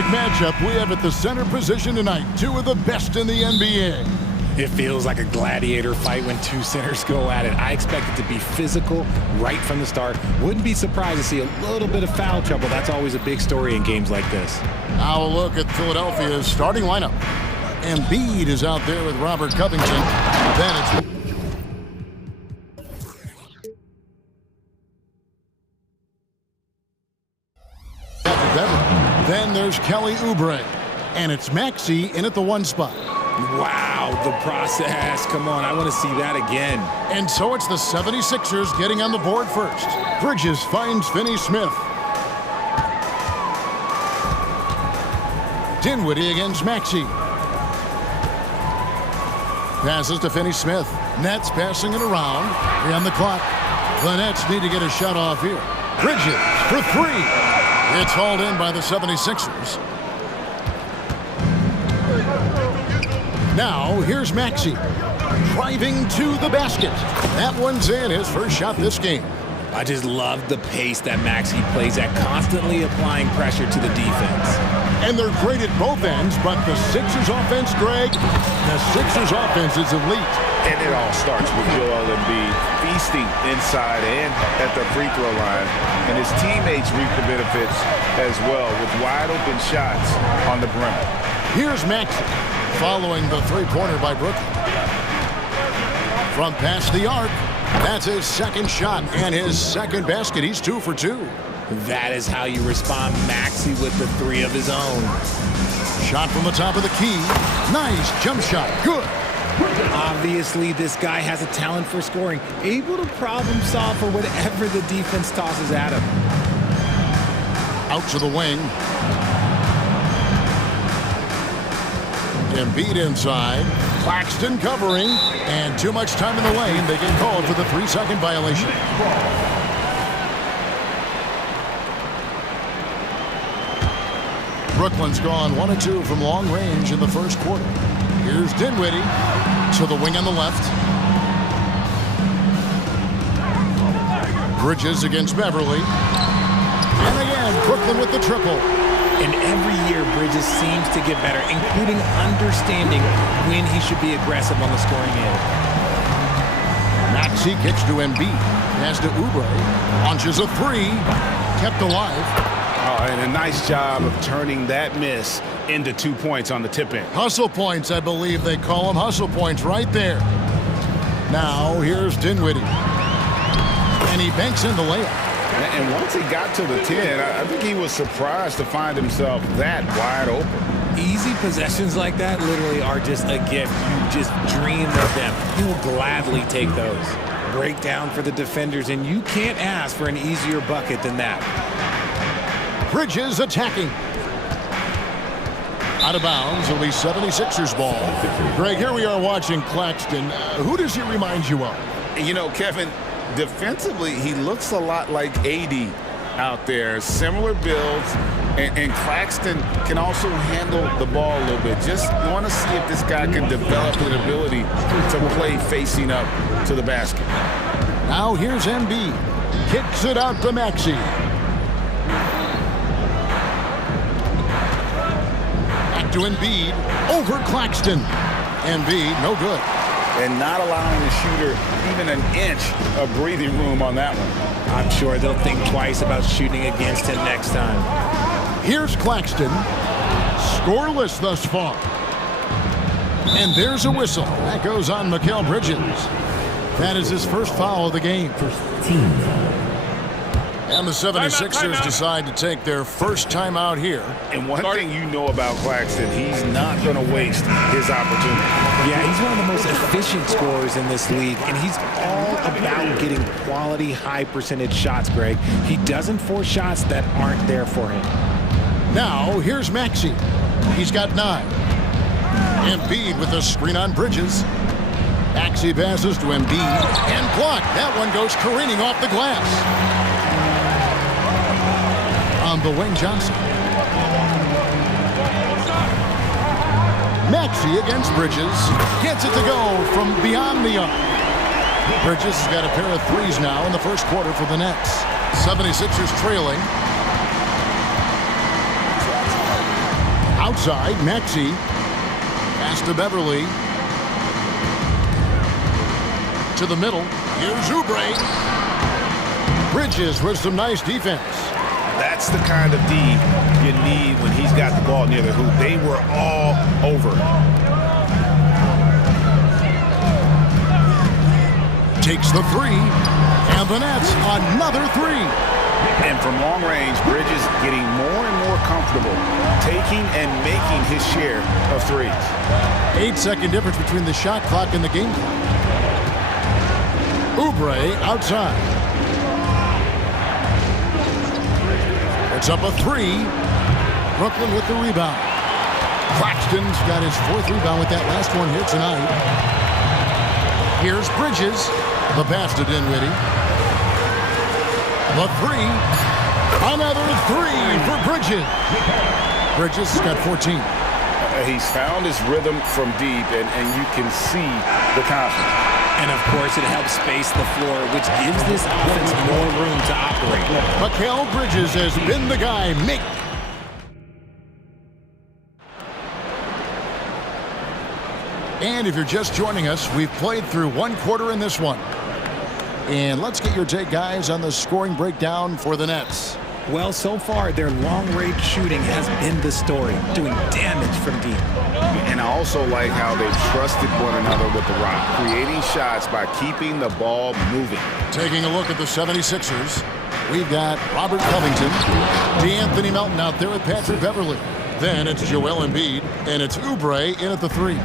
fantastic matchup we have at the center position tonight. Two of the best in the NBA. It feels like a gladiator fight when two centers go at it. I expect it to be physical right from the start. Wouldn't be surprised to see a little bit of foul trouble. That's always a big story in games like this. Now a look at Philadelphia's starting lineup. Embiid is out there with Robert Covington. Then it's... Then there's Kelly Oubre. And it's Maxey in at the 1 spot. Wow, the process. Come on, I want to see that again. And so it's the 76ers getting on the board first. Bridges finds Finney-Smith. Dinwiddie against Maxey. Passes to Finney-Smith. Nets passing it around. On the clock. The Nets need to get a shot off here. Bridges for 3. It's hauled in by the 76ers. Now, here's Maxey. Driving to the basket. That one's in, his first shot this game. I just love the pace that Maxey plays at, constantly applying pressure to the defense. And they're great at both ends, but the Sixers offense, Greg, the Sixers offense is elite. And it all starts with Joel Embiid feasting inside and at the free throw line. And his teammates reap the benefits as well with wide open shots on the perimeter. Here's Maxey following the three-pointer by Brooklyn. From past the arc, that's his second shot and his second basket. He's 2 for 2. That is how you respond. Maxey with the 3 of his own. Shot from the top of the key. Nice jump shot. Good. Obviously, this guy has a talent for scoring, able to problem solve for whatever the defense tosses at him. Out to the wing. Embiid inside. Claxton covering. And too much time in the lane. They get called for the 3-second violation. Brooklyn's gone 1 of 2 from long range in the first quarter. Here's Dinwiddie to the wing on the left. Bridges against Beverly. And again, Brooklyn with the triple. And every year, Bridges seems to get better, including understanding when he should be aggressive on the scoring end. Maxey kicks to Embiid. Pass to Oubre. Launches a 3. Kept alive. Oh, and a nice job of turning that miss into 2 points on the tip in. Hustle points, I believe they call them. Hustle points right there. Now, here's Dinwiddie. And he banks in the layup. And once he got to the 10, I think he was surprised to find himself that wide open. Easy possessions like that literally are just a gift. You just dream of them. He'll gladly take those. Breakdown for the defenders, and you can't ask for an easier bucket than that. Bridges attacking. Out of bounds, it'll be 76ers ball. Greg, here we are watching Claxton. Who does he remind you of? You know, Kevin, defensively, he looks a lot like AD out there. Similar builds, and Claxton can also handle the ball a little bit. Just want to see if this guy can develop an ability to play facing up to the basket. Now here's Embiid. Kicks it out to Maxey. Back to Embiid. Over Claxton. Embiid, no good. And not allowing the shooter even an inch of breathing room on that one. I'm sure they'll think twice about shooting against him next time. Here's Claxton. Scoreless thus far. And there's a whistle. That goes on Mikal Bridges. That is his first foul of the game. And the 76ers decide to take their first timeout here. And one thing you know about Claxton, he's not going to waste his opportunity. Yeah, he's one of the most efficient scorers in this league, and he's all about getting quality, high-percentage shots, Greg. He doesn't force shots that aren't there for him. Now, here's Maxey. He's got 9. Embiid with a screen on Bridges. Maxey passes to Embiid and blocked. That one goes careening off the glass. On the wing, Johnson. Maxey against Bridges. Gets it to go from beyond the arc. Bridges has got a pair of 3s now in the first quarter for the Nets. 76ers trailing. outside. Maxey. Pass to Beverly. To the middle. Here's Oubre. Bridges with some nice defense. That's the kind of D you need when he's got the ball near the hoop. They were all over. Takes the three. And the Nets another three. And from long range, Bridges getting more and more comfortable taking and making his share of threes. 8-second difference between the shot clock and the game clock. Oubre outside. It's up a three. Brooklyn with the rebound. Claxton's got his 4th rebound with that last one here tonight. Here's Bridges. The pass to Dinwiddie. The three. Another three for Bridges. Bridges has got 14. He's found his rhythm from deep, and you can see the confidence. And, of course, it helps space the floor, which gives this offense more room to operate. Mikal Bridges has been the guy. And if you're just joining us, we've played through 1 quarter in this one. And let's get your take, guys, on the scoring breakdown for the Nets. Well, so far, their long-range shooting has been the story, doing damage from deep. And I also like how they trusted one another with the rock, creating shots by keeping the ball moving. Taking a look at the 76ers, we've got Robert Covington, DeAnthony Melton out there with Patrick Beverly. Then it's Joel Embiid, and it's Oubre in at the three.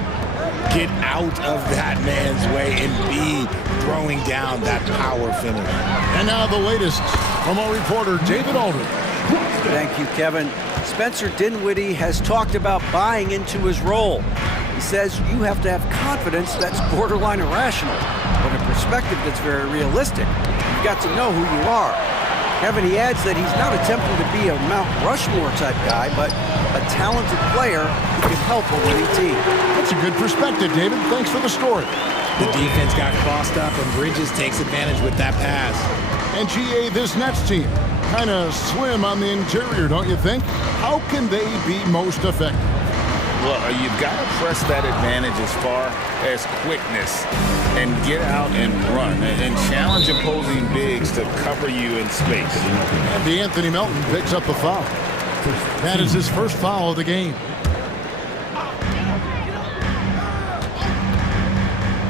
Get out of that man's way. Embiid throwing down that power finish. And now the latest from our reporter, David Aldridge. Thank you, Kevin. Spencer Dinwiddie has talked about buying into his role. He says you have to have confidence that's borderline irrational, but a perspective that's very realistic. You've got to know who you are. Kevin, he adds that he's not attempting to be a Mount Rushmore type guy, but a talented player who can help a winning team. That's a good perspective, David. Thanks for the story. The defense got crossed up, and Bridges takes advantage with that pass. And GA, this Nets team, kind of slim on the interior, don't you think? How can they be most effective? Well, you've got to press that advantage as far as quickness and get out and run and challenge opposing bigs to cover you in space. And DeAnthony Melton picks up the foul. That is his first foul of the game.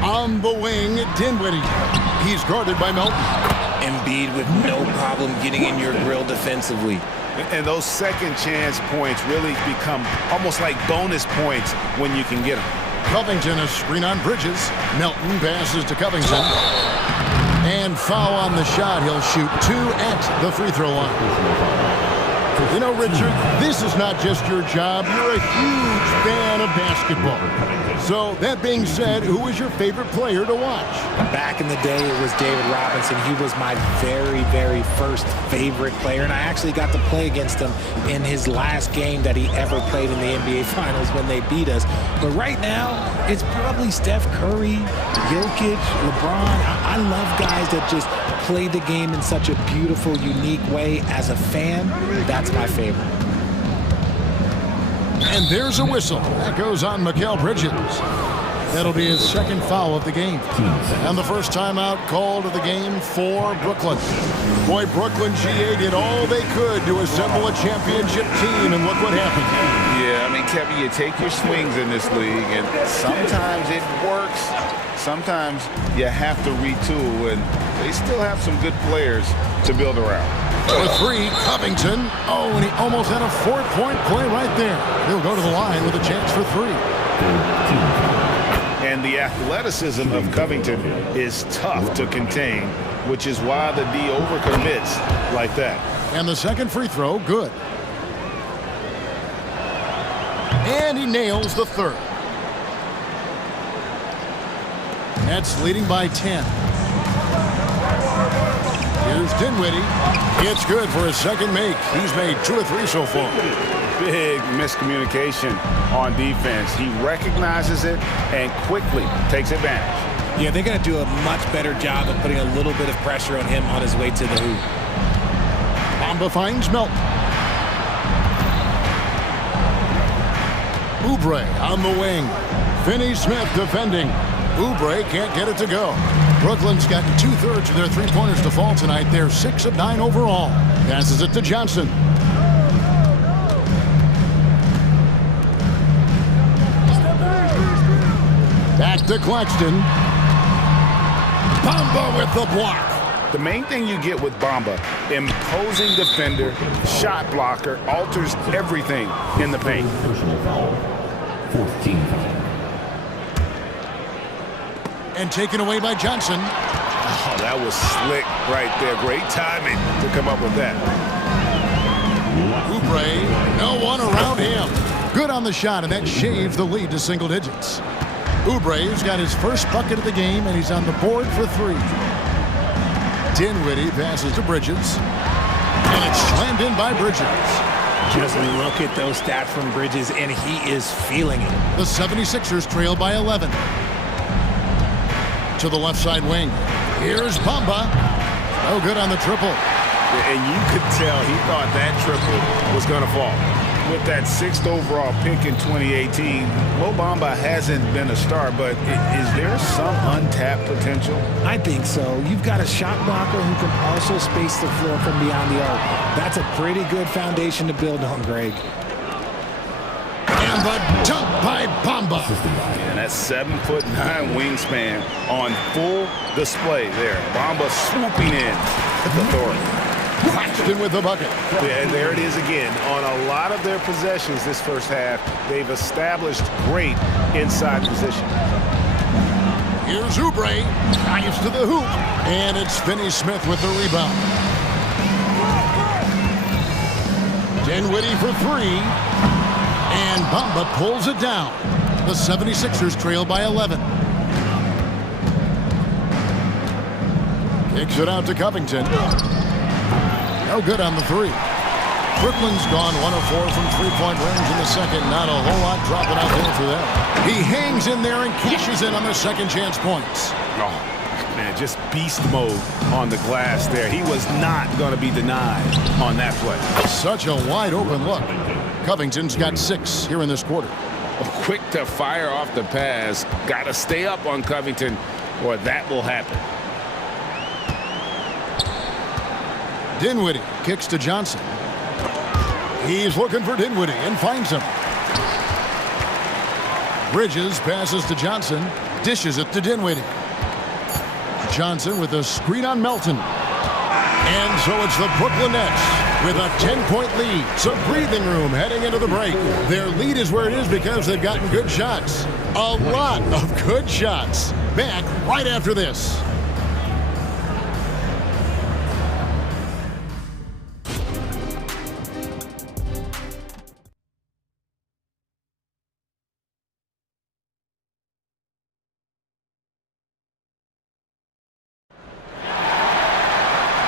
On the wing, Dinwiddie. He's guarded by Melton. Embiid with no problem getting in your grill defensively. And those second chance points really become almost like bonus points when you can get them. Covington, a screen on Bridges. Melton passes to Covington. And foul on the shot. He'll shoot 2 at the free throw line. You know, Richard, this is not just your job. You're a huge fan of basketball. So, that being said, who is your favorite player to watch? Back in the day, it was David Robinson. He was my very, very first favorite player, and I actually got to play against him in his last game that he ever played in the NBA Finals when they beat us. But right now, it's probably Steph Curry, Jokic, LeBron. I love guys that just play the game in such a beautiful, unique way. As a fan, that's my favorite. And there's a whistle. That goes on Mikal Bridges. That'll be his second foul of the game. And the first timeout called of the game for Brooklyn. Boy, Brooklyn GA did all they could to assemble a championship team, and look what happened. Yeah, I mean, Kevin, you take your swings in this league, and sometimes it works. Sometimes you have to retool, and they still have some good players to build around. For three, Covington. Oh, and he almost had a 4-point play right there. He'll go to the line with a chance for three. And the athleticism of Covington is tough to contain, which is why the D overcommits like that. And the second free throw, good. And he nails the third. Nets leading by 10. Here's Dinwiddie. It's good for his second make. He's made 2 of 3 so far. Big miscommunication on defense. He recognizes it and quickly takes advantage. Yeah, they're going to do a much better job of putting a little bit of pressure on him on his way to the hoop. Bamba finds Melton. Oubre on the wing. Finney Smith defending. Oubre can't get it to go. Brooklyn's gotten 2/3 of their three-pointers to fall tonight. They're 6 of 9 overall. Passes it to Johnson. Back to Claxton. Bamba with the block. The main thing you get with Bamba, imposing defender, shot blocker, alters everything in the paint. 14. And taken away by Johnson. Oh, that was slick right there. Great timing to come up with that. Oubre, no one around him. Good on the shot, and that shaves the lead to single digits. Oubre has got his first bucket of the game, and he's on the board for 3. Dinwiddie passes to Bridges, and it's slammed in by Bridges. Just look at those stats from Bridges, and he is feeling it. The 76ers trail by 11. To the left side wing. Here's Bamba. No good on the triple. And you could tell he thought that triple was going to fall. With that 6th overall pick in 2018, Mo Bamba hasn't been a star, but is there some untapped potential? I think so. You've got a shot blocker who can also space the floor from beyond the arc. That's a pretty good foundation to build on, Greg. And the dunk by Bamba. And that 7'9" wingspan on full display there. Bamba swooping in with authority. Claxton with the bucket. And there it is again. On a lot of their possessions this first half, they've established great inside position. Here's Oubre. Drives to the hoop. And it's Finney Smith with the rebound. Dinwiddie for 3. And Bamba pulls it down. The 76ers trail by 11. Kicks it out to Covington. No good on the 3. Brooklyn's gone 1 of 4 from three-point range in the second. Not a whole lot dropping out there for them. He hangs in there and cashes in on the second chance points. Oh, man, just beast mode on the glass there. He was not going to be denied on that play. Such a wide open look. Covington's got 6 here in this quarter. Quick to fire off the pass. Got to stay up on Covington or that will happen. Dinwiddie kicks to Johnson. He's looking for Dinwiddie and finds him. Bridges passes to Johnson. Dishes it to Dinwiddie. Johnson with a screen on Melton. And so it's the Brooklyn Nets with a 10-point lead. Some breathing room heading into the break. Their lead is where it is because they've gotten good shots. A lot of good shots. Back right after this.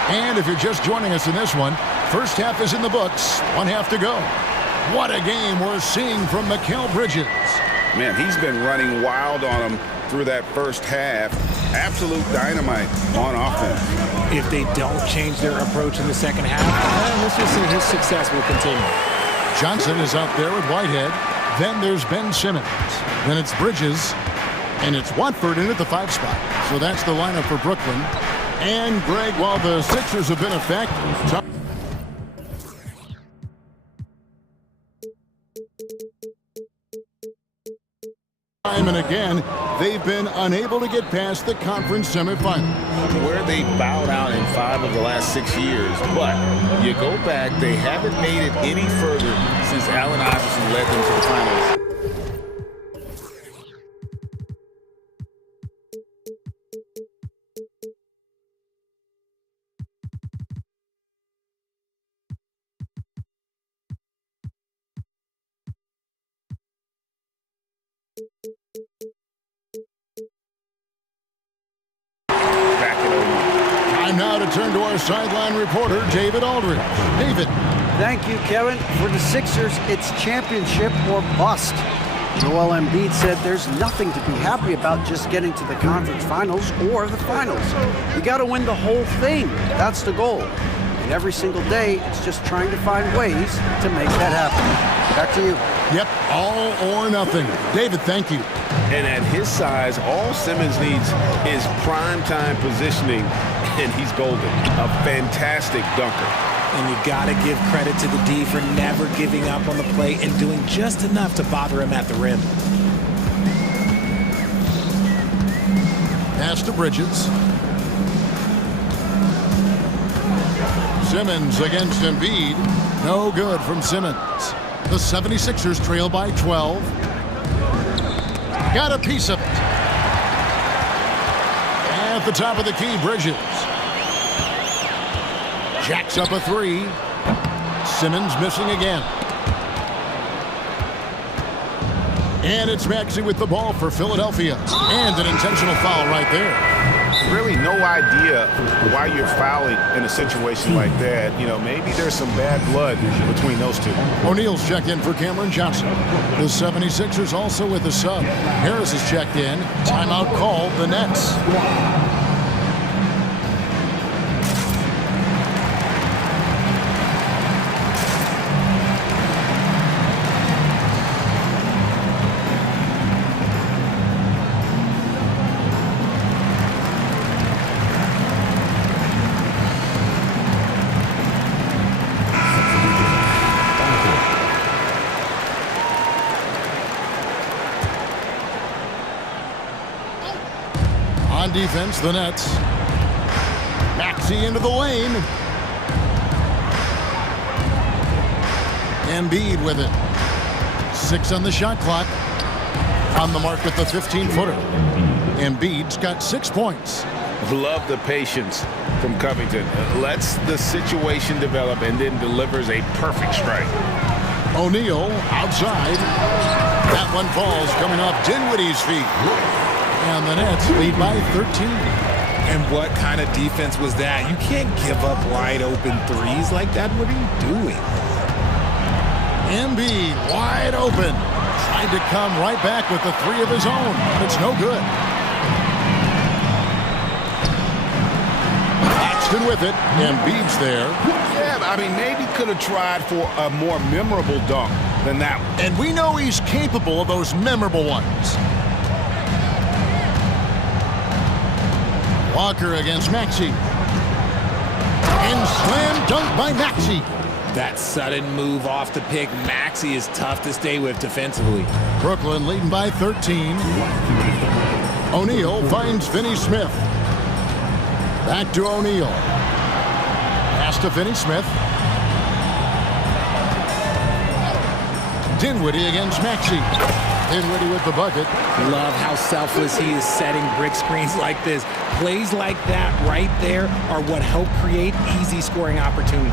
And if you're just joining us in this one, first half is in the books, 1 half to go. What a game we're seeing from Mikal Bridges. Man, he's been running wild on him through that first half. Absolute dynamite on offense. If they don't change their approach in the second half, let's just say his success will continue. Johnson is out there with Whitehead. Then there's Ben Simmons. Then it's Bridges. And it's Watford in at the 5 spot. So that's the lineup for Brooklyn. And Greg, while the Sixers have been effective, time and again, they've been unable to get past the conference semifinal. Where they bowed out in 5 of the last 6 years, but you go back, they haven't made it any further since Allen Iverson led them to the finals. Time now to turn to our sideline reporter, David Aldridge. David. Thank you, Kevin. For the Sixers, it's championship or bust. Joel Embiid said there's nothing to be happy about just getting to the conference finals or the finals. You got to win the whole thing. That's the goal. And every single day, it's just trying to find ways to make that happen. Back to you. Yep, all or nothing. David, thank you. And at his size, all Simmons needs is prime-time positioning, and he's golden. A fantastic dunker. And you got to give credit to the D for never giving up on the play and doing just enough to bother him at the rim. Pass to Bridges. Simmons against Embiid. No good from Simmons. The 76ers trail by 12. Got a piece of it. At the top of the key, Bridges. Jacks up a three. Simmons missing again. And it's Maxey with the ball for Philadelphia. And an intentional foul right there. Really no idea why you're fouling in a situation like that. You know, maybe there's some bad blood between those two. O'Neal's checked in for Cameron Johnson. The 76ers also with a sub. Harris is checked in. Timeout called the Nets. On defense, the Nets. Maxey into the lane. Embiid with it. 6 on the shot clock. On the mark with the 15-footer. Embiid's got 6 points. Love the patience from Covington. Lets the situation develop and then delivers a perfect strike. O'Neal outside. That one falls coming off Dinwiddie's feet. And the Nets lead by 13. And what kind of defense was that? You can't give up wide open threes like that. What are you doing? Embiid wide open. Tried to come right back with the three of his own. It's no good. Paxton with it. Embiid's there. Yeah, I mean, maybe could have tried for a more memorable dunk than that one. And we know he's capable of those memorable ones. Walker against Maxey. And slam dunk by Maxey. That sudden move off the pick, Maxey is tough to stay with defensively. Brooklyn leading by 13. O'Neal finds Finney Smith. Back to O'Neal. Pass to Finney Smith. Dinwiddie against Maxey. Dinwiddie with the bucket. Love how selfless he is setting brick screens like this. Plays like that right there are what help create easy scoring opportunities.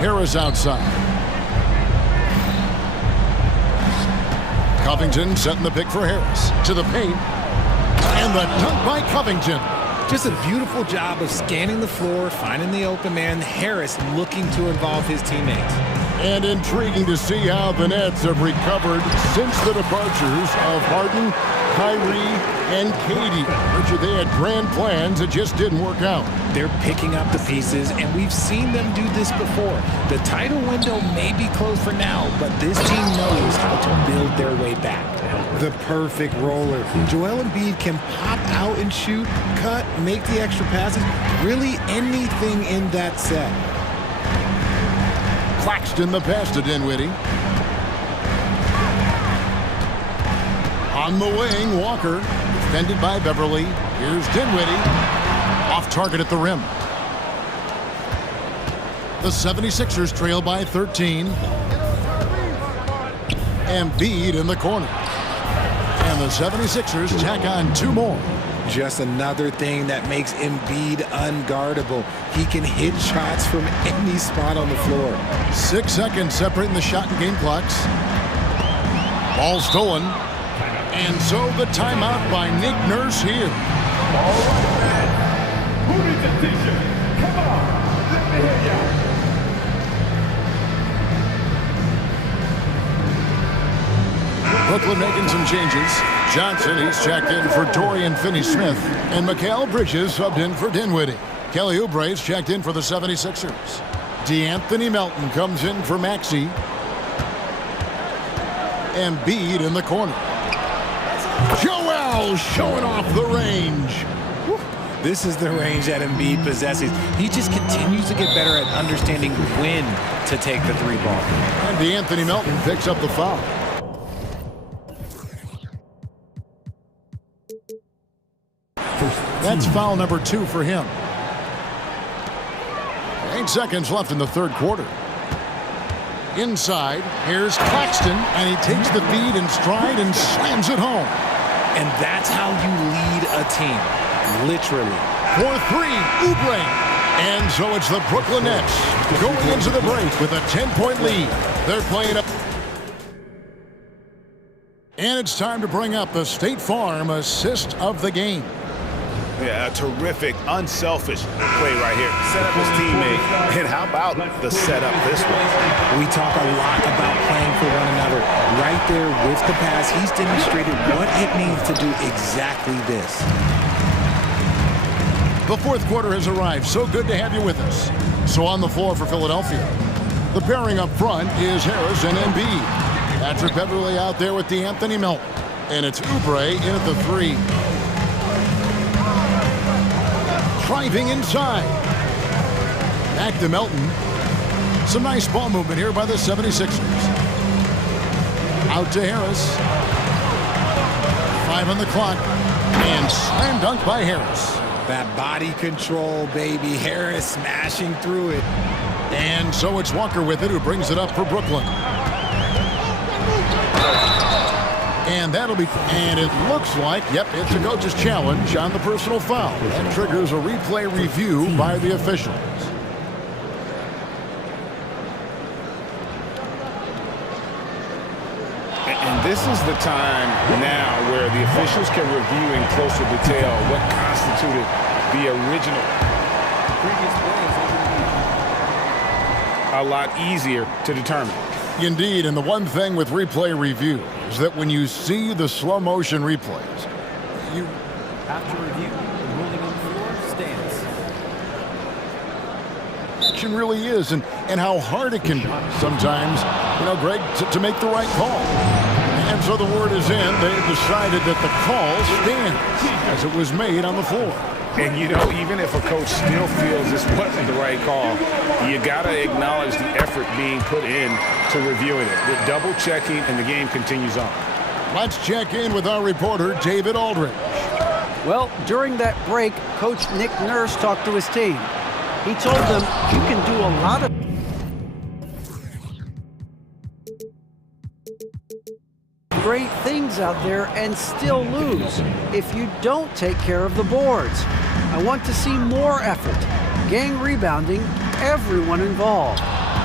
Harris outside. Covington setting the pick for Harris. To the paint. And the dunk by Covington. Just a beautiful job of scanning the floor, finding the open man. Harris looking to involve his teammates. And intriguing to see how the Nets have recovered since the departures of Harden, Kyrie, and Katie. Richard, they had grand plans that just didn't work out. They're picking up the pieces, and we've seen them do this before. The title window may be closed for now, but this team knows how to build their way back. The perfect roller. Joel Embiid can pop out and shoot, cut, make the extra passes, really anything in that set. Claxton the pass to Dinwiddie. On the wing, Walker. Defended by Beverly. Here's Dinwiddie. Off target at the rim. The 76ers trail by 13. Embiid in the corner. And the 76ers tack on 2 more. Just another thing that makes Embiid unguardable. He can hit shots from any spot on the floor. 6 seconds separating the shot and game clocks. Ball stolen. And so the timeout by Nick Nurse here. All right, man. Who needs a t-shirt? Come on, let me hear ya. Brooklyn making some changes. Johnson, he's checked in for Dorian Finney-Smith. And Mikal Bridges subbed in for Dinwiddie. Kelly Oubre's checked in for the 76ers. D'Anthony Melton comes in for Maxey. Embiid in the corner. Joel showing off the range. This is the range that Embiid possesses. He just continues to get better at understanding when to take the three ball. And D'Anthony Melton picks up the foul. That's foul number 2 for him. 8 seconds left in the third quarter. Inside, here's Claxton, and he takes the feed in stride and slams it home. And that's how you lead a team, literally. For 3, Oubre. And so it's the Brooklyn Nets going into the break with a 10-point lead. They're playing up. And it's time to bring up the State Farm assist of the game. Yeah, a terrific, unselfish play right here. Set up his teammate. And how about the setup this way? We talk a lot about playing for one another. Right there with the pass, he's demonstrated what it means to do exactly this. The fourth quarter has arrived. So good to have you with us. So on the floor for Philadelphia, the pairing up front is Harris and Embiid. Patrick Beverly out there with D'Anthony Melton. And it's Oubre in at the 3. Driving inside. Back to Melton. Some nice ball movement here by the 76ers. Out to Harris. 5 on the clock. And slam dunk by Harris. That body control, baby. Harris smashing through it. And so it's Walker with it, who brings it up for Brooklyn. And that'll be, and it looks like, yep, it's a coach's challenge on the personal foul. That triggers a replay review by the officials. And this is the time now where the officials can review in closer detail what constituted the original. A lot easier to determine. Indeed, and the one thing with replay review is that when you see the slow motion replays, you After review, the ruling on the floor stands. action really is, and how hard it can be sometimes, you know, Greg, to make the right call. And so the word is in. They've decided that the call stands as it was made on the floor. And, you know, even if a coach still feels this wasn't the right call, you got to acknowledge the effort being put in to reviewing it. The double checking, and the game continues on. Let's check in with our reporter, David Aldridge. Well, during that break, Coach Nick Nurse talked to his team. He told them you can do a lot of great things out there and still lose if you don't take care of the boards. I want to see more effort, gang rebounding, everyone involved.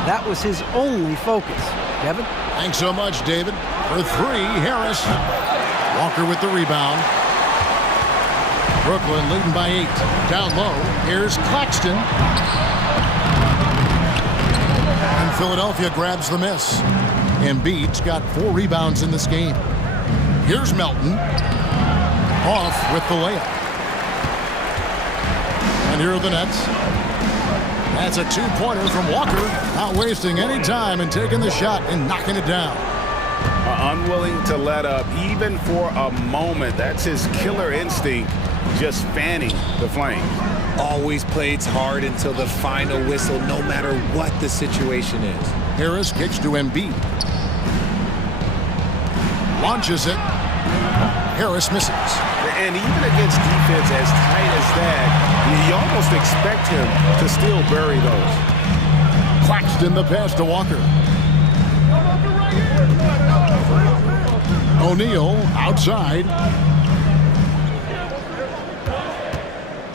That was his only focus. Kevin? Thanks so much, David. For 3, Harris. Walker with the rebound. Brooklyn leading by 8. Down low, here's Claxton. And Philadelphia grabs the miss. Embiid's got 4 rebounds in this game. Here's Melton. Off with the layup. And here are the Nets. That's a 2-pointer from Walker. Not wasting any time and taking the shot and knocking it down. Unwilling to let up even for a moment. That's his killer instinct, just fanning the flame. Always plays hard until the final whistle, no matter what the situation is. Harris kicks to Embiid. Launches it. Harris misses. And even against defense as tight as that, you almost expect him to still bury those. Claxton the pass to Walker. O'Neal outside.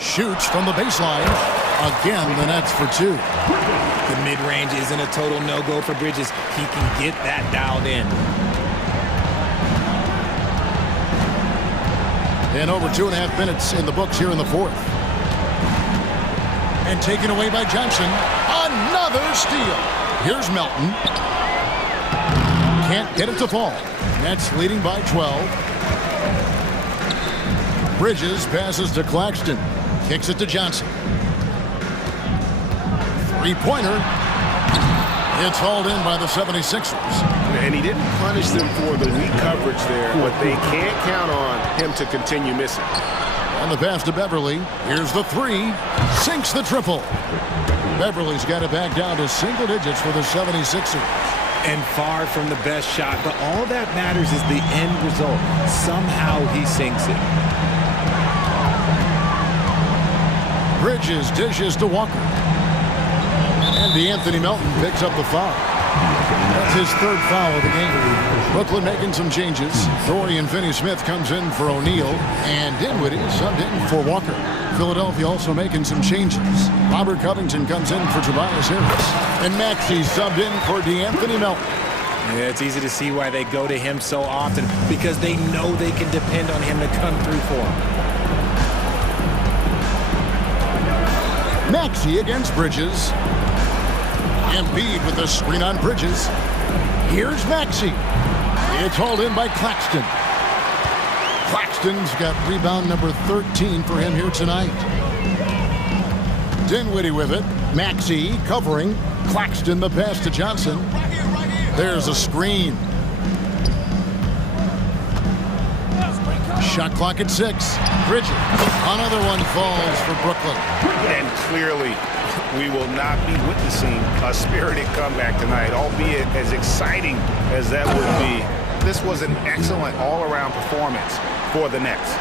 Shoots from the baseline. Again, the Nets for 2. The mid-range isn't a total no-go for Bridges. He can get that dialed in. And over 2.5 minutes in the books here in the fourth. And taken away by Johnson. Another steal. Here's Melton. Can't get it to fall. Nets leading by 12. Bridges passes to Claxton. Kicks it to Johnson. 3-pointer. It's hauled in by the 76ers. And he didn't punish them for the weak coverage there, but they can't count on him to continue missing. And the pass to Beverly. Here's the three. Sinks the triple. Beverly's got it back down to single digits for the 76ers. And far from the best shot, but all that matters is the end result. Somehow he sinks it. Bridges dishes to Walker. And DeAnthony Melton picks up the foul. That's his third foul of the game. Brooklyn making some changes. Dorian Finney-Smith comes in for O'Neal. And Dinwiddie subbed in for Walker. Philadelphia also making some changes. Robert Covington comes in for Tobias Harris. And Maxey subbed in for DeAnthony Melton. Yeah, it's easy to see why they go to him so often, because they know they can depend on him to come through for them. Maxey against Bridges. Embiid with the screen on Bridges. Here's Maxey. It's hauled in by Claxton. Claxton's got rebound number 13 for him here tonight. Dinwiddie with it. Maxey covering. Claxton the pass to Johnson. There's a screen. Shot clock at 6. Bridges. Another one falls for Brooklyn. And clearly, we will not be witnessing a spirited comeback tonight, albeit as exciting as that would be. This was an excellent all-around performance for the Nets.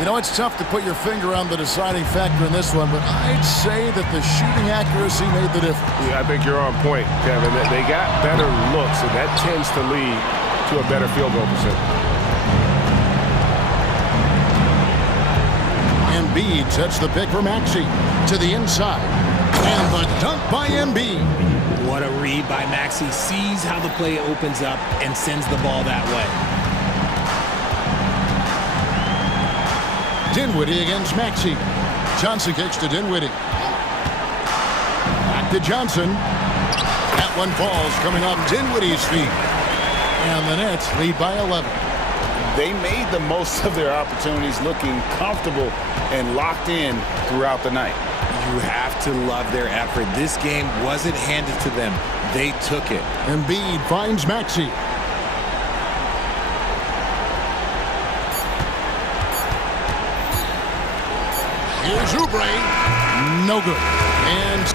You know, it's tough to put your finger on the deciding factor in this one, but I'd say that the shooting accuracy made the difference. Yeah, I think you're on point, Kevin. They got better looks, and that tends to lead to a better field goal percentage. Embiid sets the pick for Maxey to the inside. And the dunk by Embiid. What a read by Maxey. Sees how the play opens up and sends the ball that way. Dinwiddie against Maxey. Johnson kicks to Dinwiddie. Back to Johnson. That one falls coming off Dinwiddie's feet. And the Nets lead by 11. They made the most of their opportunities, looking comfortable and locked in throughout the night. You have to love their effort. This game wasn't handed to them. They took it. Embiid finds Maxey. Here's Oubre. No good. And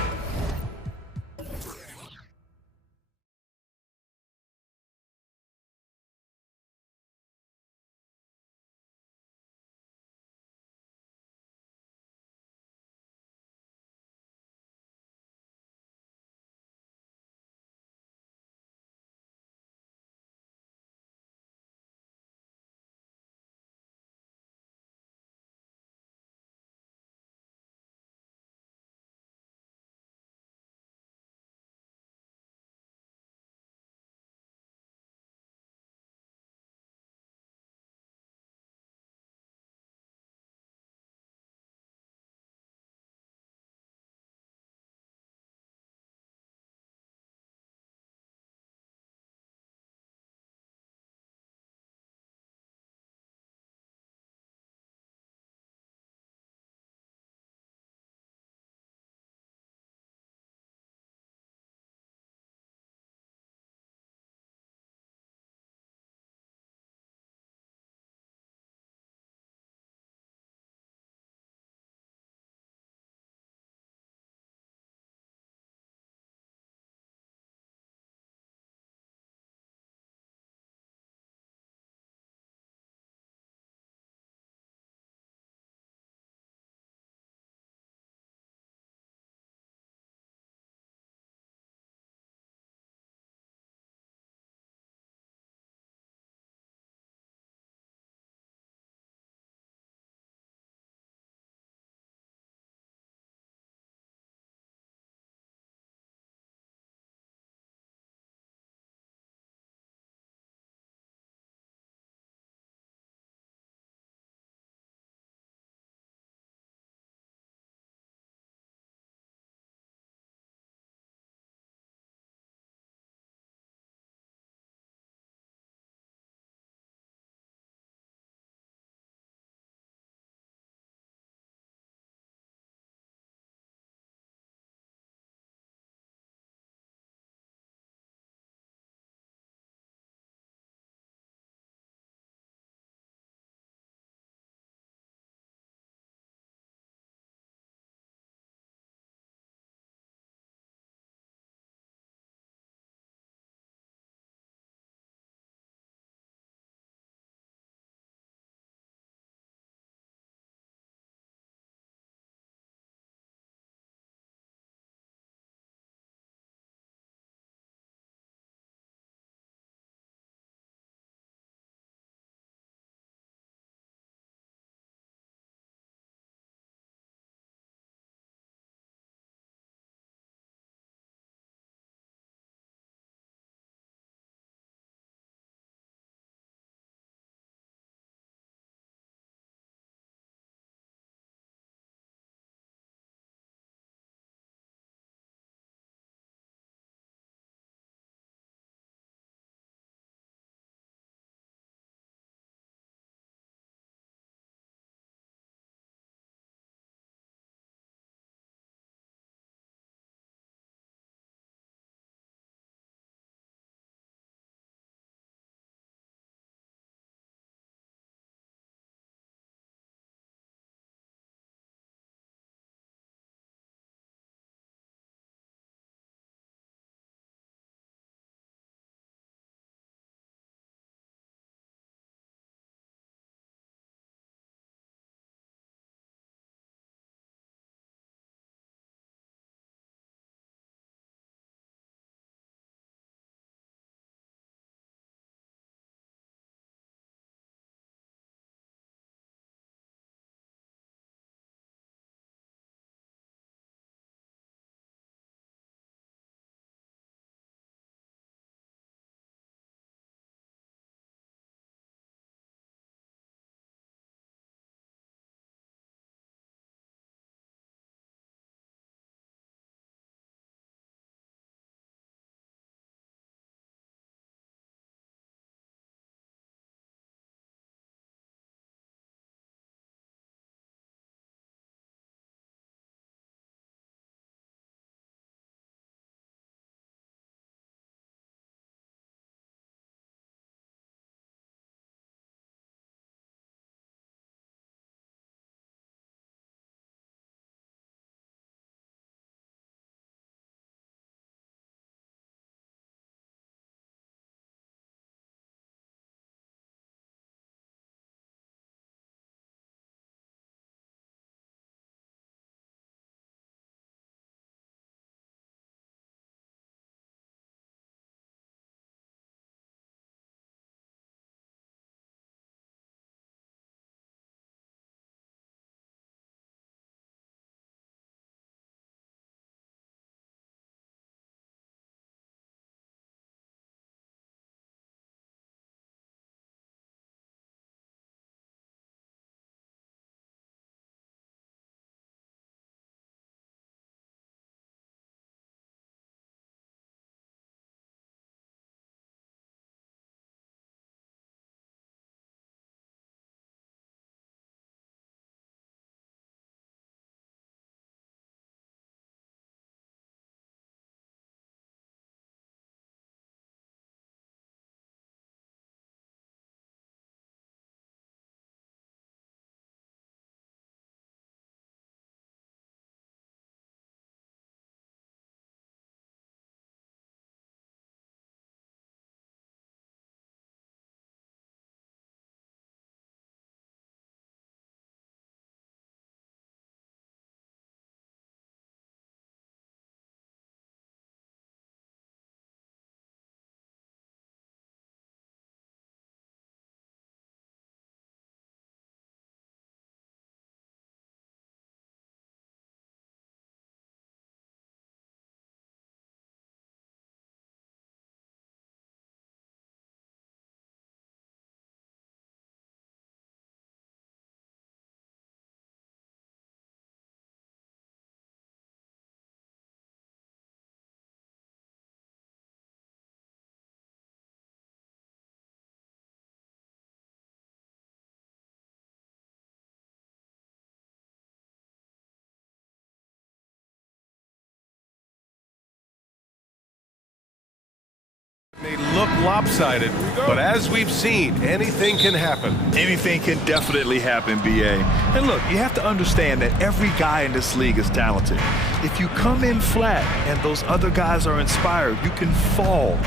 look lopsided, but as we've seen, anything can happen. Anything can definitely happen, BA. And look, you have to understand that every guy in this league is talented. If you come in flat and those other guys are inspired, you can fall.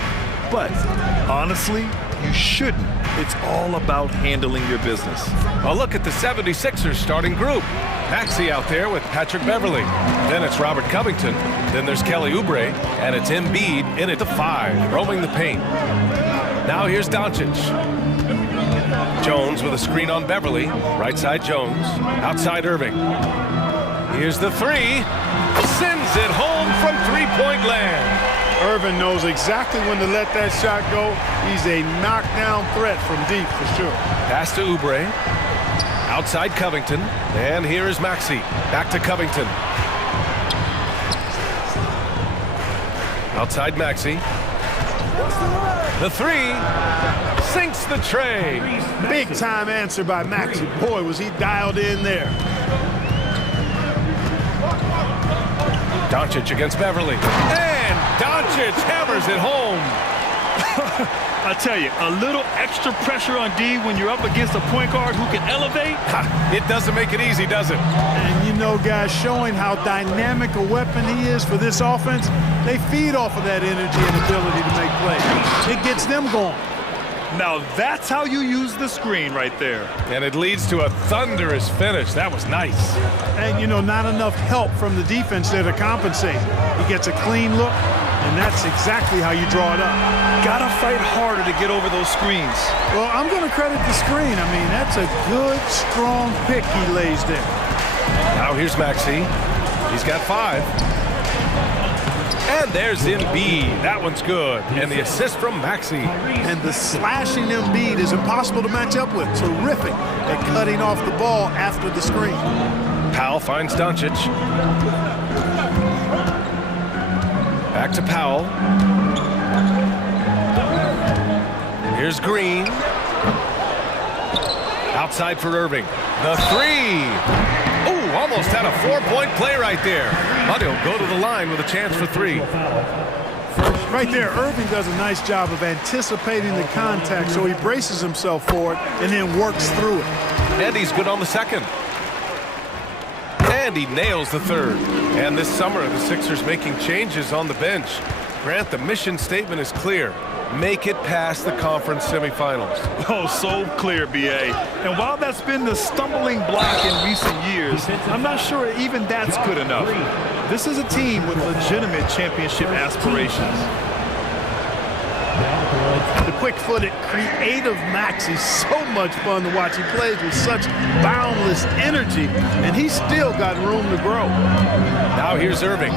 But honestly, you shouldn't. It's all about handling your business. Well, look at the 76ers starting group. Maxey out there with Patrick Beverly. Then it's Robert Covington. Then there's Kelly Oubre. And it's Embiid in at the 5, roaming the paint. Now here's Doncic. Jones with a screen on Beverly. Right side Jones. Outside Irving. Here's the 3. Sends it home from three-point land. Irvin knows exactly when to let that shot go. He's a knockdown threat from deep for sure. Pass to Oubre. Outside Covington. And here is Maxey. Back to Covington. Outside Maxey. The 3. Sinks the tray. Big time answer by Maxey. Boy, was he dialed in there. Doncic against Beverly. And Doncic hammers it home. I tell you, a little extra pressure on D when you're up against a point guard who can elevate. It doesn't make it easy, does it? And you know, guys, showing how dynamic a weapon he is for this offense, they feed off of that energy and ability to make plays. It gets them going. Now that's how you use the screen right there. And it leads to a thunderous finish. That was nice. And, you know, not enough help from the defense there to compensate. He gets a clean look, and that's exactly how you draw it up. Gotta fight harder to get over those screens. Well, I'm going to credit the screen. I mean, that's a good, strong pick he lays there. Now here's Maxey. He's got 5. And there's Embiid. That one's good. And the assist from Maxey. And the slashing Embiid is impossible to match up with. Terrific at cutting off the ball after the screen. Powell finds Doncic. Back to Powell. Here's Green. Outside for Irving. The 3. Oh, almost had a 4-point play right there. But he'll go to the line with a chance for 3. Right there, Irving does a nice job of anticipating the contact, so he braces himself for it and then works through it. And he's good on the 2nd. And he nails the 3rd. And this summer, the Sixers making changes on the bench. Grant, the mission statement is clear. Make it past the conference semifinals. Oh, so clear, BA. And while that's been the stumbling block in recent years, I'm not sure even that's good enough. This is a team with legitimate championship aspirations. The quick-footed, creative Maxey's so much fun to watch. He plays with such boundless energy, and he's still got room to grow. Now here's Irving.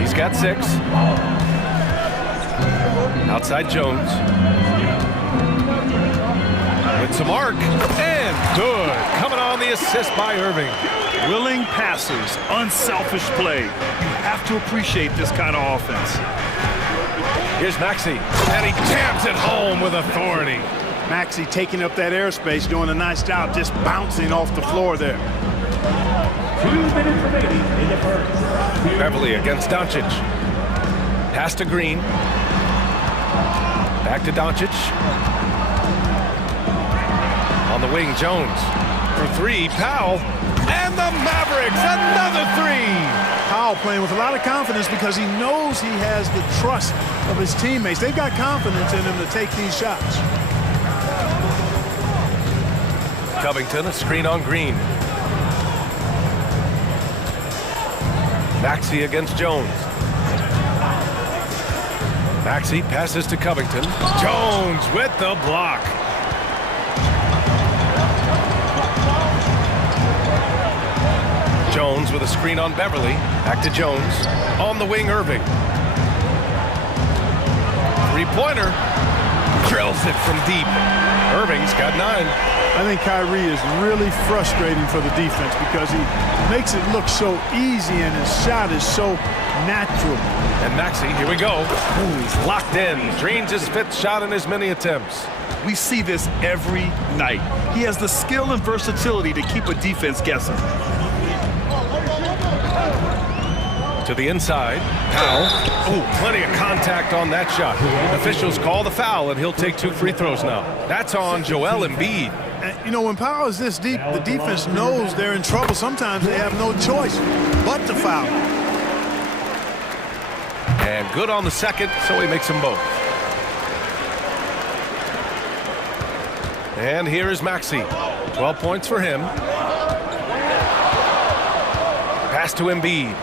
He's got 6. Outside Jones. With some arc. And good. Coming on the assist by Irving. Willing passers, unselfish play. You have to appreciate this kind of offense. Here's Maxey. And he jams it home with authority. Maxey taking up that airspace, doing a nice job just bouncing off the floor there. 2 minutes remaining in the first. Beverly against Doncic. Pass to Green. Back to Doncic. On the wing, Jones. For 3, Powell. And the Mavericks, another 3. Powell playing with a lot of confidence because he knows he has the trust of his teammates. They've got confidence in him to take these shots. Covington, a screen on Green. Maxey against Jones. Maxey passes to Covington. Jones with the block. Jones with a screen on Beverly. Back to Jones. On the wing, Irving. 3-pointer. Drills it from deep. Irving's got 9. I think Kyrie is really frustrating for the defense because he makes it look so easy and his shot is so natural. And Maxey, here we go. Ooh, he's locked in. Drains his 5th shot in as many attempts. We see this every night. He has the skill and versatility to keep a defense guessing. To the inside. Powell. Oh, plenty of contact on that shot. Officials call the foul, and he'll take 2 free throws now. That's on Joel Embiid. And, you know, when Powell is this deep, the defense knows they're in trouble. Sometimes they have no choice but to foul. And good on the second, so he makes them both. And here is Maxey. 12 points for him. Pass to Embiid.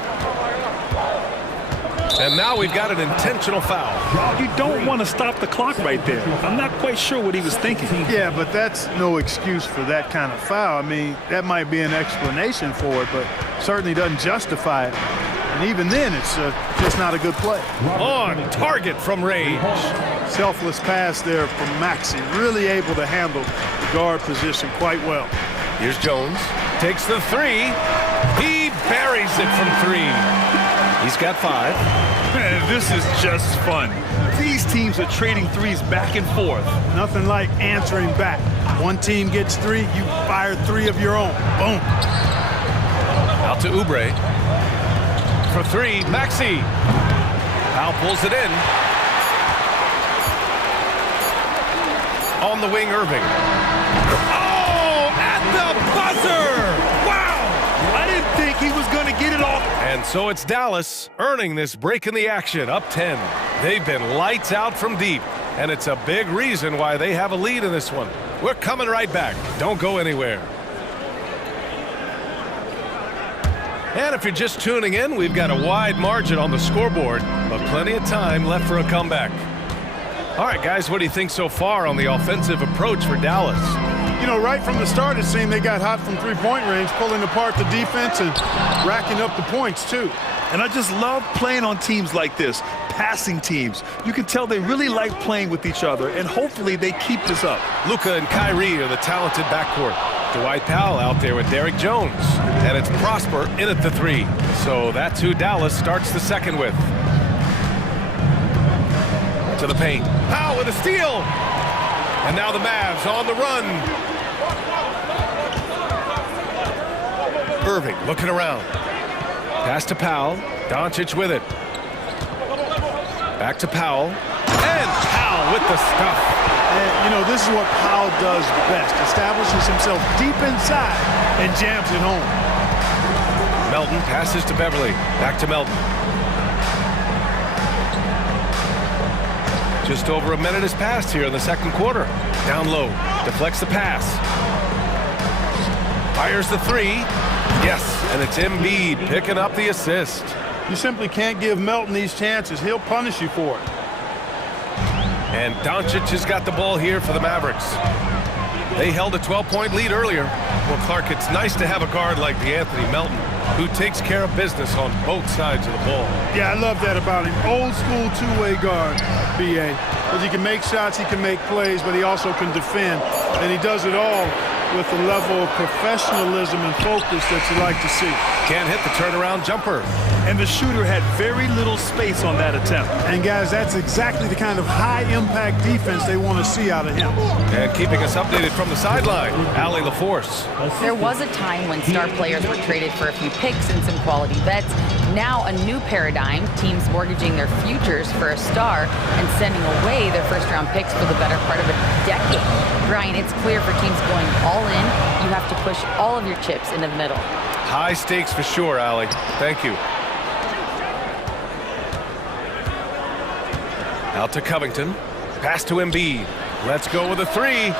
And now we've got an intentional foul. You don't want to stop the clock right there. I'm not quite sure what he was thinking. Yeah, but that's no excuse for that kind of foul. I mean, that might be an explanation for it, but certainly doesn't justify it. And even then, it's just not a good play. On target from range. Selfless pass there from Maxey. Really able to handle the guard position quite well. Here's Jones. Takes the 3. He buries it from 3. He's got 5. Man, this is just fun. These teams are trading threes back and forth. Nothing like answering back. One team gets 3, you fire 3 of your own. Boom. Out to Oubre. For 3, Maxey. Powell pulls it in. On the wing, Irving. Oh, at the buzzer! Wow! I didn't think he was going to get it off. And so it's Dallas earning this break in the action, up 10. They've been lights out from deep, and it's a big reason why they have a lead in this one. We're coming right back. Don't go anywhere. And if you're just tuning in, we've got a wide margin on the scoreboard, but plenty of time left for a comeback. All right, guys, what do you think so far on the offensive approach for Dallas? You know, right from the start, it seemed they got hot from three-point range, pulling apart the defense and racking up the points, too. And I just love playing on teams like this, passing teams. You can tell they really like playing with each other, and hopefully they keep this up. Luka and Kyrie are the talented backcourt. Dwight Powell out there with Derrick Jones. And it's Prosper in at the 3. So that's who Dallas starts the second with. To the paint. Powell with a steal. And now the Mavs on the run. Irving looking around. Pass to Powell. Doncic with it. Back to Powell. And Powell with the stuff. And, you know, this is what Powell does best. Establishes himself deep inside and jams it home. Melton passes to Beverly. Back to Melton. Just over a minute has passed here in the second quarter. Down low. Deflects the pass. Fires the 3. Yes, and it's Embiid picking up the assist. You simply can't give Melton these chances. He'll punish you for it. And Doncic has got the ball here for the Mavericks. They held a 12-point lead earlier. Well, Clark, it's nice to have a guard like DeAnthony Melton who takes care of business on both sides of the ball. Yeah, I love that about him. Old school two-way guard, B.A. Because he can make shots, he can make plays, but he also can defend. And he does it all with a level of professionalism and focus that you like to see. Can't hit the turnaround jumper. And the shooter had very little space on that attempt. And guys, that's exactly the kind of high-impact defense they want to see out of him. And keeping us updated from the sideline, Allie LaForce. There was a time when star players were traded for a few picks and some quality vets. Now a new paradigm, teams mortgaging their futures for a star and sending away their first-round picks for the better part of a decade. Brian, it's clear for teams going all in, you have to push all of your chips into the middle. High stakes for sure, Allie. Thank you. Out to Covington. Pass to Embiid. Let's go with a 3.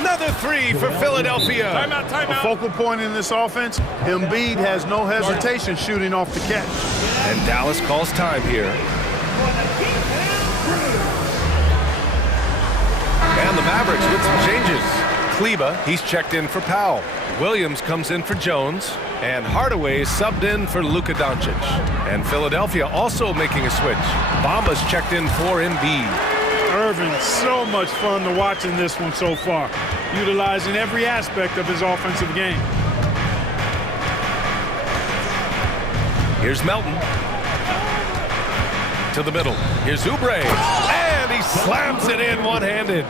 Another 3 for Philadelphia. Timeout, timeout. A focal point in this offense, Embiid has no hesitation shooting off the catch. And Dallas calls time here. And the Mavericks with some changes. Kleba, he's checked in for Powell. Williams comes in for Jones. And Hardaway is subbed in for Luka Doncic. And Philadelphia also making a switch. Bamba's checked in for Embiid. Irving, so much fun to watch in this one so far, utilizing every aspect of his offensive game. Here's Melton. To the middle. Here's Oubre. And he slams it in one-handed.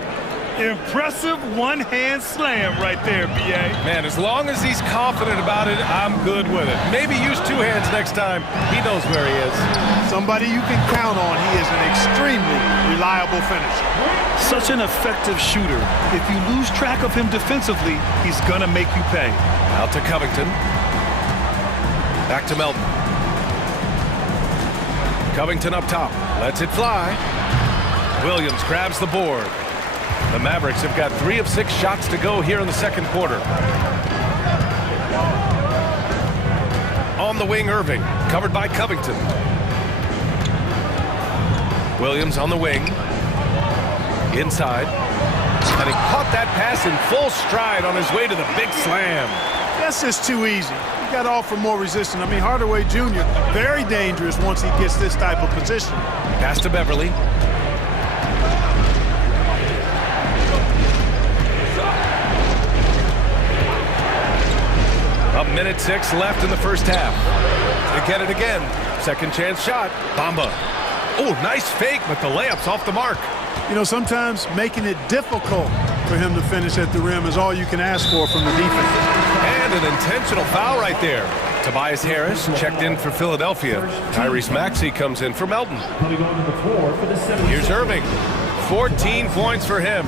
Impressive one-hand slam right there, B.A. Man, as long as he's confident about it, I'm good with it. Maybe use two hands next time. He knows where he is. Somebody you can count on. He is an extremely reliable finisher. Such an effective shooter. If you lose track of him defensively, he's gonna make you pay. Out to Covington. Back to Melton. Covington up top. Lets it fly. Williams grabs the board. The Mavericks have got 3 of 6 shots to go here in the second quarter. On the wing, Irving. Covered by Covington. Williams on the wing. Inside. And he caught that pass in full stride on his way to the big slam. That's just too easy. You got to offer more resistance. I mean, Hardaway Jr., very dangerous once he gets this type of position. Pass to Beverly. A minute 6 left in the first half. They get it again. Second chance shot. Bamba. Oh, nice fake, but the layup's off the mark. You know, sometimes making it difficult for him to finish at the rim is all you can ask for from the defense. And an intentional foul right there. Tobias Harris checked in for Philadelphia. Tyrese Maxey comes in for Melton. Here's Irving. 14 points for him.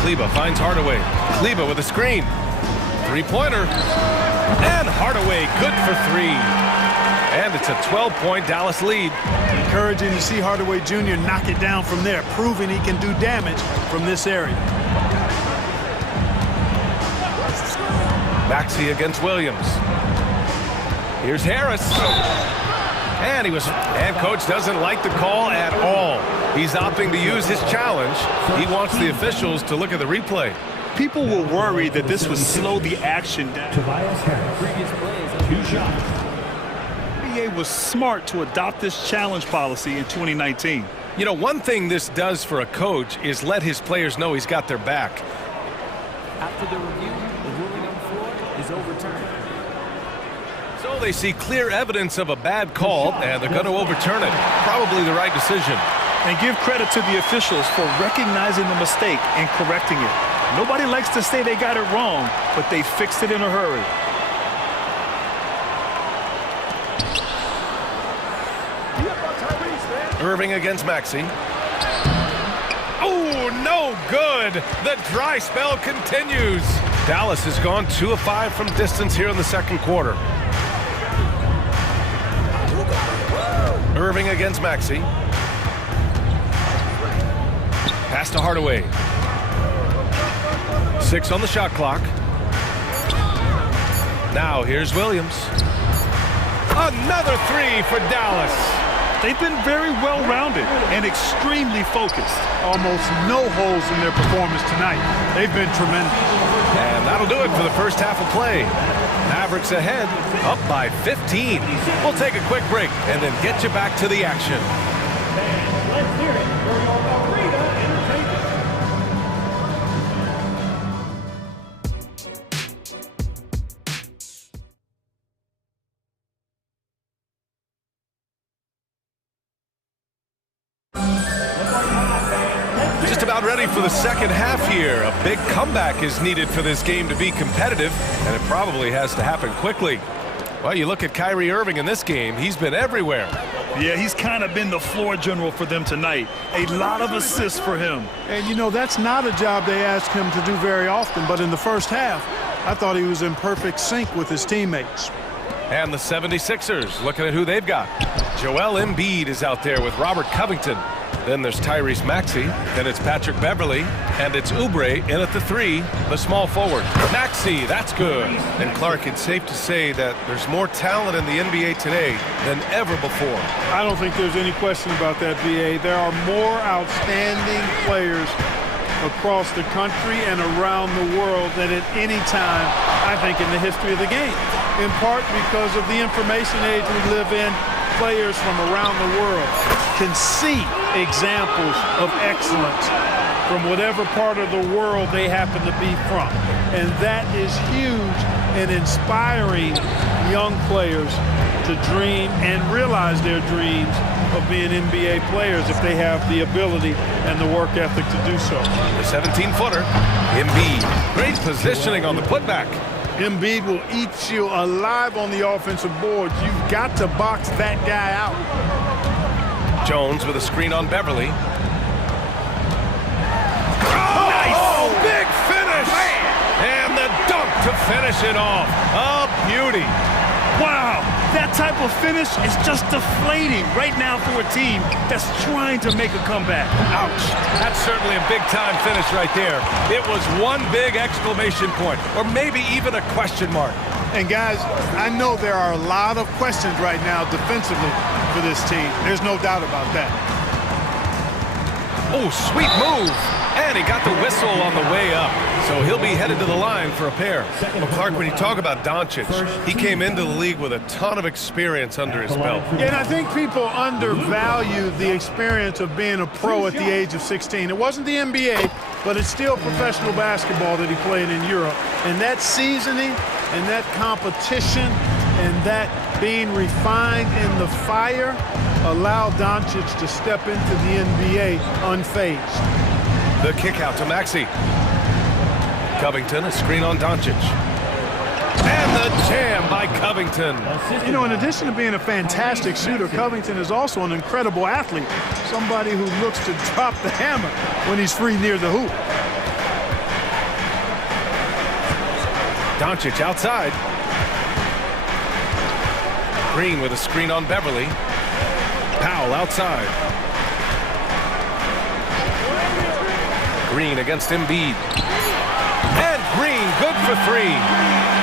Kleba finds Hardaway. Kleba with a screen. Three-pointer. And Hardaway good for 3. And it's a 12-point Dallas lead. Encouraging to see Hardaway Jr. knock it down from there, proving he can do damage from this area. Maxey against Williams. Here's Harris. And coach doesn't like the call at all. He's opting to use his challenge. He wants the officials to look at the replay. People were worried that this would slow the action down. Tobias Harris. Previous plays, 2 shots. NBA was smart to adopt this challenge policy in 2019. You know, one thing this does for a coach is let his players know he's got their back. After the review, the ruling on the floor is overturned. So they see clear evidence of a bad call, and they're going to overturn it. Probably the right decision. And give credit to the officials for recognizing the mistake and correcting it. Nobody likes to say they got it wrong, but they fixed it in a hurry. Irving against Maxey. Oh, no good. The dry spell continues. Dallas has gone 2 of 5 from distance here in the second quarter. Irving against Maxey. Pass to Hardaway. 6 on the shot clock. Now here's Williams. Another 3 for Dallas. They've been very well-rounded and extremely focused. Almost no holes in their performance tonight. They've been tremendous. And that'll do it for the first half of play. Mavericks ahead, up by 15. We'll take a quick break and then get you back to the action. Let's hear it for your arena entertainment. Just about ready for the second half here. A big comeback is needed for this game to be competitive, and it probably has to happen quickly. Well, you look at Kyrie Irving in this game, he's been everywhere. Yeah, he's kind of been the floor general for them tonight. A lot of assists for him. And, you know, that's not a job they ask him to do very often, but in the first half, I thought he was in perfect sync with his teammates. And the 76ers, looking at who they've got. Joel Embiid is out there with Robert Covington. Then there's Tyrese Maxey. Then it's Patrick Beverly. And it's Oubre in at the 3, the small forward. Maxey, that's good. And Clark, it's safe to say that there's more talent in the NBA today than ever before. I don't think there's any question about that, BA. There are more outstanding players across the country and around the world than at any time, I think, in the history of the game. In part because of the information age we live in, players from around the world can see examples of excellence from whatever part of the world they happen to be from. And that is huge in inspiring young players to dream and realize their dreams of being NBA players if they have the ability and the work ethic to do so. The 17-footer, Embiid. Great positioning on the putback. Embiid will eat you alive on the offensive boards. You've got to box that guy out. Jones with a screen on Beverly. Oh, big finish! And the dunk to finish it off. A beauty. Wow, that type of finish is just deflating right now for a team that's trying to make a comeback. Ouch. That's certainly a big-time finish right there. It was one big exclamation point, or maybe even a question mark. And guys, I know there are a lot of questions right now defensively for this team. There's no doubt about that. Oh, sweet move. And he got the whistle on the way up. So he'll be headed to the line for a pair. Well, Clark, when you talk about Doncic, he came into the league with a ton of experience under his belt. Yeah, and I think people undervalue the experience of being a pro at the age of 16. It wasn't the NBA, but it's still professional basketball that he played in Europe. And that seasoning and that competition and that being refined in the fire allowed Doncic to step into the NBA unfazed. The kick out to Maxey. Covington, a screen on Doncic. And the jam by Covington. You know, in addition to being a fantastic shooter, Covington is also an incredible athlete. Somebody who looks to drop the hammer when he's free near the hoop. Doncic outside. Green with a screen on Beverly. Powell outside. Green against Embiid. And Green, good for three.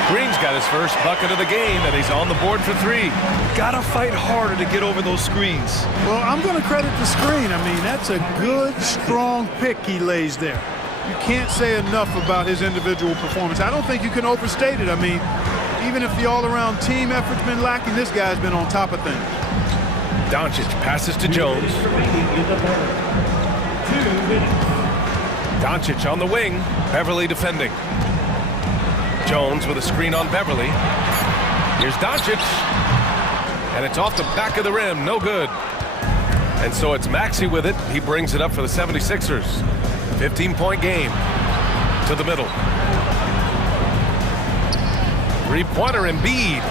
Green's got his first bucket of the game, and he's on the board for three. Gotta fight harder to get over those screens. Well, I'm going to credit the screen. I mean, that's a good, strong pick he lays there. You can't say enough about his individual performance. I don't think you can overstate it. I mean, even if the all-around team effort's been lacking, this guy's been on top of things. Doncic passes to Jones. Doncic on the wing. Beverly defending. Jones with a screen on Beverly. Here's Doncic. And it's off the back of the rim. No good. And so it's Maxey with it. He brings it up for the 76ers. 15-point game. To the middle. Three-pointer Embiid.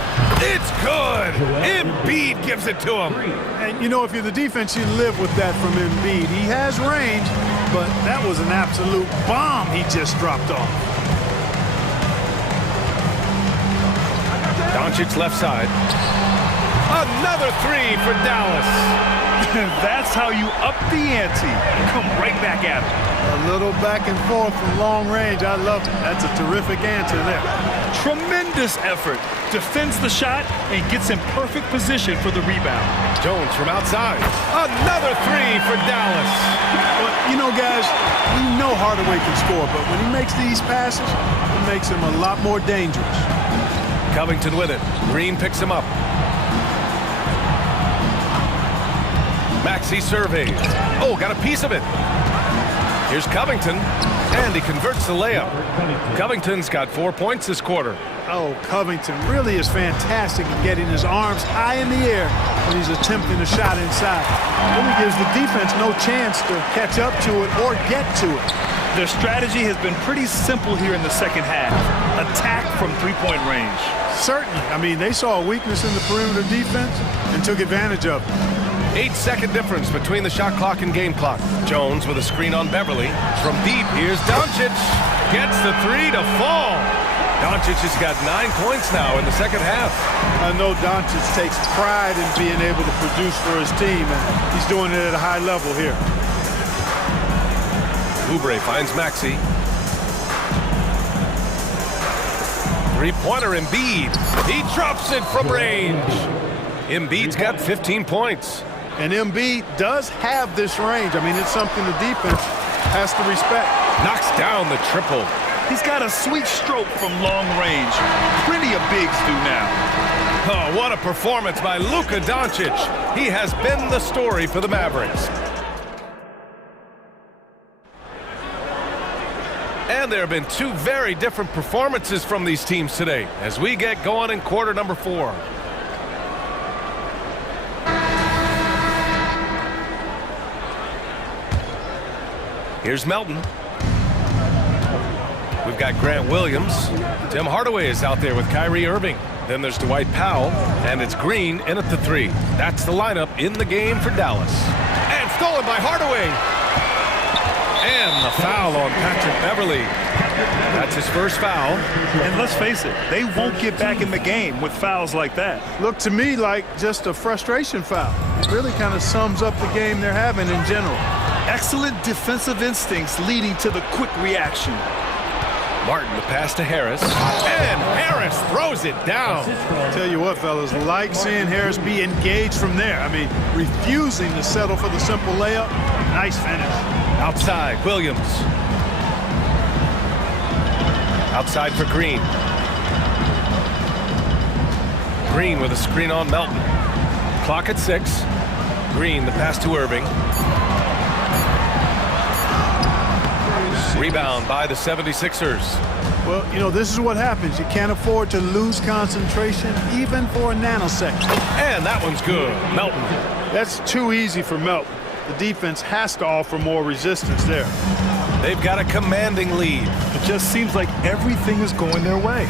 It's good. Embiid gives it to him. And, you know, if you're the defense, you live with that from Embiid. He has range, but that was an absolute bomb he just dropped off. Doncic left side. Another three for Dallas. That's how you up the ante. Come right back at him. A little back and forth from long range. I love it. That's a terrific answer there. Tremendous effort. Defends the shot and gets in perfect position for the rebound. Jones from outside. Another three for Dallas. But, you know, guys, we know Hardaway can score, but when he makes these passes, it makes him a lot more dangerous. Covington with it. Green picks him up. Maxey surveys. Oh, got a piece of it. Here's Covington, and he converts the layup. Covington's got 4 points this quarter. Oh, Covington really is fantastic at getting his arms high in the air when he's attempting a shot inside. Really gives the defense no chance to catch up to it or get to it. Their strategy has been pretty simple here in the second half. Attack from three-point range. Certainly. I mean, they saw a weakness in the perimeter defense and took advantage of it. 8-second difference between the shot clock and game clock. Jones with a screen on Beverly. From deep, here's Doncic. Gets the three to fall. Doncic has got 9 points now in the second half. I know Doncic takes pride in being able to produce for his team, and he's doing it at a high level here. Oubre finds Maxey. Three-pointer Embiid. He drops it from range. Embiid's got 15 points. And Embiid does have this range. I mean, it's something the defense has to respect. Knocks down the triple. He's got a sweet stroke from long range. Plenty of bigs do now. Oh, what a performance by Luka Doncic. He has been the story for the Mavericks. And there have been two very different performances from these teams today as we get going in quarter number 4. Here's Melton. We've got Grant Williams. Tim Hardaway is out there with Kyrie Irving. Then there's Dwight Powell, and it's Green in at the 3. That's the lineup in the game for Dallas. And stolen by Hardaway. And the foul on Patrick Beverly. That's his first foul. And let's face it, they won't get back in the game with fouls like that. Looked to me like just a frustration foul. It really kind of sums up the game they're having in general. Excellent defensive instincts leading to the quick reaction. Martin, the pass to Harris. And Harris throws it down. Tell you what, fellas, like seeing Harris be engaged from there. I mean, refusing to settle for the simple layup. Nice finish. Outside, Williams. Outside for Green. Green with a screen on Melton. Clock at 6. Green, the pass to Irving. Rebound by the 76ers. Well, you know, this is what happens. You can't afford to lose concentration, even for a nanosecond. And that one's good. Melton. That's too easy for Melton. The defense has to offer more resistance there. They've got a commanding lead. It just seems like everything is going their way.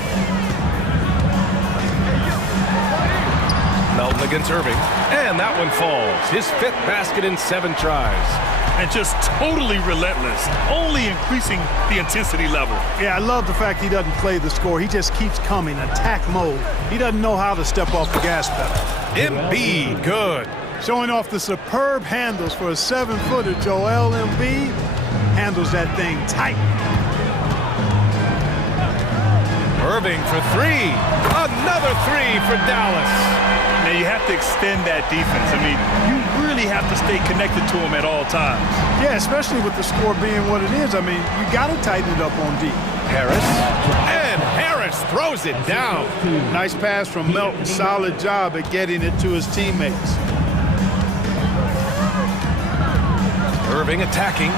Melton against Irving. And that one falls. His 5th basket in 7 tries. And just totally relentless, only increasing the intensity level. Yeah, I love the fact he doesn't play the score. He just keeps coming, attack mode. He doesn't know how to step off the gas pedal. Embiid, good. Showing off the superb handles for a 7-footer, Joel Embiid handles that thing tight. Irving for 3. Another 3 for Dallas. Now you have to extend that defense. I mean, you really have to stay connected to him at all times. Yeah, especially with the score being what it is. I mean, you got to tighten it up on D. Harris. And Harris throws it down. Nice pass from Melton. Solid job at getting it to his teammates. Irving attacking.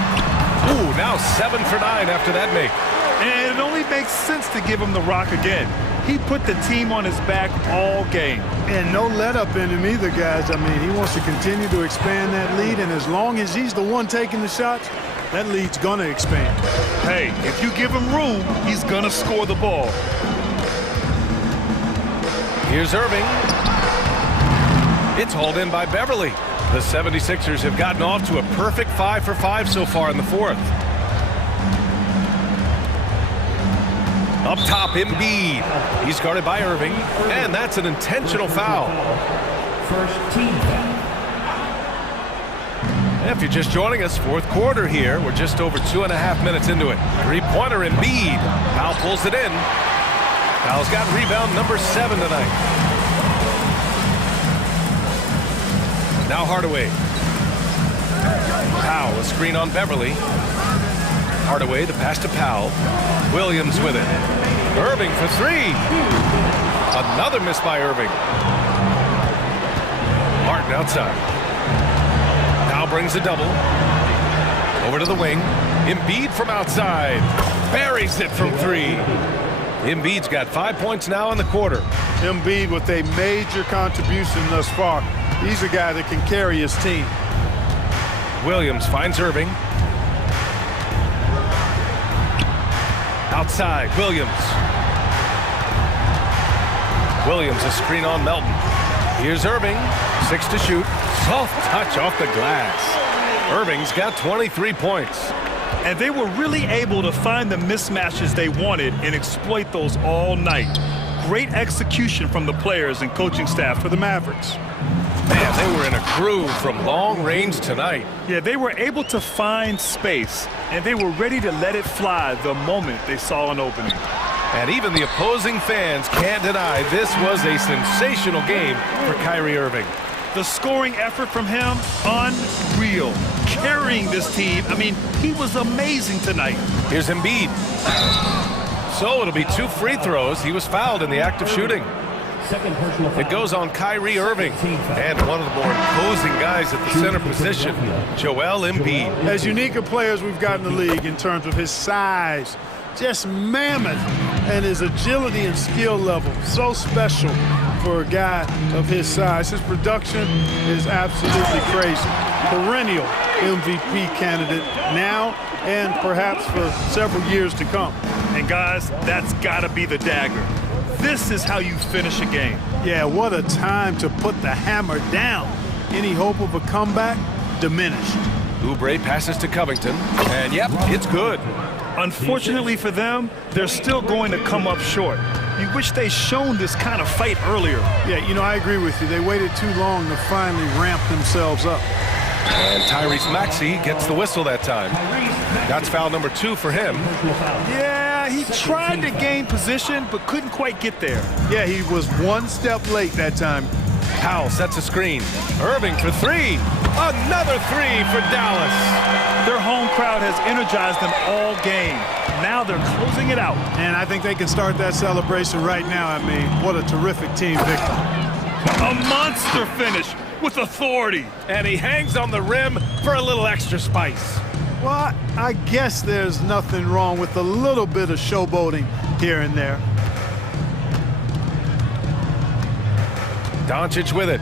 Ooh, now 7 for 9 after that make. And it only makes sense to give him the rock again. He put the team on his back all game. And no let up in him either, guys. I mean, he wants to continue to expand that lead, and as long as he's the one taking the shots, that lead's going to expand. Hey, if you give him room, he's going to score the ball. Here's Irving. It's hauled in by Beverly. The 76ers have gotten off to a perfect 5 for 5 so far in the 4th. Up top, Embiid. He's guarded by Irving, and that's an intentional foul. First team foul. If you're just joining us, 4th quarter here. We're just over 2.5 minutes into it. 3-pointer Embiid. Powell pulls it in. Powell's got rebound number 7 tonight. Now Hardaway. Powell, a screen on Beverly. Hardaway, the pass to Powell. Williams with it. Irving for 3. Another miss by Irving. Martin outside. Powell brings a double. Over to the wing. Embiid from outside. Buries it from 3. Embiid's got 5 points now in the quarter. Embiid with a major contribution thus far. He's a guy that can carry his team. Williams finds Irving. Outside, Williams. Williams, a screen on Melton. Here's Irving, 6 to shoot. Soft touch off the glass. Irving's got 23 points. And they were really able to find the mismatches they wanted and exploit those all night. Great execution from the players and coaching staff for the Mavericks. Man, they were in a groove from long range tonight. Yeah, they were able to find space, and they were ready to let it fly the moment they saw an opening. And even the opposing fans can't deny this was a sensational game for Kyrie Irving. The scoring effort from him, unreal. Carrying this team, I mean, he was amazing tonight. Here's Embiid. So it'll be 2 free throws. He was fouled in the act of shooting. It goes on Kyrie Irving and one of the more imposing guys at the center position, Joel Embiid. As unique a player as we've got in the league in terms of his size, just mammoth, and his agility and skill level, so special for a guy of his size. His production is absolutely crazy. perennial MVP candidate now and perhaps for several years to come. And guys, that's got to be the dagger. This is how you finish a game. Yeah, what a time to put the hammer down. Any hope of a comeback diminished. Oubre passes to Covington, and yep, it's good. Unfortunately for them, they're still going to come up short. You wish they'd shown this kind of fight earlier. Yeah, you know, I agree with you. They waited too long to finally ramp themselves up. And Tyrese Maxey gets the whistle that time. That's foul number 2 for him. Yeah, he tried to gain position, but couldn't quite get there. Yeah, he was one step late that time. Powell sets a screen. Irving for 3. Another 3 for Dallas. Their home crowd has energized them all game. Now they're closing it out. And I think they can start that celebration right now. I mean, what a terrific team victory. A monster finish with authority. And he hangs on the rim for a little extra spice. Well, I guess there's nothing wrong with a little bit of showboating here and there. Doncic with it.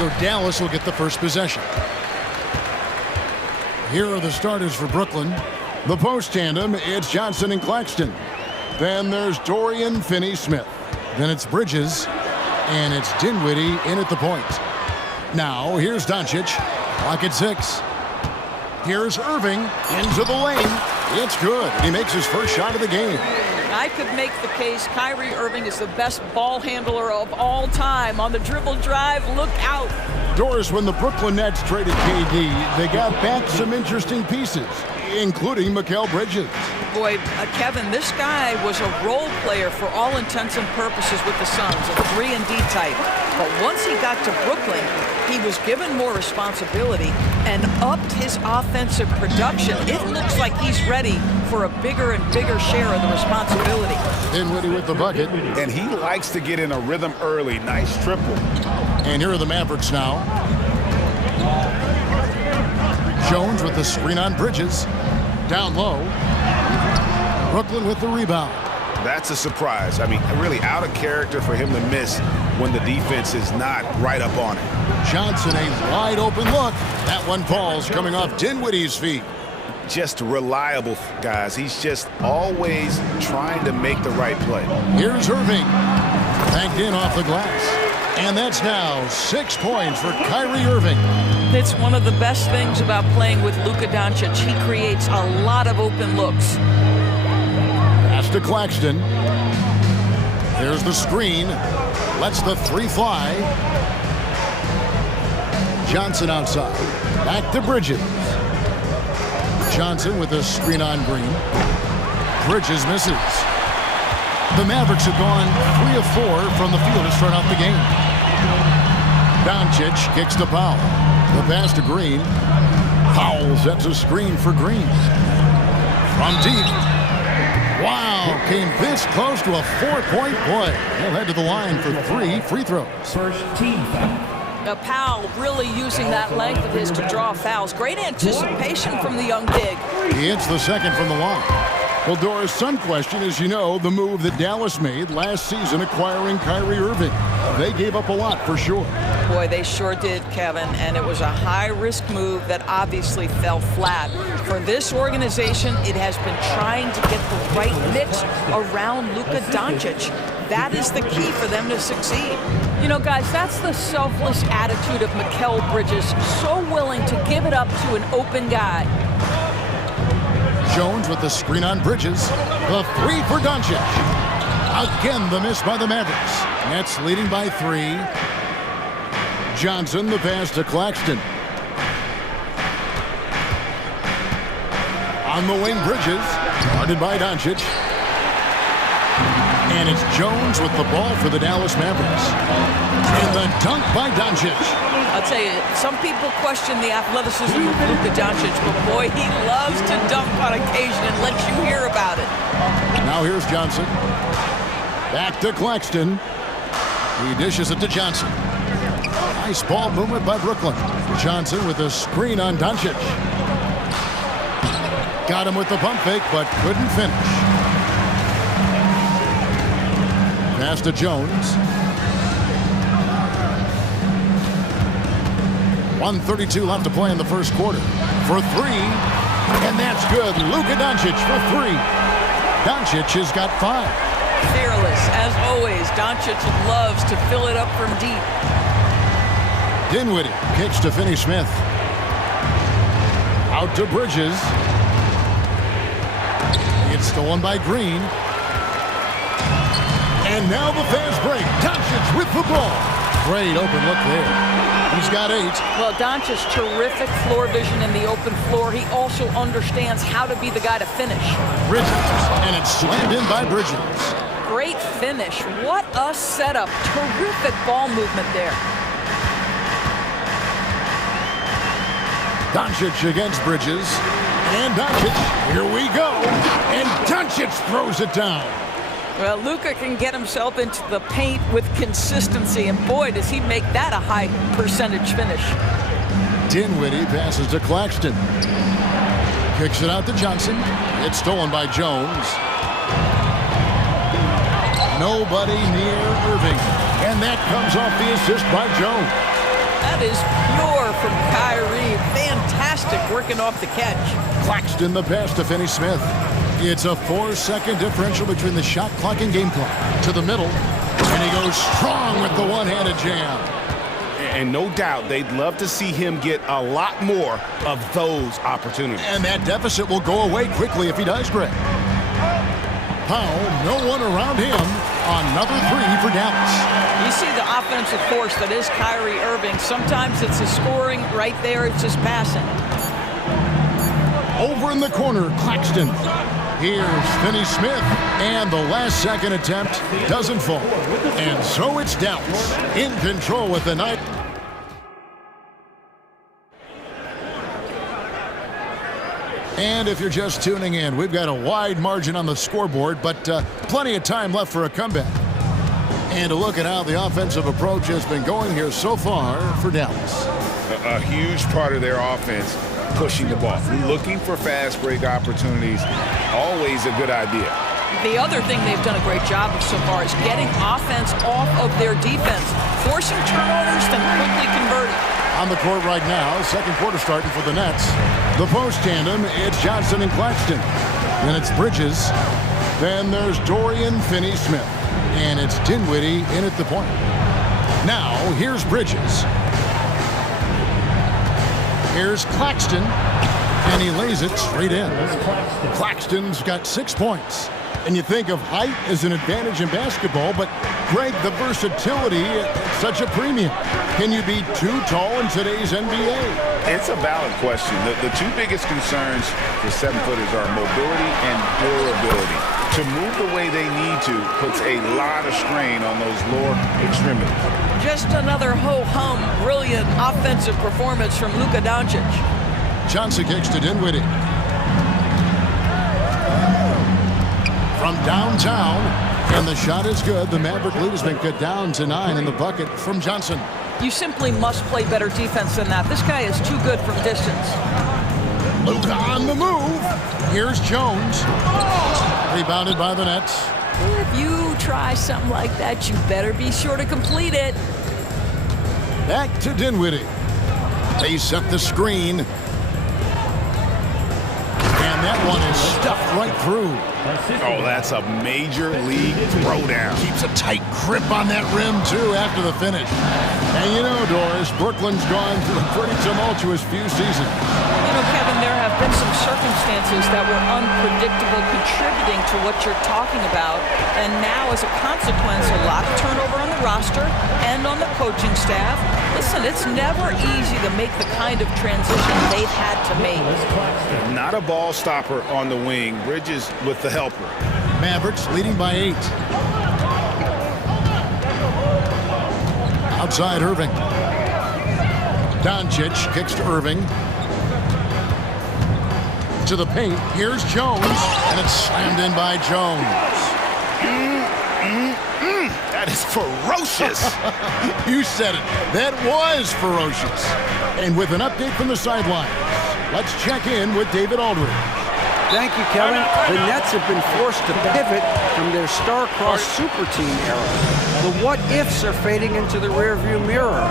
So Dallas will get the first possession. Here are the starters for Brooklyn. The post tandem, it's Johnson and Claxton. Then there's Dorian Finney-Smith. Then it's Bridges, and it's Dinwiddie in at the point. Now, here's Doncic, clock at 6. Here's Irving, into the lane. It's good. He makes his first shot of the game. I could make the case Kyrie Irving is the best ball handler of all time. On the dribble drive, look out. Doris, when the Brooklyn Nets traded KD, they got back some interesting pieces, including Mikal Bridges. Boy, Kevin, this guy was a role player for all intents and purposes with the Suns, a 3-and-D type. But once he got to Brooklyn, he was given more responsibility and upped his offensive production. It looks like he's ready for a bigger and bigger share of the responsibility. Dinwiddie with the bucket. And he likes to get in a rhythm early. Nice triple. And here are the Mavericks now. Jones with the screen on Bridges. Down low. Brooklyn with the rebound. That's a surprise. I mean, really out of character for him to miss when the defense is not right up on it. Johnson, a wide open look. That one falls coming off Dinwiddie's feet. Just reliable, guys. He's just always trying to make the right play. Here's Irving. Banked in off the glass. And that's now 6 points for Kyrie Irving. It's one of the best things about playing with Luka Doncic. He creates a lot of open looks. Pass to Claxton. There's the screen. Lets the three fly. Johnson outside. Back to Bridges. Johnson with a screen on Green. Bridges misses. The Mavericks have gone 3 of 4 from the field to start off the game. Doncic kicks to Powell. The pass to Green. Powell sets a screen for Green. From deep. Wow, came this close to a 4-point play. He'll head to the line for 3 free throws. First team foul. Powell really using that length of his to draw fouls. Great anticipation from the young big. He hits the second from the line. Well, Doris, some question, as you know, the move that Dallas made last season acquiring Kyrie Irving. They gave up a lot for sure. Boy, they sure did, Kevin, and it was a high-risk move that obviously fell flat. For this organization, it has been trying to get the right mix around Luka Doncic. That is the key for them to succeed. You know, guys, that's the selfless attitude of Mikal Bridges, so willing to give it up to an open guy. Jones with the screen on Bridges. The 3 for Doncic. Again, the miss by the Mavericks. Nets leading by 3. Johnson, the pass to Claxton. On the wing, Bridges. Guarded by Doncic. And it's Jones with the ball for the Dallas Mavericks. And the dunk by Doncic. I'll tell you, some people question the athleticism of Luka Doncic, but boy, he loves to dunk on occasion and let you hear about it. Now here's Johnson. Back to Claxton. He dishes it to Johnson. Nice ball movement by Brooklyn. Johnson with a screen on Doncic. Got him with the pump fake, but couldn't finish. Pass to Jones. 1:32 left to play in the first quarter. For 3, and that's good. Luka Doncic for 3. Doncic has got 5. Fearless, as always. Doncic loves to fill it up from deep. Dinwiddie kicks to Finney-Smith. Out to Bridges. It's stolen by Green. And now the fast break. Doncic with the ball. Great open look there. He's got 8. Well, Doncic's terrific floor vision in the open floor. He also understands how to be the guy to finish. Bridges, and it's slammed in by Bridges. Great finish. What a setup. Terrific ball movement there. Doncic against Bridges. And Doncic, here we go. And Doncic throws it down. Well, Luka can get himself into the paint with consistency, and boy, does he make that a high percentage finish. Dinwiddie passes to Claxton. Kicks it out to Johnson. It's stolen by Jones. Nobody near Irving. And that comes off the assist by Jones. That is pure from Kyrie. Fantastic working off the catch. Claxton the pass to Finney-Smith. It's a 4-second differential between the shot clock and game clock. To the middle, and he goes strong with the one-handed jam. And no doubt they'd love to see him get a lot more of those opportunities. And that deficit will go away quickly if he does, Greg. Powell, no one around him. Another three for Dallas. You see the offensive force that is Kyrie Irving. Sometimes it's a scoring right there. It's just passing. Over in the corner, Claxton. Here's Finney-Smith, and the last second attempt doesn't fall. And so it's Dallas in control with the night. And if you're just tuning in, we've got a wide margin on the scoreboard, but plenty of time left for a comeback. And a look at how the offensive approach has been going here so far for Dallas. A huge part of their offense, pushing the ball, looking for fast break opportunities, always a good idea. The other thing they've done a great job of so far is getting offense off of their defense, forcing turnovers, then quickly converting. On the court right now, second quarter starting for the Nets. The post tandem, it's Johnson and Claxton. Then it's Bridges. Then there's Dorian Finney-Smith. And it's Dinwiddie in at the point. Now, here's Bridges. Here's Claxton. And he lays it straight in. Claxton's got 6 points. And you think of height as an advantage in basketball, but Greg, the versatility at such a premium. Can you be too tall in today's NBA? It's a valid question. The two biggest concerns for 7-footers are mobility and durability. To move the way they need to puts a lot of strain on those lower extremities. Just another ho-hum, brilliant offensive performance from Luka Doncic. Johnson kicks to Dinwiddie. From downtown, and the shot is good. The Maverick lead has been cut down to 9 in the bucket from Johnson. You simply must play better defense than that. This guy is too good from distance. Luka on the move. Here's Jones. Rebounded by the Nets. If you try something like that, you better be sure to complete it. Back to Dinwiddie. They set the screen. And that one is stuffed right through. Oh, that's a major league throwdown. Keeps a tight grip on that rim, too, after the finish. And you know, Doris, Brooklyn's gone through a pretty tumultuous few seasons. You know, Kevin, there have been some circumstances that were unpredictable contributing to what you're talking about. And now, as a consequence, a lot of turnover on the roster and on the coaching staff. Listen, it's never easy to make the kind of transition they've had to make. Not a ball stopper on the wing. Bridges with the helper. Mavericks leading by 8. Outside Irving. Doncic kicks to Irving. To the paint. Here's Jones. And it's slammed in by Jones. That is ferocious. You said it. That was ferocious. And with an update from the sidelines, let's check in with David Aldridge. Thank you, Kevin. The Nets have been forced to pivot from their star-crossed super team era. The what-ifs are fading into the rearview mirror.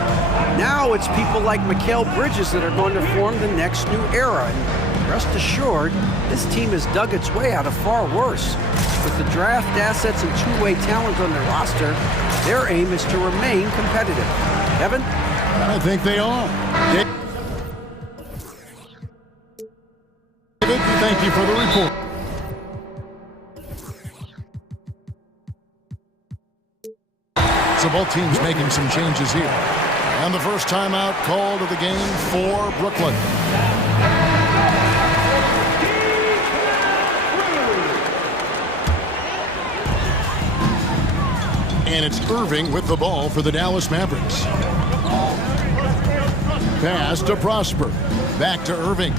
Now it's people like Mikal Bridges that are going to form the next new era. And rest assured, this team has dug its way out of far worse. With the draft assets and two-way talent on their roster, their aim is to remain competitive. Kevin? I think they are. David, thank you for the report. So both teams making some changes here. And the first timeout called of the game for Brooklyn. And it's Irving with the ball for the Dallas Mavericks. Pass to Prosper. Back to Irving.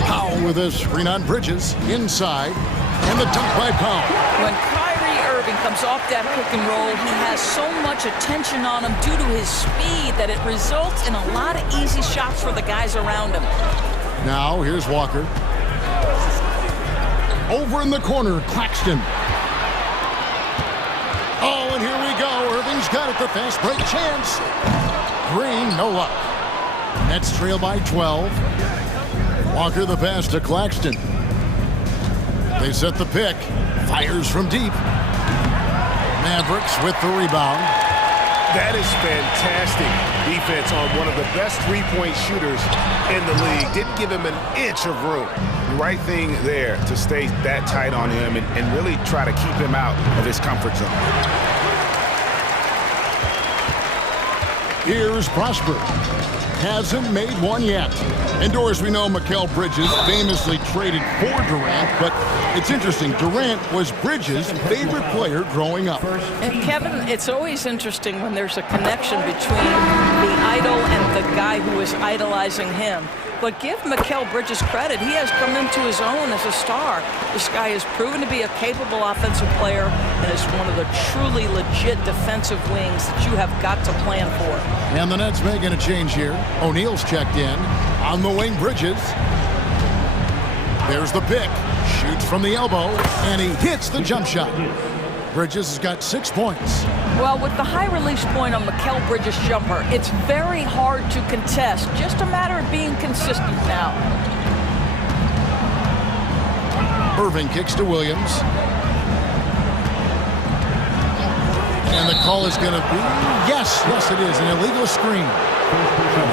Powell with a screen on Bridges. Inside. And the dunk by Powell. When Kyrie Irving comes off that pick and roll, he has so much attention on him due to his speed that it results in a lot of easy shots for the guys around him. Now, here's Walker. Over in the corner, Claxton. Oh, and here we go. Irving's got it, the fast break chance. Green, no luck. Nets trail by 12. Walker the pass to Claxton. They set the pick. Fires from deep. Mavericks with the rebound. That is fantastic defense on one of the best three-point shooters in the league. Didn't give him an inch of room. The right thing there to stay that tight on him and really try to keep him out of his comfort zone. Here's Prosper. Hasn't made one yet. Indoors, we know Mikal Bridges famously traded for Durant, but it's interesting. Durant was Bridges' favorite player growing up. And Kevin, it's always interesting when there's a connection between the idol and the guy who is idolizing him. But give Mikal Bridges credit. He has come into his own as a star. This guy has proven to be a capable offensive player and is one of the truly legit defensive wings that you have got to plan for. And the Nets making a change here. O'Neal's checked in. On the wing, Bridges. There's the pick. Shoots from the elbow, and he hits the jump shot. Bridges has got 6 points. Well, with the high release point on Mikal Bridges' jumper, it's very hard to contest. Just a matter of being consistent now. Irving kicks to Williams. And the call is going to be, yes, it is, an illegal screen.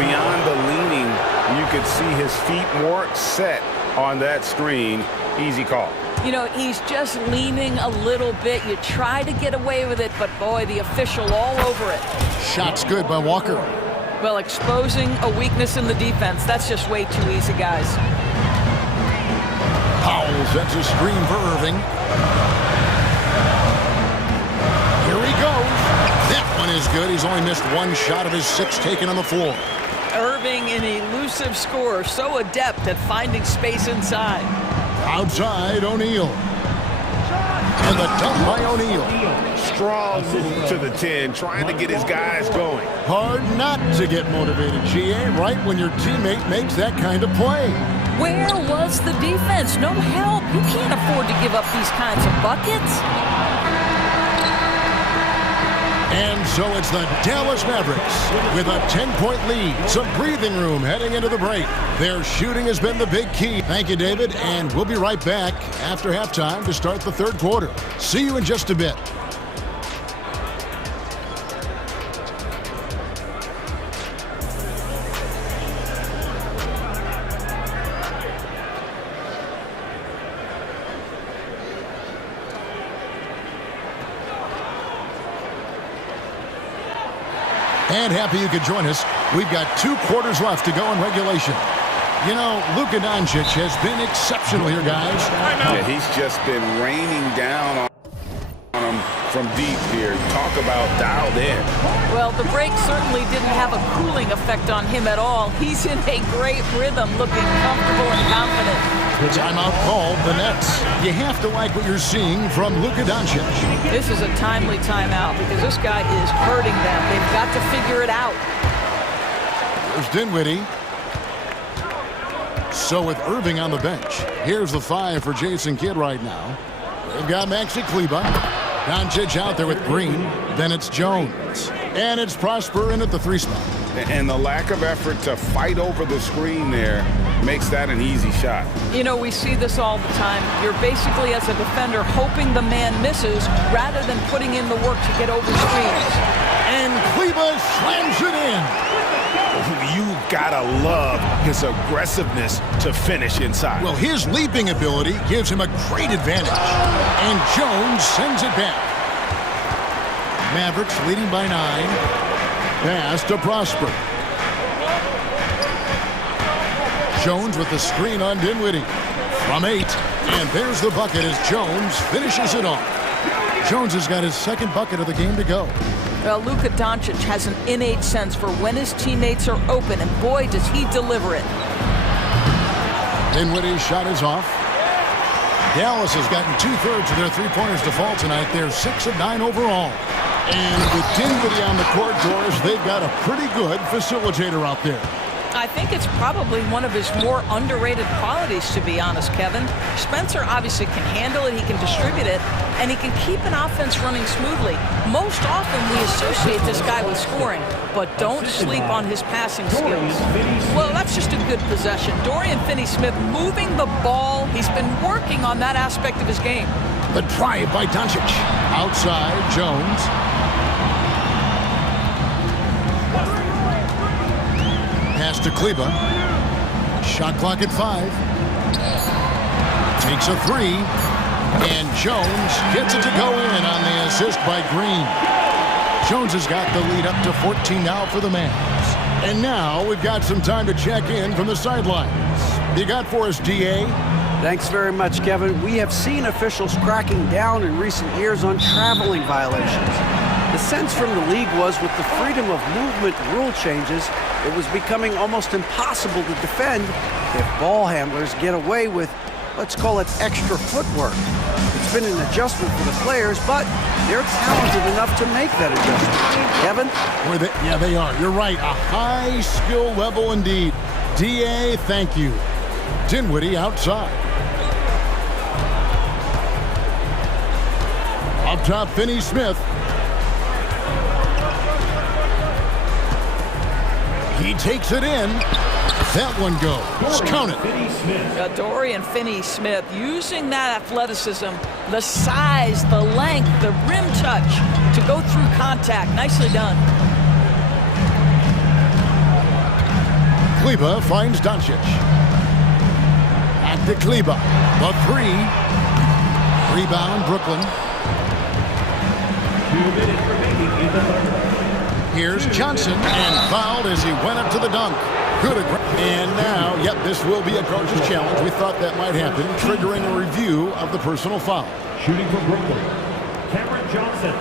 Beyond the leaning, you could see his feet more set on that screen. Easy call. You know, he's just leaning a little bit. You try to get away with it, but boy, the official all over it. Shot's good by Walker. Well, exposing a weakness in the defense, that's just way too easy, guys. Powell sets a screen for Irving. Here he goes. That one is good. He's only missed one shot of his 6 taken on the floor. Irving, an elusive scorer, so adept at finding space inside. Outside, O'Neal. And the dunk by O'Neal. Strong move to the 10, trying to get his guys going. Hard not to get motivated, GA, right when your teammate makes that kind of play. Where was the defense? No help. You can't afford to give up these kinds of buckets. And so it's the Dallas Mavericks with a 10-point lead. Some breathing room heading into the break. Their shooting has been the big key. Thank you, David. And we'll be right back after halftime to start the third quarter. See you in just a bit. And happy you could join us. We've got 2 quarters left to go in regulation. You know, Luka Doncic has been exceptional here, guys. Yeah, he's just been raining down on him from deep here. Talk about dialed in. Well, the break certainly didn't have a cooling effect on him at all. He's in a great rhythm, looking comfortable and confident. Timeout called the Nets. You have to like what you're seeing from Luka Doncic. This is a timely timeout because this guy is hurting them. They've got to figure it out. There's Dinwiddie. So with Irving on the bench, here's the 5 for Jason Kidd right now. They've got Maxi Kleber. Doncic out there with Green. Then it's Jones. And it's Prosper in at the 3 spot. And the lack of effort to fight over the screen there makes that an easy shot. You know, we see this all the time. You're basically, as a defender, hoping the man misses rather than putting in the work to get over screens. And Kleber slams it in. You've got to love his aggressiveness to finish inside. Well, his leaping ability gives him a great advantage. And Jones sends it back. Mavericks leading by 9. Pass to Prosper. Jones with the screen on Dinwiddie. From 8. And there's the bucket as Jones finishes it off. Jones has got his 2nd bucket of the game to go. Well, Luka Doncic has an innate sense for when his teammates are open, and boy, does he deliver it. Dinwiddie's shot is off. Dallas has gotten 2/3 of their 3-pointers to fall tonight. They're 6 of 9 overall. And with Dinwiddie on the court, Doris, they've got a pretty good facilitator out there. I think it's probably one of his more underrated qualities, to be honest, Kevin. Spencer obviously can handle it, he can distribute it, and he can keep an offense running smoothly. Most often we associate this guy with scoring, but don't sleep on his passing skills. Well, that's just a good possession. Dorian Finney-Smith moving the ball. He's been working on that aspect of his game. The drive by Doncic. Outside, Jones. Pass to Kleba. Shot clock at 5. Takes a 3. And Jones gets it to go in on the assist by Green. Jones has got the lead up to 14 now for the Mavs. And now we've got some time to check in from the sidelines. You got for us, DA? Thanks very much, Kevin. We have seen officials cracking down in recent years on traveling violations. The sense from the league was with the freedom of movement rule changes, it was becoming almost impossible to defend if ball handlers get away with, let's call it, extra footwork. It's been an adjustment for the players, but they're talented enough to make that adjustment. Kevin? Yeah, they are. You're right. A high skill level indeed. DA, thank you. Dinwiddie outside. Up top, Finney-Smith. He takes it in. That one goes. Count it. Dorian Finney-Smith using that athleticism, the size, the length, the rim touch to go through contact. Nicely done. Kleba finds Doncic. Back to Kleba. The 3. Rebound, Brooklyn. 2 minutes remaining in the third. Here's Johnson, and fouled as he went up to the dunk. Good. And now, yep, this will be a coach's challenge. We thought that might happen, triggering a review of the personal foul. Shooting for Brooklyn, Cameron Johnson,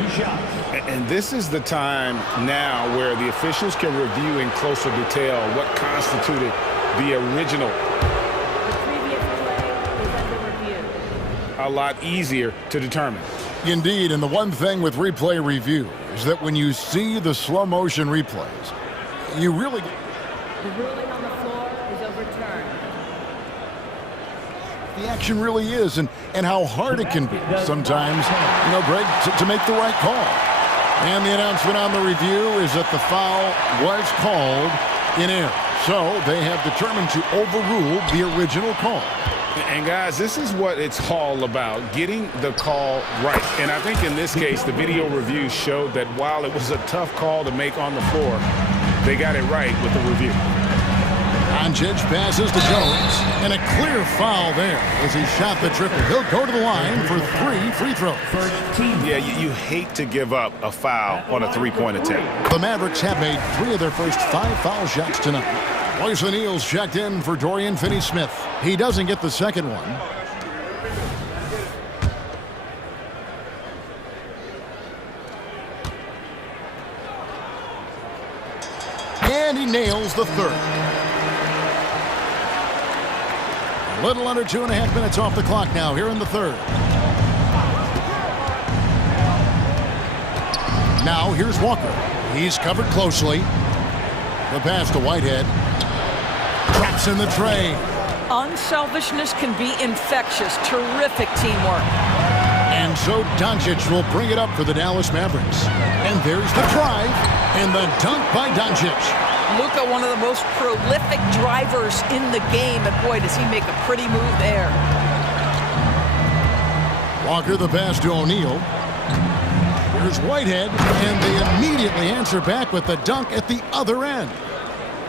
2 shots. And this is the time now where the officials can review in closer detail what constituted the original. The previous play is under review. A lot easier to determine. Indeed, and the one thing with replay review is that when you see the slow motion replays, you really... The ruling on the floor is overturned. The action really is, and how hard it can be sometimes, you know, Greg, to make the right call. And the announcement on the review is that the foul was called in error. So they have determined to overrule the original call. And guys, this is what it's all about, getting the call right. And I think in this case, the video review showed that while it was a tough call to make on the floor, they got it right with the review. Doncic passes to Jones, and a clear foul there as he shot the triple. He'll go to the line for 3 free throws. Yeah, you hate to give up a foul on a three-point attempt. The Mavericks have made 3 of their first 5 foul shots tonight. Royce O'Neal's checked in for Dorian Finney-Smith. He doesn't get the second one. And he nails the third. A little under 2.5 minutes off the clock now here in the third. Now here's Walker. He's covered closely. The pass to Whitehead. Drops in the tray. Unselfishness can be infectious. Terrific teamwork. And so Doncic will bring it up for the Dallas Mavericks. And there's the drive and the dunk by Doncic. Luka, one of the most prolific drivers in the game, and boy, does he make a pretty move there. Walker the pass to O'Neal. Here's Whitehead, and they immediately answer back with the dunk at the other end.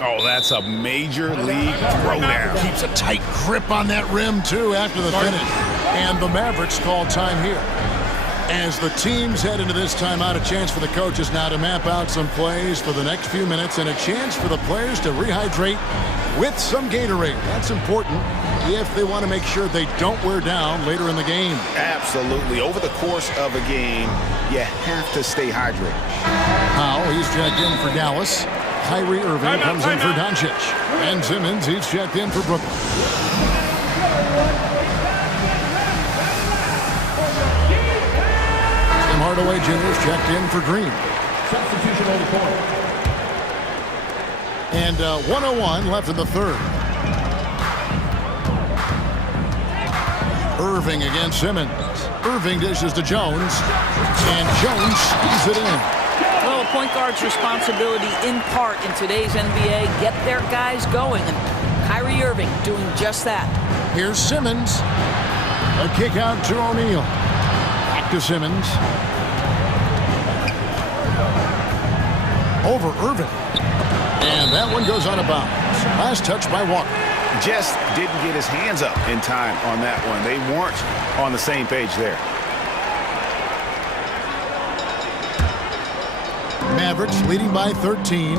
Oh, that's a major league throwdown. Keeps a tight grip on that rim, too, after the finish. And the Mavericks call time here. As the teams head into this timeout, a chance for the coaches now to map out some plays for the next few minutes and a chance for the players to rehydrate with some Gatorade. That's important if they want to make sure they don't wear down later in the game. Absolutely. Over the course of a game, you have to stay hydrated. Powell, he's checked in for Dallas. Kyrie Irving comes in for Doncic. And Simmons, he's checked in for Brooklyn. Tim Hardaway Jr. is checked in for Green. Substitution on the court. And 1:01 left in the third. Irving against Simmons. Irving dishes to Jones. And Jones squeezes it in. Well, a point guard's responsibility in part in today's NBA, get their guys going. And Kyrie Irving doing just that. Here's Simmons. A kick out to O'Neal. Back to Simmons. Over Irving. And that one goes out of bounds. Last touch by Walker. Just didn't get his hands up in time on that one. They weren't on the same page there. Mavericks leading by 13.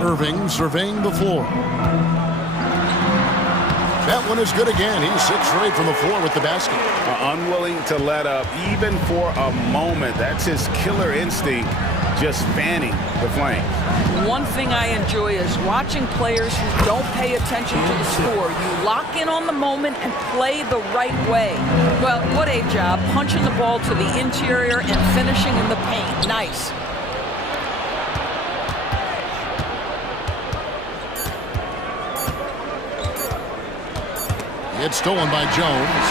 Irving surveying the floor. That one is good again. He's 6 for 8 from the floor with the basket. Unwilling to let up even for a moment. That's his killer instinct, just fanning the flames. One thing I enjoy is watching players who don't pay attention to the score. You lock in on the moment and play the right way. Well, what a job, punching the ball to the interior and finishing in the paint. Nice. It's stolen by Jones.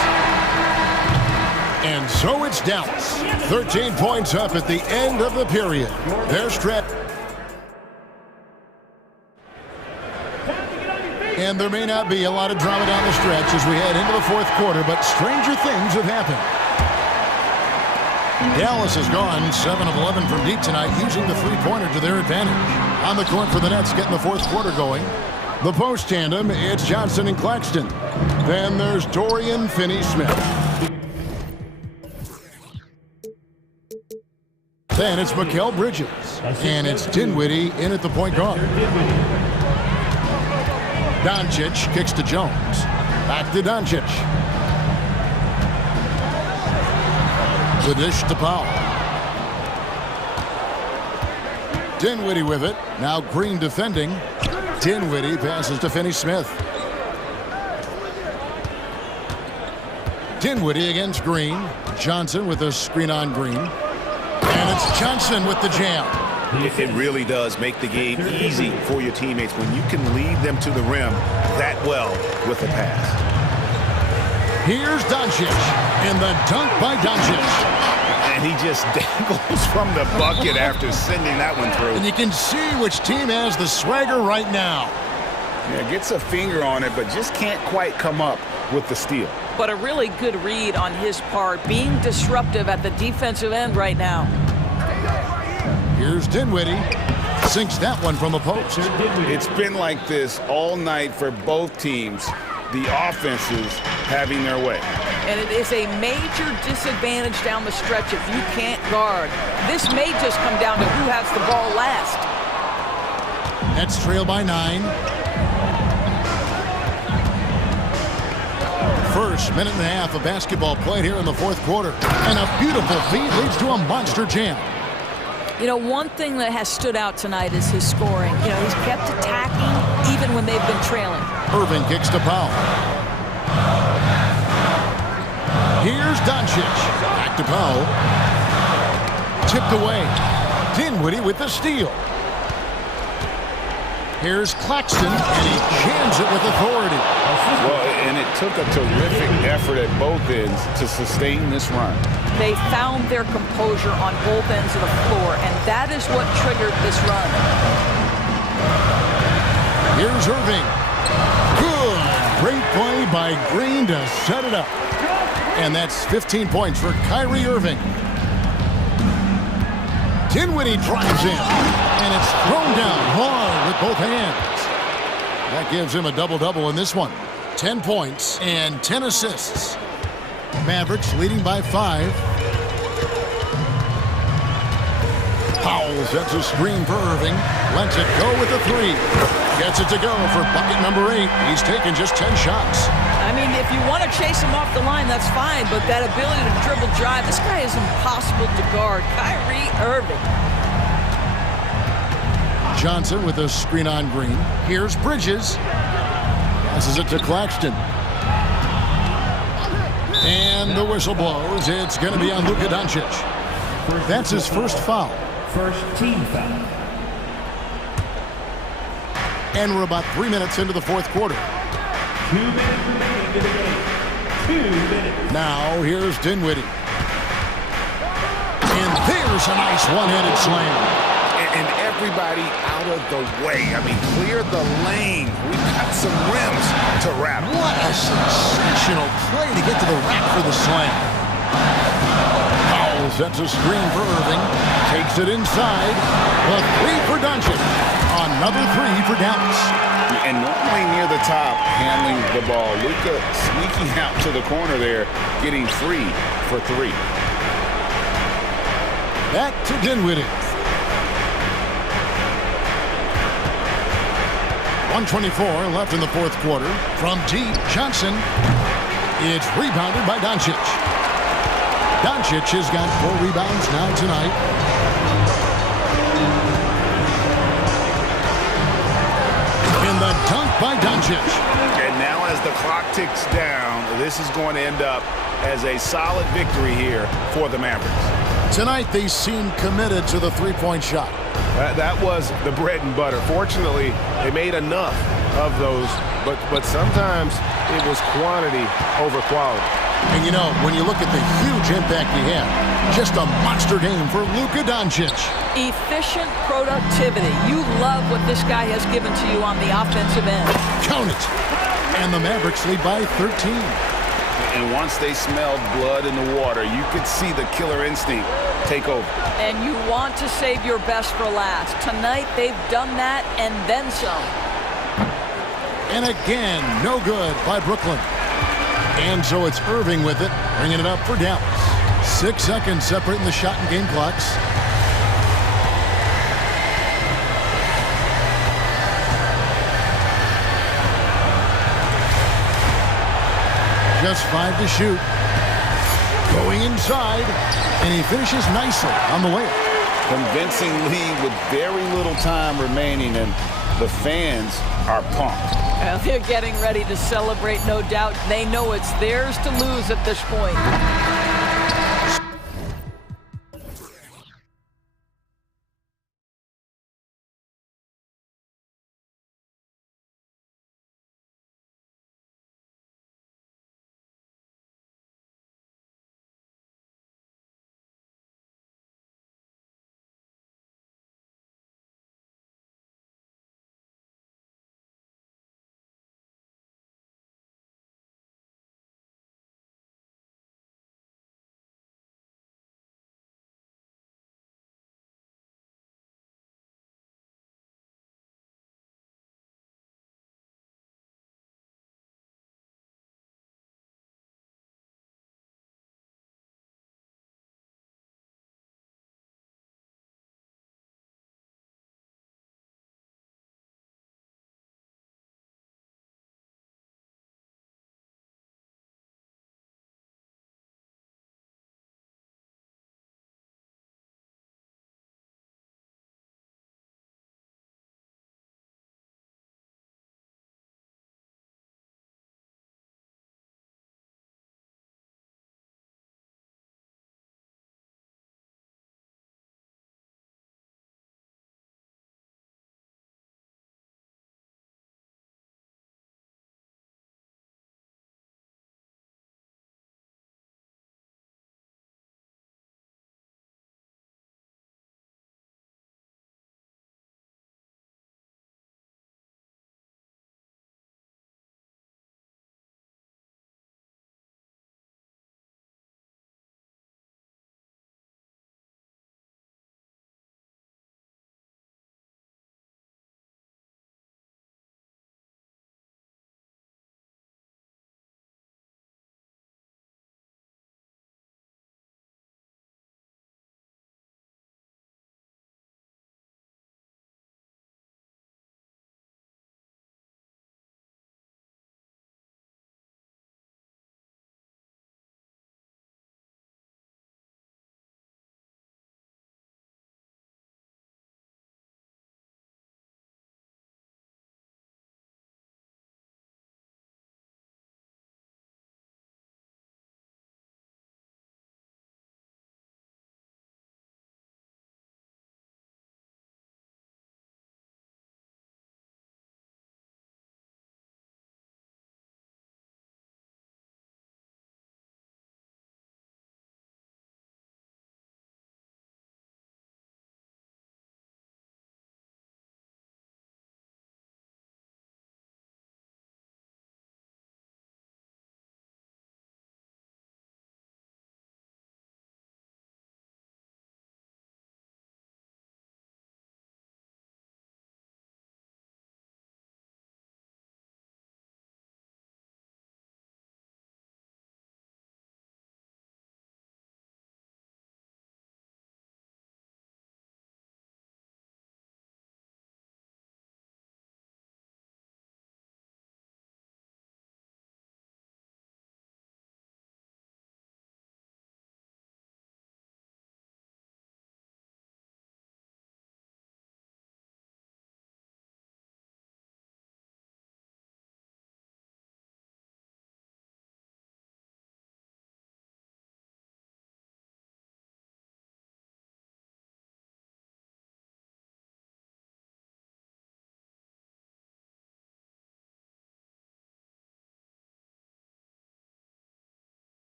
And so it's Dallas. 13 points up at the end of the period. Their stretch. And there may not be a lot of drama down the stretch as we head into the fourth quarter, but stranger things have happened. Dallas has gone 7 of 11 from deep tonight, using the three-pointer to their advantage. On the court for the Nets, getting the fourth quarter going. The post tandem, it's Johnson and Claxton. Then there's Dorian Finney-Smith. Then it's Mikal Bridges. And it's Dinwiddie in at the point guard. Doncic kicks to Jones. Back to Doncic. The dish to Powell. Dinwiddie with it. Now Green defending. Dinwiddie passes to Finney-Smith. Dinwiddie against Green. Johnson with a screen on Green. And it's Johnson with the jam. It really does make the game easy for your teammates when you can lead them to the rim that well with a pass. Here's Doncic, and the dunk by Doncic. And he just dangles from the bucket after sending that one through. And you can see which team has the swagger right now. Yeah, gets a finger on it, but just can't quite come up with the steal. But a really good read on his part, being disruptive at the defensive end right now. Here's Dinwiddie. Sinks that one from the post. It's been like this all night for both teams. The offenses having their way. And it is a major disadvantage down the stretch if you can't guard. This may just come down to who has the ball last. Nets trail by 9. First minute and a half of basketball played here in the fourth quarter. And a beautiful feed leads to a monster jam. You know, one thing that has stood out tonight is his scoring. You know, he's kept attacking even when they've been trailing. Irving kicks to Powell. Here's Doncic. Back to Powell. Tipped away. Dinwiddie with the steal. Here's Claxton, and he jams it with authority. Well, and it took a terrific effort at both ends to sustain this run. They found their composure on both ends of the floor, and that is what triggered this run. Here's Irving. Good. Great play by Green to set it up. And that's 15 points for Kyrie Irving. Dinwiddie drives in, and it's thrown down hard with both hands. That gives him a double-double in this one. 10 points and 10 assists. Mavericks leading by 5. Powell sets a screen for Irving. Lets it go with a 3. Gets it to go for bucket number 8. He's taken just 10 shots. I mean, if you want to chase him off the line, that's fine, but that ability to dribble drive, this guy is impossible to guard. Kyrie Irving. Johnson with a screen on Green. Here's Bridges. Passes it to Claxton. And the whistle blows. It's going to be on Luka Doncic. That's his first foul. first team foul. And we're about 3 minutes into the fourth quarter. 2 minutes remaining to the game. 2 minutes. Now, here's Dinwiddie. And there's a nice one-handed slam. And everybody out of the way. I mean, clear the lane. We've got some rims to wrap. What a sensational play to get to the rack for the slam. Powell sets a screen for Irving. Takes it inside. The three for Doncic. Another three for Dallas. And normally near the top, handling the ball. Luka sneaking out to the corner there, getting free for three. Back to Dinwiddie. 1:24 left in the fourth quarter. From deep, Johnson. It's rebounded by Doncic. Doncic has got 4 rebounds now tonight. And the dunk by Doncic. And now as the clock ticks down, this is going to end up as a solid victory here for the Mavericks. Tonight they seem committed to the three-point shot. That was the bread and butter. Fortunately, they made enough of those, but sometimes it was quantity over quality. And you know, when you look at the huge impact he had, just a monster game for Luka Doncic. Efficient productivity. You love what this guy has given to you on the offensive end. Count it. And the Mavericks lead by 13. And once they smelled blood in the water, you could see the killer instinct take over. And you want to save your best for last. Tonight, they've done that and then some. And again, no good by Brooklyn. And so it's Irving with it, bringing it up for Dallas. 6 seconds separating the shot and game clocks. Just 5 to shoot. Going inside, and he finishes nicely on the way. Convincing lead with very little time remaining, and the fans are pumped. Well, they're getting ready to celebrate, no doubt. They know it's theirs to lose at this point.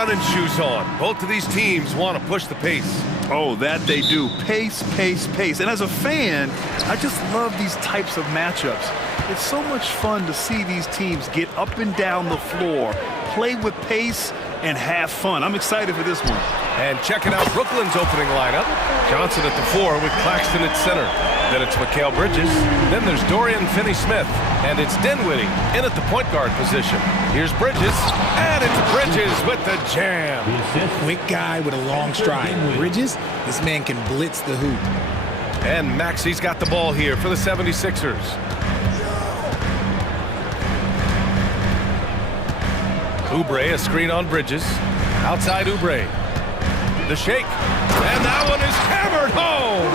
running shoes on. Both of these teams want to push the pace. Oh, that they do. Pace, pace, pace. And as a fan, I just love these types of matchups. It's so much fun to see these teams get up and down the floor, play with pace, and have fun. I'm excited for this one. And checking out Brooklyn's opening lineup. Johnson at the 4 with Claxton at center. Then it's Mikal Bridges. Then there's Dorian Finney-Smith. And it's Dinwiddie in at the point guard position. Here's Bridges. And it's Bridges with the jam. Quick guy with a long stride. Bridges, this man can blitz the hoop. And Maxey's got the ball here for the 76ers. Oubre, a screen on Bridges. Outside Oubre. The shake. And that one is hammered home.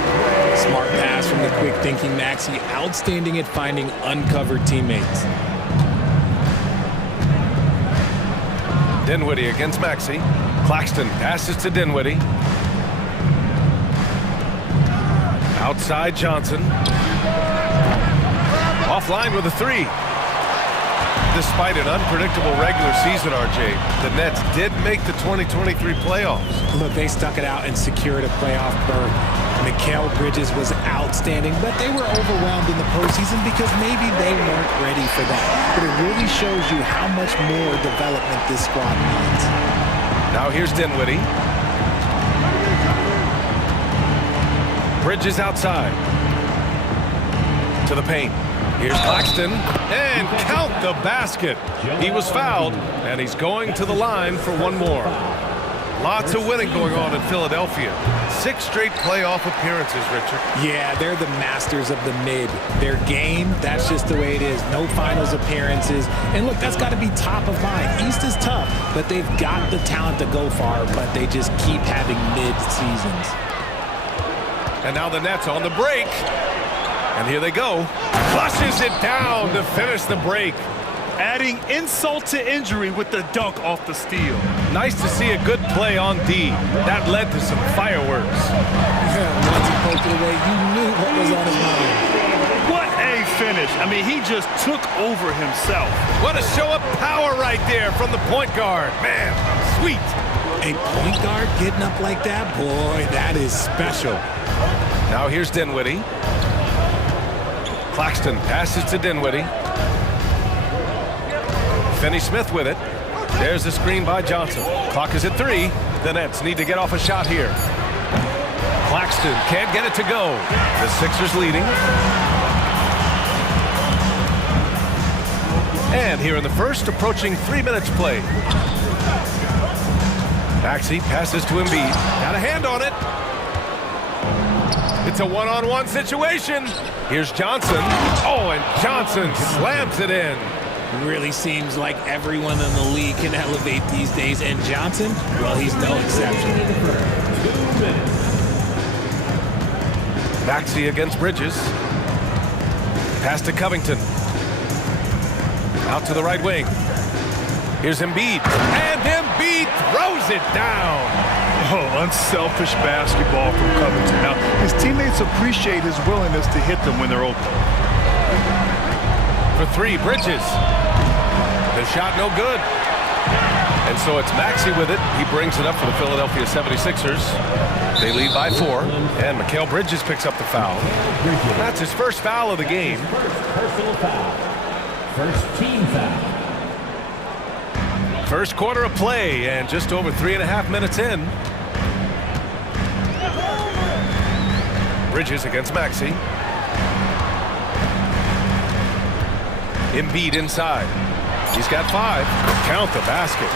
Smart pass from the quick-thinking Maxey. Outstanding at finding uncovered teammates. Dinwiddie against Maxey. Claxton passes to Dinwiddie. Outside Johnson. Offline with a 3. Despite an unpredictable regular season, RJ, the Nets did make the 2023 playoffs. Look, they stuck it out and secured a playoff berth. Mikal Bridges was outstanding, but they were overwhelmed in the postseason because maybe they weren't ready for that. But it really shows you how much more development this squad needs. Now here's Dinwiddie. Bridges outside. To the paint. Here's Claxton, and count the basket. He was fouled, and he's going to the line for one more. Lots of winning going on in Philadelphia. 6 straight playoff appearances, Richard. Yeah, they're the masters of the mid. Their game, that's just the way it is. No finals appearances. And look, that's got to be top of mind. East is tough, but they've got the talent to go far, but they just keep having mid-seasons. And now the Nets on the break. And here they go. Flushes it down to finish the break. Adding insult to injury with the dunk off the steal. Nice to see a good play on D. That led to some fireworks. Yeah, once he poked it away, you knew what was on his mind. What a finish. I mean, he just took over himself. What a show of power right there from the point guard. Man, sweet. A point guard getting up like that? Boy, that is special. Now here's Dinwiddie. Claxton passes to Dinwiddie. Finney-Smith with it. There's the screen by Johnson. Clock is at 3. The Nets need to get off a shot here. Claxton can't get it to go. The Sixers leading. And here in the first, approaching 3 minutes played. Maxey passes to Embiid. Got a hand on it. It's a one-on-one situation. Here's Johnson. Oh, and Johnson slams it in. It really seems like everyone in the league can elevate these days. And Johnson, well, he's no exception. Maxey against Bridges. Pass to Covington. Out to the right wing. Here's Embiid. And Embiid throws it down. Oh, unselfish basketball from Covington. Now, his teammates appreciate his willingness to hit them when they're open. For 3, Bridges. The shot no good. And so it's Maxey with it. He brings it up for the Philadelphia 76ers. They lead by 4. And Mikal Bridges picks up the foul. That's his first foul of the game. Personal foul. First team foul. First quarter of play, and just over 3.5 minutes in. Bridges against Maxey. Embiid inside. He's got 5. Count the basket.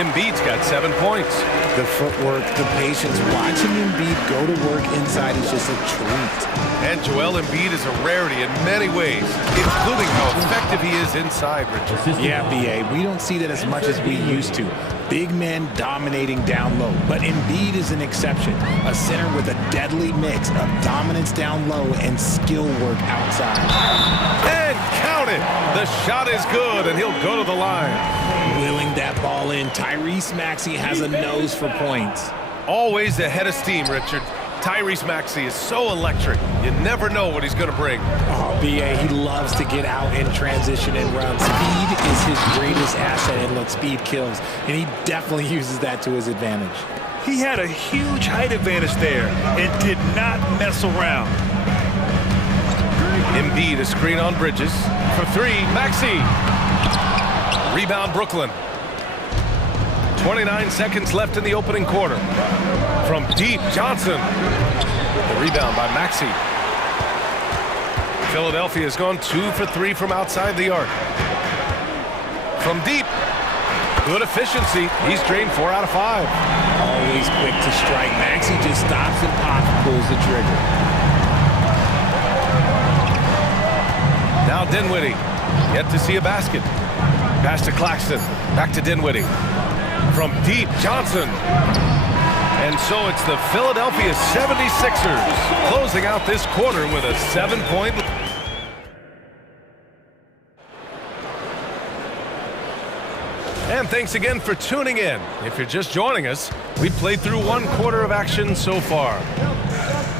Embiid's got 7 points. The footwork, the patience, watching Embiid go to work inside is just a treat. And Joel Embiid is a rarity in many ways, including how effective he is inside, Richard. Yeah, B.A., we don't see that as much as we used to. Big men dominating down low, but Embiid is an exception. A center with a deadly mix of dominance down low and skill work outside. And count it! The shot is good, and he'll go to the line. Wheeling that ball in, Tyrese Maxey has a nose for points. Always ahead of steam, Richard. Tyrese Maxey is so electric. You never know what he's going to bring. Oh, B.A., he loves to get out in transition and run. Speed is his greatest asset, and look, speed kills. And he definitely uses that to his advantage. He had a huge height advantage there and did not mess around. Embiid a screen on Bridges. For three, Maxey. Rebound, Brooklyn. 29 seconds left in the opening quarter. From deep, Johnson. The rebound by Maxey. Philadelphia has gone 2 for 3 from outside the arc. From deep. Good efficiency. He's drained 4 out of 5. Always quick to strike. Maxey just stops and pops, pulls the trigger. Now Dinwiddie. Yet to see a basket. Pass to Claxton. Back to Dinwiddie. From deep, Johnson. And so it's the Philadelphia 76ers closing out this quarter with a 7-point. And thanks again for tuning in. If you're just joining us, we've played through 1 quarter of action so far.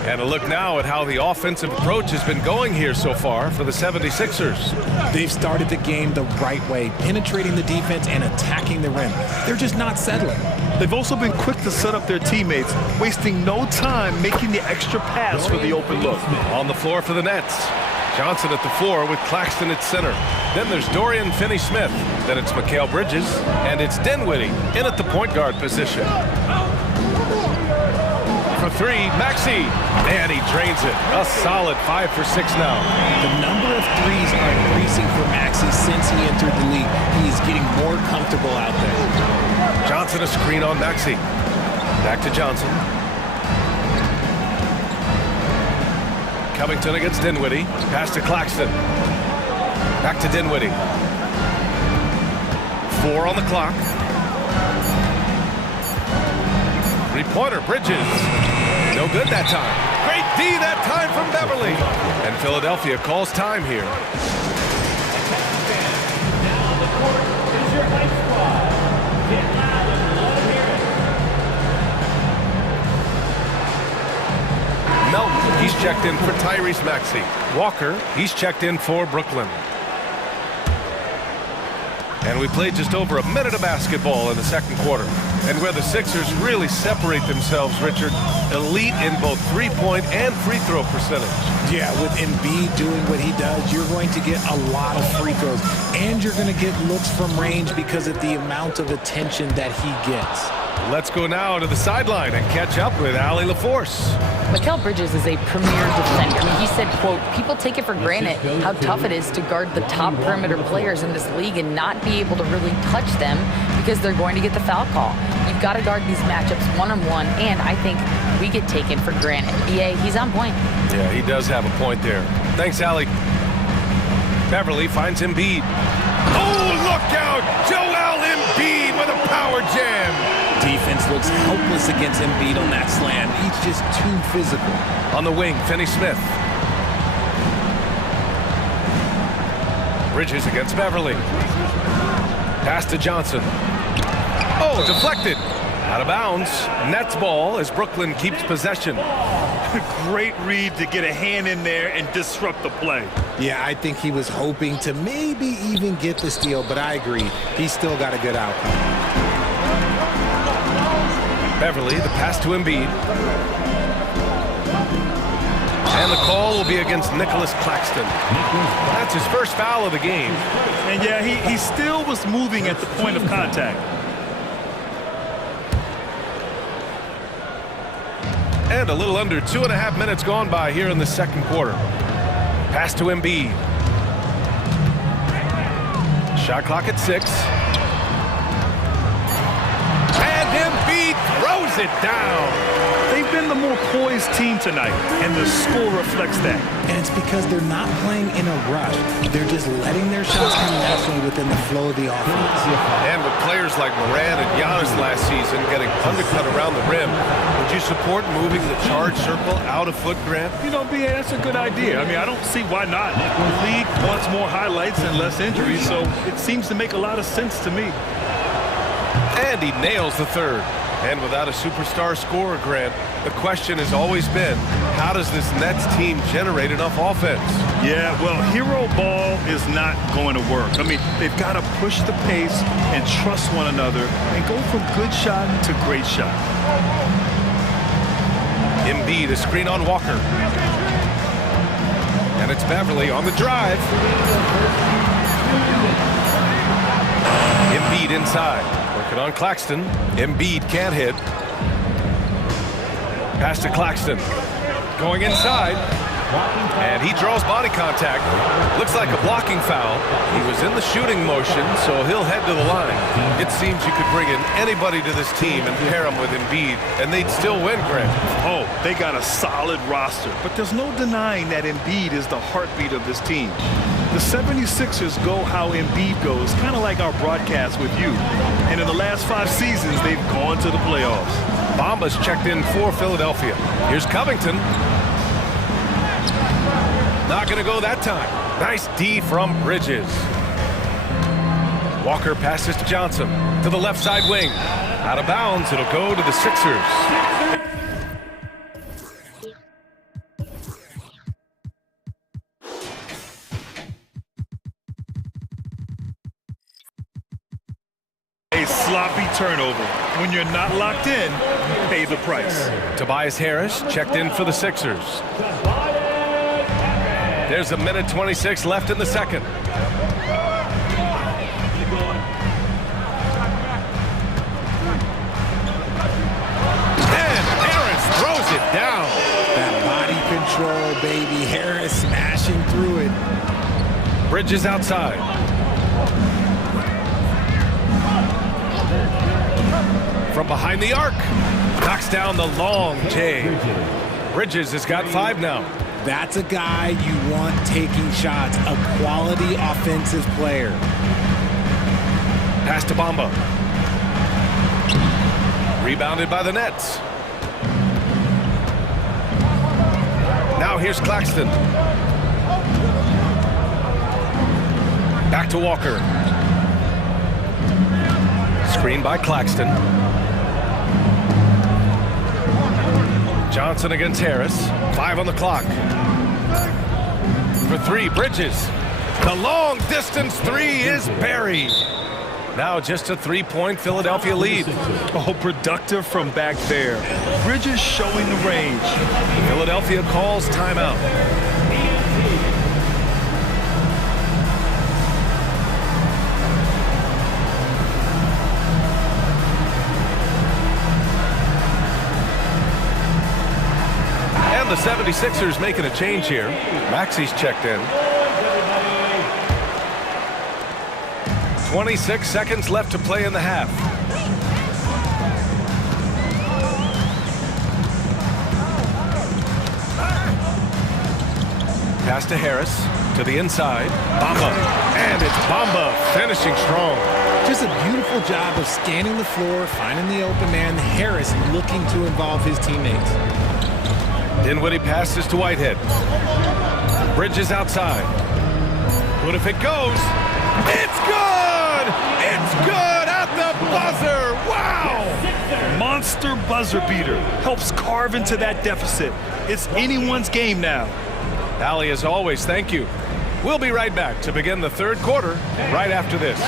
And a look now at how the offensive approach has been going here so far for the 76ers. They've started the game the right way, penetrating the defense and attacking the rim. They're just not settling. They've also been quick to set up their teammates, wasting no time making the extra pass for the open look. On the floor for the Nets. Johnson at the 4 with Claxton at center. Then there's Dorian Finney-Smith. Then it's Mikal Bridges. And it's Dinwiddie in at the point guard position. For 3, Maxey. And he drains it. A solid 5 for 6 now. The number of threes are increasing for Maxey since he entered the league. He's getting more comfortable out there. Johnson a screen on Maxey. Back to Johnson. Covington against Dinwiddie. Pass to Claxton. Back to Dinwiddie. 4 on the clock. 3-pointer, Bridges. No good that time. Great D that time from Beverly. And Philadelphia calls time here. Melton, he's checked in for Tyrese Maxey. Walker, he's checked in for Brooklyn. And we played just over a minute of basketball in the second quarter. And where the Sixers really separate themselves, Richard, elite in both three-point and free throw percentage. Yeah, with Embiid doing what he does, you're going to get a lot of free throws. And you're going to get looks from range because of the amount of attention that he gets. Let's go now to the sideline and catch up with Allie LaForce. Mikal Bridges is a premier defender. I mean, he said, quote, people take it for granted how tough it is to guard the top perimeter players in this league and not be able to really touch them because they're going to get the foul call. You've got to guard these matchups one-on-one, and I think we get taken for granted. BA, he's on point. Yeah, he does have a point there. Thanks, Allie. Beverly finds Embiid. Oh, look out! Joel Embiid with a power jam. Defense looks helpless against Embiid on that slam. He's just too physical. On the wing, Finney-Smith. Bridges against Beverly. Pass to Johnson. Oh, deflected. Out of bounds. Nets ball as Brooklyn keeps possession. Great read to get a hand in there and disrupt the play. Yeah, I think he was hoping to maybe even get the steal, but I agree. He's still got a good outcome. Beverly, the pass to Embiid. And the call will be against Nicholas Claxton. That's his first foul of the game. And yeah, he still was moving at the point of contact. And a little under 2.5 minutes gone by here in the second quarter. Pass to Embiid. Shot clock at 6. And Embiid throws it down. They've been the more poised team tonight, and the score reflects that. And it's because they're not playing in a rush. They're just letting their shots come naturally within the flow of the offense. And with players like Morant and Giannis last season getting undercut around the rim, would you support moving the charge circle out of foot, Grant? You know, B.A., that's a good idea. I mean, I don't see why not. The league wants more highlights and less injuries, so it seems to make a lot of sense to me. And he nails the third. And without a superstar scorer, Grant, the question has always been, how does this Nets team generate enough offense? Yeah, well, hero ball is not going to work. I mean, they've got to push the pace and trust one another and go from good shot to great shot. Embiid, a screen on Walker. And it's Beverly on the drive. Embiid inside. Working on Claxton. Embiid can't hit. Pass to Claxton. Going inside. And he draws body contact. Looks like a blocking foul. He was in the shooting motion, so he'll head to the line. It seems you could bring in anybody to this team and pair him with Embiid, and they'd still win, Grant. Oh, they got a solid roster, but there's no denying that Embiid is the heartbeat of this team. The 76ers go how Embiid goes, kind of like our broadcast with you. And in the last 5 seasons, they've gone to the playoffs. Bamba's checked in for Philadelphia. Here's Covington. Not going to go that time. Nice D from Bridges. Walker passes to Johnson. To the left side wing. Out of bounds. It'll go to the Sixers. A sloppy turnover. When you're not locked in, you pay the price. Tobias Harris checked in for the Sixers. There's a minute 26 left in the second. And Harris throws it down. That body control, baby. Harris smashing through it. Bridges outside. From behind the arc. Knocks down the long J. Bridges has got 5 now. That's a guy you want taking shots, a quality offensive player. Pass to Bamba. Rebounded by the Nets. Now here's Claxton. Back to Walker. Screen by Claxton. Johnson against Harris. 5 on the clock. For 3, Bridges. The long distance 3 is buried. Now just a 3-point Philadelphia lead. Oh, productive from back there. Bridges showing the range. Philadelphia calls timeout. The 76ers making a change here. Maxi's checked in. 26 seconds left to play in the half. Pass to Harris. To the inside. Bamba. And it's Bamba finishing strong. Just a beautiful job of scanning the floor, finding the open man. Harris looking to involve his teammates. Dinwiddie passes to Whitehead. Bridges outside. What if it goes? It's good! It's good at the buzzer! Wow! Monster buzzer beater. Helps carve into that deficit. It's anyone's game now. Allie, as always, thank you. We'll be right back to begin the third quarter right after this.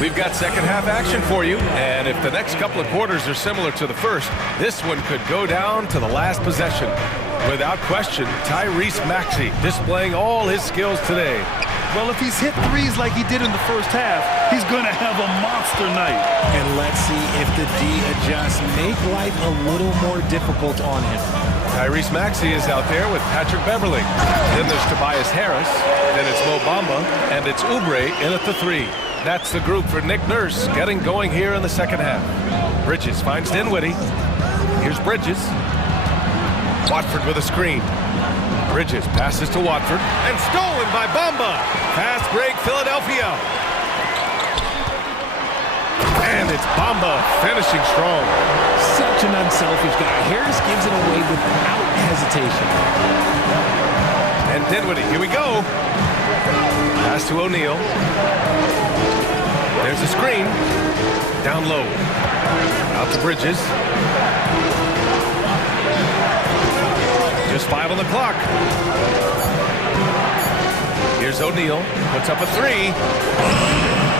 We've got second half action for you, and if the next couple of quarters are similar to the first, this one could go down to the last possession. Without question, Tyrese Maxey displaying all his skills today. Well, if he's hit threes like he did in the first half, he's going to have a monster night. And let's see if the D adjusts, make life a little more difficult on him. Tyrese Maxey is out there with Patrick Beverly. Then there's Tobias Harris. Then it's Mo Bamba, and it's Oubre in at the 3. That's the group for Nick Nurse getting going here in the second half. Bridges finds Dinwiddie. Here's Bridges. Watford with a screen. Bridges passes to Watford and stolen by Bamba. Fast break, Philadelphia. And it's Bamba finishing strong. Such an unselfish guy. Harris gives it away without hesitation. And Dinwiddie, here we go. Pass to O'Neal. There's a screen. Down low. Out to Bridges. Just 5 on the clock. Here's O'Neal. Puts up a 3.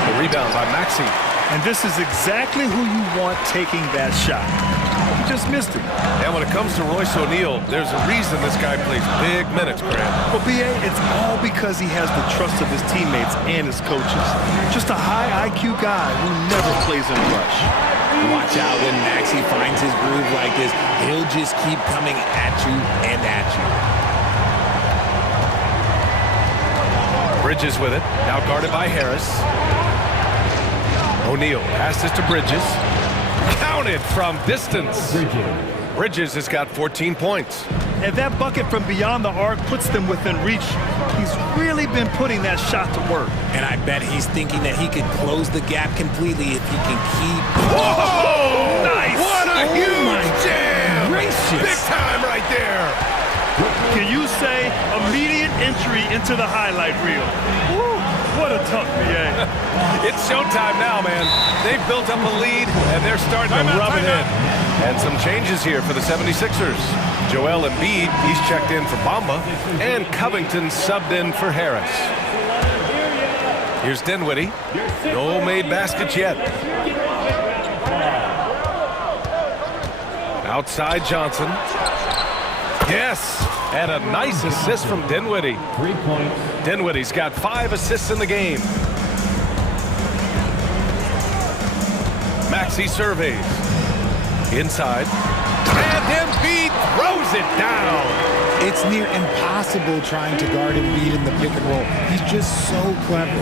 The rebound by Maxey. And this is exactly who you want taking that shot. He just missed it. And when it comes to Royce O'Neal, there's a reason this guy plays big minutes, Grant. Well, BA, it's all because he has the trust of his teammates and his coaches. Just a high IQ guy who never plays in a rush. Watch out when Maxey finds his groove like this. He'll just keep coming at you and at you. Bridges with it. Now guarded by Harris. O'Neal passes to Bridges. Counted from distance. Bridges has got 14 points. And that bucket from beyond the arc puts them within reach. He's really been putting that shot to work. And I bet he's thinking that he could close the gap completely if he can keep... Whoa! Nice! What a huge jam! Gracious. Big time right there! Can you say immediate entry into the highlight reel? Woo, what a tough BA. It's showtime now, man. They've built up a lead, and they're starting to rub it in. And some changes here for the 76ers. Joel Embiid, he's checked in for Bamba, and Covington subbed in for Harris. Here's Dinwiddie. No made baskets yet. Outside Johnson. Yes, and a nice assist from Dinwiddie. 3 points. Dinwiddie's got 5 assists in the game. Maxey surveys. Inside. And Embiid throws it down. It's near impossible trying to guard Embiid in the pick and roll. He's just so clever.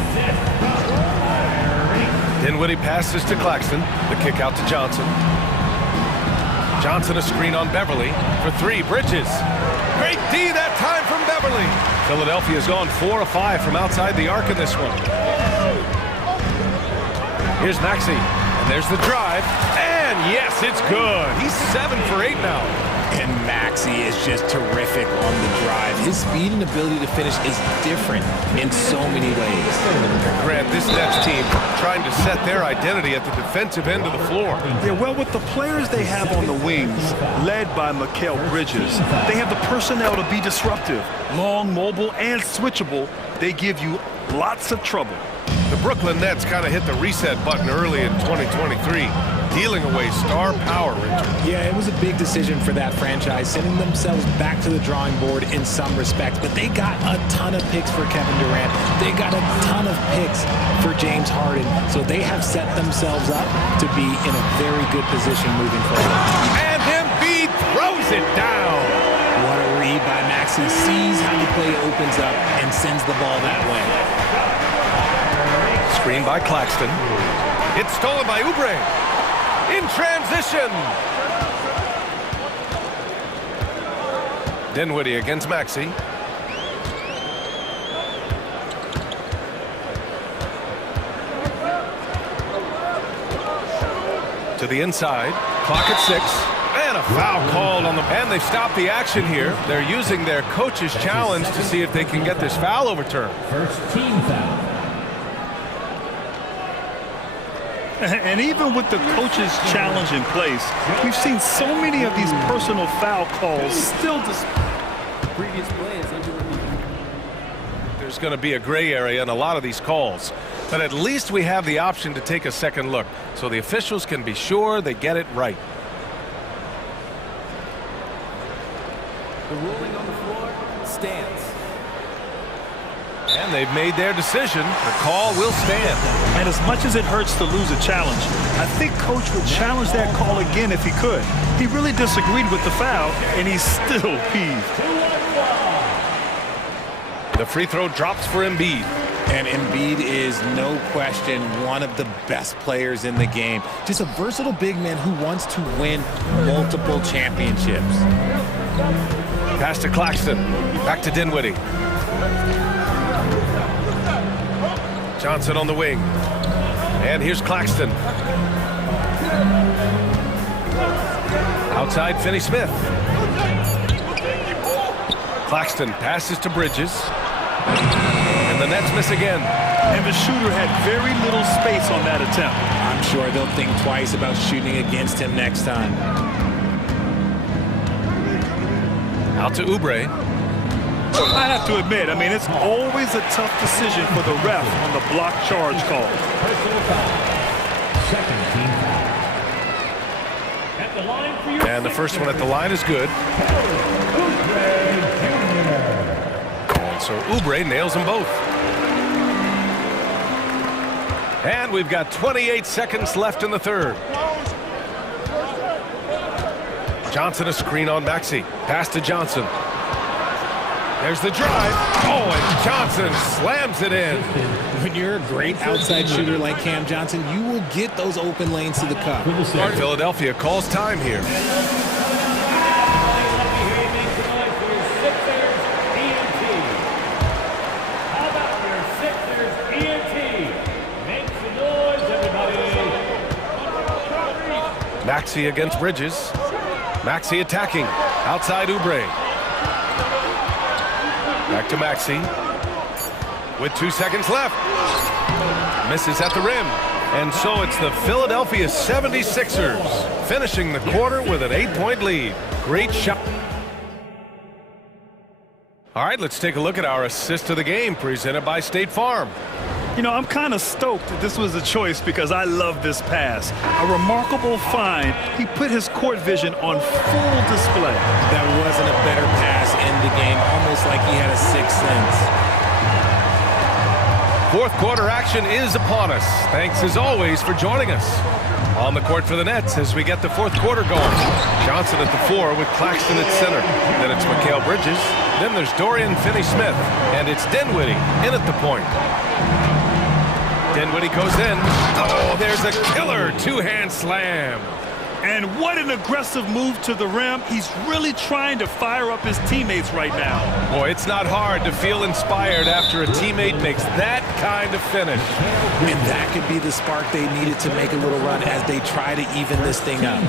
Dinwiddie passes to Claxton. The kick out to Johnson. Johnson a screen on Beverly. For 3, Bridges. Great D that time from Beverly. Philadelphia's gone 4 of 5 from outside the arc in this one. Here's Maxey. And there's the drive. And yes, it's good. He's 7 for 8 now. And Maxey is just terrific on the drive. His speed and ability to finish is different in so many ways. Grant, this Nets team trying to set their identity at the defensive end of the floor. Yeah, well, with the players they have on the wings, led by Mikal Bridges, they have the personnel to be disruptive. Long, mobile, and switchable, they give you lots of trouble. The Brooklyn Nets kind of hit the reset button early in 2023, dealing away star power, Richard. Yeah, it was a big decision for that franchise, sending themselves back to the drawing board in some respects. But they got a ton of picks for Kevin Durant. They got a ton of picks for James Harden. So they have set themselves up to be in a very good position moving forward. And Embiid throws it down. What a read by Maxey. Sees how the play opens up and sends the ball that way. Screen by Claxton. It's stolen by Oubre. In transition. Dinwiddie against Maxey. To the inside. Clock at 6. And a foul called on the... And they've stopped the action here. They're using their coach's challenge to see if they can get this foul overturned. First team foul. And even with the coach's challenge in place, we've seen so many of these personal foul calls still Previous play is under review. There's going to be a gray area in a lot of these calls, but at least we have the option to take a second look so the officials can be sure they get it right. The ruling on the floor stands. And they've made their decision. The call will stand. And as much as it hurts to lose a challenge, I think Coach would challenge that call again if he could. He really disagreed with the foul, and he's still peeved. The free throw drops for Embiid. And Embiid is, no question, one of the best players in the game. Just a versatile big man who wants to win multiple championships. Pass to Claxton. Back to Dinwiddie. Johnson on the wing. And here's Claxton. Outside, Finney-Smith. Claxton passes to Bridges. And the Nets miss again. And the shooter had very little space on that attempt. I'm sure they'll think twice about shooting against him next time. Out to Oubre. I have to admit, I mean, it's always a tough decision for the ref on the block charge call. And the first one at the line is good. And so Oubre nails them both. And we've got 28 seconds left in the third. Johnson a screen on Maxey. Pass to Johnson. There's the drive. Oh, and Johnson slams it in. When you're a great outside shooter like Cam Johnson, you will get those open lanes to the cup. Philadelphia calls time here. Maxey against Bridges. Maxey attacking. Outside Oubre. Back to Maxey. With 2 seconds left. Misses at the rim. And so it's the Philadelphia 76ers finishing the quarter with an 8-point lead. Great shot. All right, let's take a look at our assist of the game presented by State Farm. You know, I'm kind of stoked that this was a choice because I love this pass. A remarkable find. He put his court vision on full display. That wasn't a better pass in the game, almost like he had a sixth sense. Fourth quarter action is upon us. Thanks as always for joining us. On the court for the Nets as we get the fourth quarter going. Johnson at the 4 with Claxton at center. Then it's Mikal Bridges. Then there's Dorian Finney-Smith. And it's Dinwiddie in at the point. Dinwiddie goes in. Oh, there's a killer two-hand slam. And what an aggressive move to the rim. He's really trying to fire up his teammates right now. Boy, it's not hard to feel inspired after a teammate makes that kind of finish. And that could be the spark they needed to make a little run as they try to even this thing up.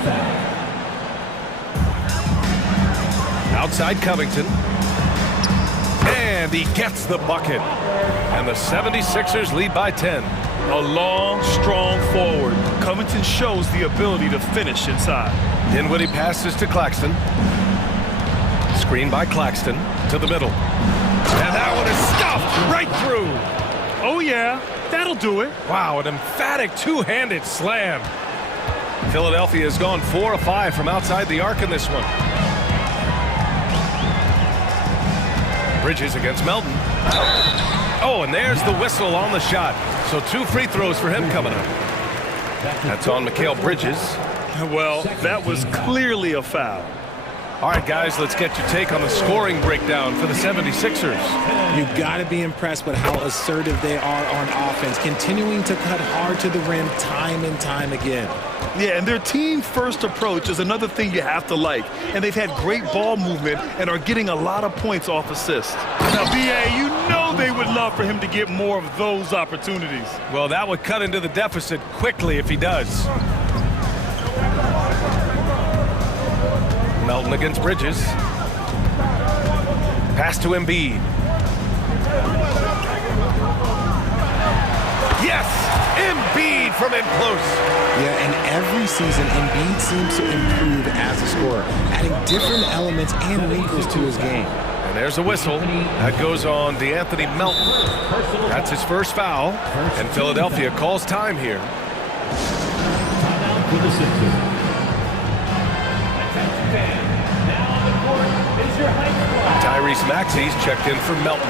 Outside Covington. And he gets the bucket. And the 76ers lead by 10. A long, strong forward. Covington shows the ability to finish inside. Dinwiddie passes to Claxton. Screen by Claxton to the middle. And that one is stuffed right through. Oh, yeah. That'll do it. Wow, an emphatic two-handed slam. Philadelphia has gone 4 of 5 from outside the arc in this one. Bridges against Melton. Oh, and there's the whistle on the shot. So 2 free throws for him coming up. That's on Mikal Bridges. Well, that was clearly a foul. All right, guys, let's get your take on the scoring breakdown for the 76ers. You've got to be impressed with how assertive they are on offense, continuing to cut hard to the rim time and time again. Yeah, and their team-first approach is another thing you have to like. And they've had great ball movement and are getting a lot of points off assists. Now, B.A., you know they would love for him to get more of those opportunities. Well, that would cut into the deficit quickly if he does. Melton against Bridges. Pass to Embiid. Yes! Embiid from in close. Yeah, and every season, Embiid seems to improve as a scorer, adding different elements and wrinkles to his game. And there's a whistle. That goes on DeAnthony Melton. That's his first foul. And Philadelphia calls time here. Tyrese Maxey's checked in for Melton.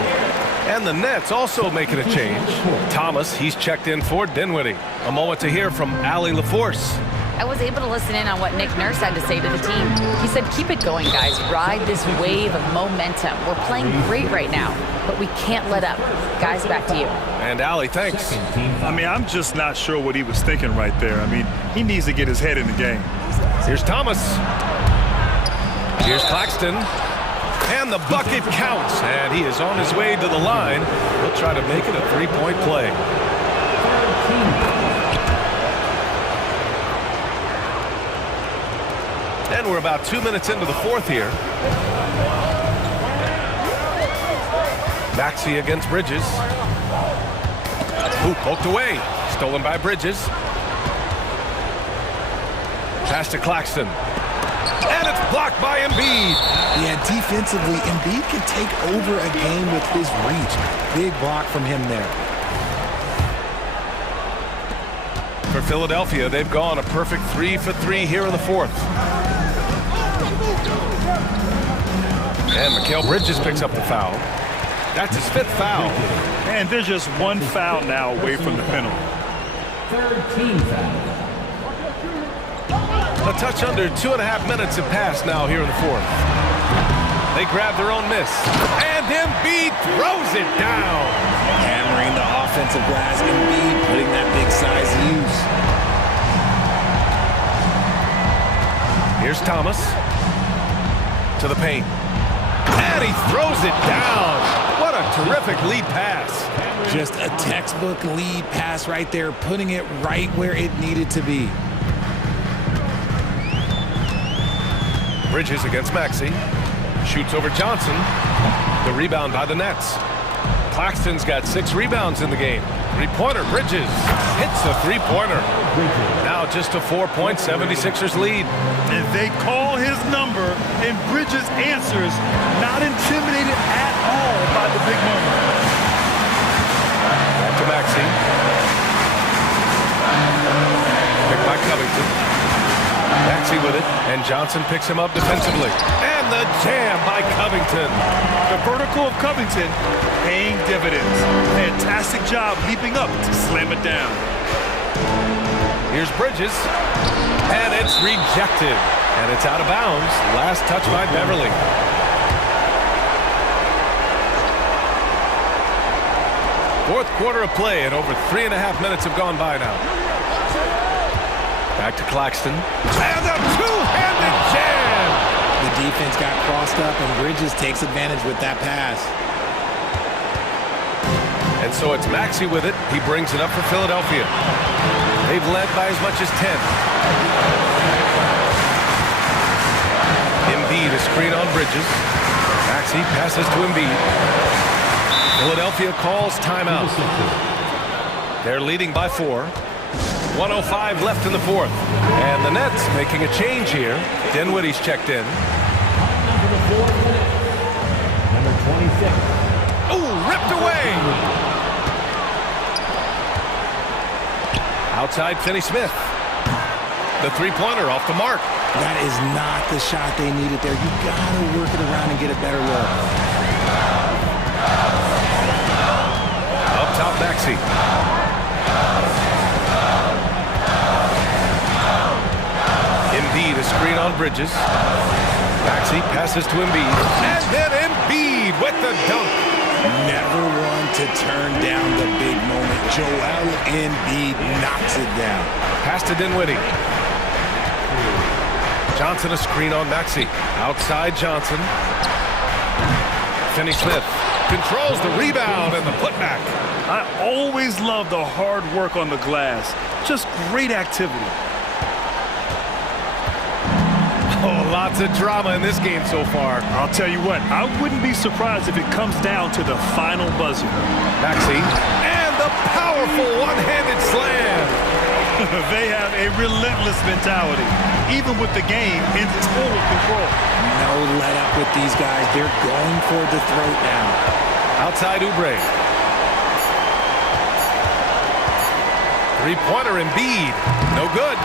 And the Nets also making a change. Thomas, he's checked in for Dinwiddie. A moment to hear from Allie LaForce. I was able to listen in on what Nick Nurse had to say to the team. He said, keep it going, guys. Ride this wave of momentum. We're playing great right now, but we can't let up. Guys, back to you. And Allie, thanks. I mean, I'm just not sure what he was thinking right there. I mean, he needs to get his head in the game. Here's Thomas. Here's Claxton. And the bucket counts. And he is on his way to the line. He'll try to make it a three-point play. And we're about 2 minutes into the fourth here. Maxey against Bridges. Ooh, poked away. Stolen by Bridges. Pass to Claxton. And it's blocked by Embiid. Yeah, defensively, Embiid can take over a game with his reach. Big block from him there. For Philadelphia, they've gone a perfect 3 for 3 here in the fourth. And Mikal Bridges picks up the foul. That's his 5th foul. And there's just one foul now away from the penalty. 13 foul. A touch under 2.5 minutes have passed now here in the fourth. They grab their own miss. And Embiid throws it down. Hammering the offensive glass, Embiid putting that big size to use. Here's Thomas to the paint. And he throws it down. What a terrific lead pass. Just a textbook lead pass right there, putting it right where it needed to be. Bridges against Maxey. Shoots over Johnson. The rebound by the Nets. Claxton's got 6 rebounds in the game. Three-pointer, Bridges hits a three-pointer. Now just a 4-point 76ers lead. And they call his number, and Bridges answers, not intimidated at all by the big moment. Back to Maxey. Picked by Covington. Maxey with it, and Johnson picks him up defensively. And the jam by Covington. The vertical of Covington paying dividends. Fantastic job leaping up to slam it down. Here's Bridges, and it's rejected. And it's out of bounds. Last touch by Beverly. Fourth quarter of play, and over 3.5 minutes have gone by now. Back to Claxton. And a two-handed jam! The defense got crossed up, and Bridges takes advantage with that pass. And so it's Maxey with it. He brings it up for Philadelphia. They've led by as much as 10. Embiid, a screen on Bridges. Maxey passes to Embiid. Philadelphia calls timeout. They're leading by 4. 1:05 left in the fourth. And the Nets making a change here. Dinwiddie's checked in. Number 26. Ooh, ripped away. Outside Finney-Smith. The three-pointer off the mark. That is not the shot they needed there. You gotta work it around and get a better look. Up top, Maxey. Embiid, a screen on Bridges. Maxey passes to Embiid. And then Embiid with the dunk. Never one to turn down the big moment. Joel Embiid knocks it down. Pass to Dinwiddie. Johnson, a screen on Maxey. Outside Johnson. Finney-Smith controls the rebound and the putback. I always love the hard work on the glass. Just great activity. Oh, lots of drama in this game so far. I'll tell you what, I wouldn't be surprised if it comes down to the final buzzer. Maxey, and the powerful one-handed slam. They have a relentless mentality, even with the game in total control. No let up with these guys. They're going for the throat now. Outside Oubre. Three-pointer Embiid. No good.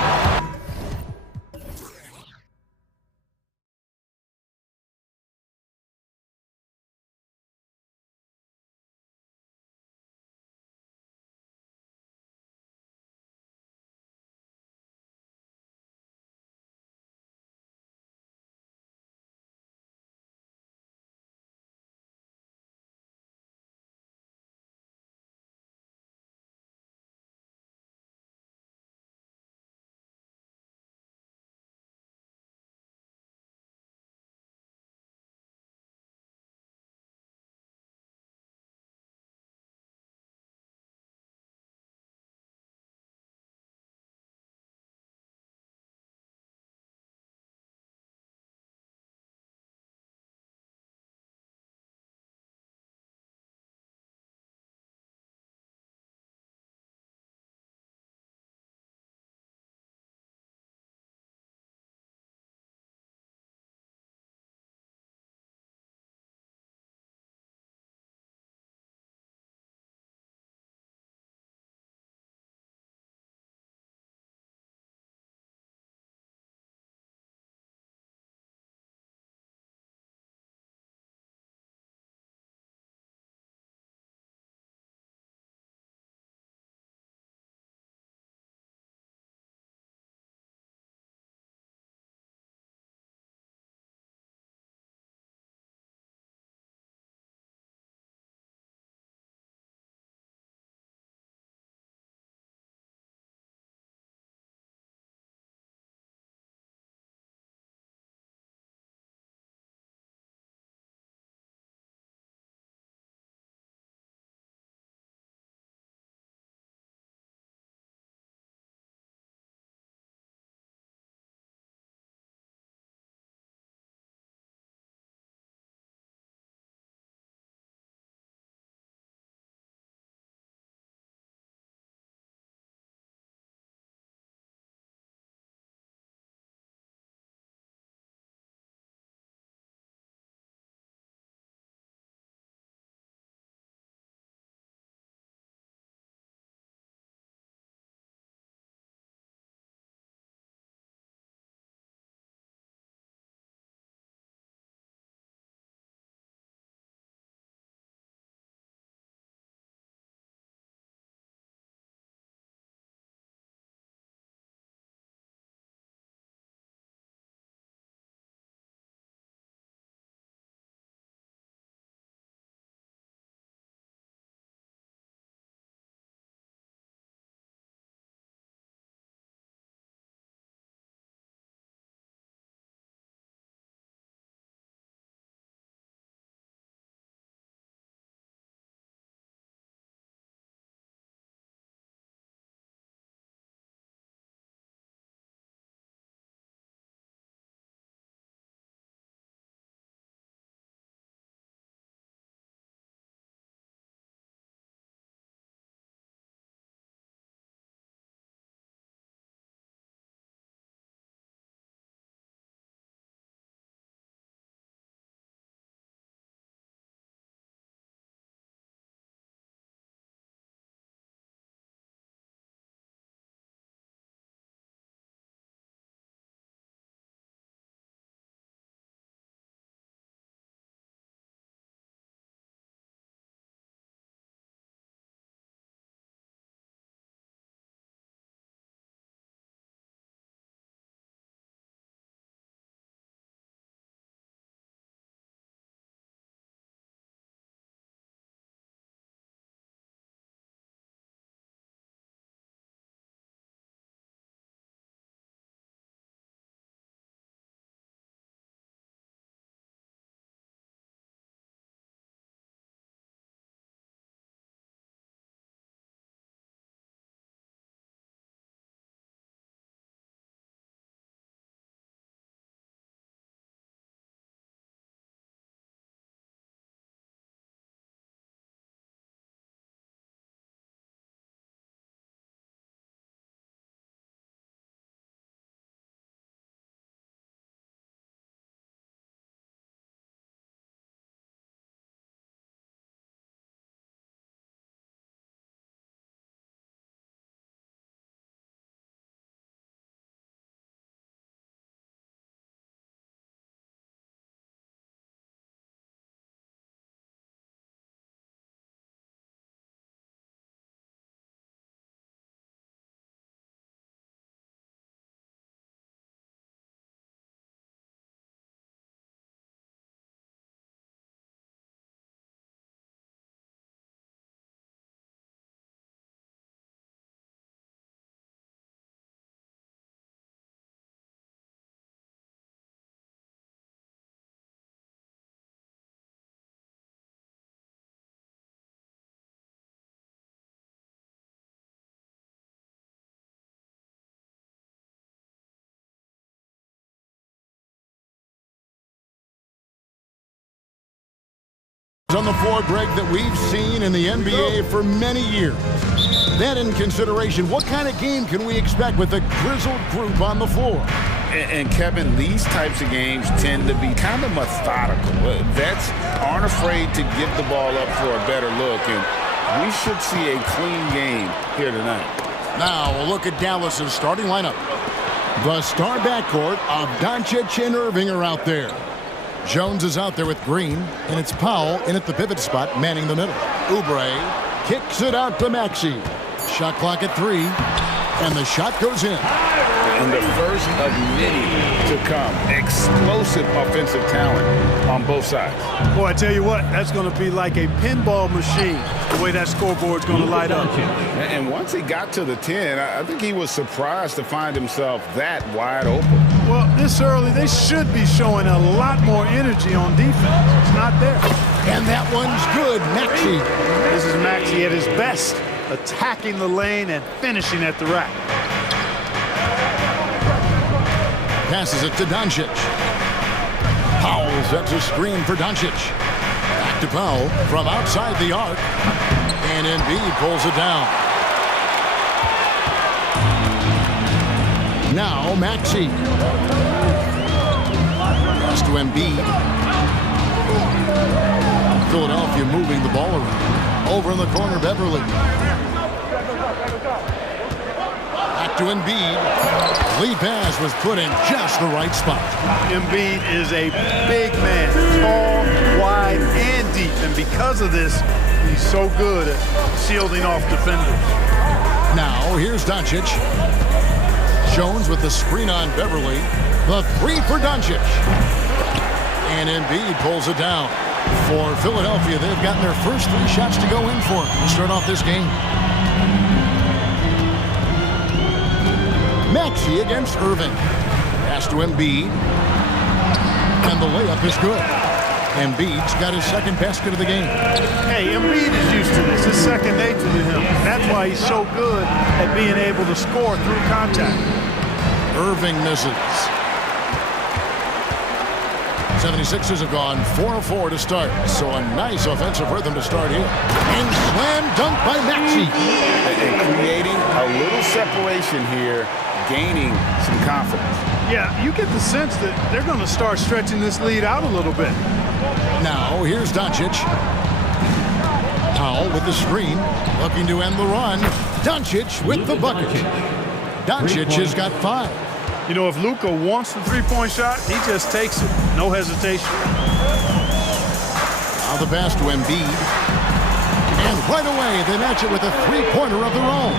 On the floor, Greg, that we've seen in the NBA for many years. That in consideration, what kind of game can we expect with a grizzled group on the floor? And Kevin, these types of games tend to be kind of methodical. Vets aren't afraid to give the ball up for a better look, and we should see a clean game here tonight. Now we'll look at Dallas's starting lineup. The star backcourt of Doncic and Irving are out there. Jones is out there with Green, and it's Powell in at the pivot spot, manning the middle. Oubre kicks it out to Maxey. Shot clock at 3, and the shot goes in. And the first of many to come. Explosive offensive talent on both sides. Boy, I tell you what, that's going to be like a pinball machine, the way that scoreboard's going to light up. And once he got to the 10, I think he was surprised to find himself that wide open. Well, this early, they should be showing a lot more energy on defense. It's not there. And that one's good, Maxey. This is Maxey at his best, attacking the lane and finishing at the rack. Passes it to Doncic. Powell sets a screen for Doncic. Back to Powell from outside the arc. And Embiid pulls it down. Now Maxey. Pass to Embiid. Philadelphia moving the ball around. Over in the corner, Beverly. Back to Embiid. Lead pass was put in just the right spot. Embiid is a big man, tall, wide, and deep. And because of this, he's so good at shielding off defenders. Now, here's Doncic. Jones with the screen on Beverly. The 3 for Doncic. And Embiid pulls it down. For Philadelphia, they've gotten their first 3 shots to go in for to start off this game. Maxey against Irving. Pass to Embiid. And the layup is good. Embiid's got his second basket of the game. Hey, Embiid is used to this. It's second nature to him. That's why he's so good at being able to score through contact. Irving misses. 76ers have gone 4-4 to start. So a nice offensive rhythm to start here. And slam dunk by Maxey. And creating a little separation here, gaining some confidence. Yeah, you get the sense that they're going to start stretching this lead out a little bit. Now, here's Doncic. Powell with the screen, looking to end the run. Doncic with the bucket. Doncic has got 5. You know, if Luka wants the three-point shot, he just takes it. No hesitation. Now the pass to Embiid. And right away, they match it with a three-pointer of their own.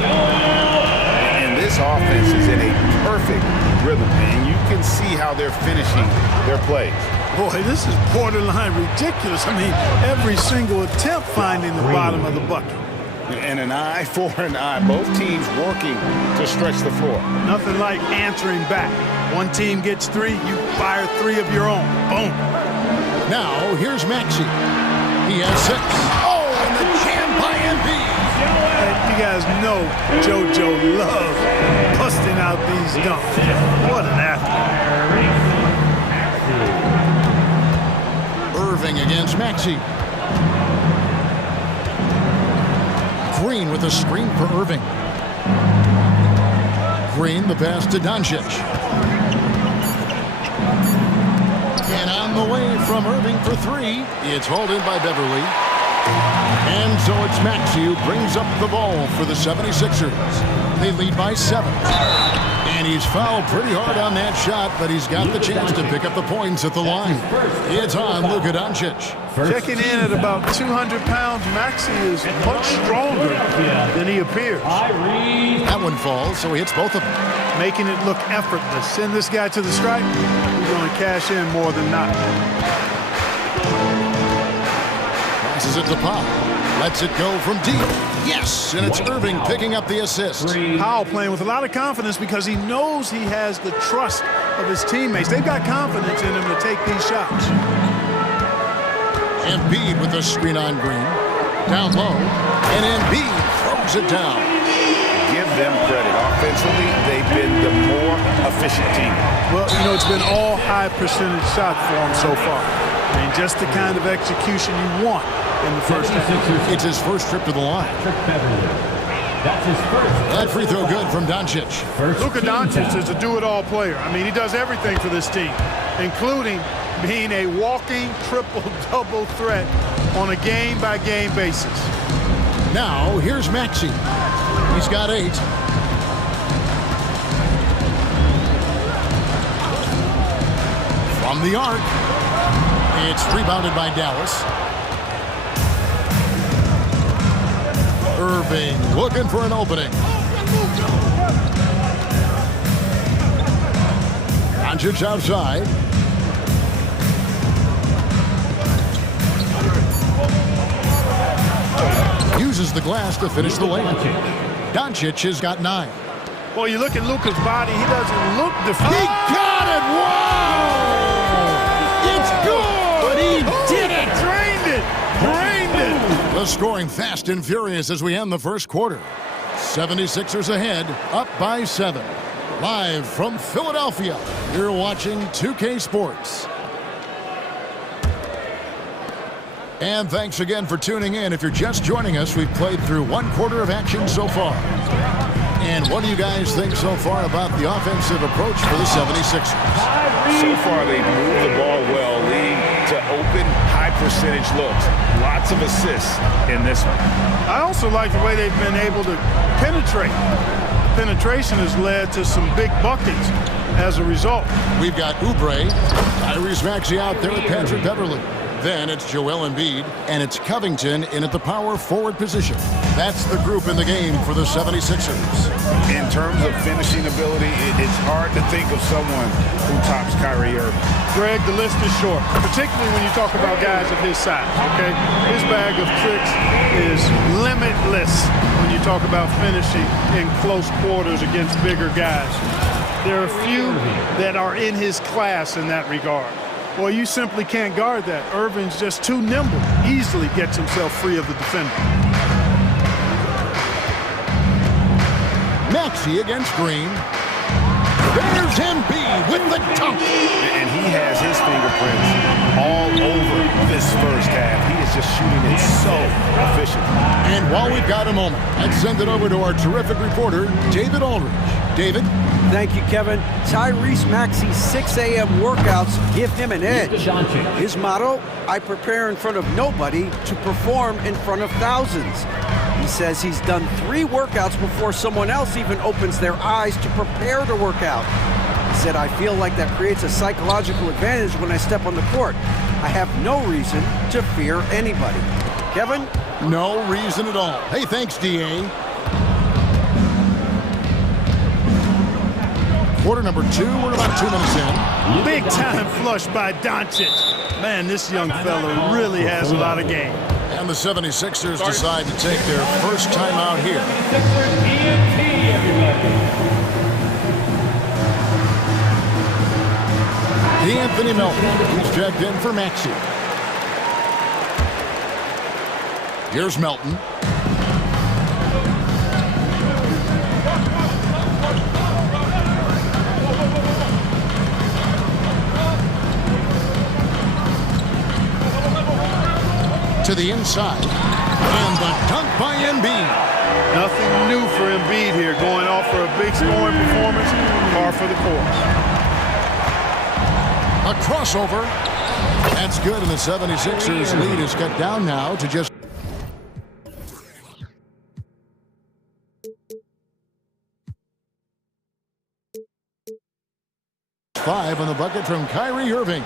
And this offense is in a perfect rhythm, and you can see how they're finishing their plays. Boy, this is borderline ridiculous. I mean, every single attempt finding the bottom of the bucket. And an eye for an eye. Both teams working to stretch the floor. Nothing like answering back. One team gets 3, you fire 3 of your own. Boom. Now, here's Maxey. He has 6. Oh, and the jam by Embiid. You guys know JoJo loves busting out these dunks. What an athlete. Irving against Maxey. Green with a screen for Irving. Green, the pass to Doncic. And on the way from Irving for 3. It's hauled in by Beverly. And so it's Maxey who brings up the ball for the 76ers. They lead by 7. And he's fouled pretty hard on that shot, but he's got the chance to pick up the points at the line. It's on Luka Doncic. Checking in at about 200 pounds, Maxey is much stronger than he appears. That one falls, so he hits both of them. Making it look effortless. Send this guy to the stripe, he's going to cash in more than not. Passes it to Powell. Lets it go from deep. Yes, and it's Irving picking up the assist. Powell playing with a lot of confidence because he knows he has the trust of his teammates. They've got confidence in him to take these shots. Embiid with the screen on Green. Down low, and Embiid throws it down. Give them credit. Offensively, they've been the more efficient team. Well, you know, it's been all high percentage shots for them so far. I mean, just the kind of execution you want in the first half. It's his first trip to the line. That's his first. That free throw good from Doncic. Luka Doncic is a do-it-all player. I mean, he does everything for this team, including being a walking triple-double threat on a game-by-game basis. Now, here's Maxey. He's got 8. From the arc. It's rebounded by Dallas. Irving looking for an opening. Doncic outside. Uses the glass to finish the layup. Doncic has got 9. Well, you look at Luka's body, he doesn't look defensive. He got it! Whoa! It's good! But he did it! Drained it! Drained it! The scoring fast and furious as we end the first quarter. 76ers ahead, up by 7. Live from Philadelphia, you're watching 2K Sports. And thanks again for tuning in. If you're just joining us, we've played through 1 quarter of action so far. And what do you guys think so far about the offensive approach for the 76ers? So far, they've moved the ball well, leading to open, high-percentage looks. Lots of assists in this one. I also like the way they've been able to penetrate. Penetration has led to some big buckets as a result. We've got Oubre, Tyrese Maxey out there with Patrick Beverley. Then it's Joel Embiid, and it's Covington in at the power forward position. That's the group in the game for the 76ers. In terms of finishing ability, it's hard to think of someone who tops Kyrie Irving. Greg, the list is short, particularly when you talk about guys of his size, okay? His bag of tricks is limitless when you talk about finishing in close quarters against bigger guys. There are a few that are in his class in that regard. Well, you simply can't guard that. Irving's just too nimble. Easily gets himself free of the defender. Maxey against Green. There's Embiid with the dunk. And he has his fingerprints all over this first half. He is just shooting it so efficiently. And while we've got a moment, let's send it over to our terrific reporter, David Aldridge. David? Thank you, Kevin. Tyrese Maxey's 6 a.m. workouts give him an edge. His motto, I prepare in front of nobody to perform in front of thousands. He says he's done 3 workouts before someone else even opens their eyes to prepare to work out. He said, I feel like that creates a psychological advantage when I step on the court. I have no reason to fear anybody. Kevin? No reason at all. Hey, thanks, D.A. Quarter number 2, we're about 2 minutes in. Big time flush by Doncic. Man, this young fellow really has a lot of game. And the 76ers decide to take their first time out here. Anthony Melton, who's checked in for Maxey. Here's Melton. To the inside, and the dunk by Embiid. Nothing new for Embiid here, going off for a big scoring performance, par for the course. A crossover. That's good, and the 76ers lead is cut down now to just 5 on the bucket from Kyrie Irving.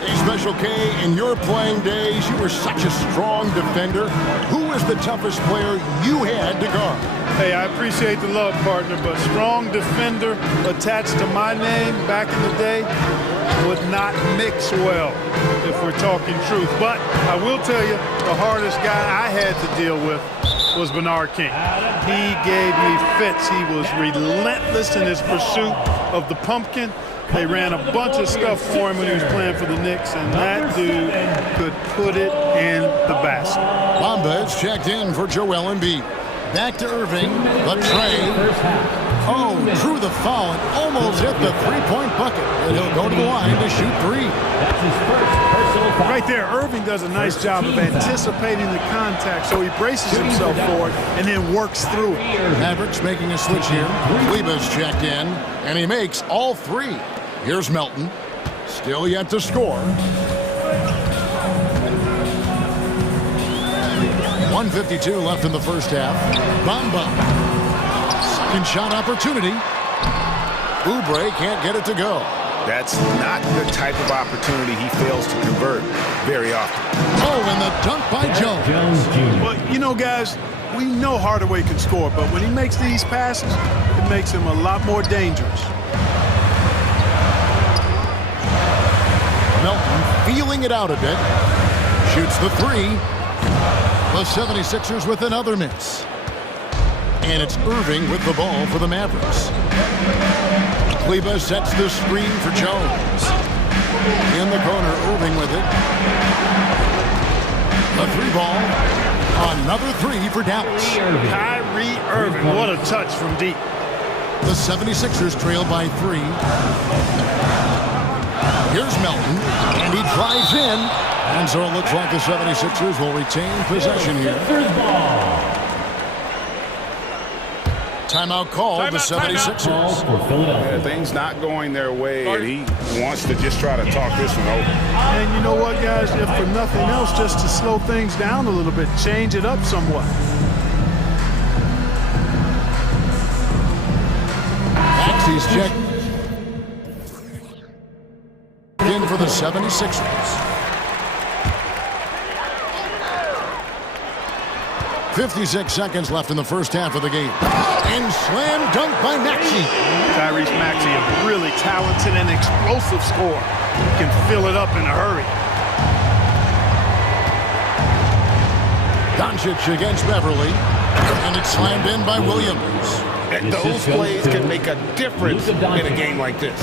Hey, Special K, in your playing days, you were such a strong defender. Who was the toughest player you had to guard? Hey, I appreciate the love, partner, but strong defender attached to my name back in the day would not mix well, if we're talking truth. But I will tell you, the hardest guy I had to deal with was Bernard King. He gave me fits. He was relentless in his pursuit of the pumpkin. They ran a bunch of stuff for him when he was playing for the Knicks, and that dude could put it in the basket. Bamba is checked in for Joel Embiid. Back to Irving, the tray. Oh, drew the foul and almost hit the three-point bucket. And he'll go to the line to shoot three. Right there, Irving does a nice job of anticipating the contact, so he braces himself for it and then works through it. Mavericks making a switch here. Kleber's checked in, and he makes all three. Here's Melton. Still yet to score. 1:52 left in the first half. Bamba. Second shot opportunity. Oubre can't get it to go. That's not the type of opportunity he fails to convert very often. Oh, and the dunk by Jones. Well, you know, guys, we know Hardaway can score, but when he makes these passes, it makes him a lot more dangerous. Melton feeling it out a bit. Shoots the three. The 76ers with another miss. And it's Irving with the ball for the Mavericks. Kleber sets the screen for Jones. In the corner, Irving with it. The three ball. Another three for Dallas. Kyrie Irving, what a touch from deep. The 76ers trail by three. Here's Melton, and he drives in. And so it looks like the 76ers will retain possession here. Timeout called, the 76ers. Yeah, things not going their way, and he wants to just try to talk this one over. And you know what, guys? If for nothing else, just to slow things down a little bit, change it up somewhat. Maxey's check in for the 76ers. 56 seconds left in the first half of the game. And slam dunk by Maxey. Tyrese Maxey, a really talented and explosive scorer. He can fill it up in a hurry. Doncic against Beverly. And it's slammed in by Williams. And those plays can make a difference in a game like this.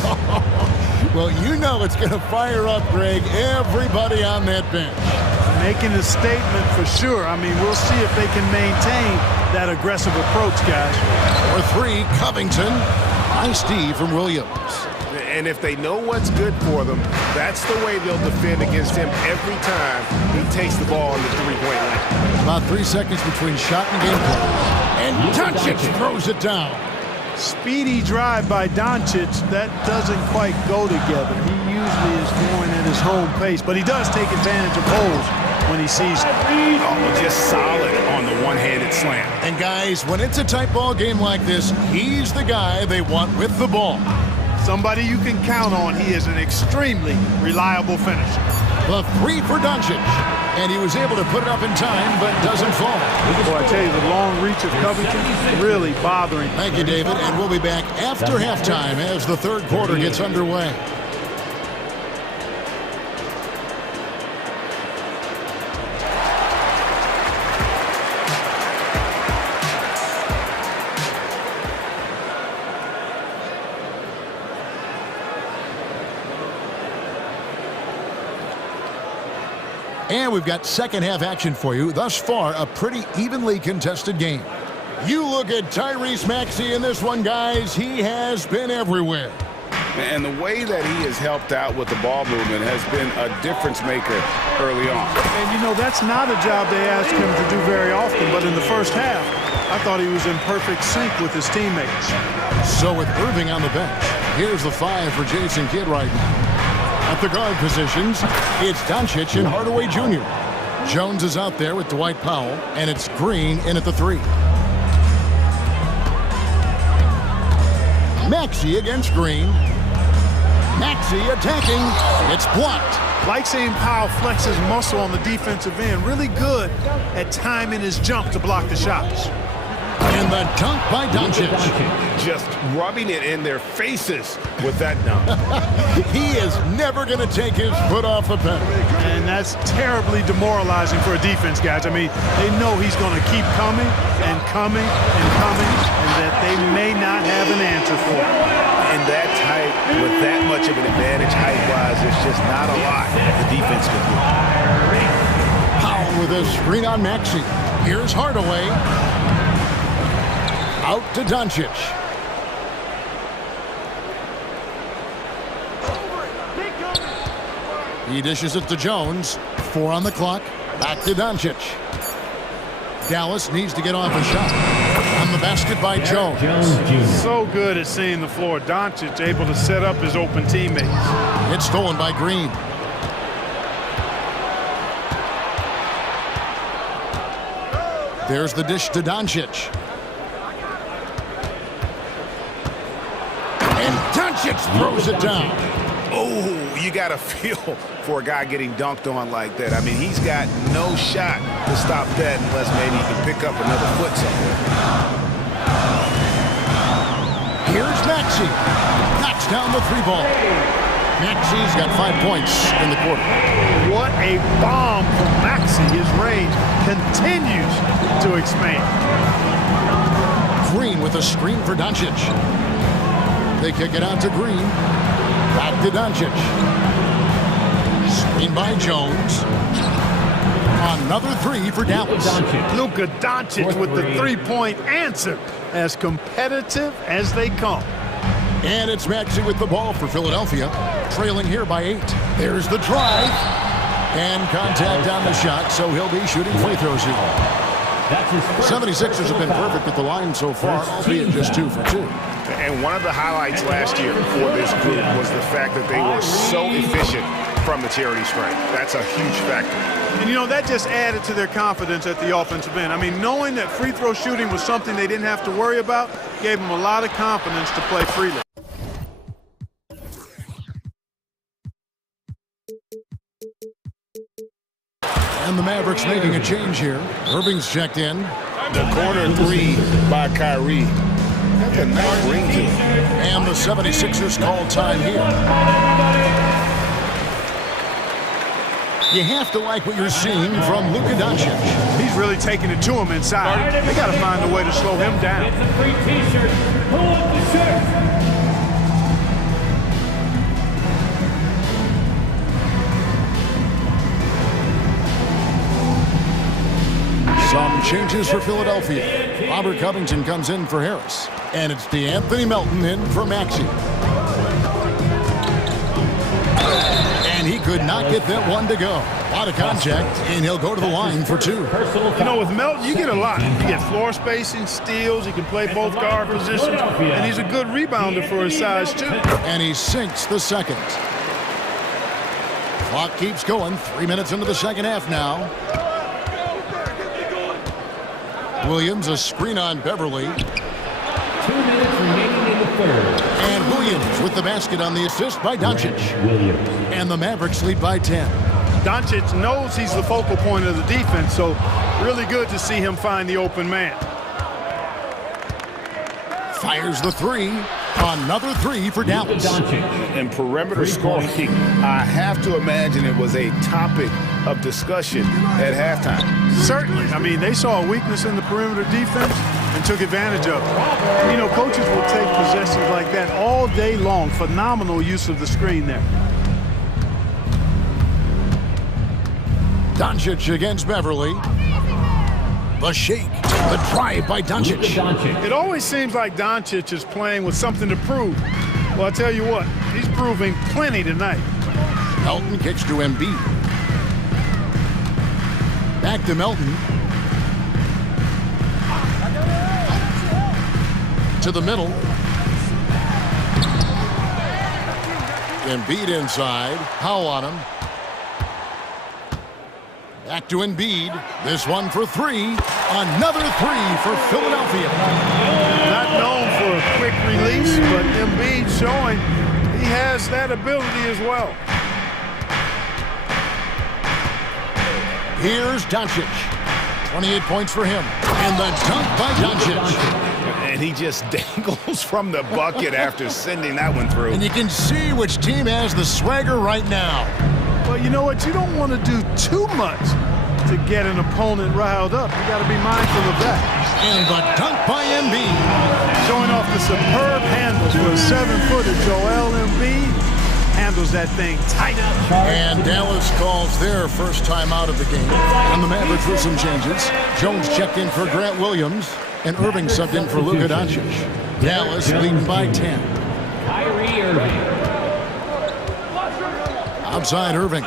Well, you know it's going to fire up, Greg, everybody on that bench. Making a statement for sure. I mean, we'll see if they can maintain that aggressive approach, guys. For three, Covington. Nice D from Williams. And if they know what's good for them, that's the way they'll defend against him every time he takes the ball in the three-point line. About 3 seconds between shot and gameplay. And Doncic throws it down. Speedy drive by Doncic, that doesn't quite go together. He usually is going at his home pace, but he does take advantage of holes when he sees it. Oh, just solid on the one-handed slam. And guys, when it's a tight ball game like this, he's the guy they want with the ball. Somebody you can count on. He is an extremely reliable finisher. The three for Doncic. And he was able to put it up in time, but doesn't fall. Boy, I tell you, the long reach of Covington really bothering. Thank you, David. And we'll be back after halftime as the third quarter gets underway. And we've got second half action for you. Thus far, a pretty evenly contested game. You look at Tyrese Maxey in this one, guys. He has been everywhere. And the way that he has helped out with the ball movement has been a difference maker early on. And, you know, that's not a job they ask him to do very often. But in the first half, I thought he was in perfect sync with his teammates. So with Irving on the bench, here's the five for Jason Kidd right now. At the guard positions, it's Doncic and Hardaway Jr. Jones is out there with Dwight Powell, and it's Green in at the three. Maxey against Green. Maxey attacking. It's blocked. Like seeing Powell flex his muscle on the defensive end. Really good at timing his jump to block the shots. And the dunk by Doncic. Just rubbing it in their faces with that dunk. He is never going to take his foot off the pedal. And that's terribly demoralizing for a defense, guys. I mean, they know he's going to keep coming and coming and coming, and that they may not have an answer for it. And that height, with that much of an advantage height-wise, there's just not a lot the defense can do. Powell with a screen on Maxey. Here's Hardaway. Out to Doncic. He dishes it to Jones. 4 on the clock. Back to Doncic. Dallas needs to get off a shot. On the basket by Jones. So good at seeing the floor. Doncic able to set up his open teammates. It's stolen by Green. There's the dish to Doncic. And Doncic throws it down. Oh, you got to feel for a guy getting dunked on like that. I mean, he's got no shot to stop that unless maybe he can pick up another foot somewhere. Here's Maxey. Knocks down the 3-ball. Maxey's got 5 points in the quarter. What a bomb from Maxey. His range continues to expand. Green with a screen for Doncic. They kick it out to Green. Back to Doncic. Screen by Jones. Another 3 for Dallas. Luka Doncic with the 3-point answer. As competitive as they come. And it's Maxey with the ball for Philadelphia. Trailing here by 8. There's the drive. And contact on the shot, so he'll be shooting free throws here. 76ers have been perfect at the line so far, albeit just 2 for 2. And one of the highlights last year for this group was the fact that they were so efficient from the charity stripe. That's a huge factor. And, you know, that just added to their confidence at the offensive end. I mean, knowing that free throw shooting was something they didn't have to worry about gave them a lot of confidence to play freely. And the Mavericks making a change here. Irving's checked in. The corner 3 by Kyrie. That's a nice ring to it. And the 76ers call time here. You have to like what you're seeing from Luka Doncic. He's really taking it to him inside. They got to find a way to slow him down. It's a free T-shirt. Pull up the shirt. Some changes for Philadelphia. Robert Covington comes in for Harris. And it's DeAnthony Melton in for Maxey. And he could not get that one to go. A lot of contact, and he'll go to the line for 2. You know, with Melton, you get a lot. You get floor spacing, steals, he can play both guard positions, and he's a good rebounder for his size, too. And he sinks the second. Clock keeps going. 3 minutes into the second half now. Williams, a screen on Beverly. 2 minutes remaining in the third. And Williams with the basket on the assist by Doncic. And the Mavericks lead by 10. Doncic knows he's the focal point of the defense, so really good to see him find the open man. Fires the 3. Another 3 for Dallas. And perimeter scoring, I have to imagine it was a topic of discussion at halftime. Certainly. I mean, they saw a weakness in the perimeter defense and took advantage of it. You know, coaches will take possessions like that all day long. Phenomenal use of the screen there. Doncic against Beverly. The shake. The drive by Doncic. It always seems like Doncic is playing with something to prove. Well, I'll tell you what, he's proving plenty tonight. Melton kicks to Embiid. Back to Melton. To the middle. Embiid inside. Powell on him. Back to Embiid. This one for 3. Another 3 for Philadelphia. Not known for a quick release, but Embiid showing he has that ability as well. Here's Doncic. 28 points for him. And the dunk by Doncic. And he just dangles from the bucket after sending that one through. And you can see which team has the swagger right now. Well, you know what? You don't want to do too much to get an opponent riled up. You got to be mindful of that. And the dunk by Embiid. Showing off the superb handles for a 7-footer. Joel Embiid handles that thing tight. And Dallas calls their first time out of the game. And the Mavericks with some changes. Jones checked in for Grant Williams. And Irving subbed in for Luka Doncic. Dallas leading by 10. Kyrie Irving. Outside Irving.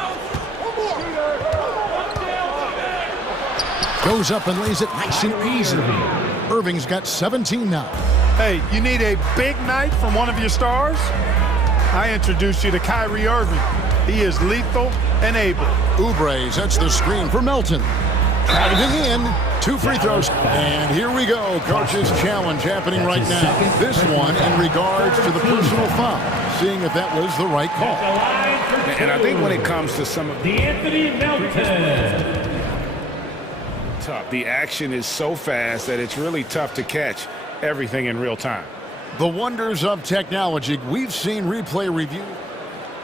Goes up and lays it nice and easy. Irving's got 17 now. Hey, you need a big night from one of your stars? I introduce you to Kyrie Irving. He is lethal and able. Oubre sets the screen for Melton. Driving in, 2 free throws. And here we go, coach's challenge happening right now. This one in regards to the personal foul, seeing if that was the right call. And I think when it comes to some of the tough, the action is so fast that it's really tough to catch everything in real time. The wonders of technology. We've seen replay review.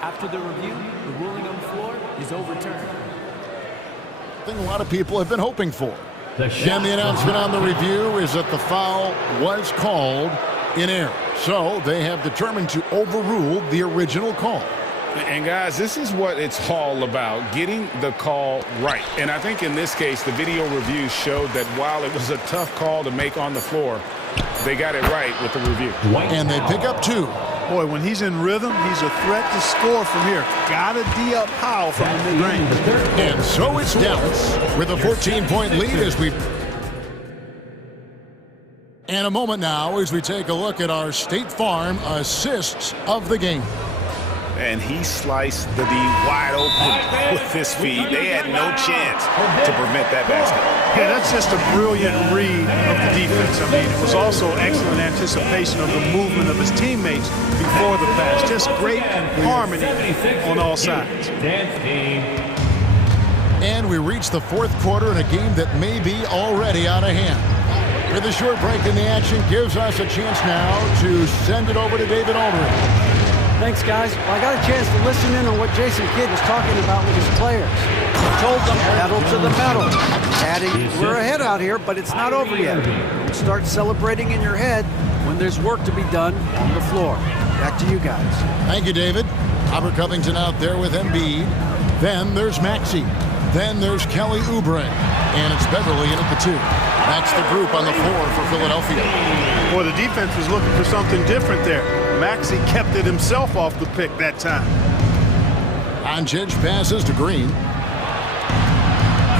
After the review, the ruling on the floor is overturned. Thing a lot of people have been hoping for. Again, the announcement on the review is that the foul was called in error. So they have determined to overrule the original call. And guys, this is what it's all about, getting the call right. And I think in this case, the video review showed that while it was a tough call to make on the floor, they got it right with the review. And they pick up 2. Boy, when he's in rhythm, he's a threat to score from here. Gotta D up Powell from the mid-range. And so it's Dallas with a 14-point lead as we... And a moment now as we take a look at our State Farm assists of the game. And he sliced the D wide open with his feet. They had no chance to prevent that basket. Yeah, that's just a brilliant read of the defense. I mean, it was also excellent anticipation of the movement of his teammates before the pass. Just great harmony on all sides. And we reach the 4th quarter in a game that may be already out of hand. With a short break in the action gives us a chance now to send it over to David Aldridge. Thanks, guys. Well, I got a chance to listen in on what Jason Kidd was talking about with his players. He told them, pedal to the metal. Adding, we're ahead out here, but it's not over yet. Start celebrating in your head when there's work to be done on the floor. Back to you guys. Thank you, David. Robert Covington out there with Embiid. Then there's Maxey. Then there's Kelly Oubre. And it's Beverly in at the 2. That's the group on the floor for Philadelphia. Boy, the defense was looking for something different there. Maxey kept it himself off the pick that time. Doncic passes to Green.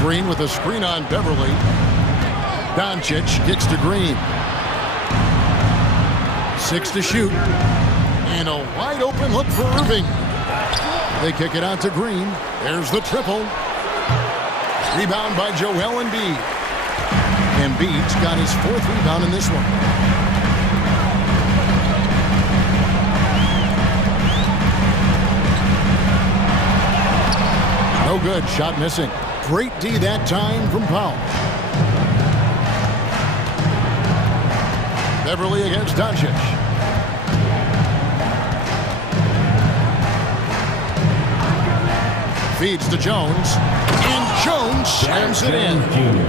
Green with a screen on Beverly. Doncic gets to Green. 6 to shoot. And a wide open look for Irving. They kick it out to Green. There's the triple. Rebound by Joel Embiid. Embiid's got his 4th rebound in this one. No good. Shot missing. Great D that time from Powell. Beverly against Doncic. Feeds to Jones. And Jones slams it in.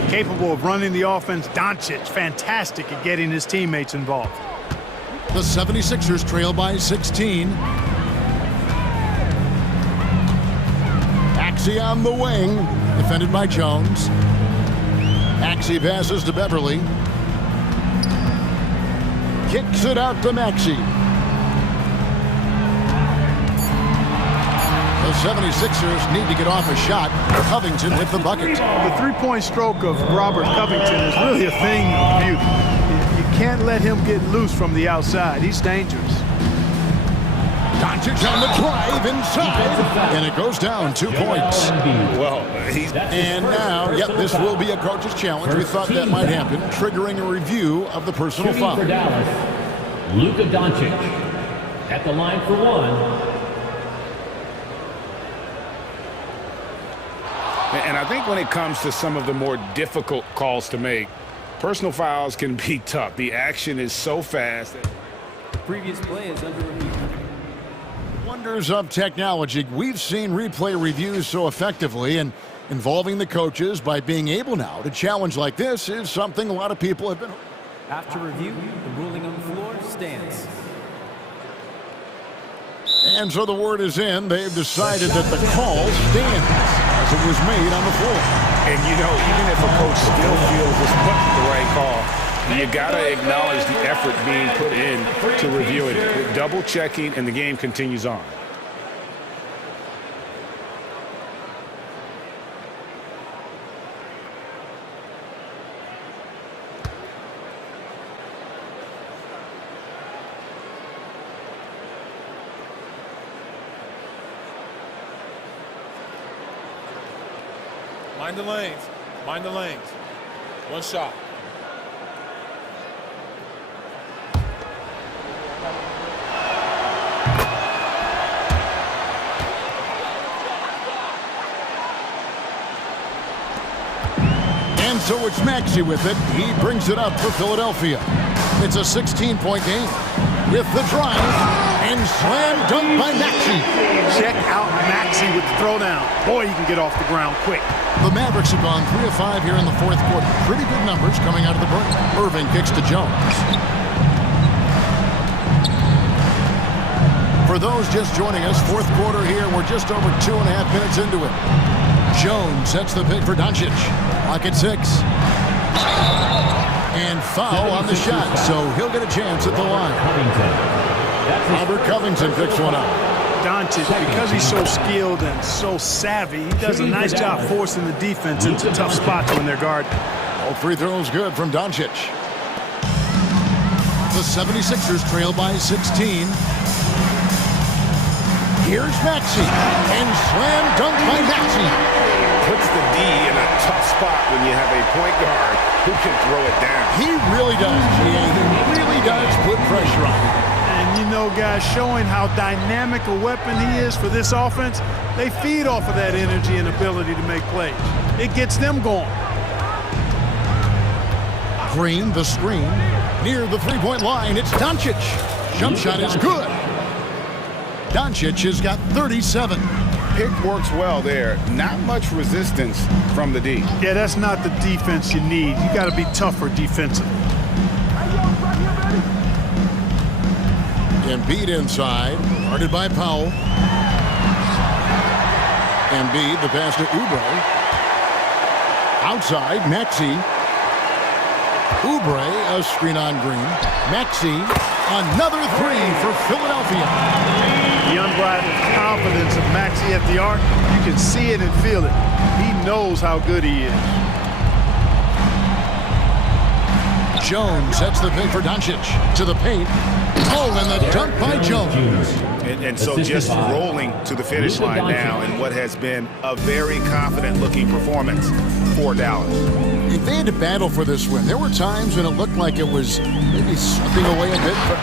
Capable of running the offense. Doncic, fantastic at getting his teammates involved. The 76ers trail by 16. Maxey on the wing, defended by Jones. Maxey passes to Beverly. Kicks it out to Maxey. The 76ers need to get off a shot. Covington with the bucket. The three-point stroke of Robert Covington is really a thing of beauty. You can't let him get loose from the outside. He's dangerous. Doncic on the drive inside, and it goes down 2 points. Well, and now, yep, this will be a coach's challenge. We thought that might happen, triggering a review of the personal foul. For Dallas, Luka Doncic at the line for 1. And I think when it comes to some of the more difficult calls to make, personal fouls can be tough. The action is so fast. Previous play is under review. Wonders of technology. We've seen replay reviews so effectively, and involving the coaches by being able now to challenge like this is something a lot of people have been. After review, the ruling on the floor stands. And so the word is in. They've decided that the call stands as it was made on the floor. And, you know, even if a coach still feels it's the right call, you got to acknowledge the effort being put in to review it. Double checking, and the game continues on. Mind the lanes. Mind the lanes. One shot. And so it's Maxey with it. He brings it up for Philadelphia. It's a 16-point game. With the drive and slam dunk by Maxey. Check out Maxey with the throwdown. Boy, he can get off the ground quick. The Mavericks have gone 3 of 5 here in the fourth quarter. Pretty good numbers coming out of the break. Irving kicks to Jones. For those just joining us, fourth quarter here. We're just over 2.5 minutes into it. Jones sets the pick for Doncic. Clock at 6. And foul on the shot, so he'll get a chance at the line. Robert Covington picks one up. Doncic, because he's so skilled and so savvy, he does a nice job forcing the defense into tough spots when they're guarded. All free throws good from Doncic. The 76ers trail by 16. Here's Maxey, and slam dunk by Maxey. Puts the D in a tough spot when you have a point guard who can throw it down. He really does, GA. He really does put pressure on. And you know, guys, showing how dynamic a weapon he is for this offense, they feed off of that energy and ability to make plays. It gets them going. Green, the screen. Near the three-point line, it's Doncic. Jump shot is good. Doncic has got 37. Pick works well there. Not much resistance from the D. Yeah, that's not the defense you need. You got to be tougher defensively. Embiid inside, guarded by Powell. Embiid, the pass to Oubre. Outside, Maxey. Oubre, a screen on Green. Maxey, another three for Philadelphia. The unbridled confidence of Maxey at the arc, you can see it and feel it. He knows how good he is. Jones sets the pick for Doncic to the paint. Oh, and the dunk by Jones. And so just rolling to the finish line now in what has been a very confident-looking performance for Dallas. If they had to battle for this win, there were times when it looked like it was maybe slipping away a bit, but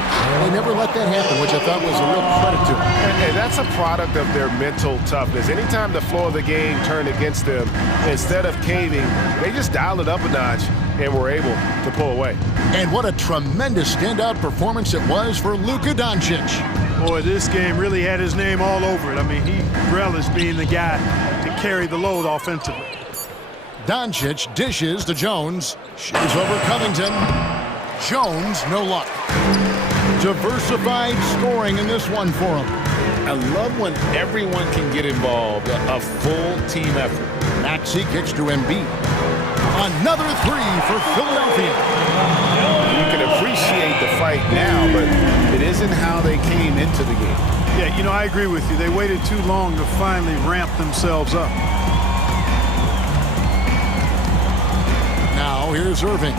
they never let that happen, which I thought was a real credit to them. And that's a product of their mental toughness. Anytime the flow of the game turned against them, instead of caving, they just dialed it up a notch and were able to pull away. And what a tremendous standout performance it was for Luka Doncic. Boy, this game really had his name all over it. I mean, he relished being the guy to carry the load offensively. Doncic dishes to Jones. Shoots over Covington. Jones, no luck. Diversified scoring in this one for him. I love when everyone can get involved, a full team effort. Maxey kicks to Embiid. Another three for Philadelphia. You can appreciate the fight now, but it isn't how they came into the game. Yeah, you know, I agree with you. They waited too long to finally ramp themselves up. Now here's Irving.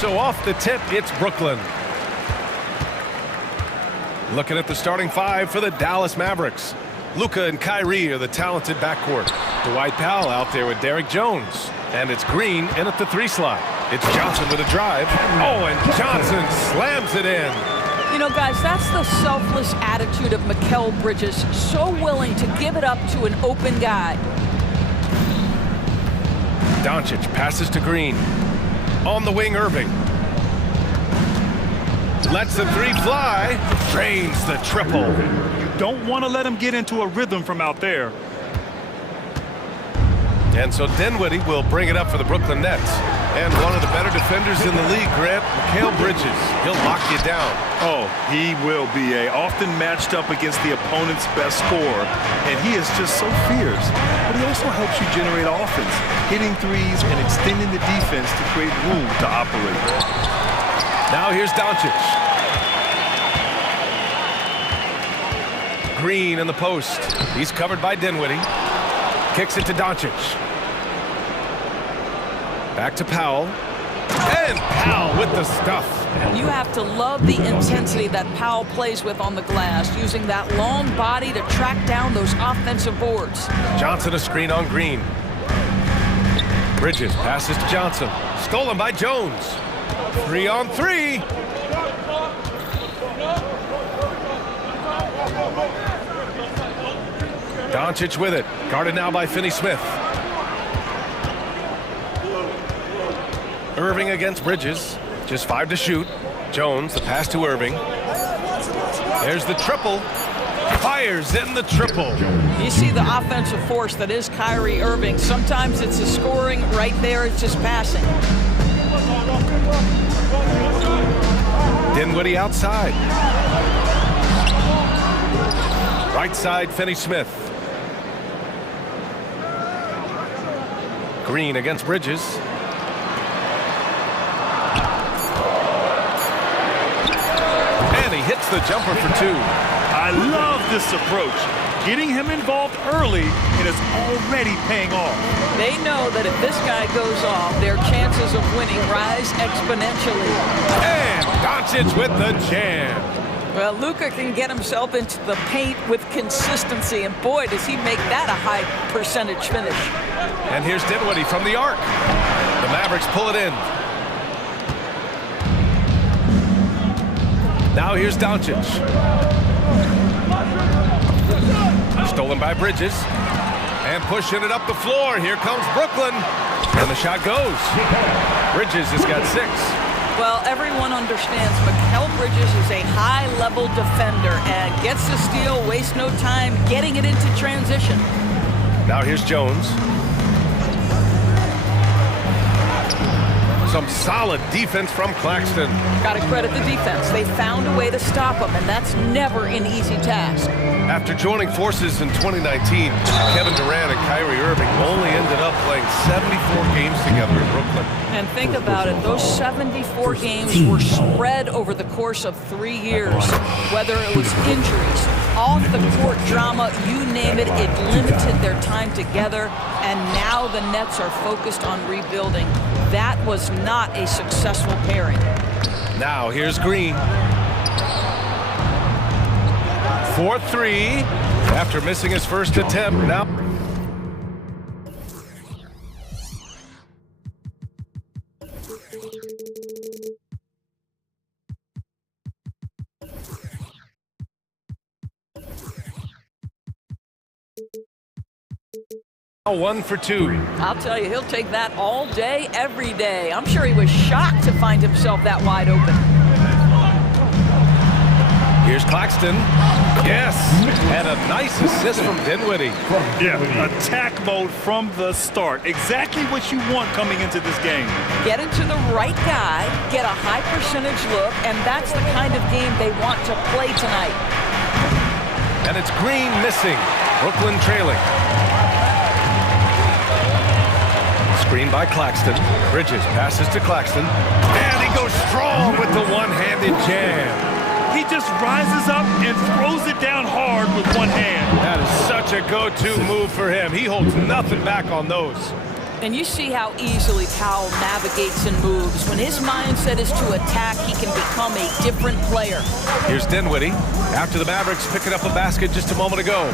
So off the tip, it's Brooklyn. Looking at the starting five for the Dallas Mavericks. Luka and Kyrie are the talented backcourt. Dwight Powell out there with Derrick Jones. And it's Green in at the 3 slot. It's Johnson with a drive. Oh, and Johnson slams it in. You know, guys, that's the selfless attitude of Mikal Bridges. So willing to give it up to an open guy. Doncic passes to Green. On the wing, Irving. Lets the 3 fly. Drains the triple. You don't want to let him get into a rhythm from out there. And so Dinwiddie will bring it up for the Brooklyn Nets. And one of the better defenders in the league, Grant, Mikal Bridges. He'll lock you down. Oh, he will be often matched up against the opponent's best scorer. And he is just so fierce. But he also helps you generate offense, hitting threes and extending the defense to create room to operate. Now here's Doncic. Green in the post. He's covered by Dinwiddie. Kicks it to Doncic. Back to Powell. And Powell with the stuff. You have to love the intensity that Powell plays with on the glass, using that long body to track down those offensive boards. Johnson a screen on Green. Bridges passes to Johnson. Stolen by Jones. 3 on 3. Doncic with it. Guarded now by Finney-Smith. Irving against Bridges. Just 5 to shoot. Jones, the pass to Irving. There's the triple. Fires in the triple. You see the offensive force that is Kyrie Irving. Sometimes it's the scoring. Right there, it's just passing. Dinwiddie outside. Right side, Finney-Smith. Green against Bridges. And he hits the jumper for 2. I love this approach. Getting him involved early, and it's already paying off. They know that if this guy goes off, their chances of winning rise exponentially. And Doncic with the jam. Well, Luka can get himself into the paint with consistency, and boy, does he make that a high percentage finish. And here's Dinwiddie from the arc. The Mavericks pull it in. Now here's Doncic. Stolen by Bridges. And pushing it up the floor. Here comes Brooklyn. And the shot goes. Bridges has got 6. Well, everyone understands Mikal Bridges is a high-level defender and gets the steal, wastes no time getting it into transition. Now here's Jones. Some solid defense from Claxton. Got to credit the defense. They found a way to stop him, and that's never an easy task. After joining forces in 2019, Kevin Durant and Kyrie Irving only ended up playing 74 games together in Brooklyn. And think about it, those 74 games were spread over the course of 3 years. Whether it was injuries, off-the-court drama, you name it, it limited their time together. And now the Nets are focused on rebuilding. That was not a successful pairing. Now here's Green. 4-3 after missing his first attempt. Now one for 2. I'll tell you, he'll take that all day, every day. I'm sure he was shocked to find himself that wide open. Here's Claxton. Yes, and a nice assist from Dinwiddie. Yeah, attack mode from the start. Exactly what you want coming into this game. Get it to the right guy, get a high percentage look, and that's the kind of game they want to play tonight. And it's Green missing. Brooklyn trailing. Screen by Claxton. Bridges passes to Claxton. And he goes strong with the one-handed jam. He just rises up and throws it down hard with one hand. That is such a go-to move for him. He holds nothing back on those. And you see how easily Powell navigates and moves. When his mindset is to attack, he can become a different player. Here's Dinwiddie. After the Mavericks picking up a basket just a moment ago.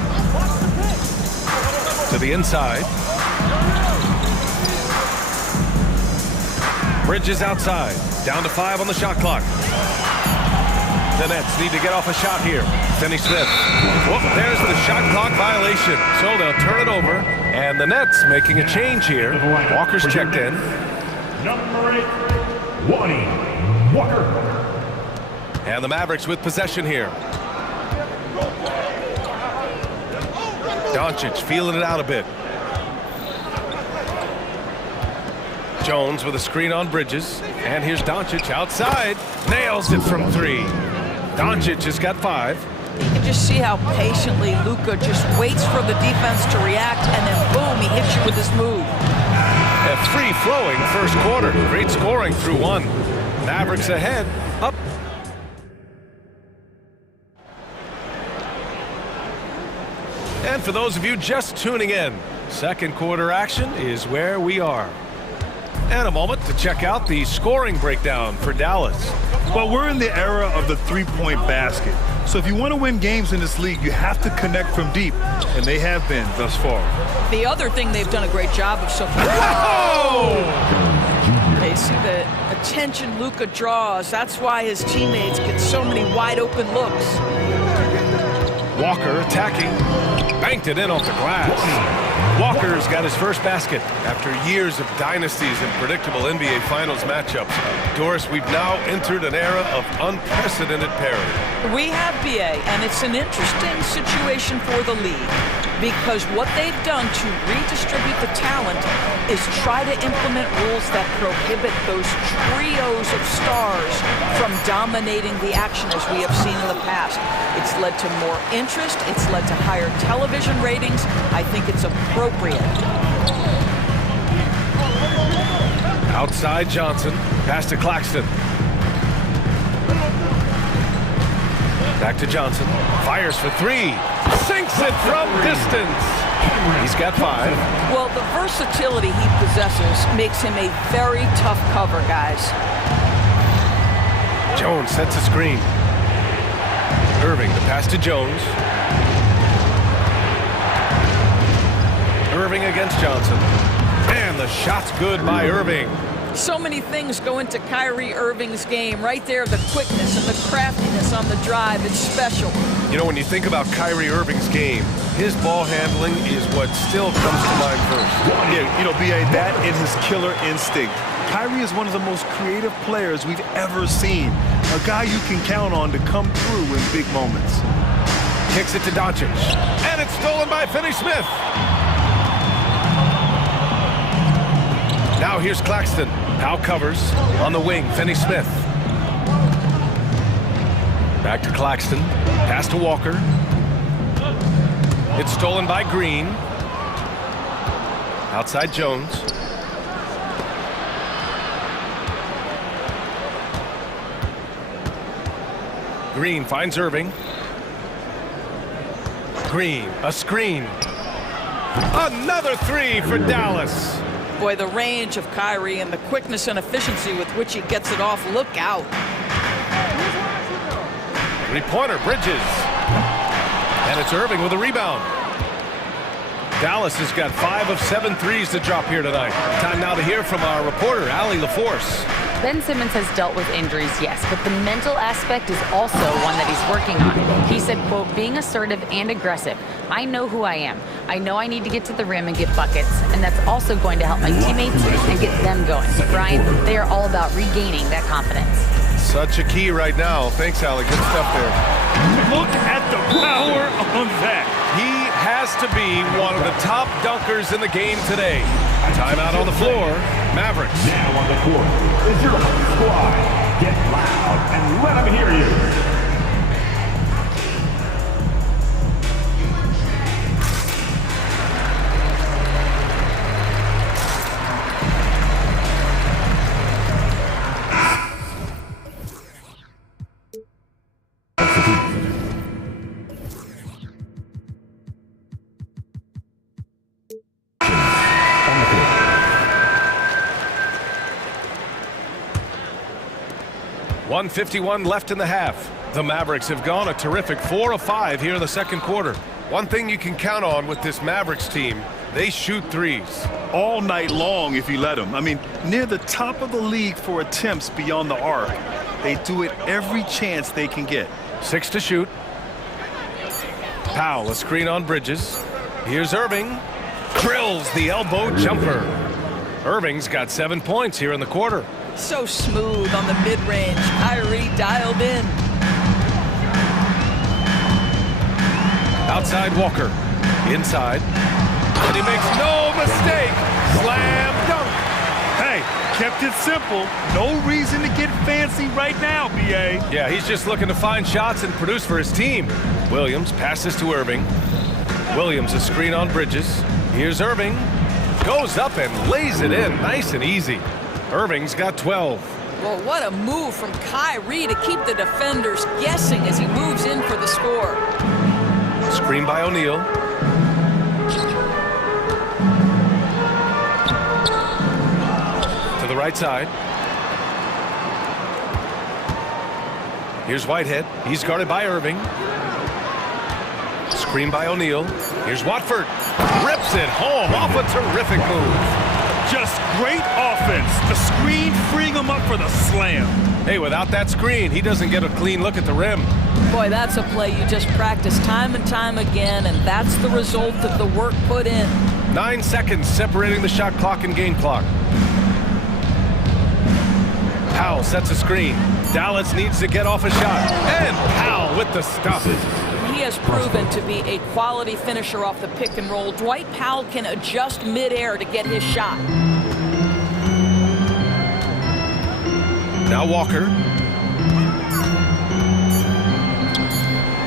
To the inside. Bridges outside. Down to 5 on the shot clock. The Nets need to get off a shot here. Finney Smith. Whoop, there's the shot clock violation. So they'll turn it over. And the Nets making a change here. Walker's checked in. Number 8, Lonnie Walker. And the Mavericks with possession here. Doncic feeling it out a bit. Jones with a screen on Bridges. And here's Doncic outside. Nails it from 3. Doncic has got 5. You can just see how patiently Luka just waits for the defense to react, and then boom, he hits you with his move. A free-flowing first quarter. Great scoring through 1. Mavericks ahead. Up. And for those of you just tuning in, second quarter action is where we are. And a moment to check out the scoring breakdown for Dallas. Well, we're in the era of the three-point basket. So if you want to win games in this league, you have to connect from deep, and they have been thus far. The other thing they've done a great job of so far. Whoa! They see the attention Luka draws. That's why his teammates get so many wide-open looks. Walker attacking. Banked it in off the glass. Walker's got his first basket after years of dynasties and predictable NBA Finals matchups. Doris, we've now entered an era of unprecedented parity. We have BA, and it's an interesting situation for the league because what they've done to redistribute the talent is try to implement rules that prohibit those trios of stars from dominating the action as we have seen in the past. It's led to more interest. It's led to higher television ratings. I think it's appropriate. Outside Johnson. Pass to Claxton. Back to Johnson. Fires for 3. Sinks it from distance. He's got 5. Well, the versatility he possesses makes him a very tough cover, guys. Jones sets a screen. Irving, the pass to Jones. Irving against Johnson. And the shot's good by Irving. So many things go into Kyrie Irving's game. Right there, the quickness and the craftiness on the drive. It's special. You know, when you think about Kyrie Irving's game, his ball handling is what still comes to mind first. Yeah, you know, B.A., that and his killer instinct. Kyrie is one of the most creative players we've ever seen. A guy you can count on to come through in big moments. Kicks it to Doncic. And it's stolen by Finney Smith. Now here's Claxton. Powell covers on the wing. Finney Smith. Back to Claxton. Pass to Walker. It's stolen by Green. Outside Jones. Green finds Irving. Green, a screen. Another 3 for Dallas. Boy, the range of Kyrie and the quickness and efficiency with which he gets it off. Look out. Three-pointer, Bridges. And it's Irving with a rebound. Dallas has got 5 of 7 threes to drop here tonight. Time now to hear from our reporter, Allie LaForce. Ben Simmons has dealt with injuries, yes, but the mental aspect is also one that he's working on. He said, quote, being assertive and aggressive. I know who I am. I know I need to get to the rim and get buckets, and that's also going to help my teammates and get them going. Brian, they are all about regaining that confidence. Such a key right now. Thanks, Alec. Good stuff there. Look at the power on that. He has to be one of the top dunkers in the game today. Timeout on the floor. Mavericks. Now on the court is your squad. Get loud and let them hear you. .151 left in the half. The Mavericks have gone a terrific 4 of 5 here in the second quarter. One thing you can count on with this Mavericks team, they shoot threes. All night long if you let them. I mean, near the top of the league for attempts beyond the arc. They do it every chance they can get. 6 to shoot. Powell, a screen on Bridges. Here's Irving. Drills the elbow jumper. Irving's got 7 points here in the quarter. So smooth on the mid-range. Kyrie dialed in. Outside Walker. Inside. And he makes no mistake. Slam dunk. Hey, kept it simple. No reason to get fancy right now, B.A. Yeah, he's just looking to find shots and produce for his team. Williams passes to Irving. Williams a screen on Bridges. Here's Irving. Goes up and lays it in. Nice and easy. Irving's got 12. Well, what a move from Kyrie to keep the defenders guessing as he moves in for the score. Screen by O'Neal. To the right side. Here's Whitehead. He's guarded by Irving. Screen by O'Neal. Here's Watford. Rips it home off a terrific move. Just great offense. The screen freeing him up for the slam. Hey, without that screen, he doesn't get a clean look at the rim. Boy, that's a play you just practice time and time again, and that's the result of the work put in. 9 seconds separating the shot clock and game clock. Powell sets a screen. Dallas needs to get off a shot. And Powell with the stop. He has proven to be a quality finisher off the pick and roll. Dwight Powell can adjust midair to get his shot. Now Walker.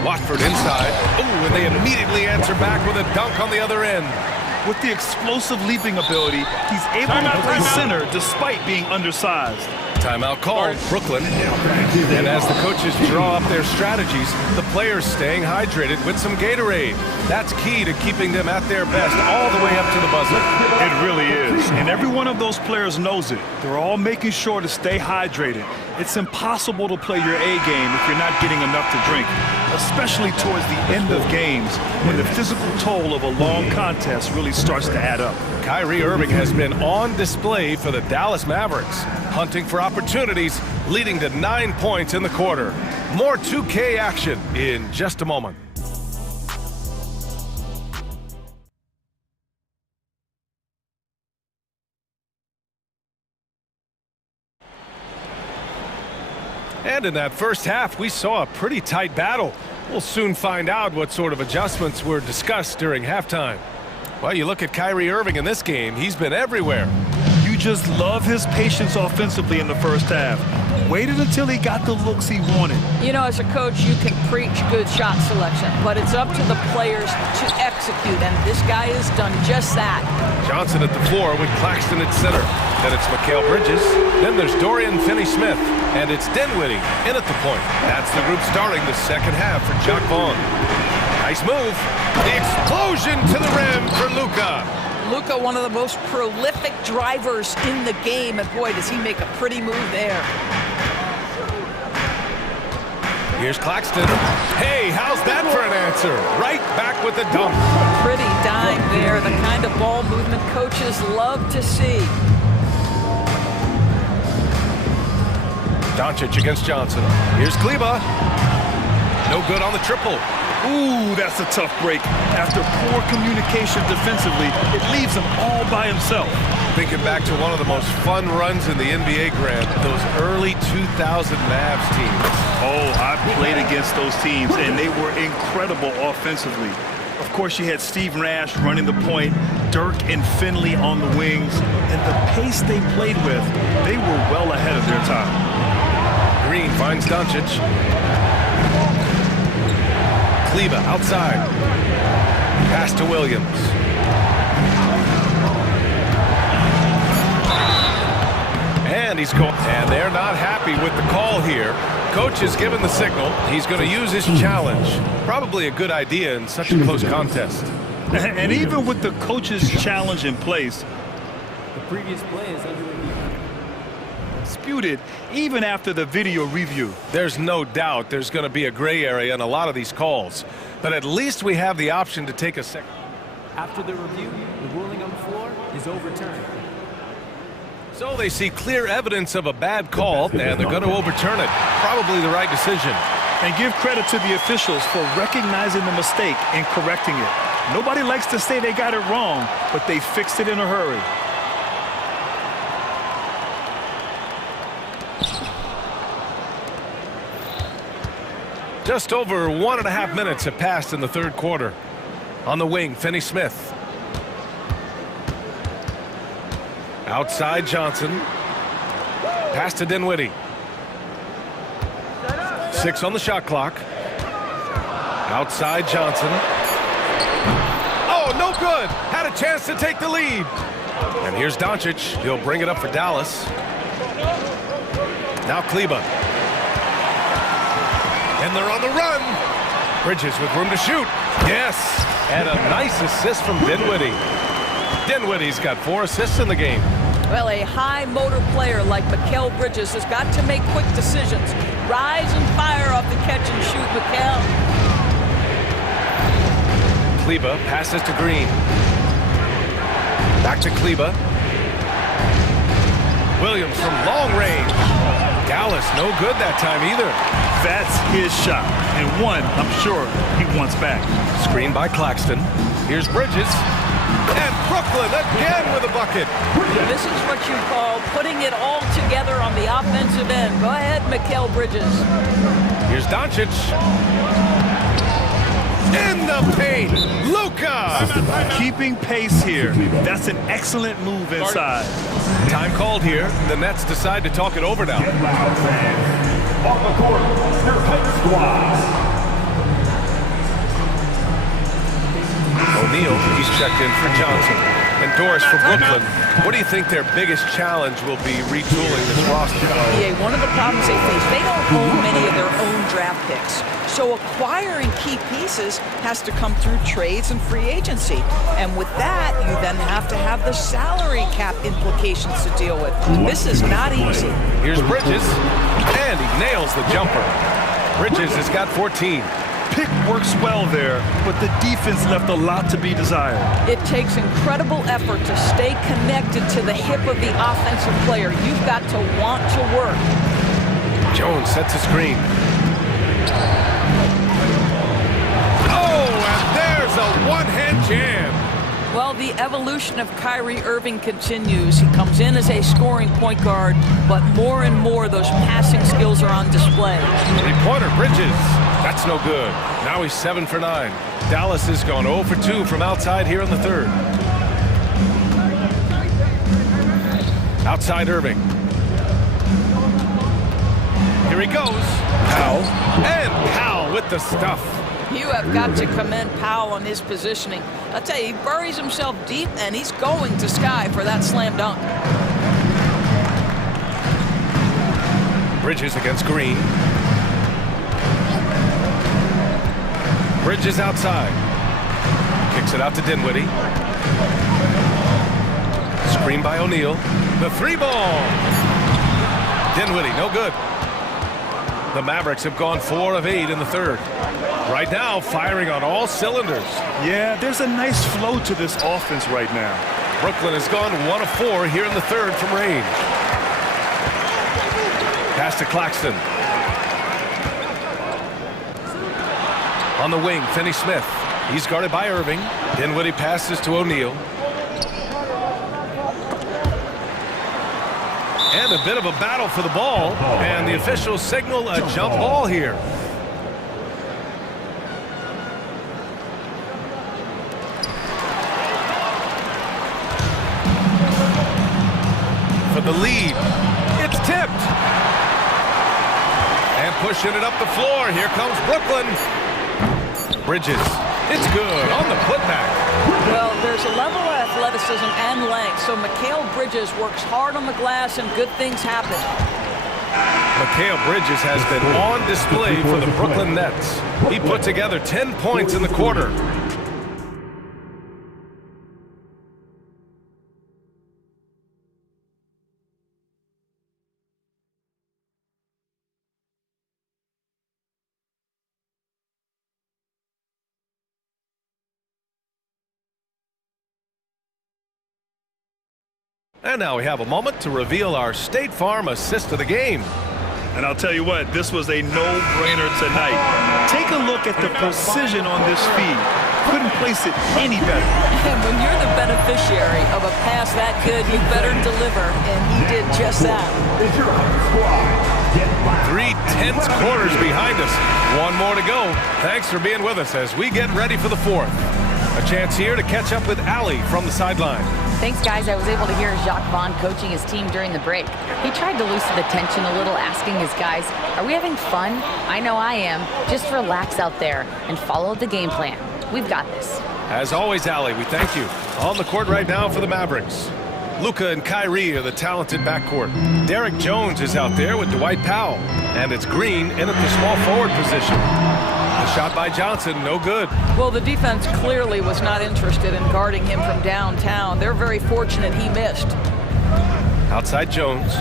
Watford inside. Oh, and they immediately answer back with a dunk on the other end. With the explosive leaping ability, he's able to play center despite being undersized. Timeout called, Brooklyn. And as the coaches draw up their strategies, the players staying hydrated with some Gatorade. That's key to keeping them at their best all the way up to the buzzer. It really is. And every one of those players knows it. They're all making sure to stay hydrated. It's impossible to play your A game if you're not getting enough to drink, especially towards the end of games when the physical toll of a long contest really starts to add up. Kyrie Irving has been on display for the Dallas Mavericks, hunting for opportunities, leading to 9 points in the quarter. More 2K action in just a moment. And in that first half, we saw a pretty tight battle. We'll soon find out what sort of adjustments were discussed during halftime. Well, you look at Kyrie Irving in this game, he's been everywhere. You just love his patience offensively in the first half. Waited until he got the looks he wanted. You know, as a coach, you can preach good shot selection, but it's up to the players to execute, and this guy has done just that. Johnson at the floor with Claxton at center. Then it's Mikal Bridges. Then there's Dorian Finney-Smith. And it's Dinwiddie in at the point. That's the group starting the second half for Jacque Vaughn. Nice move. The explosion to the rim for Luka. Luka, one of the most prolific drivers in the game, and boy, does he make a pretty move there. Here's Claxton. Hey, how's that for an answer? Right back with the dunk. Pretty dime there, the kind of ball movement coaches love to see. Doncic against Johnson. Here's Kleba. No good on the triple. Ooh, that's a tough break. After poor communication defensively, it leaves him all by himself. Thinking back to one of the most fun runs in the NBA, Grant, those early 2000 Mavs teams. Oh, I played against those teams, and they were incredible offensively. Of course, you had Steve Nash running the point, Dirk and Finley on the wings, and the pace they played with, they were well ahead of their time. Green finds Doncic. Kleba outside. Pass to Williams. And he's going. And they're not happy with the call here. Coach has given the signal. He's going to use his challenge. Probably a good idea in such a close contest. And even with the coach's challenge in place, The previous play is under review. disputed even after the video review. There's no doubt there's going to be a gray area in a lot of these calls. But at least we have the option to take a second. After the review, the ruling on the floor is overturned. So they see clear evidence of a bad call, and they're going to overturn it. Probably the right decision. And give credit to the officials for recognizing the mistake and correcting it. Nobody likes to say they got it wrong, but they fixed it in a hurry. Just over 1.5 minutes have passed in the third quarter. On the wing, Finney-Smith. Outside Johnson. Pass to Dinwiddie. 6 on the shot clock. Outside Johnson. Oh, no good. Had a chance to take the lead. And here's Doncic. He'll bring it up for Dallas. Now Kleba. And they're on the run. Bridges with room to shoot. Yes. And a nice assist from Dinwiddie. Dinwiddie's got 4 assists in the game. Well, a high motor player like Mikal Bridges has got to make quick decisions. Rise and fire off the catch and shoot, Mikal. Kleba passes to Green. Back to Kleba. Williams from long range. Dallas no good that time either. That's his shot, and one I'm sure he wants back. Screen by Claxton. Here's Bridges. And Brooklyn again with a bucket. This is what you call putting it all together on the offensive end. Go ahead, Mikal Bridges. Here's Doncic. In the paint, Luka! Keeping pace here. That's an excellent move inside. Time called here. The Nets decide to talk it over now. Off the court, your pick squad. O'Neal, he's checked in for Johnson. And Doris for Brooklyn. What do you think their biggest challenge will be retooling this roster? Yeah, one of the problems they face, they don't own many of their own draft picks. So acquiring key pieces has to come through trades and free agency. And with that, you then have to have the salary cap implications to deal with. This is not easy. Here's Bridges, and he nails the jumper. Bridges has got 14. Pick works well there, but the defense left a lot to be desired. It takes incredible effort to stay connected to the hip of the offensive player. You've got to want to work. Jones sets a screen. Oh, and there's a one-hand jam. Well, the evolution of Kyrie Irving continues. He comes in as a scoring point guard, but more and more those passing skills are on display. Three-pointer, Bridges. That's no good. Now he's 7 for 9. Dallas has gone 0 for 2 from outside here in the third. Outside Irving. Here he goes. Powell. And Powell with the stuff. You have got to commend Powell on his positioning. I'll tell you, he buries himself deep, and he's going to sky for that slam dunk. Bridges against Green. Bridges outside. Kicks it out to Dinwiddie. Screen by O'Neal. The 3-ball. Dinwiddie, no good. The Mavericks have gone 4 of 8 in the third. Right now, firing on all cylinders. Yeah, there's a nice flow to this offense right now. Brooklyn has gone 1 of 4 here in the third from range. Pass to Claxton. On the wing, Finney-Smith. He's guarded by Irving. Dinwiddie passes to O'Neal. And a bit of a battle for the ball. And the officials signal a jump ball here. For the lead. It's tipped. And pushing it up the floor. Here comes Brooklyn. Bridges. It's good on the putback. Well, there's a level of athleticism and length, so Mikal Bridges works hard on the glass and good things happen. Mikal Bridges has been on display for the Brooklyn Nets. He put together 10 points in the quarter. And now we have a moment to reveal our State Farm assist of the game. And I'll tell you what, this was a no-brainer tonight. Take a look at the precision on this feed. Couldn't place it any better. And when you're the beneficiary of a pass that good, you better deliver, and he did just that. 3 tense quarters behind us. One more to go. Thanks for being with us as we get ready for the fourth. A chance here to catch up with Allie from the sideline. Thanks, guys. I was able to hear Jacques Vaughn coaching his team during the break. He tried to loosen the tension a little, asking his guys, are we having fun? I know I am. Just relax out there and follow the game plan. We've got this. As always, Allie, we thank you. On the court right now for the Mavericks. Luka and Kyrie are the talented backcourt. Derek Jones is out there with Dwight Powell. And it's Green in at the small forward position. The shot by Johnson, no good. Well, the defense clearly was not interested in guarding him from downtown. They're very fortunate he missed. Outside Jones.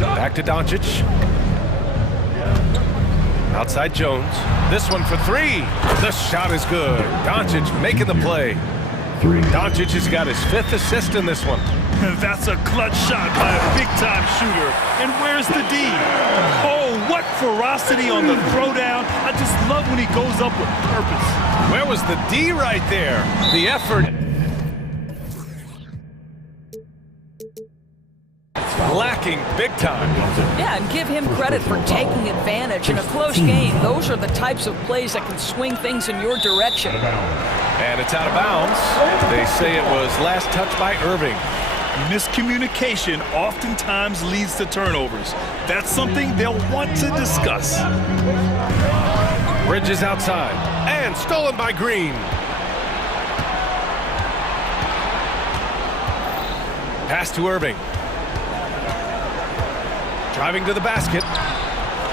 Back to Doncic. Outside Jones. This one for 3. The shot is good. Doncic making the play. Doncic has got his 5th assist in this one. That's a clutch shot by a big-time shooter. And where's the D? Oh, what ferocity on the throwdown. I just love when he goes up with purpose. Where was the D right there? The effort. Lacking big time. Yeah, and give him credit for taking advantage in a close game. Those are the types of plays that can swing things in your direction. And it's out of bounds. They say it was last touched by Irving. Miscommunication oftentimes leads to turnovers. That's something they'll want to discuss. Bridges outside. And stolen by Green. Pass to Irving. Driving to the basket.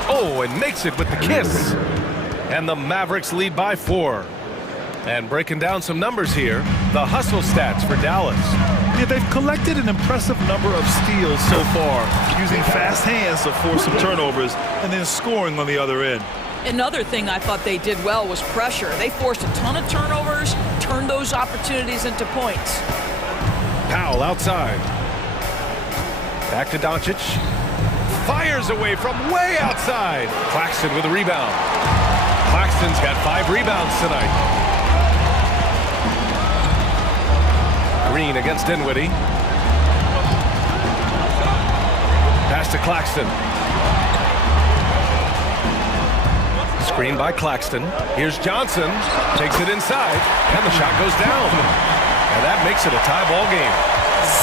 Oh, and makes it with the kiss. And the Mavericks lead by 4. And breaking down some numbers here, the hustle stats for Dallas. Yeah, they've collected an impressive number of steals so far, using fast hands to force some turnovers and then scoring on the other end. Another thing I thought they did well was pressure. They forced a ton of turnovers, turned those opportunities into points. Powell outside. Back to Doncic. Fires away from way outside. Claxton with a rebound. Claxton's got 5 rebounds tonight. Green against Dinwiddie. Pass to Claxton. Screen by Claxton. Here's Johnson. Takes it inside. And the shot goes down. And that makes it a tie ball game.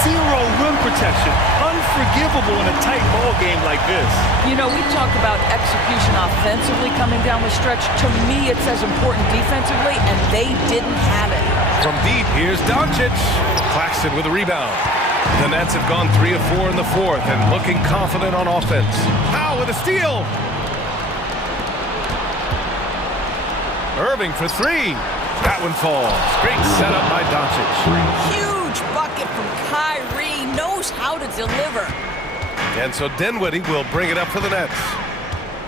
0 rim protection. Unforgivable in a tight ball game like this. You know, we talked about execution offensively coming down the stretch. To me, it's as important defensively, and they didn't have it. From deep, here's Doncic. Claxton with a rebound. The Nets have gone 3 of 4 in the fourth and looking confident on offense. Powell with a steal. Irving for 3. That one falls. Great setup by Doncic. Huge bucket from Kyrie. Knows how to deliver. And so Dinwiddie will bring it up for the Nets.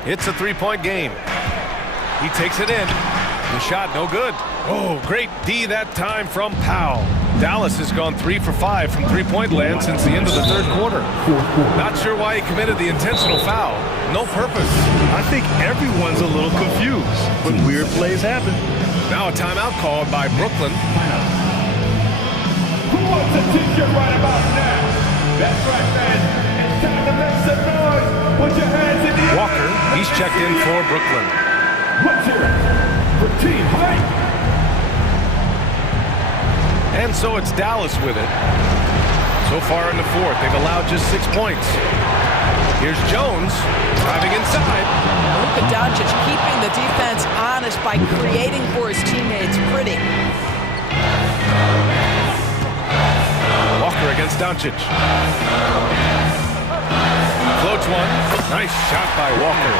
It's a 3-point game. He takes it in. The shot no good. Oh, great D that time from Powell. Dallas has gone 3 for 5 from three-point land since the end of the third quarter. Not sure why he committed the intentional foul. No purpose. I think everyone's a little confused, but weird plays happen. Now a timeout called by Brooklyn. Who wants a t-shirt right about now? That's right, man. It's time to make some noise. Put your hands in the air. Walker, he's checked in for Brooklyn. Let's hear it for Team Height. And so it's Dallas with it. So far in the fourth, they've allowed just 6 points. Here's Jones driving inside. Luka Doncic keeping the defense honest by creating for his teammates. Pretty. Walker against Doncic. Floats one. Nice shot by Walker.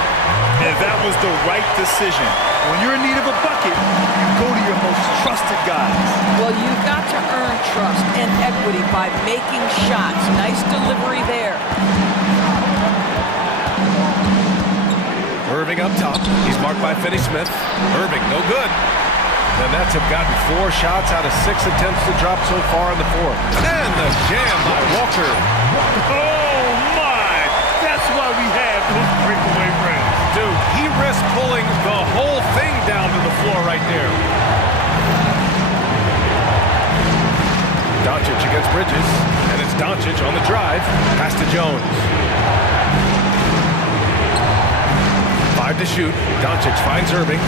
And that was the right decision. When you're in need of a bucket, you go to your most trusted guys. Well, you've got to earn trust and equity by making shots. Nice delivery there. Irving up top. He's marked by Finney-Smith. Irving, no good. The Nets have gotten 4 shots out of 6 attempts to drop so far in the fourth. And the jam by Walker. Oh, my! That's why we have those breakaway runs. Dude, he risked pulling the whole thing down to the floor right there. Doncic against Bridges. And it's Doncic on the drive. Pass to Jones. 5 to shoot. Doncic finds Irving.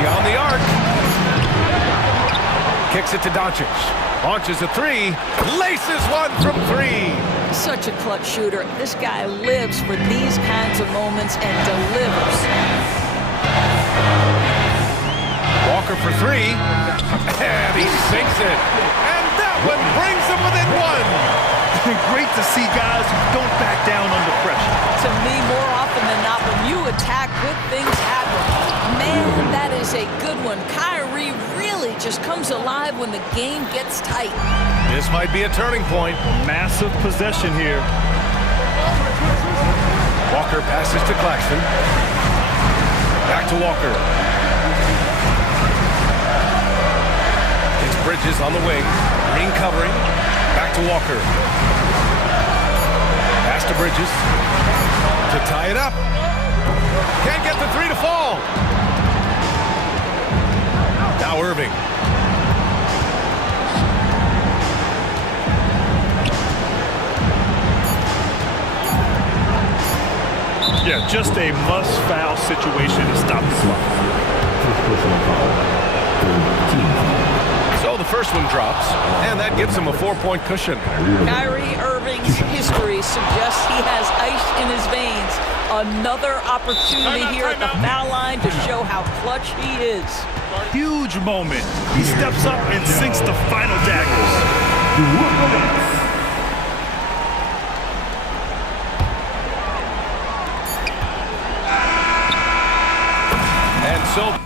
Beyond the arc. Kicks it to Doncic. Launches a 3. Laces one from 3. Such a clutch shooter. This guy lives for these kinds of moments and delivers. Walker for 3. And he sinks it. And that one brings him within 1. Great to see guys who don't back down under pressure. To me, more often than not, when you attack, good things happen. Man, that is a good one. Kyrie really just comes alive when the game gets tight. This might be a turning point. Massive possession here. Walker passes to Claxton. Back to Walker. It's Bridges on the wing. Green covering. Back to Walker. Pass to Bridges. To tie it up. Can't get the 3 to fall. Now Irving. Yeah, just a must-foul situation to stop the clock. So the first one drops, and that gives him a 4-point cushion. Kyrie Irving's history suggests he has ice in his veins. Another opportunity here at the foul line to show how clutch he is. Huge moment. He steps up and sinks the final daggers. So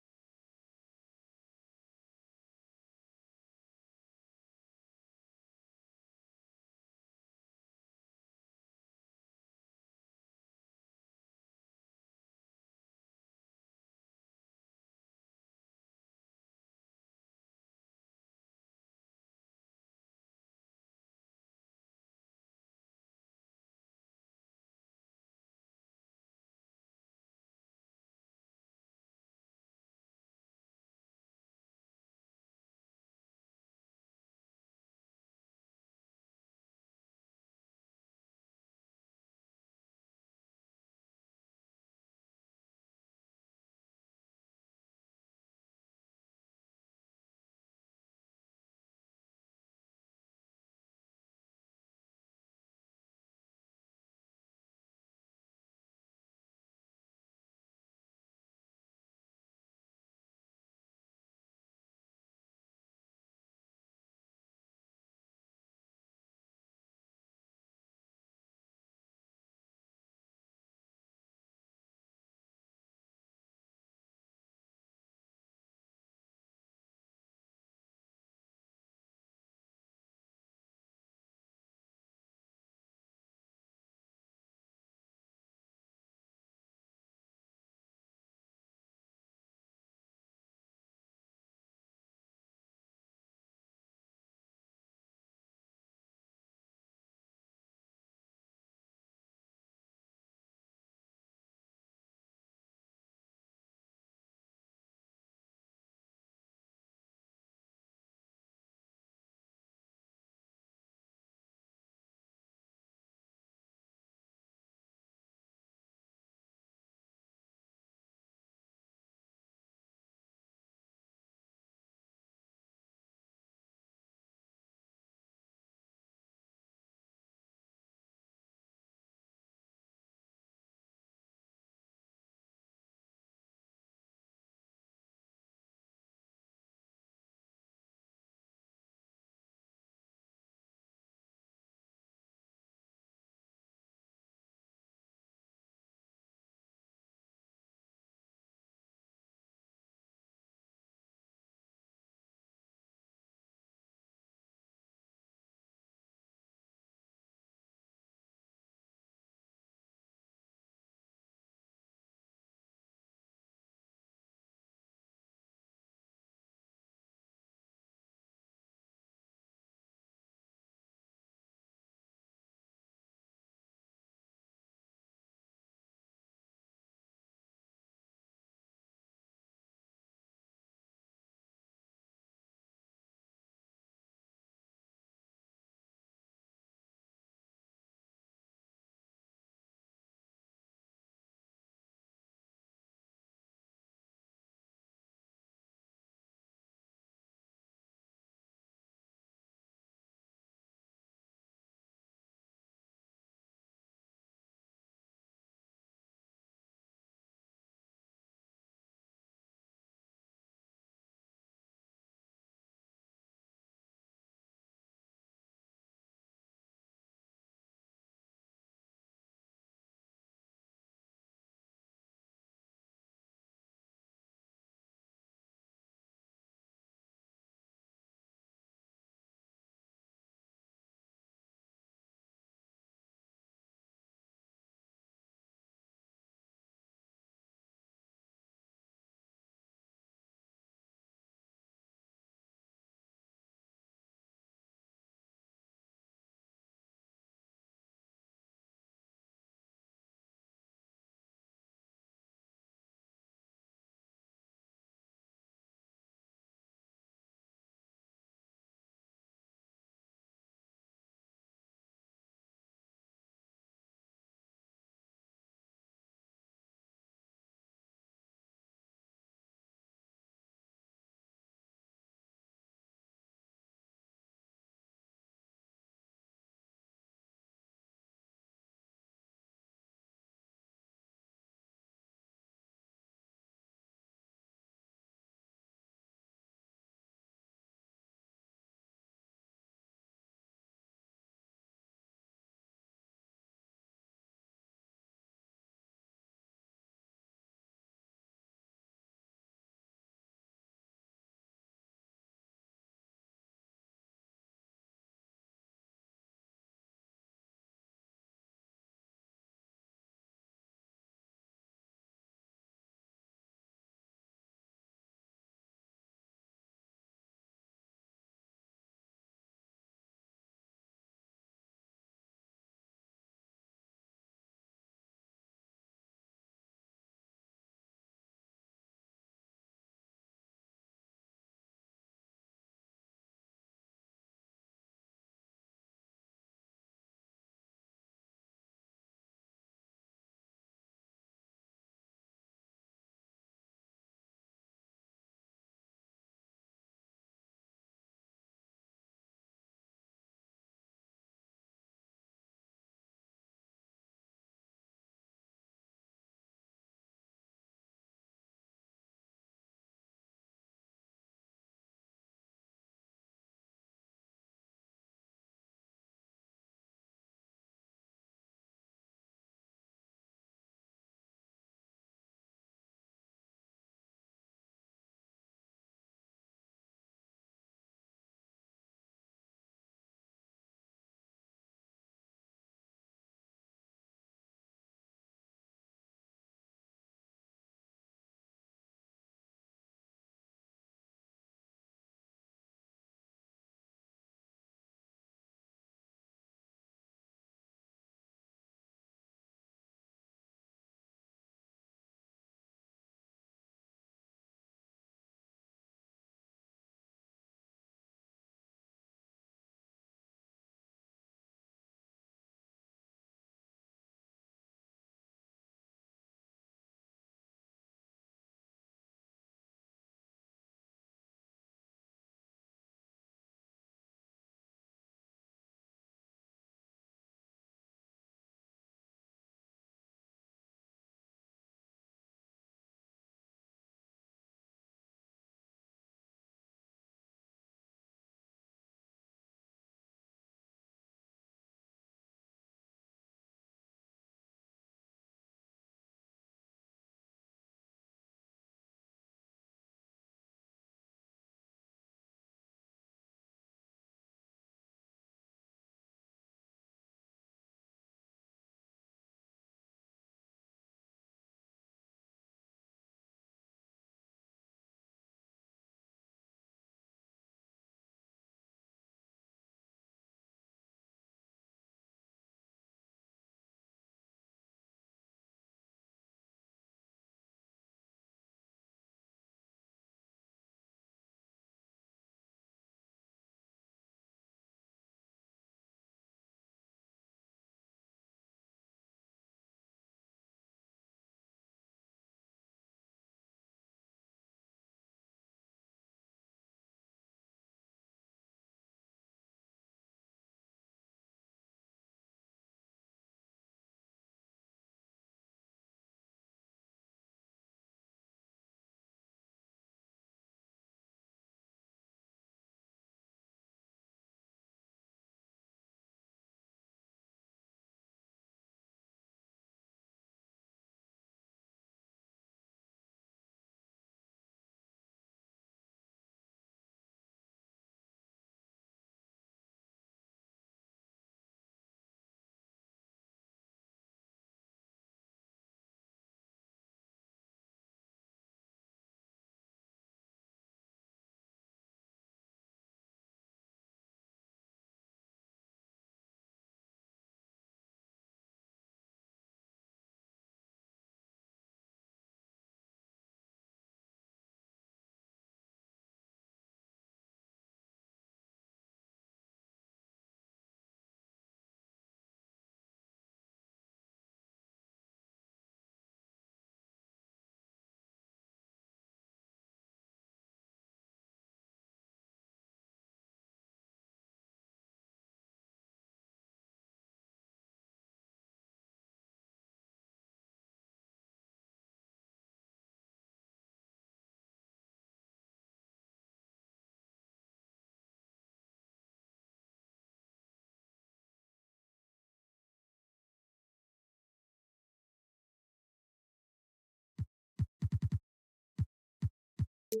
Teams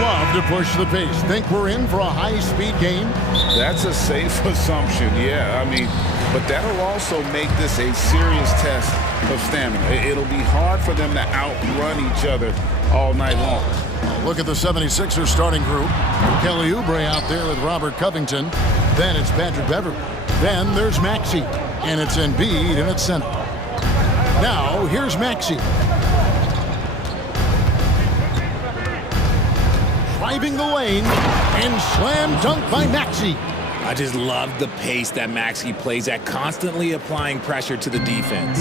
love to push the pace. Think we're in for a high-speed game? That's a safe assumption, yeah. I mean, but that'll also make this a serious test of stamina. It'll be hard for them to outrun each other all night long. Look at the 76ers starting group. Kelly Oubre out there with Robert Covington. Then it's Patrick Beverley. Then there's Maxey. And it's Embiid in its center. Now, here's Maxey. Driving the lane, and slam dunk by Maxey. I just love the pace that Maxey plays at, constantly applying pressure to the defense.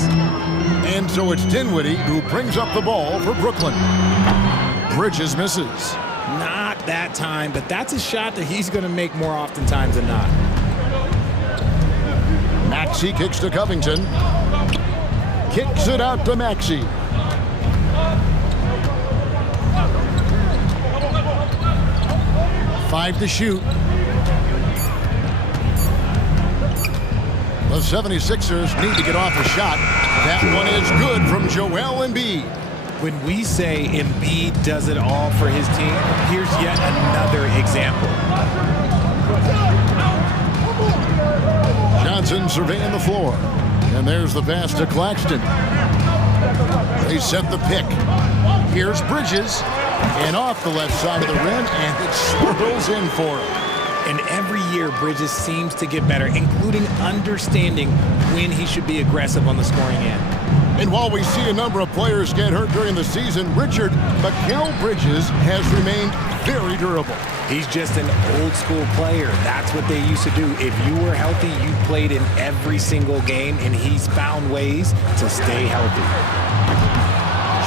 And so it's Dinwiddie who brings up the ball for Brooklyn. Bridges misses. Not that time, but that's a shot that he's going to make more oftentimes than not. Maxey kicks to Covington. Kicks it out to Maxey. Five to shoot. The 76ers need to get off a shot. That one is good from Joel Embiid. When we say Embiid does it all for his team, here's yet another example. Johnson surveying the floor. And there's the pass to Claxton. They set the pick. Here's Bridges. And off the left side of the rim, and it swirls in for him. And every year, Bridges seems to get better, including understanding when he should be aggressive on the scoring end. And while we see a number of players get hurt during the season, Richard, Mikal Bridges has remained very durable. He's just an old-school player. That's what they used to do. If you were healthy, you played in every single game, and he's found ways to stay healthy.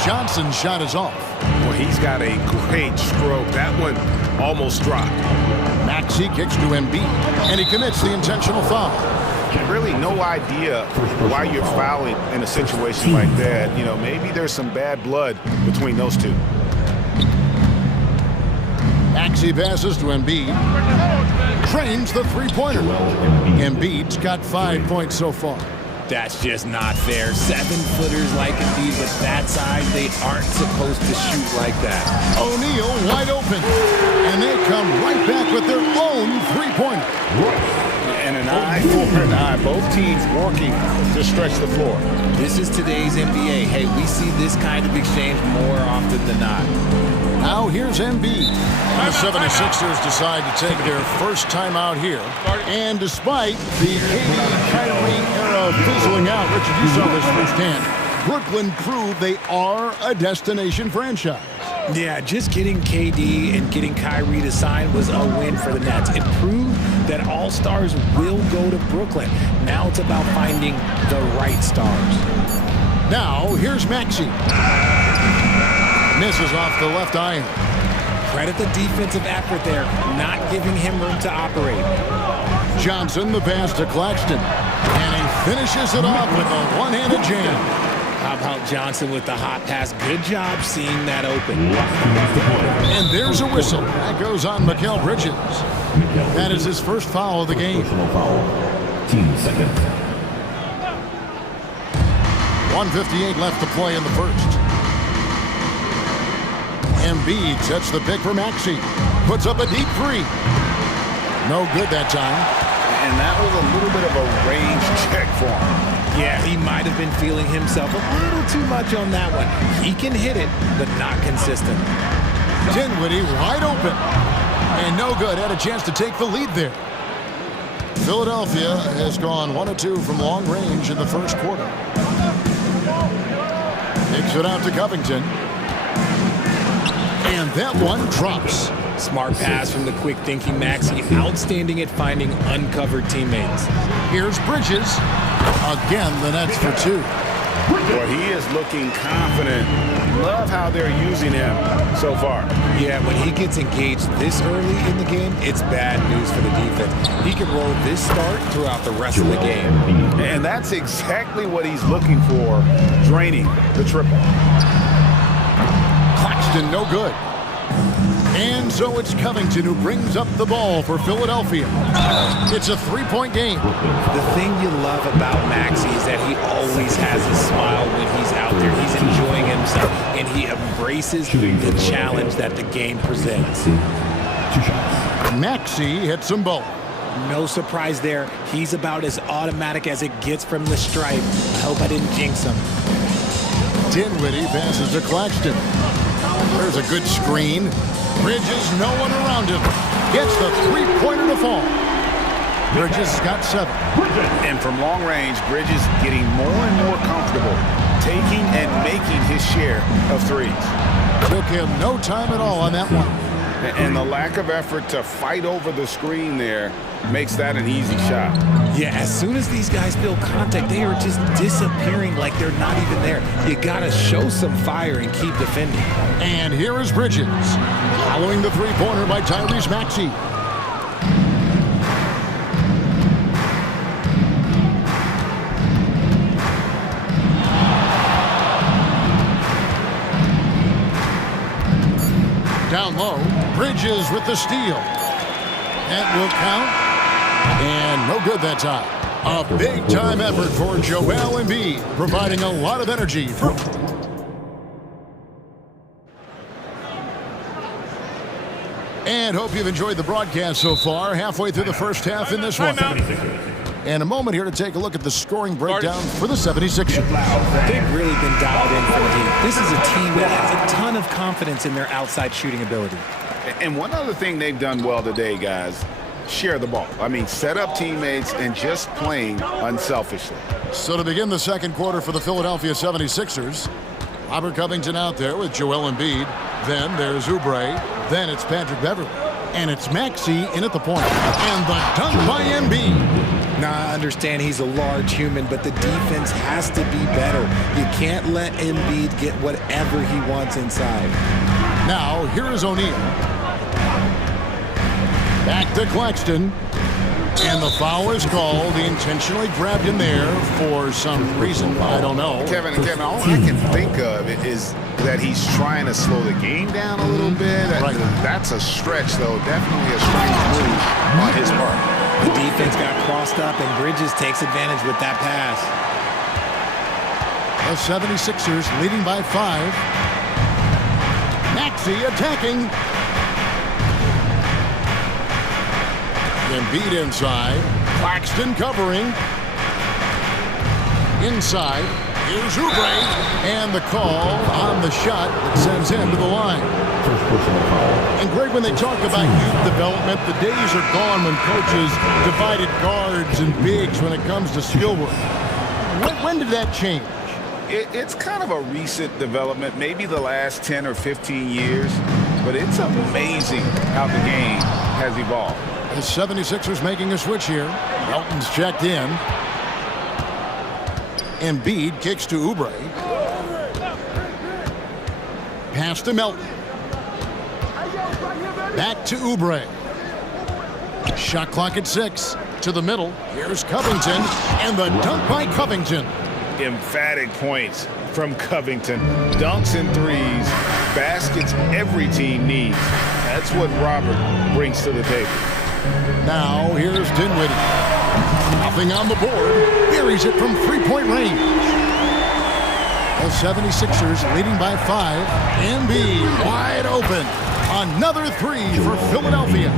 Johnson's shot is off. Well, he's got a great stroke. That one almost dropped. Maxey kicks to Embiid, and he commits the intentional foul. Really no idea why you're fouling in a situation like that. You know, maybe there's some bad blood between those two. Maxey passes to Embiid. Trains the three-pointer. Embiid's got 5 points so far. That's just not fair. 7-footers like Embiid with that size, they aren't supposed to shoot like that. O'Neal wide open. And they come right back with their own three-pointer. And an eye for an eye. Both teams working to stretch the floor. This is today's NBA. Hey, we see this kind of exchange more often than not. Now here's Embiid. The 76ers decide to take their first time out here. And despite the KD Kyrie era fizzling out, Richard, you saw this firsthand, Brooklyn proved they are a destination franchise. Yeah, just getting KD and getting Kyrie to sign was a win for the Nets. It proved that all stars will go to Brooklyn. Now it's about finding the right stars. Now here's Maxey. Misses off the left iron. Credit the defensive effort there, not giving him room to operate. Johnson, the pass to Claxton. And he finishes it off with a one-handed jam. How about Johnson with the hot pass? Good job seeing that open. And there's a whistle. That goes on Mikal Bridges. That is his first foul of the game. Team seconds. 1:58 left to play in the first. Embiid sets the pick for Maxey. Puts up a deep three. No good that time. And that was a little bit of a range check for him. Yeah, he might have been feeling himself a little too much on that one. He can hit it, but not consistent. Dinwiddie wide open. And no good. Had a chance to take the lead there. Philadelphia has gone 1 of 2 from long range in the first quarter. Kicks it out to Covington. And that one drops. Smart pass from the quick-thinking Maxey. Outstanding at finding uncovered teammates. Here's Bridges. Again, the Nets for 2. Well, he is looking confident. Love how they're using him so far. Yeah, when he gets engaged this early in the game, it's bad news for the defense. He can roll this start throughout the rest of the game. And that's exactly what he's looking for, draining the triple. Claxton, no good. And so it's Covington who brings up the ball for Philadelphia. It's a three-point game. The thing you love about Maxey is that he always has a smile when he's out there. He's enjoying himself, and he embraces the challenge that the game presents. Maxey hits them both. No surprise there. He's about as automatic as it gets from the stripe. I hope I didn't jinx him. Dinwiddie passes to Claxton. There's a good screen. Bridges, no one around him. Gets the three-pointer to fall. Bridges got 7. And from long range, Bridges getting more and more comfortable taking and making his share of threes. Took him no time at all on that one. And the lack of effort to fight over the screen there makes that an easy shot. Yeah, as soon as these guys feel contact, they are just disappearing like they're not even there. You gotta show some fire and keep defending. And here is Bridges, following the three-pointer by Tyrese Maxey. Down low, Bridges with the steal. That will count. And no good that time. A big-time effort for Joel Embiid, providing a lot of energy. And hope you've enjoyed the broadcast so far. Halfway through the first half in this one. And a moment here to take a look at the scoring breakdown for the 76ers. They've really been dialed in from deep. This is a team that has a ton of confidence in their outside shooting ability. And one other thing they've done well today, guys, share the ball. I mean, set up teammates and just playing unselfishly. So to begin the second quarter for the Philadelphia 76ers, Robert Covington out there with Joel Embiid. Then there's Oubre. Then it's Patrick Beverley. And it's Maxey in at the point. And the dunk by Embiid. Now, I understand he's a large human, but the defense has to be better. You can't let Embiid get whatever he wants inside. Now, here is O'Neal. Back to Claxton. And the foul is called. He intentionally grabbed him there for some reason. I don't know. Kevin, all I can think of is that he's trying to slow the game down a little bit. Right. That's a stretch, though. Definitely a strange move on his part. The defense got crossed up, and Bridges takes advantage with that pass. The 76ers leading by 5. Maxey attacking. Embiid inside. Claxton covering. Inside. Here's Oubre. And the call on the shot that sends him to the line. And Greg, when they talk about youth development, the days are gone when coaches divided guards and bigs when it comes to skill work. When did that change? It's kind of a recent development, maybe the last 10 or 15 years, but it's amazing how the game has evolved. The 76ers making a switch here. Melton's checked in. Embiid kicks to Oubre. Pass to Melton. Back to Oubre. Shot clock at 6. To the middle. Here's Covington. And the dunk by Covington. Emphatic points from Covington. Dunks and threes. Baskets every team needs. That's what Robert brings to the table. Now, here's Dinwiddie. Nothing on the board. Buries it from three-point range. The 76ers leading by 5. Embiid wide open. Another 3 for Philadelphia.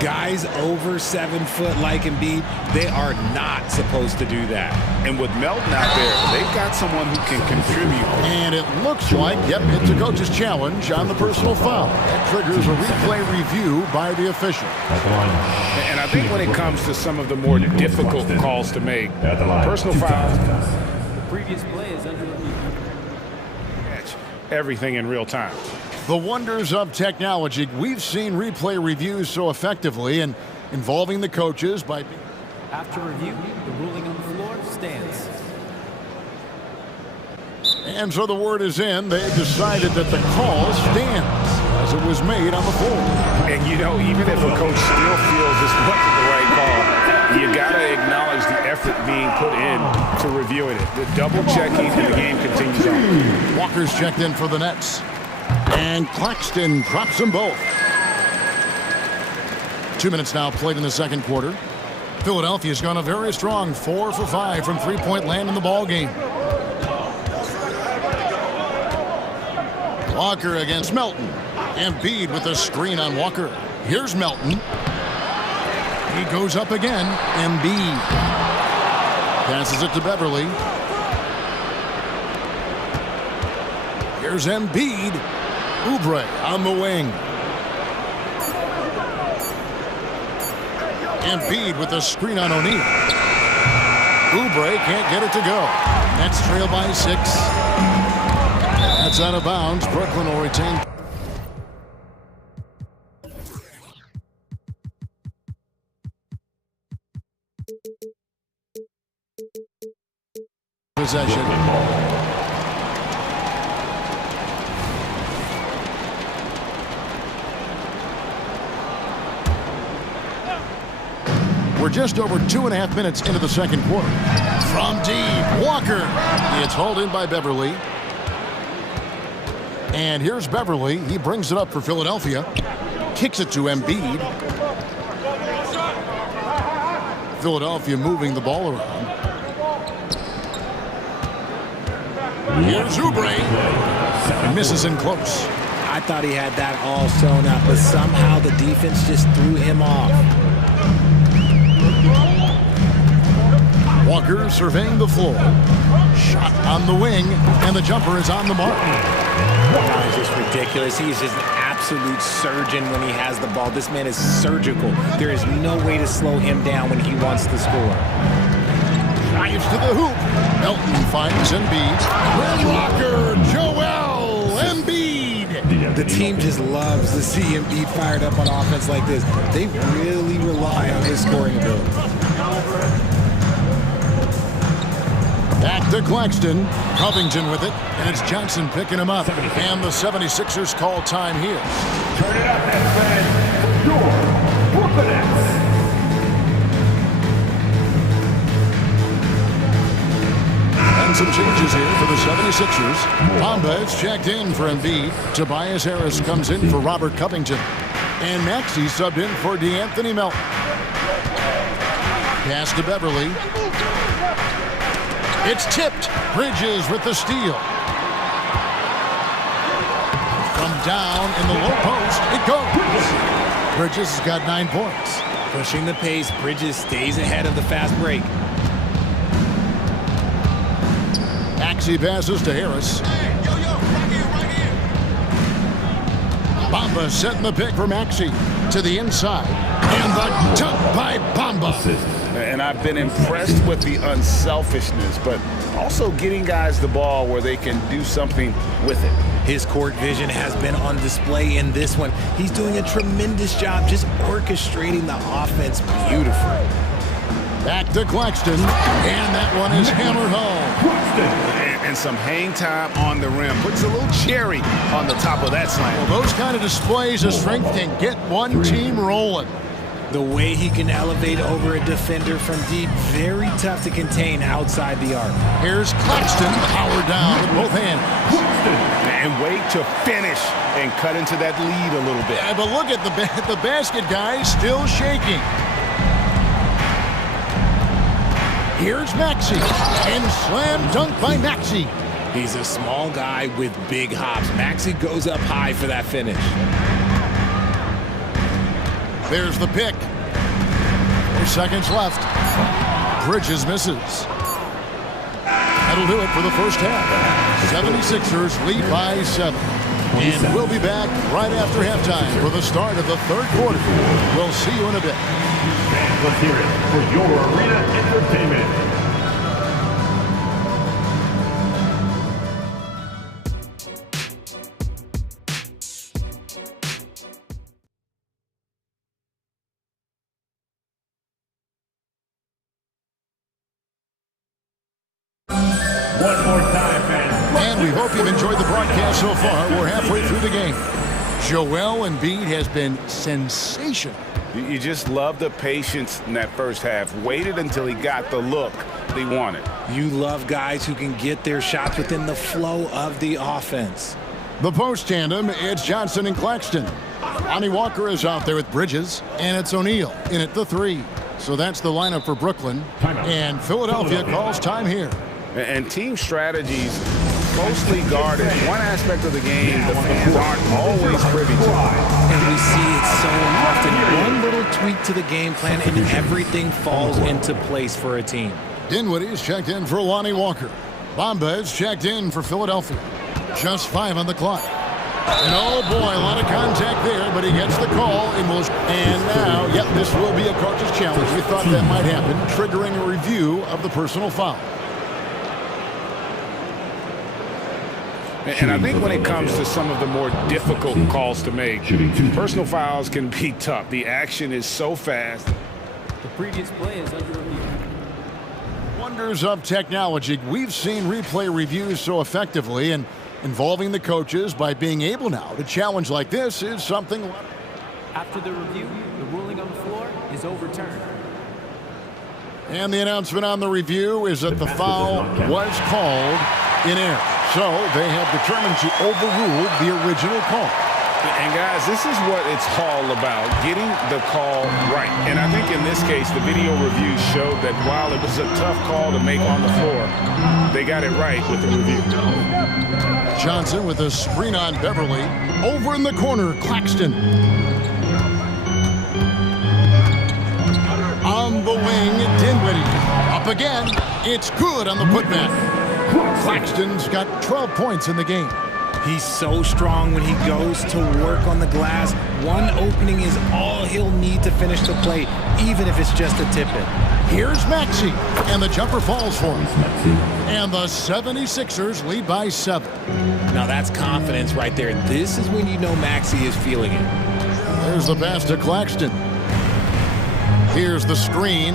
Guys over 7 foot like Embiid, they are not supposed to do that. And with Melton out there, they've got someone who can contribute. And it looks like, yep, it's a coach's challenge on the personal foul. That triggers a replay review by the official. And I think when it comes to some of the more difficult calls to make, personal fouls, The previous play is under review. everything in real time. The wonders of technology. We've seen replay reviews so effectively and involving the coaches by... After review, the ruling on the floor stands. And so the word is in. They've decided that the call stands as it was made on the floor. And, you know, even if a coach still feels this wasn't the right call, you got to acknowledge the effort being put in to reviewing it. The double checking and the game continues on. Walker's checked in for the Nets. And Claxton drops them both. 2 minutes now played in the second quarter. Philadelphia's gone a very strong 4 for 5 from three-point land in the ball game. Walker against Melton. Embiid with a screen on Walker. Here's Melton. He goes up again. Embiid passes it to Beverly. Here's Embiid. Oubre on the wing. Embiid with a screen on O'Neal. Oubre can't get it to go. Nets trail by 6. That's out of bounds. Brooklyn will retain possession. We're just over 2.5 minutes into the second quarter. From deep, Walker. It's hauled in by Beverly. And here's Beverly. He brings it up for Philadelphia. Kicks it to Embiid. Philadelphia moving the ball around. Here's Oubre. Misses in close. I thought he had that all sewn up, but somehow the defense just threw him off. Walker surveying the floor. Shot on the wing, and the jumper is on the mark. That is just ridiculous. He's just an absolute surgeon when he has the ball. This man is surgical. There is no way to slow him down when he wants to score. Drives to the hoop. Melton finds Embiid. Walker, Joel Embiid. The team just loves to see Embiid fired up on offense like this. They really rely on his scoring ability. Back to Claxton. Covington with it, and it's Johnson picking him up. And the 76ers call time here. Turn it up, Nets fans. Your Brooklyn Nets. And some changes here for the 76ers. Bamba is checked in for Embiid. Tobias Harris comes in for Robert Covington. And Maxey subbed in for DeAnthony Melton. Pass to Beverly. It's tipped. Bridges with the steal. From down in the low post, it goes. Bridges has got 9 points. Pushing the pace, Bridges stays ahead of the fast break. Maxey passes to Harris. Bamba setting the pick for Maxey to the inside. And the dunk by Bamba. And I've been impressed with the unselfishness, but also getting guys the ball where they can do something with it. His court vision has been on display in this one. He's doing a tremendous job just orchestrating the offense beautifully. Back to Claxton, and that one is hammered home. And some hang time on the rim. Puts a little cherry on the top of that slam. Well, those kind of displays of strength can get one team rolling. The way he can elevate over a defender from deep, very tough to contain outside the arc. Here's Claxton, power down with both hands. And wait to finish and cut into that lead a little bit. Yeah, but look at the basket guy still shaking. Here's Maxey, and slam dunk by Maxey. He's a small guy with big hops. Maxey goes up high for that finish. There's the pick. 4 seconds left. Bridges misses. That'll do it for the first half. 76ers lead by 7. And we'll be back right after halftime for the start of the third quarter. We'll see you in a bit. Fans, let's hear it for your arena entertainment. One more time, fans. And we hope you've enjoyed the broadcast so far. We're halfway through the game. Joel Embiid has been sensational. You just love the patience in that first half. Waited until he got the look he wanted. You love guys who can get their shots within the flow of the offense. The post tandem, it's Johnson and Claxton. Lonnie Walker is out there with Bridges, and it's O'Neal in at the 3. So that's the lineup for Brooklyn, and Philadelphia calls time here. And team strategies closely guarded. One aspect of the game the fans aren't always privy to. And we see it so often. One little tweak to the game plan and everything falls into place for a team. Dinwiddie's checked in for Lonnie Walker. Bomba's checked in for Philadelphia. Just 5 on the clock. And oh boy, a lot of contact there, but he gets the call and now, yep, this will be a coach's challenge. We thought that might happen, triggering a review of the personal foul. And I think when it comes to some of the more difficult calls to make, personal fouls can be tough. The action is so fast. The previous play is under review. Wonders of technology. We've seen replay reviews so effectively, and involving the coaches by being able now to challenge like this is something. After the review, the ruling on the floor is overturned. And the announcement on the review is that the foul was called in error. So they have determined to overrule the original call. And guys, this is what it's all about, getting the call right. And I think in this case, the video review showed that while it was a tough call to make on the floor, they got it right with the review. Johnson with a screen on Beverly. Over in the corner, Claxton. On the wing, Dinwiddie. Up again. It's good on the putback. Claxton's got 12 points in the game. He's so strong when he goes to work on the glass. One opening is all he'll need to finish the play, even if it's just a tip-in. Here's Maxey, and the jumper falls for him. And the 76ers lead by 7. Now that's confidence right there. This is when you know Maxey is feeling it. There's the pass to Claxton. Here's the screen.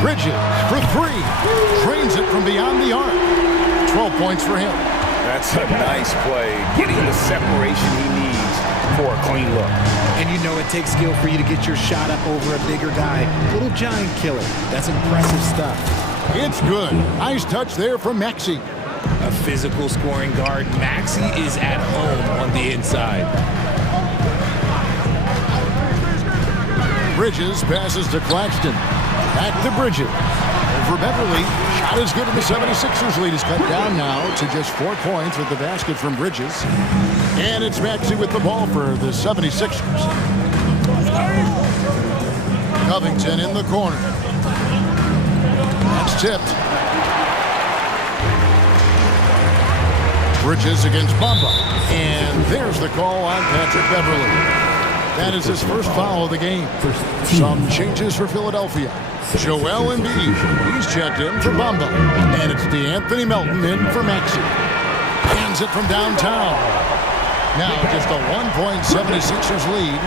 Bridges for 3. Trains it from beyond the arc. 12 points for him. That's a nice play, getting the separation he needs for a clean look. And you know it takes skill for you to get your shot up over a bigger guy. Little giant killer. That's impressive stuff. It's good. Nice touch there from Maxey. A physical scoring guard. Maxey is at home on the inside. Bridges passes to Claxton. Back to Bridges. Over Beverly. Shot is good, and the 76ers lead is cut down now to just 4 points with the basket from Bridges. And it's Maxey with the ball for the 76ers. Covington in the corner. That's tipped. Bridges against Bamba. And there's the call on Patrick Beverly. That is his first foul of the game. Some changes for Philadelphia. Joel Embiid, he's checked in for Bamba. And it's D'Anthony Melton in for Maxey. Hands it from downtown. Now just a 1-point 76ers lead.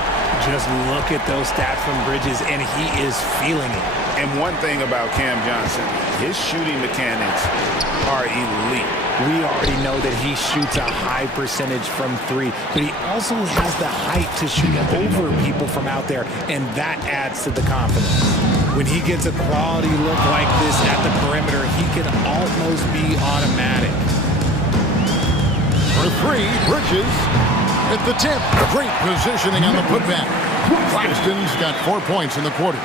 Just look at those stats from Bridges, and he is feeling it. And one thing about Cam Johnson, his shooting mechanics are elite. We already know that he shoots a high percentage from 3, but he also has the height to shoot over people from out there, and that adds to the confidence. When he gets a quality look like this at the perimeter, he can almost be automatic. For 3, Bridges at the tip. Great positioning on the putback. Claxton's got 4 points in the quarter.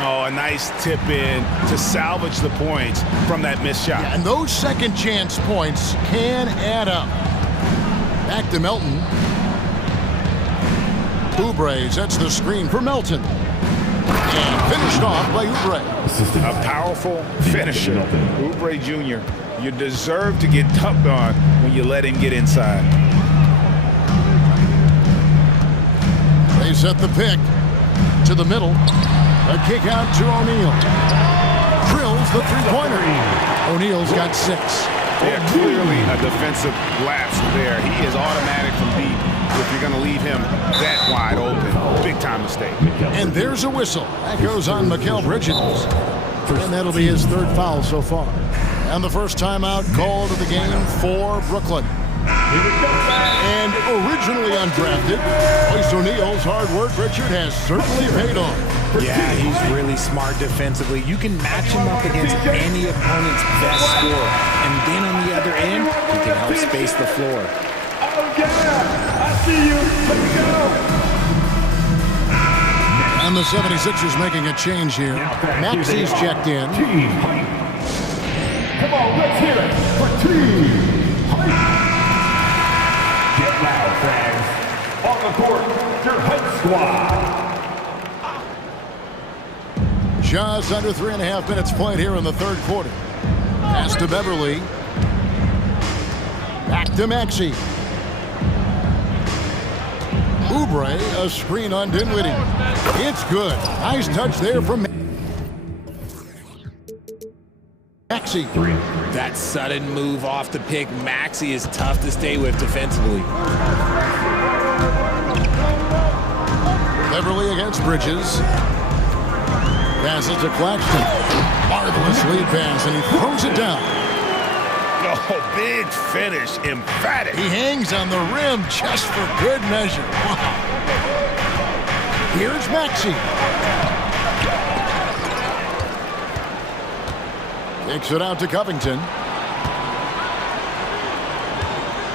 Oh, a nice tip in to salvage the points from that missed shot. Yeah, and those second chance points can add up. Back to Melton. Oubre sets the screen for Melton. And finished off by Oubre. A powerful finisher. Oubre Jr., you deserve to get dunked on when you let him get inside. They set the pick to the middle. A kick out to O'Neal. Drills the three-pointer. O'Neal's got 6. Yeah, clearly a defensive lapse there. He is automatic from deep if you're going to leave him that wide open. Big-time mistake. And there's a whistle. That goes on Mikal Bridges. And that'll be his 3rd foul so far. And the first timeout called of the game for Brooklyn. And originally undrafted, Royce O'Neal's hard work, Richard, has certainly paid off. Yeah, he's really smart defensively. You can match him up against any opponent's best scorer. And then on the other end, he can help space the floor. see you. Let's go. And the 76ers making a change here. Maxi's checked in. Come on, let's hear it for Team Hype. Get loud, fans. On the court, your Hype Squad. Just under 3.5 minutes played here in the third quarter. Pass to Beverly. Back to Maxi. Oubre, a screen on Dinwiddie. It's good. Nice touch there from Maxi. That sudden move off the pick, Maxi, is tough to stay with defensively. Beverly against Bridges. Passes to Claxton. Marvelous lead pass, and he throws it down. Oh, big finish, emphatic. He hangs on the rim just for good measure. Wow. Here's Maxi. Takes it out to Covington.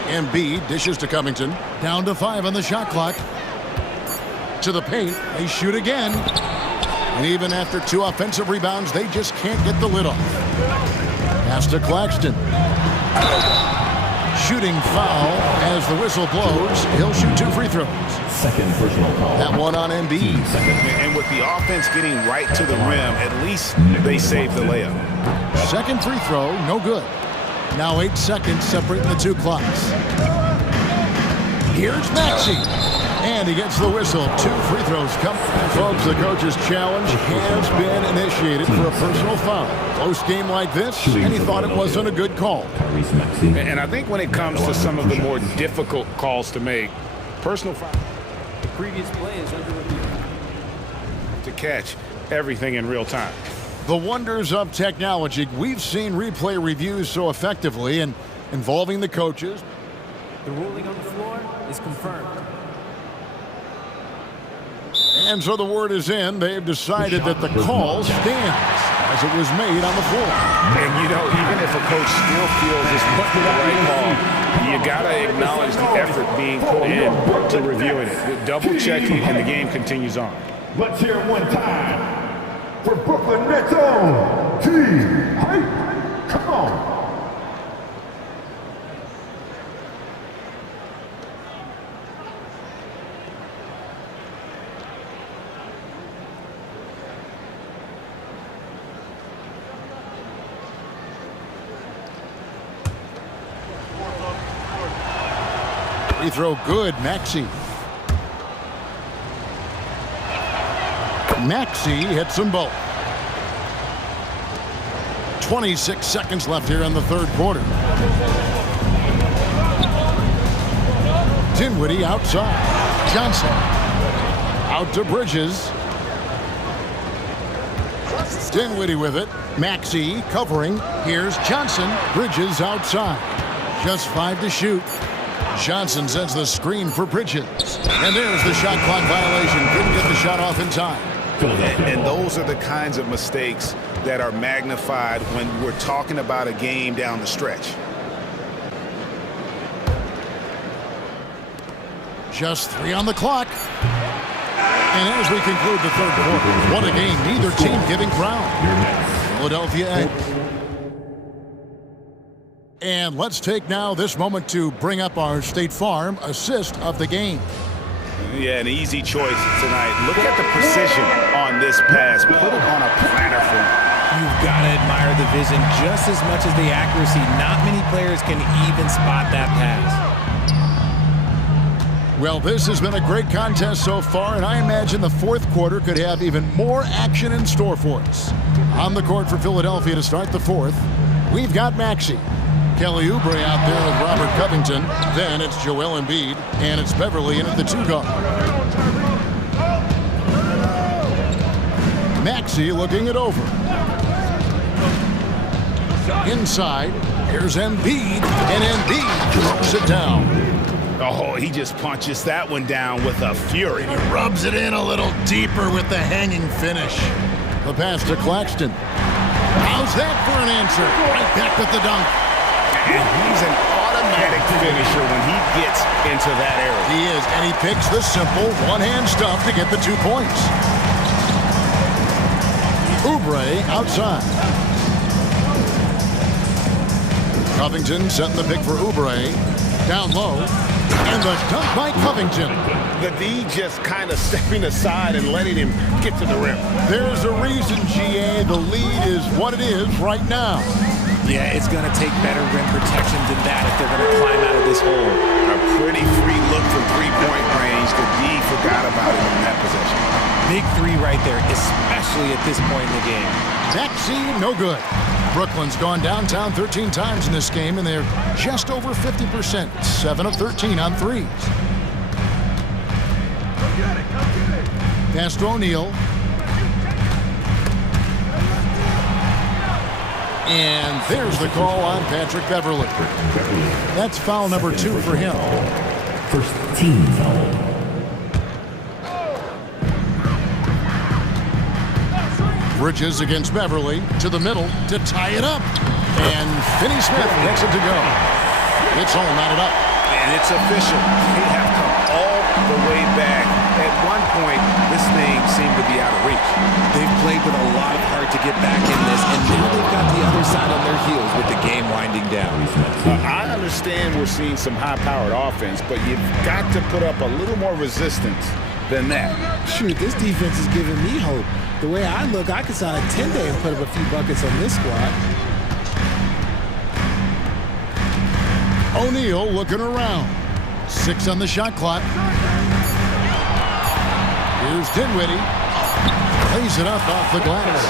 Embiid dishes to Covington. Down to 5 on the shot clock. To the paint. They shoot again. And even after 2 offensive rebounds, they just can't get the lid off. Pass to Claxton. Shooting foul as the whistle blows. He'll shoot 2 free throws. Second personal foul. That one on Embiid. And with the offense getting right to the rim, at least they saved the layup. Second free throw, no good. Now 8 seconds separating the 2 clocks. Here's Maxi. And he gets the whistle. 2 free throws come. Folks, the coach's challenge has been initiated for a personal foul. Close game like this, and he thought it wasn't a good call. And I think when it comes to some of the more difficult calls to make, personal foul. The previous play is under review. To catch everything in real time. The wonders of technology. We've seen replay reviews so effectively and involving the coaches. The ruling on the floor is confirmed. And so the word is in. They've decided that the call stands as it was made on the floor. And, you know, even if a coach still feels it's put to the right call, you got to acknowledge the effort being put in to reviewing it. Double checking, and the game continues on. Let's hear it one time for Brooklyn Nets own Team Hype. Come on. Free throw good, Maxi. Maxi hits them both. 26 seconds left here in the third quarter. Dinwiddie outside. Johnson. Out to Bridges. Dinwiddie with it. Maxi covering. Here's Johnson. Bridges outside. Just 5 to shoot. Johnson sends the screen for Bridges. And there's the shot clock violation. Couldn't get the shot off in time. And those are the kinds of mistakes that are magnified when we're talking about a game down the stretch. Just 3 on the clock. And as we conclude the third quarter, what a game. Neither team giving ground. Philadelphia ends. And let's take now this moment to bring up our State Farm assist of the game. Yeah, an easy choice tonight. Look at the precision on this pass. Put it on a platter for him. You've got to admire the vision just as much as the accuracy. Not many players can even spot that pass. Well, this has been a great contest so far, and I imagine the fourth quarter could have even more action in store for us. On the court for Philadelphia to start the fourth, we've got Maxi. Kelly Oubre out there with Robert Covington. Then it's Joel Embiid, and it's Beverly in at the 2 guard. Maxi looking it over. Inside, here's Embiid, and Embiid throws it down. Oh, he just punches that one down with a fury. He rubs it in a little deeper with the hanging finish. The pass to Claxton. How's that for an answer? Right back with the dunk. And he's an automatic finisher when he gets into that area. He is, and he picks the simple one-hand stuff to get the 2 points. Oubre outside. Covington setting the pick for Oubre. Down low. And the dunk by Covington. The D just kind of stepping aside and letting him get to the rim. There's a reason, GA, the lead is what it is right now. Yeah, it's going to take better rim protection than that if they're going to climb out of this hole. A pretty free look from three-point range. The D forgot about him in that possession. Big three right there, especially at this point in the game. Maxey, no good. Brooklyn's gone downtown 13 times in this game, and they're just over 50%, 7 of 13 on threes. Pass to O'Neal. And there's the call on Patrick Beverley. That's foul number 2 for him. First team foul. Bridges against Beverley to the middle to tie it up. And Finney Smith gets it to go. It's all knotted up. And it's official. They have come all the way back. At one point, this thing seemed to be out of reach. They've played with a lot of heart to get back in this, and now they've got the other side on their heels with the game winding down. I understand we're seeing some high-powered offense, but you've got to put up a little more resistance than that. Shoot, this defense is giving me hope. The way I look, I could sign a 10-day and put up a few buckets on this squad. O'Neal looking around. 6 on the shot clock. Here's Dinwiddie. Lays it up off the glass.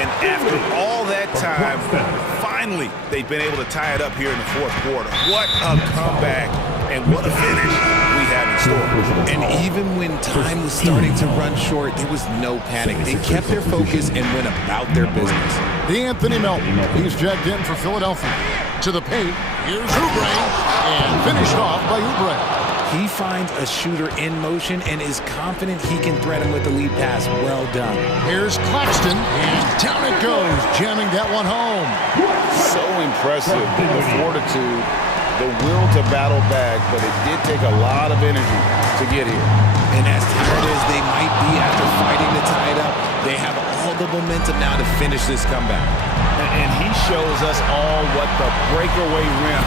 And after all that time, finally, they've been able to tie it up here in the fourth quarter. What a comeback and what a finish we have in store. And even when time was starting to run short, there was no panic. They kept their focus and went about their business. D'Anthony Melton. He's checked in for Philadelphia. To the paint. Here's Oubre. And finished off by Oubre. He finds a shooter in motion and is confident he can thread him with the lead pass. Well done. Here's Claxton, and down it goes, jamming that one home. So impressive, the fortitude, the will to battle back, but it did take a lot of energy to get here. And as tired as they might be after fighting to tie it up, they have all the momentum now to finish this comeback. And he shows us all what the breakaway rim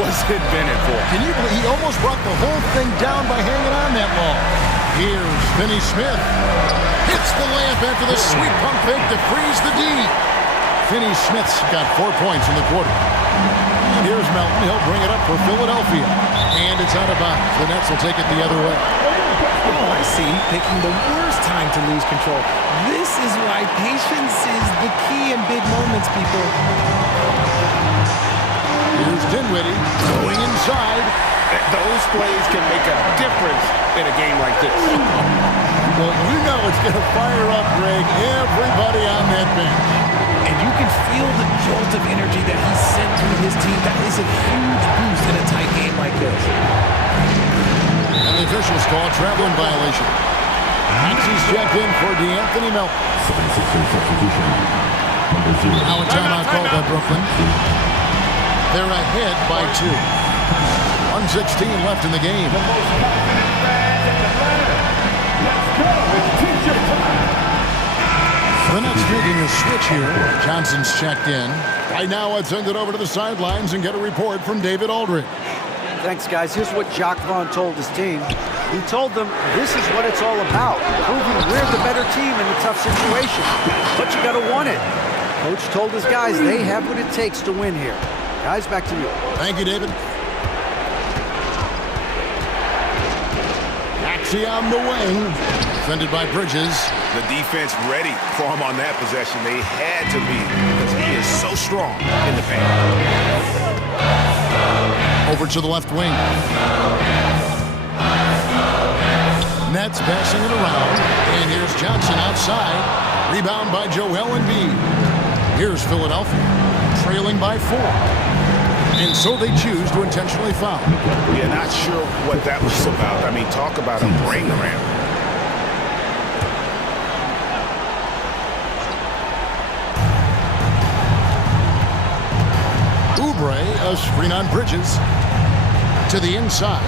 was invented for. Can you believe he almost brought the whole thing down by hanging on that long? Here's Finney Smith. Hits the layup after the sweet pump fake to freeze the D. Finney Smith's got 4 points in the quarter. And here's Melton. He'll bring it up for Philadelphia. And it's out of bounds. The Nets will take it the other way. Oh, I see. Picking the worst time to lose control. This is why patience is the key in big moments, people. Here's Dinwiddie going inside. Those plays can make a difference in a game like this. Well, you know it's going to fire up, Greg, everybody on that bench. And you can feel the jolt of energy that he sent through his team. That is a huge boost in a tight game like this. And the officials call traveling violation. Maxey's checked in for D'Anthony Melton. Now a timeout called by Brooklyn. They're ahead by 2. 1:16 left in the game. The Nets making a switch here. Johnson's checked in. Right now, I'd send it over to the sidelines and get a report from David Aldridge. Thanks, guys. Here's what Jacques Vaughn told his team. He told them this is what it's all about, proving we're the better team in a tough situation. But you got to want it. Coach told his guys they have what it takes to win here. Guys, back to you. Thank you, David. Maxey on the wing. Defended by Bridges. The defense ready for him on that possession. They had to be because he is so strong in the paint. Over to the left wing. Nets passing it around. And here's Johnson outside. Rebound by Joel Embiid. Here's Philadelphia, trailing by 4. And so they choose to intentionally foul. Yeah, not sure what that was about. I mean, talk about a brain cramp. Oubre, a screen on Bridges. To the inside.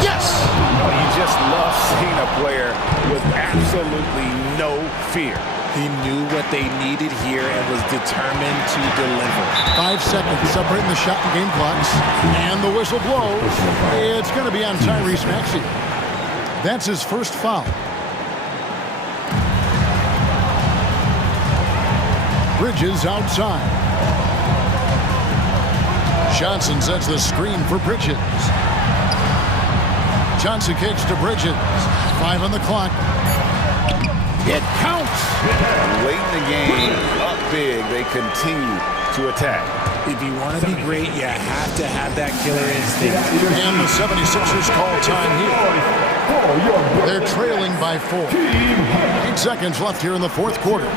Yes! You just love seeing a player with absolutely no fear. He knew what they needed here and was determined to deliver. 5 seconds separating the shot and game clocks. And the whistle blows. It's going to be on Tyrese Maxey. That's his first foul. Bridges outside. Johnson sets the screen for Bridges. Johnson kicks to Bridges. 5 on the clock. It counts. Late in the game, up big, they continue to attack. If you want to be great, you have to have that killer instinct. And the 76ers call time here. They're trailing by 4. 8 seconds left here in the fourth quarter.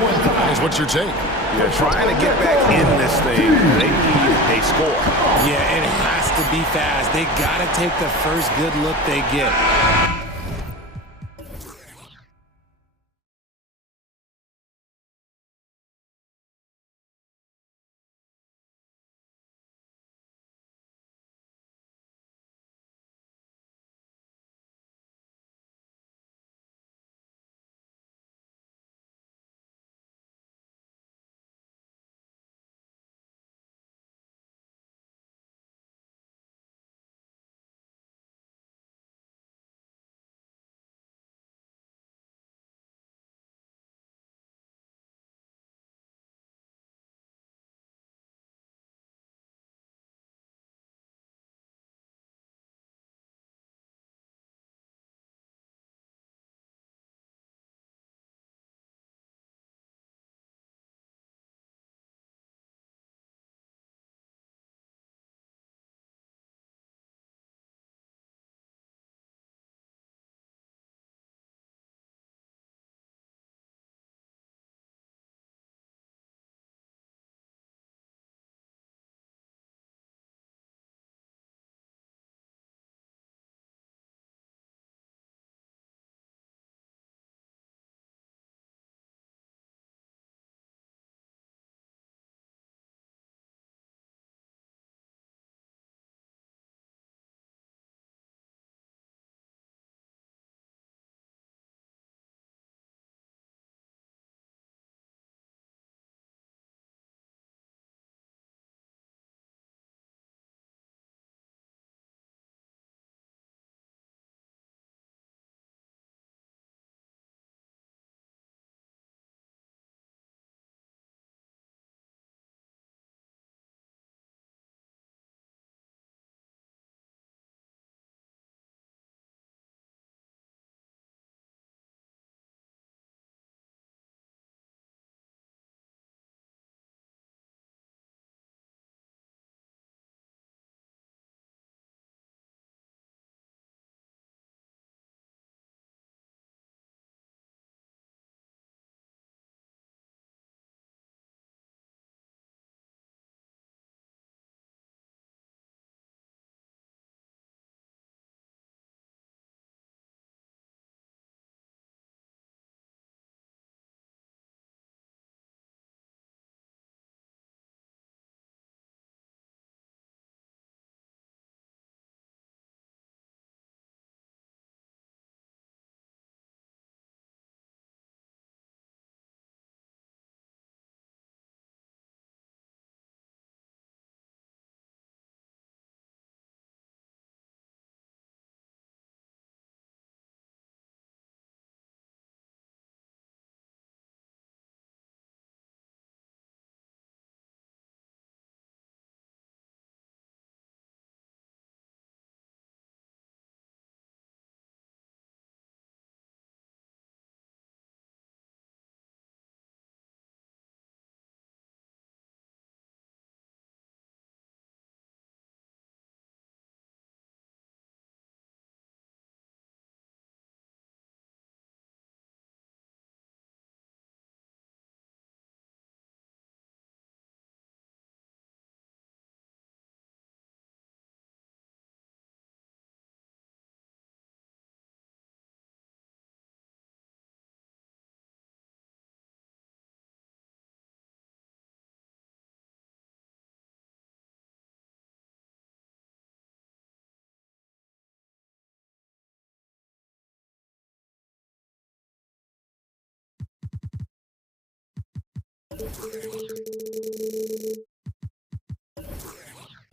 Here's what's your take? They're trying to get back in this thing. They need a score. Yeah, it has to be fast. They got to take the first good look they get.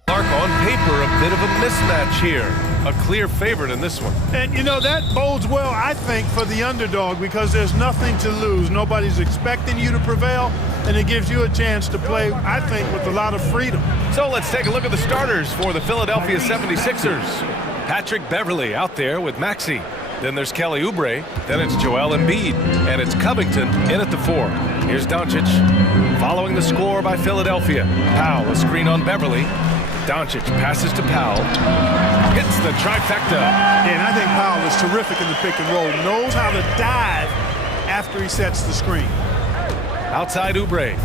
Mark, on paper, a bit of a mismatch here. A clear favorite in this one. And, you know, that bodes well, I think, for the underdog because there's nothing to lose. Nobody's expecting you to prevail, and it gives you a chance to play, I think, with a lot of freedom. So let's take a look at the starters for the Philadelphia 76ers. Patrick Beverley out there with Maxey. Then there's Kelly Oubre. Then it's Joel Embiid. And it's Covington in at the 4. Here's Doncic. Following the score by Philadelphia. Powell, a screen on Beverley. Doncic passes to Powell. Hits the trifecta. And I think Powell is terrific in the pick and roll. Knows how to dive after he sets the screen. Outside Oubre.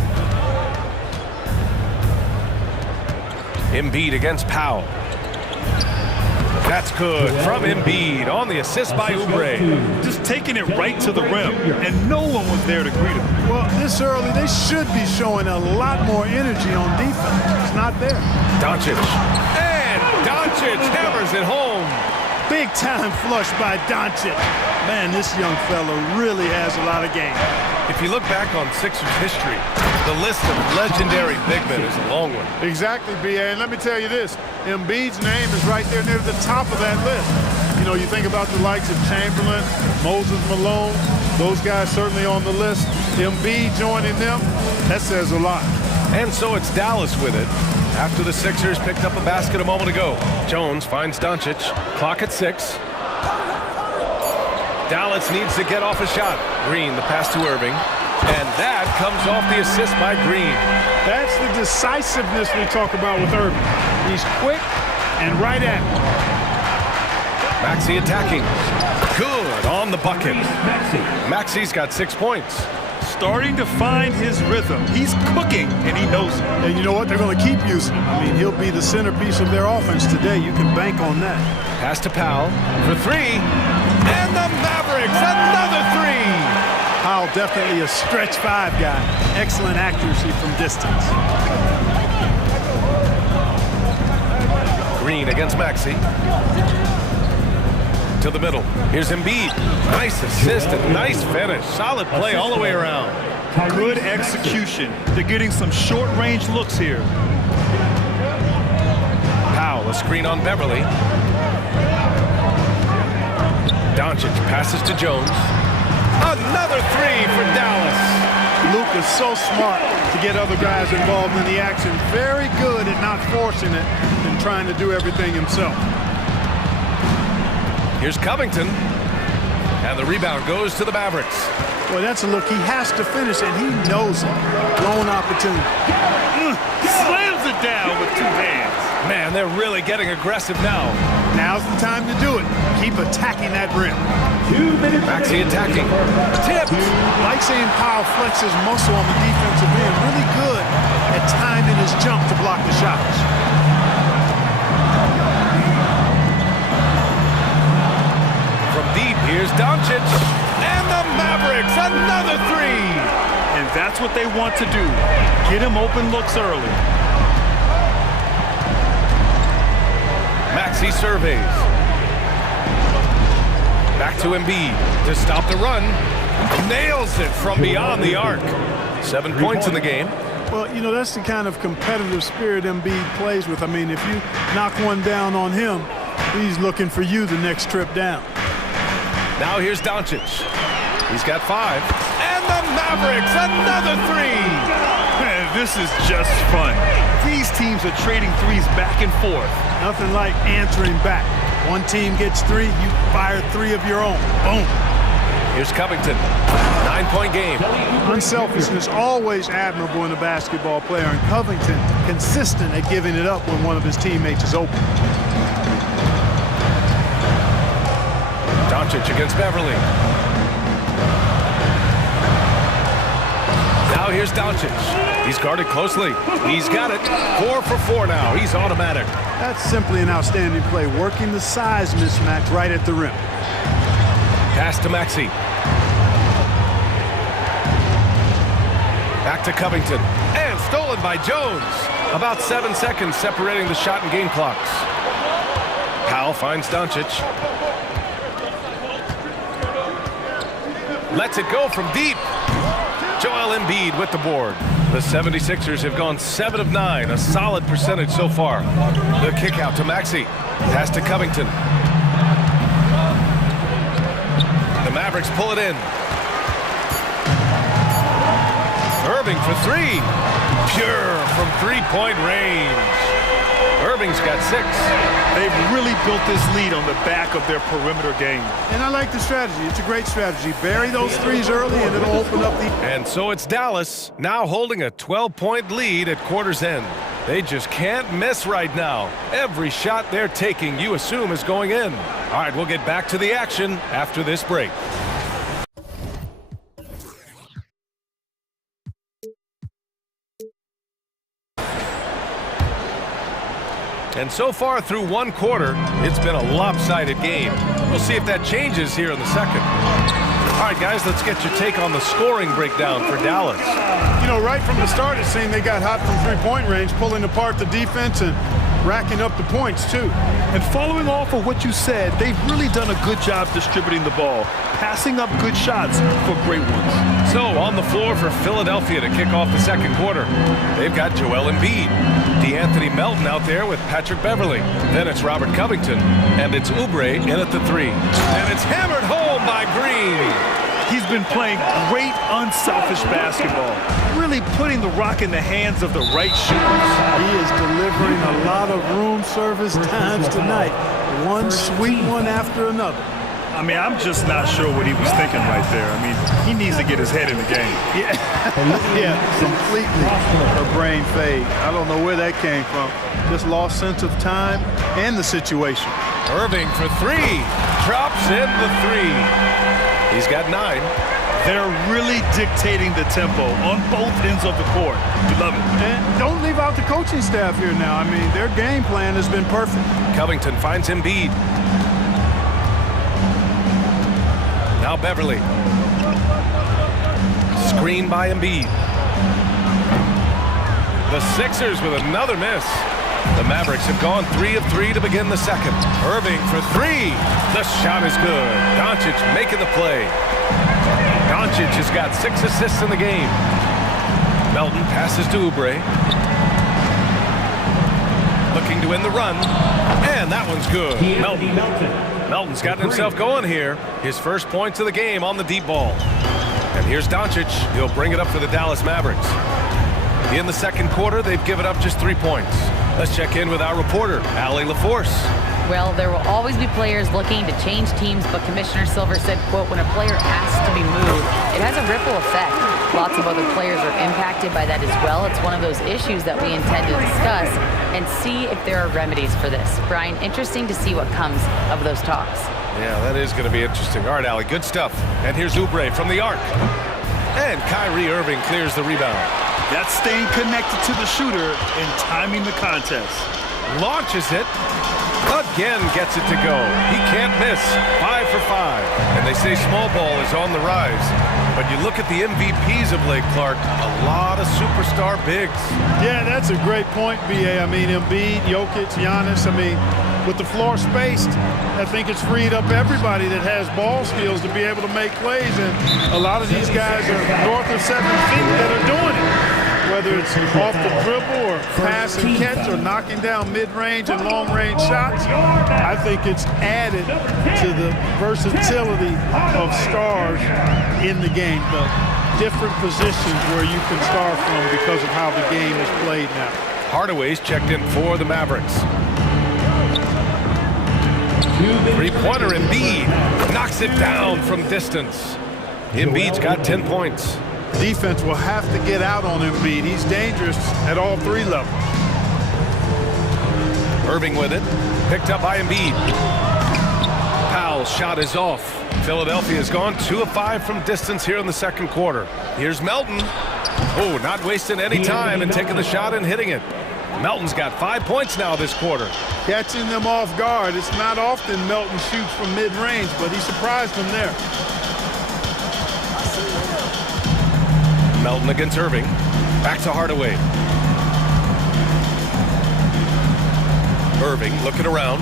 Embiid against Powell. That's good from Embiid on the assist by Oubre. Just taking it right to the rim, and no one was there to greet him. Well, this early, they should be showing a lot more energy on defense. It's not there. Doncic. And Doncic hammers it home. Big time flush by Doncic. Man, this young fella really has a lot of game. If you look back on Sixers history, the list of legendary big men is a long one. Exactly, B.A. And let me tell you this. Embiid's name is right there near the top of that list. You know, you think about the likes of Chamberlain, Moses Malone, those guys certainly on the list. Embiid joining them, that says a lot. And so it's Dallas with it. After the Sixers picked up a basket a moment ago. Jones finds Doncic. Clock at 6. Dallas needs to get off a shot. Green, the pass to Irving. And that comes off the assist by Green. That's the decisiveness we talk about with Irving. He's quick and right at it. Maxey attacking. Good on the bucket. Maxey's got 6 points. Starting to find his rhythm. He's cooking, and he knows it. And you know what? They're going to keep using him. I mean, he'll be the centerpiece of their offense today. You can bank on that. Pass to Powell for 3. And the Mavericks, another 3. Powell definitely a stretch 5 guy. Excellent accuracy from distance. Green against Maxey. To the middle. Here's Embiid. Nice assist and nice finish. Solid play all the way around. Good execution. They're getting some short-range looks here. Powell, a screen on Beverley. Doncic passes to Jones. Another 3 for Dallas. Luke is so smart to get other guys involved in the action. Very good at not forcing it and trying to do everything himself. Here's Covington. And the rebound goes to the Mavericks. Boy, that's a look he has to finish, and he knows it. Lone opportunity. Slams it down with 2 hands. Man, they're really getting aggressive now. Now's the time to do it. Keep attacking that rim. 2 minutes. Maxey attacking. Tipped. Like seeing Powell flex his muscle on the defensive end. Really good at timing his jump to block the shots. From deep, here's Doncic. And the Mavericks, another 3. And that's what they want to do. Get him open looks early. Maxey surveys. Back to Embiid to stop the run. Nails it from beyond the arc. 7 points in the game. Well, you know, that's the kind of competitive spirit Embiid plays with. I mean, if you knock one down on him, he's looking for you the next trip down. Now here's Doncic. He's got 5. And the Mavericks, another 3. Man, this is just fun. These teams are trading threes back and forth. Nothing like answering back. One team gets 3, you fire 3 of your own. Boom. Here's Covington. 9-point game. Unselfishness always admirable in a basketball player, and Covington consistent at giving it up when one of his teammates is open. Doncic against Beverley. Now here's Doncic. He's guarded closely. He's got it. 4 for 4 now. He's automatic. That's simply an outstanding play, working the size mismatch right at the rim. Pass to Maxey. Back to Covington. And stolen by Jones. About 7 seconds separating the shot and game clocks. Powell finds Doncic. Lets it go from deep. Joel Embiid with the board. The 76ers have gone 7 of 9, a solid percentage so far. The kick out to Maxey. Pass to Covington. The Mavericks pull it in. Irving for three. Pure from three-point range. Irving's got 6. They've really built this lead on the back of their perimeter game. And I like the strategy. It's a great strategy. Bury those threes early and it'll open up the... And so it's Dallas now holding a 12-point lead at quarter's end. They just can't miss right now. Every shot they're taking, you assume, is going in. All right, we'll get back to the action after this break. And so far through one quarter, it's been a lopsided game. We'll see if that changes here in the second. All right, guys, let's get your take on the scoring breakdown for Dallas. You know, right from the start, it seemed they got hot from three-point range, pulling apart the defense and racking up the points, too. And following off of what you said, they've really done a good job distributing the ball, passing up good shots for great ones. So on the floor for Philadelphia to kick off the second quarter, they've got Joel Embiid, DeAnthony Melton out there with Patrick Beverly. Then it's Robert Covington, and it's Oubre in at the 3. And it's hammered home by Green. He's been playing great, unselfish basketball, really putting the rock in the hands of the right shooters. He is delivering a lot of room service times tonight. One sweet one after another. I mean, I'm just not sure what he was thinking right there. I mean, he needs to get his head in the game. Yeah, completely a brain fade. I don't know where that came from. Just lost sense of time and the situation. Irving for 3. Drops in the 3. He's got 9. They're really dictating the tempo on both ends of the court. We love it. And don't leave out the coaching staff here now. I mean, their game plan has been perfect. Covington finds Embiid. Now Beverly. Screen by Embiid. The Sixers with another miss. The Mavericks have gone 3 of 3 to begin the second. Irving for 3. The shot is good. Doncic making the play. Doncic has got 6 assists in the game. Melton passes to Oubre. Looking to win the run. And that one's good. Melton's gotten himself going here. His first points of the game on the deep ball. And here's Doncic. He'll bring it up for the Dallas Mavericks. In the second quarter, they've given up just 3 points. Let's check in with our reporter, Allie LaForce. Well, there will always be players looking to change teams, but Commissioner Silver said, quote, when a player asks to be moved, it has a ripple effect. Lots of other players are impacted by that as well. It's one of those issues that we intend to discuss and see if there are remedies for this. Brian, interesting to see what comes of those talks. Yeah, that is going to be interesting. All right, Allie, good stuff. And here's Oubre from the arc. And Kyrie Irving clears the rebound. That's staying connected to the shooter and timing the contest. Launches it. Again gets it to go. He can't miss. 5 for 5. And they say small ball is on the rise. But you look at the MVPs of Lake Clark, a lot of superstar bigs. Yeah, that's a great point, B.A. I mean, Embiid, Jokic, Giannis, I mean, with the floor spaced, I think it's freed up everybody that has ball skills to be able to make plays. And a lot of these guys are north of 7 feet that are doing it. Whether it's off the dribble or pass and catch or knocking down mid-range and long-range shots, I think it's added to the versatility of stars in the game, the different positions where you can start from because of how the game is played now. Hardaway's checked in for the Mavericks. Three-pointer Embiid knocks it down from distance. Embiid's got 10 points. Defense will have to get out on Embiid. He's dangerous at all 3 levels. Irving with it. Picked up by Embiid. Powell's shot is off. Philadelphia has gone 2 of 5 from distance here in the second quarter. Here's Melton. Oh, not wasting any time and taking the shot and hitting it. Melton's got 5 points now this quarter. Catching them off guard. It's not often Melton shoots from mid-range, but he surprised them there. Melton against Irving. Back to Hardaway. Irving looking around.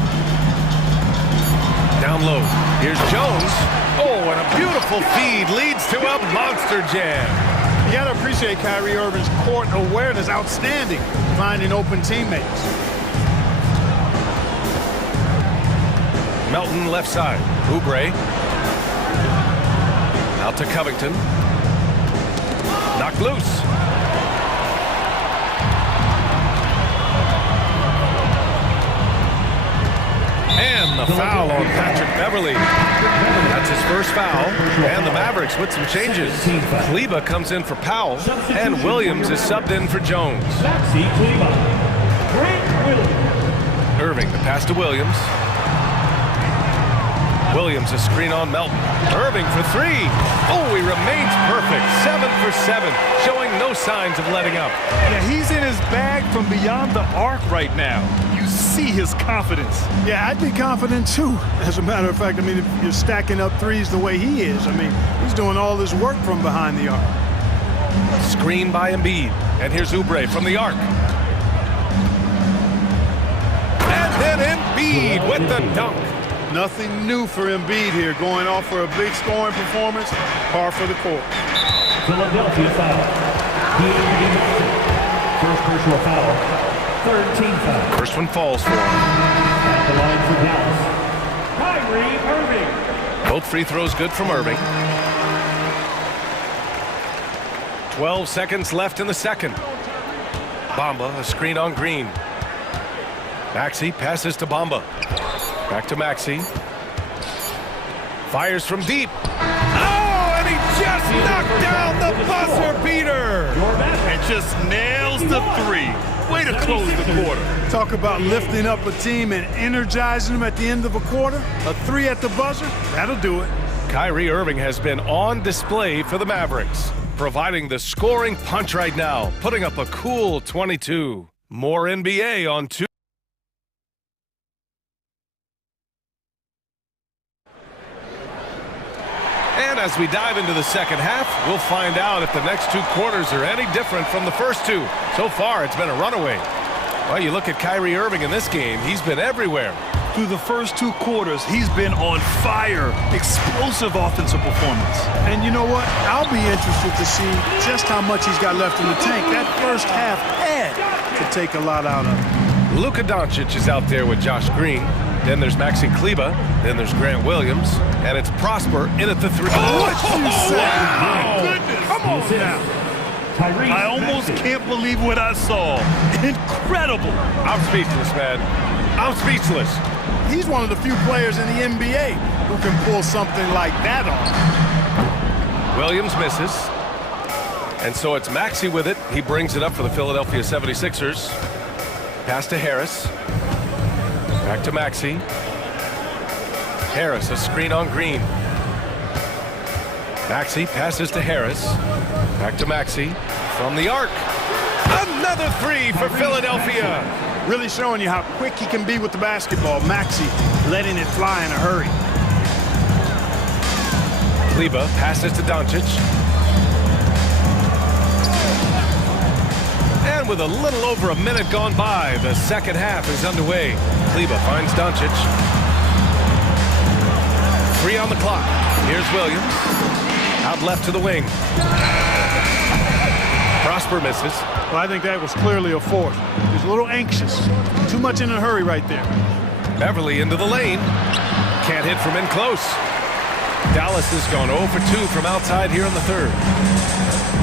Down low. Here's Jones. Oh, and a beautiful feed leads to a monster jam. You got to appreciate Kyrie Irving's court awareness, outstanding, finding open teammates. Melton left side. Oubre. Out to Covington. Knocked loose. And the foul on Patrick Beverly. That's his first foul. And the Mavericks with some changes. Kleba comes in for Powell. And Williams is subbed in for Jones. Irving, the pass to Williams. Williams, a screen on Melton. Irving for three. Oh, he remains perfect. 7 for 7, showing no signs of letting up. Yeah, he's in his bag from beyond the arc right now. You see his confidence. Yeah, I'd be confident too. As a matter of fact, I mean, if you're stacking up threes the way he is, I mean, he's doing all this work from behind the arc. Screen by Embiid. And here's Oubre from the arc. And then Embiid with the dunk. Nothing new for Embiid here, going off for a big scoring performance, par for the court. Philadelphia foul. First personal foul. Third team foul. First one falls for him. At the line for Dallas, Kyrie Irving. Both free throws good from Irving. 12 seconds left in the second. Bamba, a screen on Green. Maxey passes to Bamba. Back to Maxey. Fires from deep. Oh, and he just knocked down the buzzer beater. And just nails the three. Way to close the quarter. Talk about lifting up a team and energizing them at the end of a quarter. A three at the buzzer, that'll do it. Kyrie Irving has been on display for the Mavericks, providing the scoring punch right now, putting up a cool 22. More NBA on 2. And as we dive into the second half, we'll find out if the next 2 quarters are any different from the first 2. So far, it's been a runaway. Well, you look at Kyrie Irving in this game, he's been everywhere. Through the first 2 quarters, he's been on fire. Explosive offensive performance. And you know what? I'll be interested to see just how much he's got left in the tank. That first half had to take a lot out of him. Luka Doncic is out there with Josh Green. Then there's Maxi Kleba. Then there's Grant Williams. And it's Prosper in at the 3. Oh, what you say? Wow. Goodness. Come on now. I almost can't believe what I saw. Incredible. I'm speechless, man. I'm speechless. He's one of the few players in the NBA who can pull something like that off. Williams misses. And so it's Maxey with it. He brings it up for the Philadelphia 76ers. Pass to Harris. Back to Maxey. Harris, a screen on Green. Maxey passes to Harris. Back to Maxey from the arc. Another 3 for Philadelphia. Really showing you how quick he can be with the basketball. Maxey letting it fly in a hurry. Kleba passes to Doncic. And with a little over a minute gone by, the second half is underway. Kleba finds Doncic. 3 on the clock. Here's Williams. Out left to the wing. Prosper misses. Well, I think that was clearly a force. He was a little anxious. Too much in a hurry right there. Beverly into the lane. Can't hit from in close. Dallas has gone 0 for 2 from outside here in the third.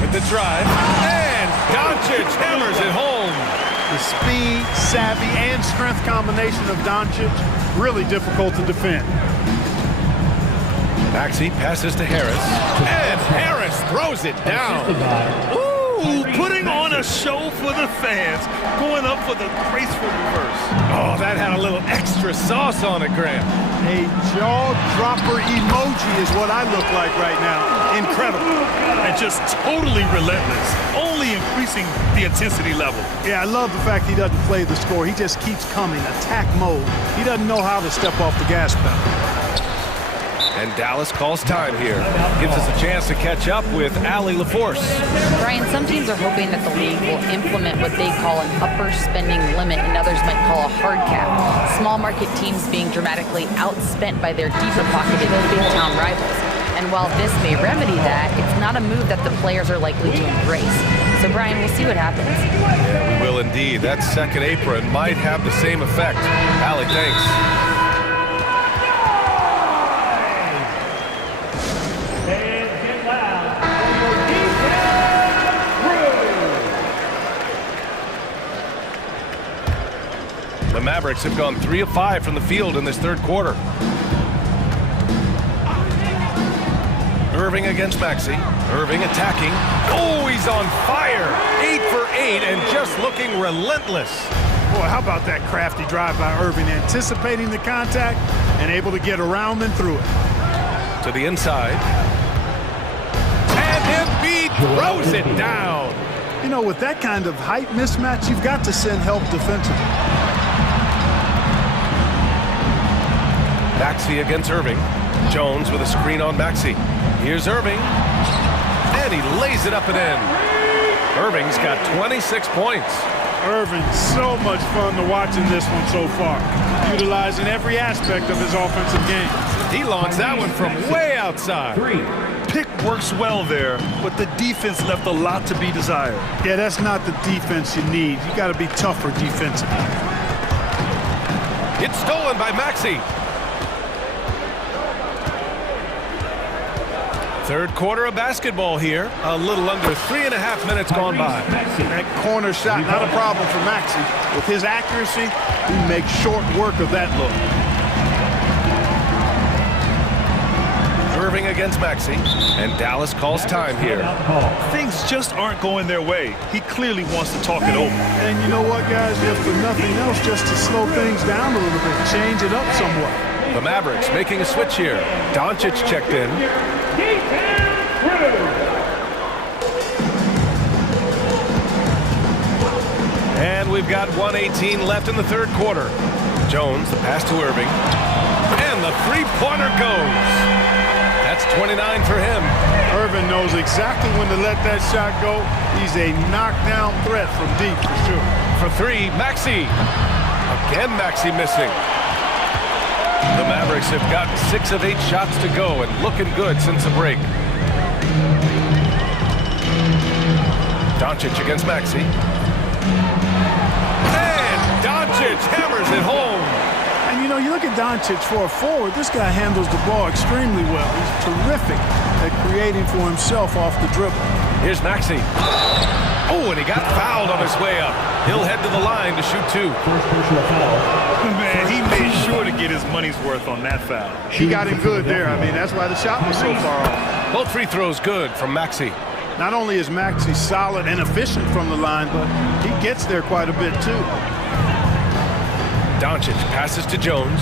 With the drive. And Doncic hammers it home. The speed, savvy, and strength combination of Doncic, really difficult to defend. Maxey passes to Harris. And Harris throws it down. Ooh, putting on a show for the fans. Going up for the graceful reverse. Oh, that had a little extra sauce on it, Grant. A jaw-dropper emoji is what I look like right now. Incredible. And just totally relentless. Only increasing the intensity level. Yeah, I love the fact he doesn't play the score. He just keeps coming, attack mode. He doesn't know how to step off the gas pedal. And Dallas calls time here. Gives us a chance to catch up with Allie LaForce. Brian, some teams are hoping that the league will implement what they call an upper spending limit and others might call a hard cap. Small market teams being dramatically outspent by their deeper pocketed big town rivals. And while this may remedy that, it's not a move that the players are likely to embrace. So, Brian, we'll see what happens. Yeah, we will indeed. That second apron might have the same effect. Allie, thanks. The Mavericks have gone 3 of 5 from the field in this third quarter. Irving against Maxey. Irving attacking. Oh, he's on fire. 8 for 8 and just looking relentless. Boy, how about that crafty drive by Irving, anticipating the contact and able to get around and through it. To the inside. And Embiid throws it down. You know, with that kind of height mismatch, you've got to send help defensively. Maxey against Irving. Jones with a screen on Maxey. Here's Irving. And he lays it up and in. Irving's got 26 points. Irving, so much fun to watch in this one so far, utilizing every aspect of his offensive game. He launched that one from way outside. Pick works well there, but the defense left a lot to be desired. Yeah, that's not the defense you need. You got to be tougher defensively. It's stolen by Maxey. Third quarter of basketball here. A little under 3.5 minutes gone by. That corner shot, not a problem for Maxey. With his accuracy, he makes short work of that look. Irving against Maxey, and Dallas calls time here. Things just aren't going their way. He clearly wants to talk it over. And you know what, guys? If for nothing else, just to slow things down a little bit, change it up somewhat. The Mavericks making a switch here. Doncic checked in. And we've got 1:18 left in the third quarter. Jones, the pass to Irving. And the three-pointer goes. That's 29 for him. Irving knows exactly when to let that shot go. He's a knockdown threat from deep for sure. For three, Maxey. Again, Maxey missing. The Mavericks have gotten 6 of 8 shots to go and looking good since the break. Doncic against Maxey. And Doncic hammers it home. And you know, you look at Doncic for a forward, this guy handles the ball extremely well. He's terrific at creating for himself off the dribble. Here's Maxey. Oh, and he got fouled on his way up. He'll head to the line to shoot 2. Man, he made sure to get his money's worth on that foul. He got him good there. I mean, that's why the shot was so far off. Both free throws good from Maxey. Not only is Maxey solid and efficient from the line, but he gets there quite a bit too. Doncic passes to Jones.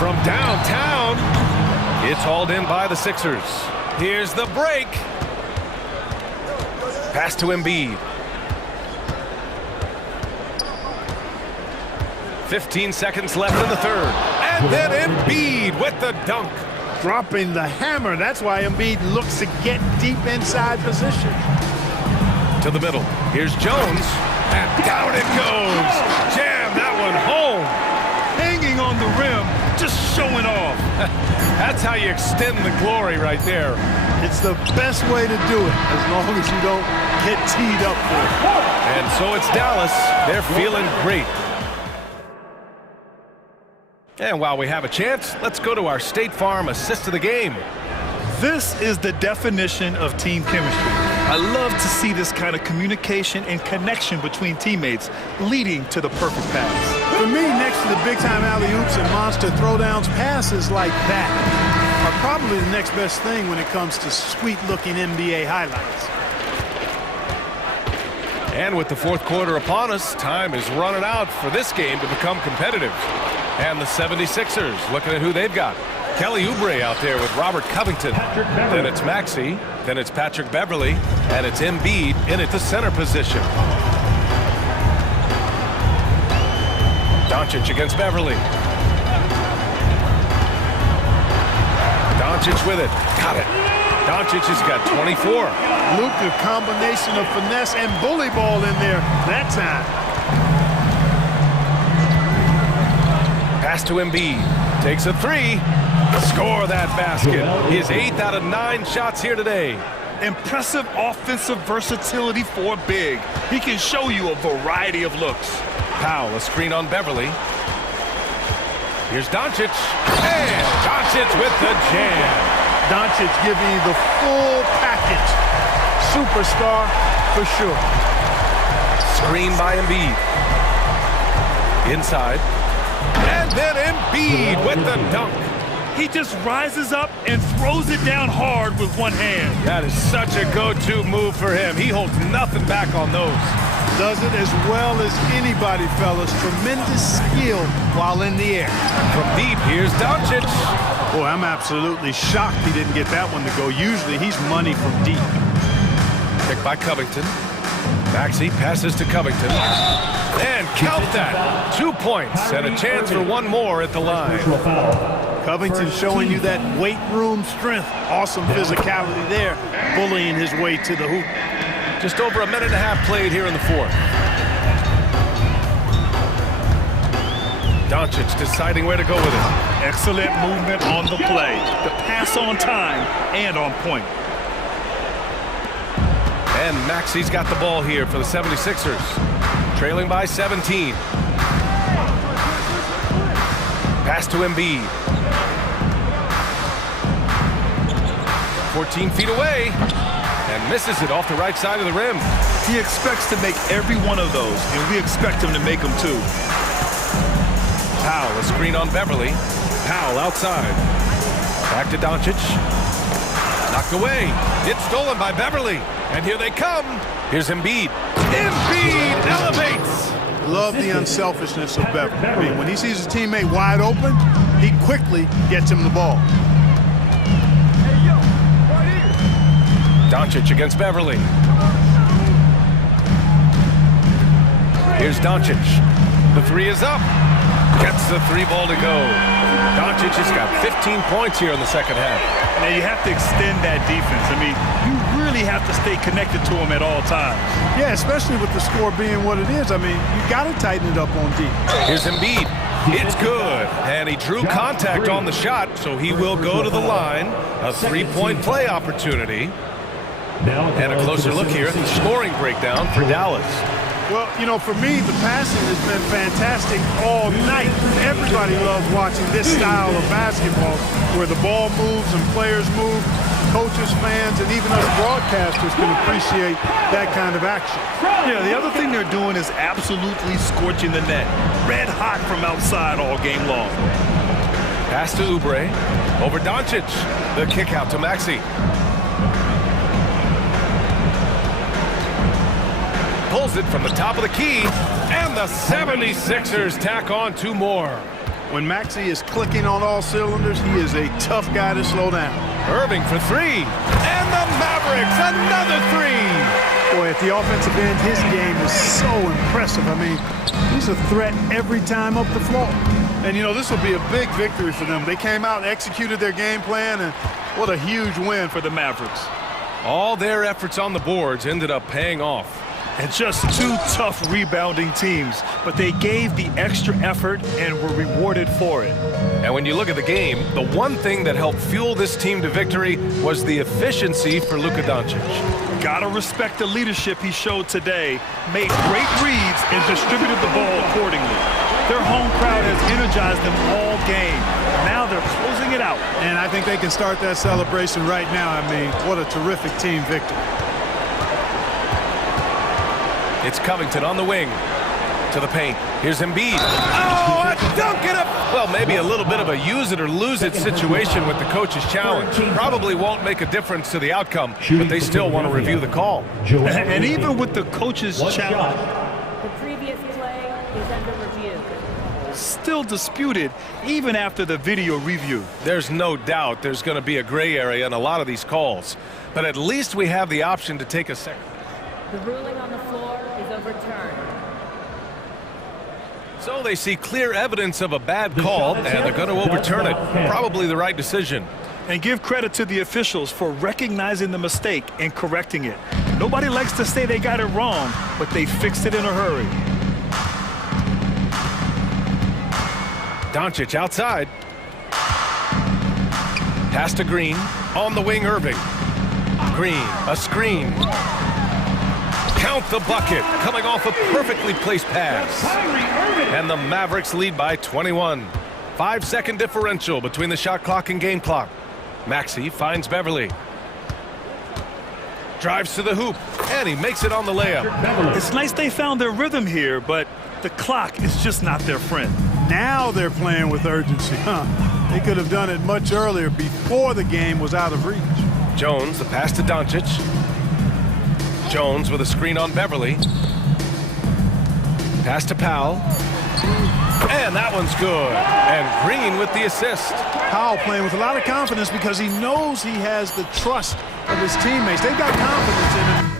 From downtown, it's hauled in by the Sixers. Here's the break. Pass to Embiid. 15 seconds left in the third. And then Embiid with the dunk. Dropping the hammer. That's why Embiid looks to get deep inside position. To the middle. Here's Jones. And down it goes. Jam that one home. Hanging on the rim, just showing off. That's how you extend the glory right there. It's the best way to do it, as long as you don't get teed up for it. And so it's Dallas. They're feeling great. And while we have a chance, let's go to our State Farm assist of the game. This is the definition of team chemistry. I love to see this kind of communication and connection between teammates leading to the perfect pass. For me, next to the big-time alley-oops and monster throwdowns, passes like that are probably the next best thing when it comes to sweet-looking NBA highlights. And with the fourth quarter upon us, time is running out for this game to become competitive. And the 76ers looking at who they've got. Kelly Oubre out there with Robert Covington. Then it's Maxey. Then it's Patrick Beverly. And it's Embiid in at the center position. Doncic against Beverly. Doncic with it. Got it. Doncic has got 24. Luka, combination of finesse and bully ball in there that time. Pass to Embiid. Takes a three. Score that basket. His 8th out of 9 shots here today. Impressive offensive versatility for big. He can show you a variety of looks. Powell, a screen on Beverly. Here's Doncic. And Doncic with the jam. Doncic giving you the full package. Superstar for sure. Screen by Embiid. Inside. And then Embiid with the dunk. He just rises up and throws it down hard with one hand. That is such a go-to move for him. He holds nothing back on those. Does it as well as anybody, fellas. Tremendous skill while in the air. From deep, here's Doncic. Boy, I'm absolutely shocked he didn't get that one to go. Usually he's money from deep. Picked by Covington. Maxey passes to Covington. And count that. 2 points and a chance for one more at the line. Covington showing you that weight room strength. Awesome physicality there. Bullying his way to the hoop. Just over a minute and a half played here in the fourth. Doncic deciding where to go with it. Excellent movement on the play. The pass on time and on point. And Maxey's got the ball here for the 76ers. Trailing by 17. Pass to Embiid. 14 feet away. And misses it off the right side of the rim. He expects to make every one of those, and we expect him to make them too. Powell, a screen on Beverly. Powell outside. Back to Doncic. Knocked away. It's stolen by Beverly. And here they come. Here's Embiid. Embiid elevates. Love the unselfishness of Beverly. I mean, when he sees his teammate wide open, he quickly gets him the ball. Doncic against Beverly. Here's Doncic. The three is up. Gets the 3-ball to go. Doncic has got 15 points here in the second half. Now you have to extend that defense. I mean, you really have to stay connected to him at all times. Yeah, especially with the score being what it is. I mean, you got to tighten it up on deep. Here's Embiid. It's good. And he drew contact on the shot, so he will go to the line. A 3-point play opportunity. And a closer look here at the scoring breakdown for Dallas. Well, you know, for me, the passing has been fantastic all night. Everybody loves watching this style of basketball where the ball moves and players move. Coaches, fans, and even us broadcasters can appreciate that kind of action. Yeah, the other thing they're doing is absolutely scorching the net. Red hot from outside all game long. Pass to Oubre. Over Doncic. The kick out to Maxey. Pulls it from the top of the key, and the 76ers tack on 2 more. When Maxey is clicking on all cylinders, he is a tough guy to slow down. Irving for 3, and the Mavericks, another 3. Boy, at the offensive end, his game is so impressive. I mean, he's a threat every time up the floor. And, you know, this will be a big victory for them. They came out and executed their game plan, and what a huge win for the Mavericks. All their efforts on the boards ended up paying off. And just 2 tough rebounding teams, but they gave the extra effort and were rewarded for it. And when you look at the game, the one thing that helped fuel this team to victory was the efficiency for Luka Doncic. Gotta respect the leadership he showed today, made great reads and distributed the ball accordingly. Their home crowd has energized them all game. Now they're closing it out. And I think they can start that celebration right now. I mean, what a terrific team victory. It's Covington on the wing. To the paint. Here's Embiid. Oh, a dunk and a... Well, maybe a little bit of a use it or lose it situation with the coach's challenge. Probably won't make a difference to the outcome, but they still want to review the call. And even with the coach's challenge, the previous play is under review. Still disputed even after the video review. There's no doubt there's going to be a gray area in a lot of these calls, but at least we have the option to take a second. The ruling on the floor is overturned. So they see clear evidence of a bad call, and they're going to overturn it. Probably the right decision. And give credit to the officials for recognizing the mistake and correcting it. Nobody likes to say they got it wrong, but they fixed it in a hurry. Doncic outside. Pass to Green. On the wing, Irving. Green, a screen. Count the bucket, coming off a perfectly placed pass. And the Mavericks lead by 21. 5-second differential between the shot clock and game clock. Maxey finds Beverly. Drives to the hoop, and he makes it on the layup. It's nice they found their rhythm here, but the clock is just not their friend. Now they're playing with urgency, huh? They could have done it much earlier before the game was out of reach. Jones, the pass to Doncic. Jones with a screen on Beverly. Pass to Powell. And that one's good. And Green with the assist. Powell playing with a lot of confidence because he knows he has the trust of his teammates. They've got confidence in him.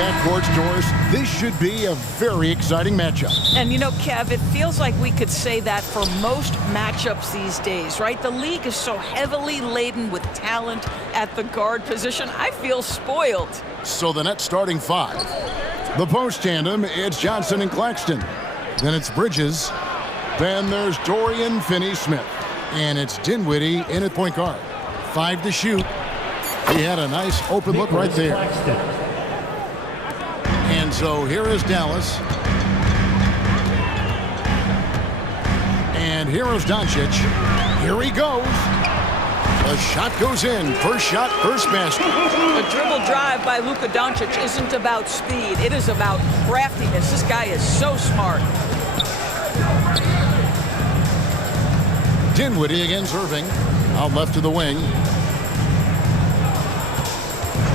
Backcourt doors, this should be a very exciting matchup. And you know, Kev, it feels like we could say that for most matchups these days, right? The league is so heavily laden with talent at the guard position. I feel spoiled. So the net starting five. The post tandem, it's Johnson and Claxton. Then it's Bridges. Then there's Dorian Finney-Smith. And it's Dinwiddie in at point guard. 5 to shoot. He had a nice open look right there. And so here is Dallas. And here is Doncic. Here he goes. The shot goes in. First shot, first basket. The dribble drive by Luka Doncic isn't about speed. It is about craftiness. This guy is so smart. Dinwiddie against Irving. Out left to the wing.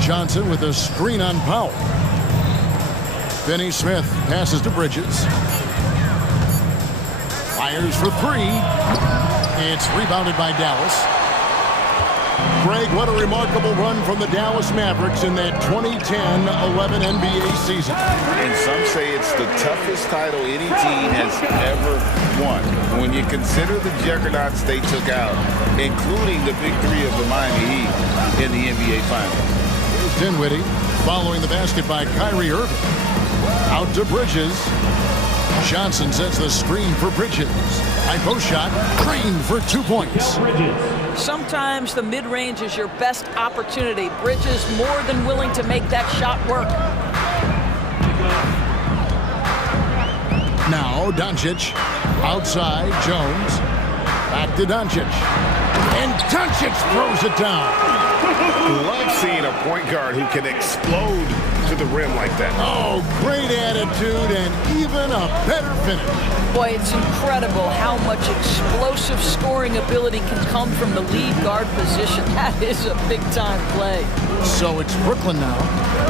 Johnson with a screen on Powell. Finney-Smith passes to Bridges. Fires for three. It's rebounded by Dallas. Greg, what a remarkable run from the Dallas Mavericks in that 2010-11 NBA season. And some say it's the toughest title any team has ever won. When you consider the juggernauts they took out, including the big three of the Miami Heat in the NBA Finals. Here's Dinwiddie following the basket by Kyrie Irving. Out to Bridges. Johnson sets the screen for Bridges. High post shot. Green for 2 points. Sometimes the mid-range is your best opportunity. Bridges more than willing to make that shot work. Now Doncic. Outside Jones. Back to Doncic. And Doncic throws it down. Love seeing a point guard who can explode to the rim like that. Oh, great attitude and even a better finish. Boy, it's incredible how much explosive scoring ability can come from the lead guard position. That is a big-time play. So it's Brooklyn now.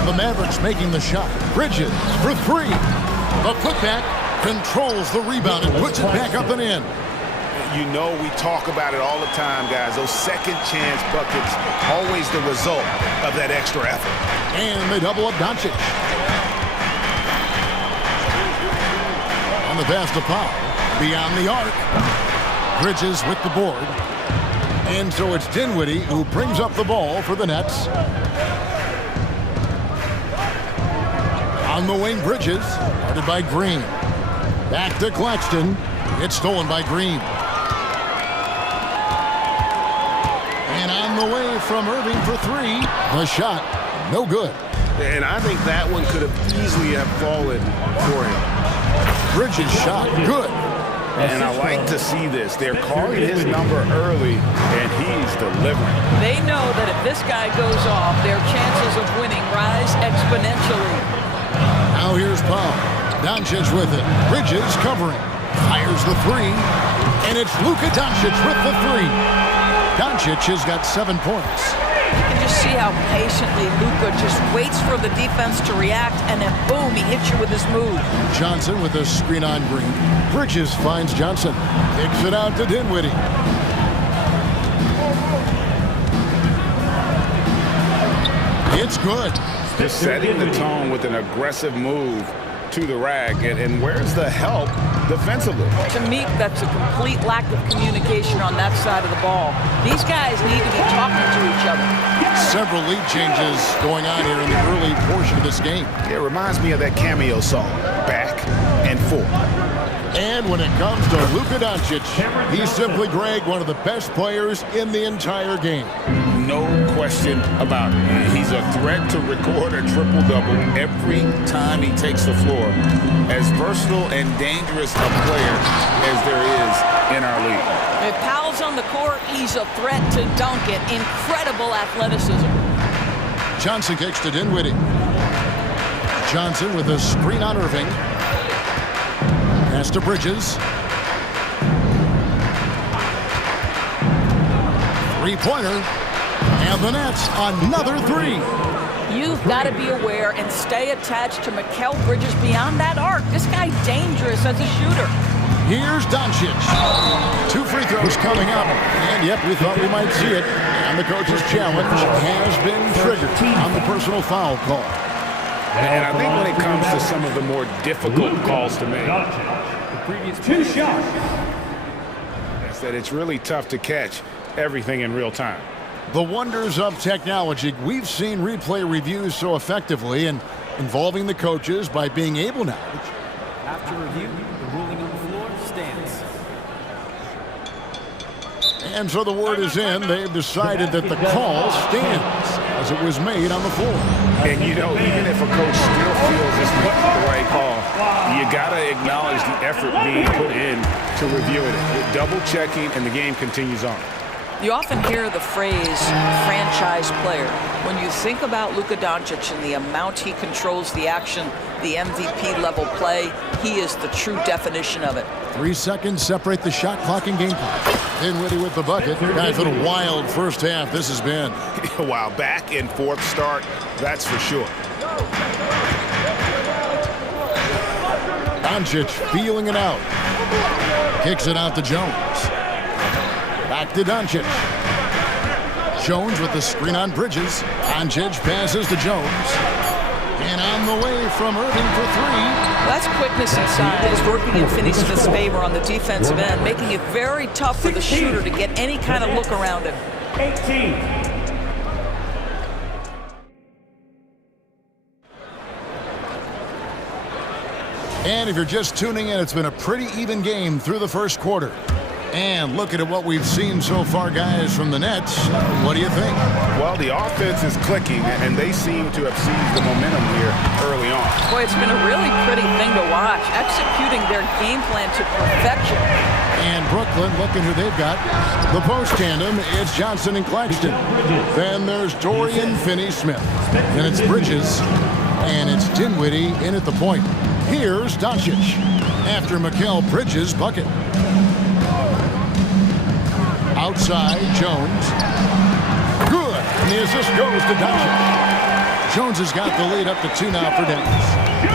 The Mavericks making the shot. Bridges for three. The putback controls the rebound and puts it back up and in. You know we talk about it all the time, guys. Those second chance buckets, always the result of that extra effort. And they double up Doncic. On the pass to Powell. Beyond the arc. Bridges with the board. And so it's Dinwiddie who brings up the ball for the Nets. On the wing, Bridges. Guarded by Green. Back to Claxton. It's stolen by Green. And on the way from Irving for three. The shot, no good. And I think that one could have easily have fallen for him. Bridges shot, good. And I like to see this. They're calling his number early, and he's delivering. They know that if this guy goes off, their chances of winning rise exponentially. Now here's Powell. Doncic with it. Bridges covering. Fires the three. And it's Luka Doncic with the three. Doncic has got 7 points. You can just see how patiently Luka just waits for the defense to react, and then boom, he hits you with his move. Johnson with a screen on Green. Bridges finds Johnson. Kicks it out to Dinwiddie. It's good. Just setting the tone with an aggressive move to the rack, and where's the help defensively? To me, that's a complete lack of communication on that side of the ball. These guys need to be talking to each other. Several lead changes going on here in the early portion of this game. It reminds me of that cameo song, Back and Forth. And when it comes to Luka Doncic, he's simply, Greg, one of the best players in the entire game. No question about it. He's a threat to record a triple-double every time he takes the floor. As versatile and dangerous a player as there is in our league. If Powell's on the court, he's a threat to dunk it. Incredible athleticism. Johnson kicks to Dinwiddie. Johnson with a screen on Irving. Pass to Bridges. Three-pointer. And the Nets, another three. You've got to be aware and stay attached to Mikal Bridges beyond that arc. This guy's dangerous as a shooter. Here's Doncic. 2 free throws coming up. And yep, we thought we might see it. And the coach's challenge has been triggered on the personal foul call. And I think when it comes to some of the more difficult calls to make, Two shots. is that it's really tough to catch everything in real time. The wonders of technology. We've seen replay reviews so effectively and involving the coaches by being able now. After review, the ruling on the floor stands. And so the word is in. They've decided that the call stands as it was made on the floor. And, you know, even if a coach still feels this is the right call, you got to acknowledge the effort being put in to reviewing it. With double checking, and the game continues on. You often hear the phrase franchise player. When you think about Luka Doncic and the amount he controls the action, the MVP level play, he is the true definition of it. 3 seconds separate the shot clock and game clock. Dinwiddie with the bucket. Guys, what a wild first half this has been. Wow, back and forth start, that's for sure. Doncic feeling it out. Kicks it out to Jones. Back to Doncic. Jones with the screen on Bridges. Doncic passes to Jones. And on the way from Irving for three. That's quickness and size working in Finney-Smith's favor on the defensive end, making it very tough for the shooter to get any kind of look around him. 18. And if you're just tuning in, it's been a pretty even game through the first quarter. And looking at what we've seen so far, guys, from the Nets, what do you think? Well, the offense is clicking, and they seem to have seized the momentum here early on. Boy, it's been a really pretty thing to watch, executing their game plan to perfection. And Brooklyn, looking who they've got. The post tandem, it's Johnson and Claxton. Then there's Dorian Finney-Smith. Then it's Bridges, and it's Dinwiddie in at the point. Here's Doncic after Mikal Bridges' bucket. Outside, Jones. Good. And the assist goes to Doncic. Jones has got the lead up to 2 now for Dallas.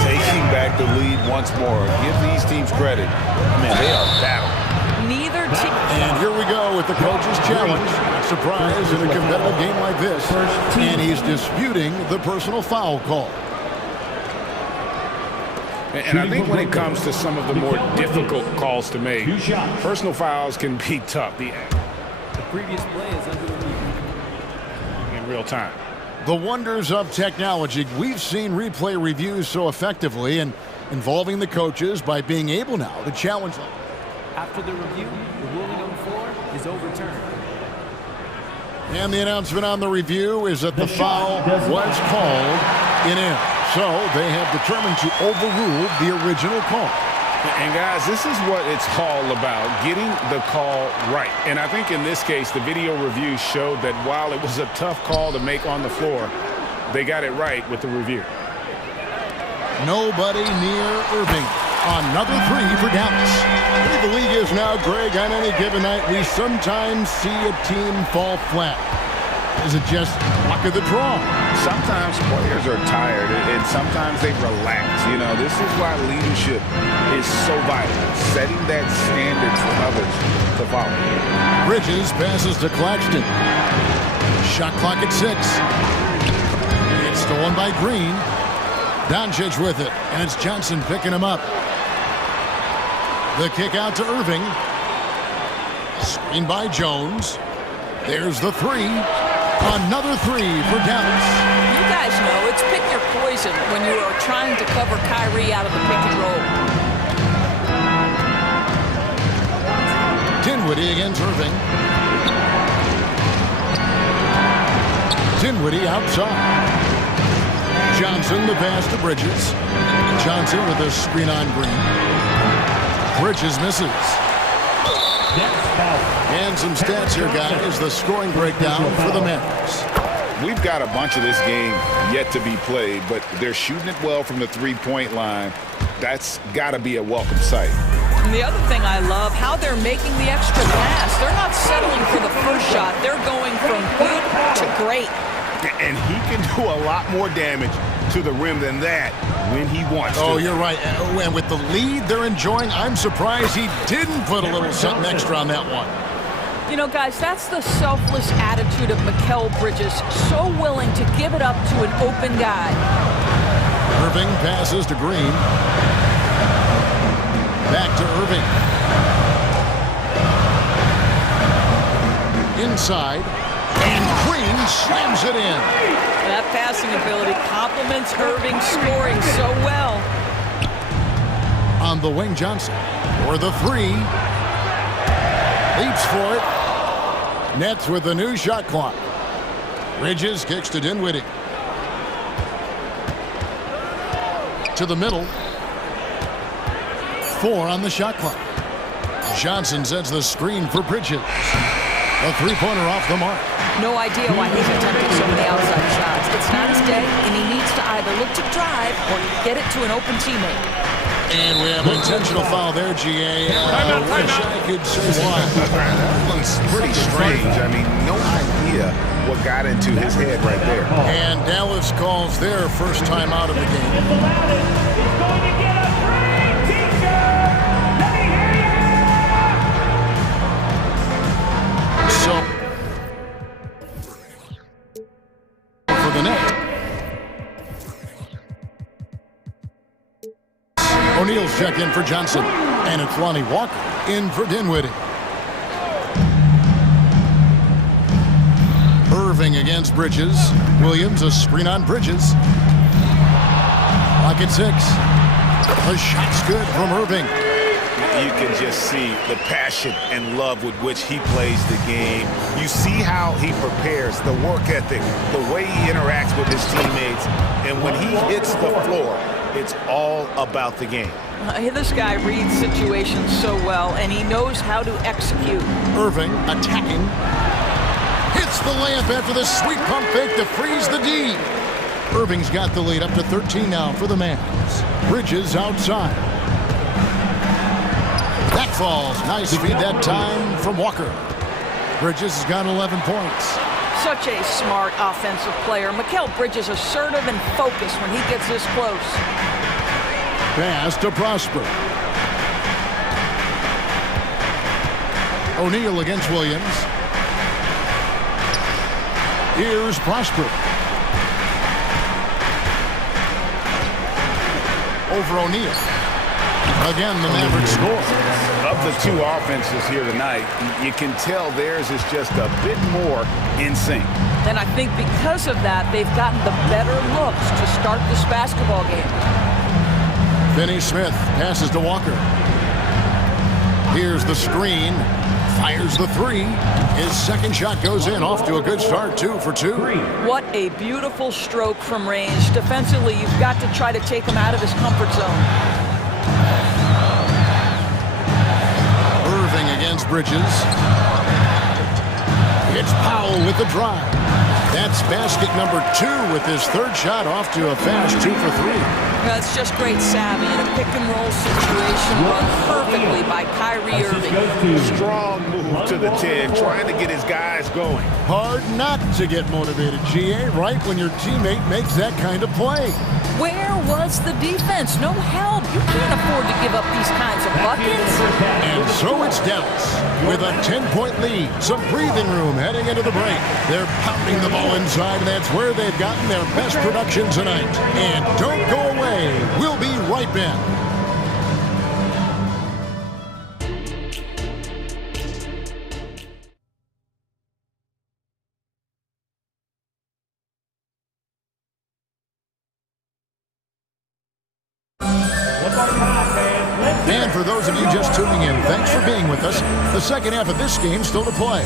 Taking back the lead once more. Give these teams credit. Man, they are battling. Neither team. And here we go with the coach's challenge. Surprise in a competitive game like this. And he's disputing the personal foul call. And I think when it comes to some of the more difficult calls to make, personal fouls can be tough. The previous play is under review. In real time. The wonders of technology. We've seen replay reviews so effectively and involving the coaches by being able now to challenge them. After the review, the ruling on the floor is overturned. And the announcement on the review is that the foul was called in. So they have determined to overrule the original call. And guys, this is what it's all about, getting the call right. And I think in this case, the video review showed that while it was a tough call to make on the floor, they got it right with the review. Nobody near Irving. Another three for Dallas. The league is now, Greg, on any given night, we sometimes see a team fall flat. Is it just luck of the draw? Sometimes players are tired, and sometimes they relax. You know, this is why leadership is so vital, setting that standard for others to follow. Bridges passes to Claxton. Shot clock at 6. It's stolen by Green. Doncic with it, and it's Johnson picking him up. The kick out to Irving. Screen by Jones. There's the three. Another three for Dallas. You guys know it's pick your poison when you are trying to cover Kyrie out of the pick and roll. Dinwiddie against Irving. Dinwiddie outside. Johnson the pass to Bridges. Johnson with a screen on Green. Bridges misses. And some stats here, guys. The scoring breakdown for the Mavs. We've got a bunch of this game yet to be played, but they're shooting it well from the three-point line. That's got to be a welcome sight. And the other thing I love, how they're making the extra pass. They're not settling for the first shot. They're going from good to great. And he can do a lot more damage to the rim than that when he wants to. Oh, you're right. And with the lead they're enjoying, I'm surprised he didn't put a little something extra on that one. You know, guys, that's the selfless attitude of Mikal Bridges. So willing to give it up to an open guy. Irving passes to Green. Back to Irving. Inside. And Green slams it in. That passing ability complements Irving scoring so well. On the wing, Johnson. For the three. Leaps for it. Nets with the new shot clock. Bridges kicks to Dinwiddie. To the middle. 4 on the shot clock. Johnson sets the screen for Bridges. A three-pointer off the mark. No idea why he's attempting so many outside shots. It's not his day, and he needs to either look to drive or get it to an open teammate. And we have an intentional foul there, GA. I wish I could say why. That one's pretty strange. I mean, no idea what got into his head right there. And Dallas calls their first time out of the game. For the net. O'Neal's checked in for Johnson. And it's Lonnie Walker in for Dinwiddie. Irving against Bridges. Williams, a screen on Bridges. Clock at 6. The shot's good from Irving. You can just see the passion and love with which he plays the game. You see how he prepares, the work ethic, the way he interacts with his teammates. And when he hits the floor, it's all about the game. This guy reads situations so well, and he knows how to execute. Irving attacking. Hits the layup after the sweet pump fake to freeze the D. Irving's got the lead up to 13 now for the Mavs. Bridges outside. That falls. Nice feed that time from Walker. Bridges has got 11 points. Such a smart offensive player. Mikal Bridges assertive and focused when he gets this close. Pass to Prosper. O'Neal against Williams. Here's Prosper. Over O'Neal. Again, the Mavericks score. Of the two offenses here tonight, you can tell theirs is just a bit more in sync. And I think because of that, they've gotten the better looks to start this basketball game. Finney Smith passes to Walker. Here's the screen. Fires the three. His second shot goes in. Off to a good start, 2 for 2. What a beautiful stroke from range. Defensively, you've got to try to take him out of his comfort zone. Irving against Bridges. It's Powell with the drive. That's basket number 2 with his third shot, off to a fast 2 for 3. That's just great savvy in a pick-and-roll situation run perfectly by Kyrie Irving. Strong move to the 10, trying to get his guys going. Hard not to get motivated, GA, right when your teammate makes that kind of play. Where was the defense? No help. You can't afford to give up these kinds of buckets. And so it's Dallas with a 10-point lead. Some breathing room heading into the break. They're pounding the ball inside, and that's where they've gotten their best production tonight. And don't go away. We'll be right back. And for those of you just tuning in, thanks for being with us. The second half of this game still to play.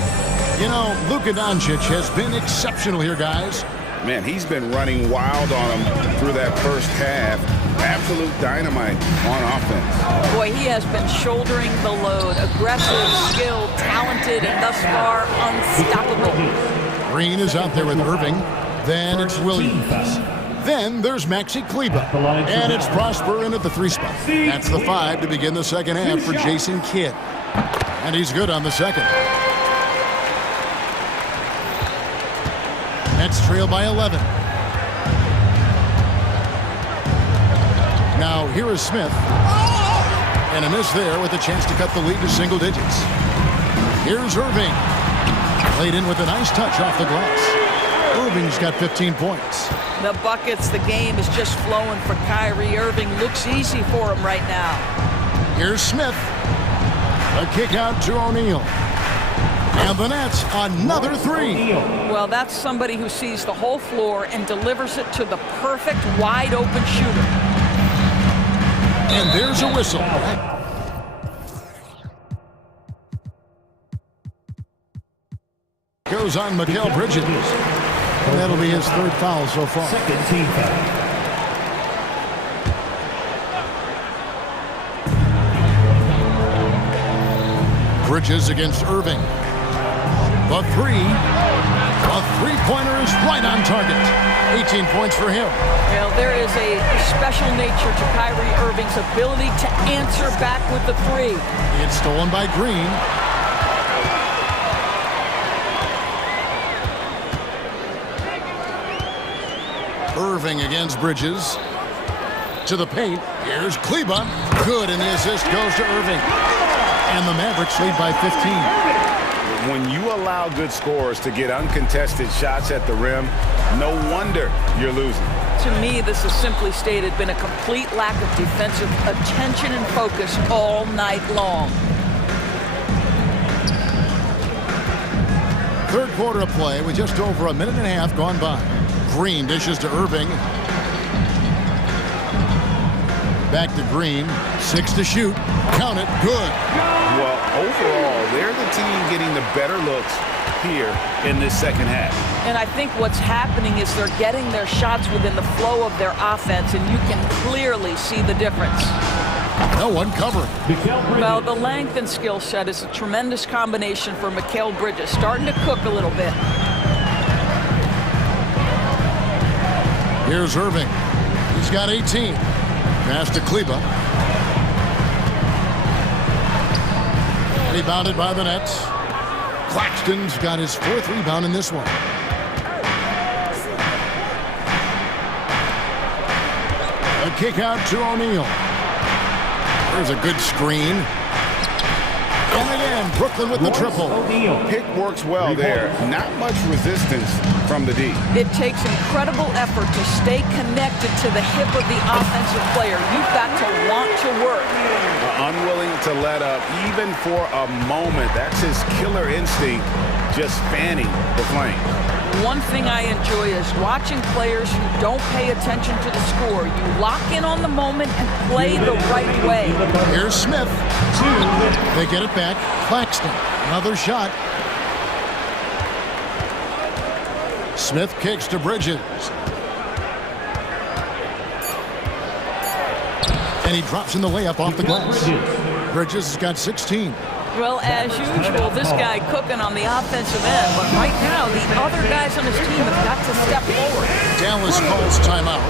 You know, Luka Doncic has been exceptional here, guys. Man, he's been running wild on them through that first half. Absolute dynamite on offense. Boy, he has been shouldering the load. Aggressive, skilled, talented, and thus far unstoppable. Green is out there with Irving. Then it's Williams. Then there's Maxi Kleba. And it's Prosper in at the 3 spot. That's the 5 to begin the second half for Jason Kidd. And he's good on the second. Nets trail by 11. Now here is Smith. And a miss there with a chance to cut the lead to single digits. Here's Irving. Played in with a nice touch off the glass. Irving's got 15 points. The buckets, the game is just flowing for Kyrie Irving. Looks easy for him right now. Here's Smith. A kick out to O'Neal. And the Nets, another three. Well, that's somebody who sees the whole floor and delivers it to the perfect wide open shooter. And there's a whistle. Goes on Mikal Bridges. And that'll be his third foul so far. Second team foul. Bridges against Irving. The three-pointer is right on target. 18 points for him. Well, there is a special nature to Kyrie Irving's ability to answer back with the three. It's stolen by Green. Irving against Bridges. To the paint. Here's Kleba. Good, and the assist goes to Irving. And the Mavericks lead by 15. When you allow good scorers to get uncontested shots at the rim, no wonder you're losing. To me, this has simply stated been a complete lack of defensive attention and focus all night long. Third quarter of play with just over a minute and a half gone by. Green dishes to Irving. Back to Green. 6 to shoot. Count it. Good. Well, overall, they're the team getting the better looks here in this second half. And I think what's happening is they're getting their shots within the flow of their offense, and you can clearly see the difference. No one covering. Well, the length and skill set is a tremendous combination for Mikal Bridges. Starting to cook a little bit. Here's Irving. He's got 18. Pass to Kleba. Rebounded by the Nets. Claxton's got his 4th rebound in this one. A kick out to O'Neal. There's a good screen. And again, Brooklyn with the triple. Pick works well there. Not much resistance from the D. It takes incredible effort to stay connected to the hip of the offensive player. You've got to want to work. Unwilling to let up even for a moment. That's his killer instinct, just fanning the flame. One thing I enjoy is watching players who don't pay attention to the score. You lock in on the moment and play the right way. Here's Smith. They get it back. Claxton. Another shot. Smith kicks to Bridges. And he drops in the layup off the glass. Bridges has got 16. Well, as usual, this guy cooking on the offensive end. But right now, the other guys on his team have got to step forward. Dallas calls timeout.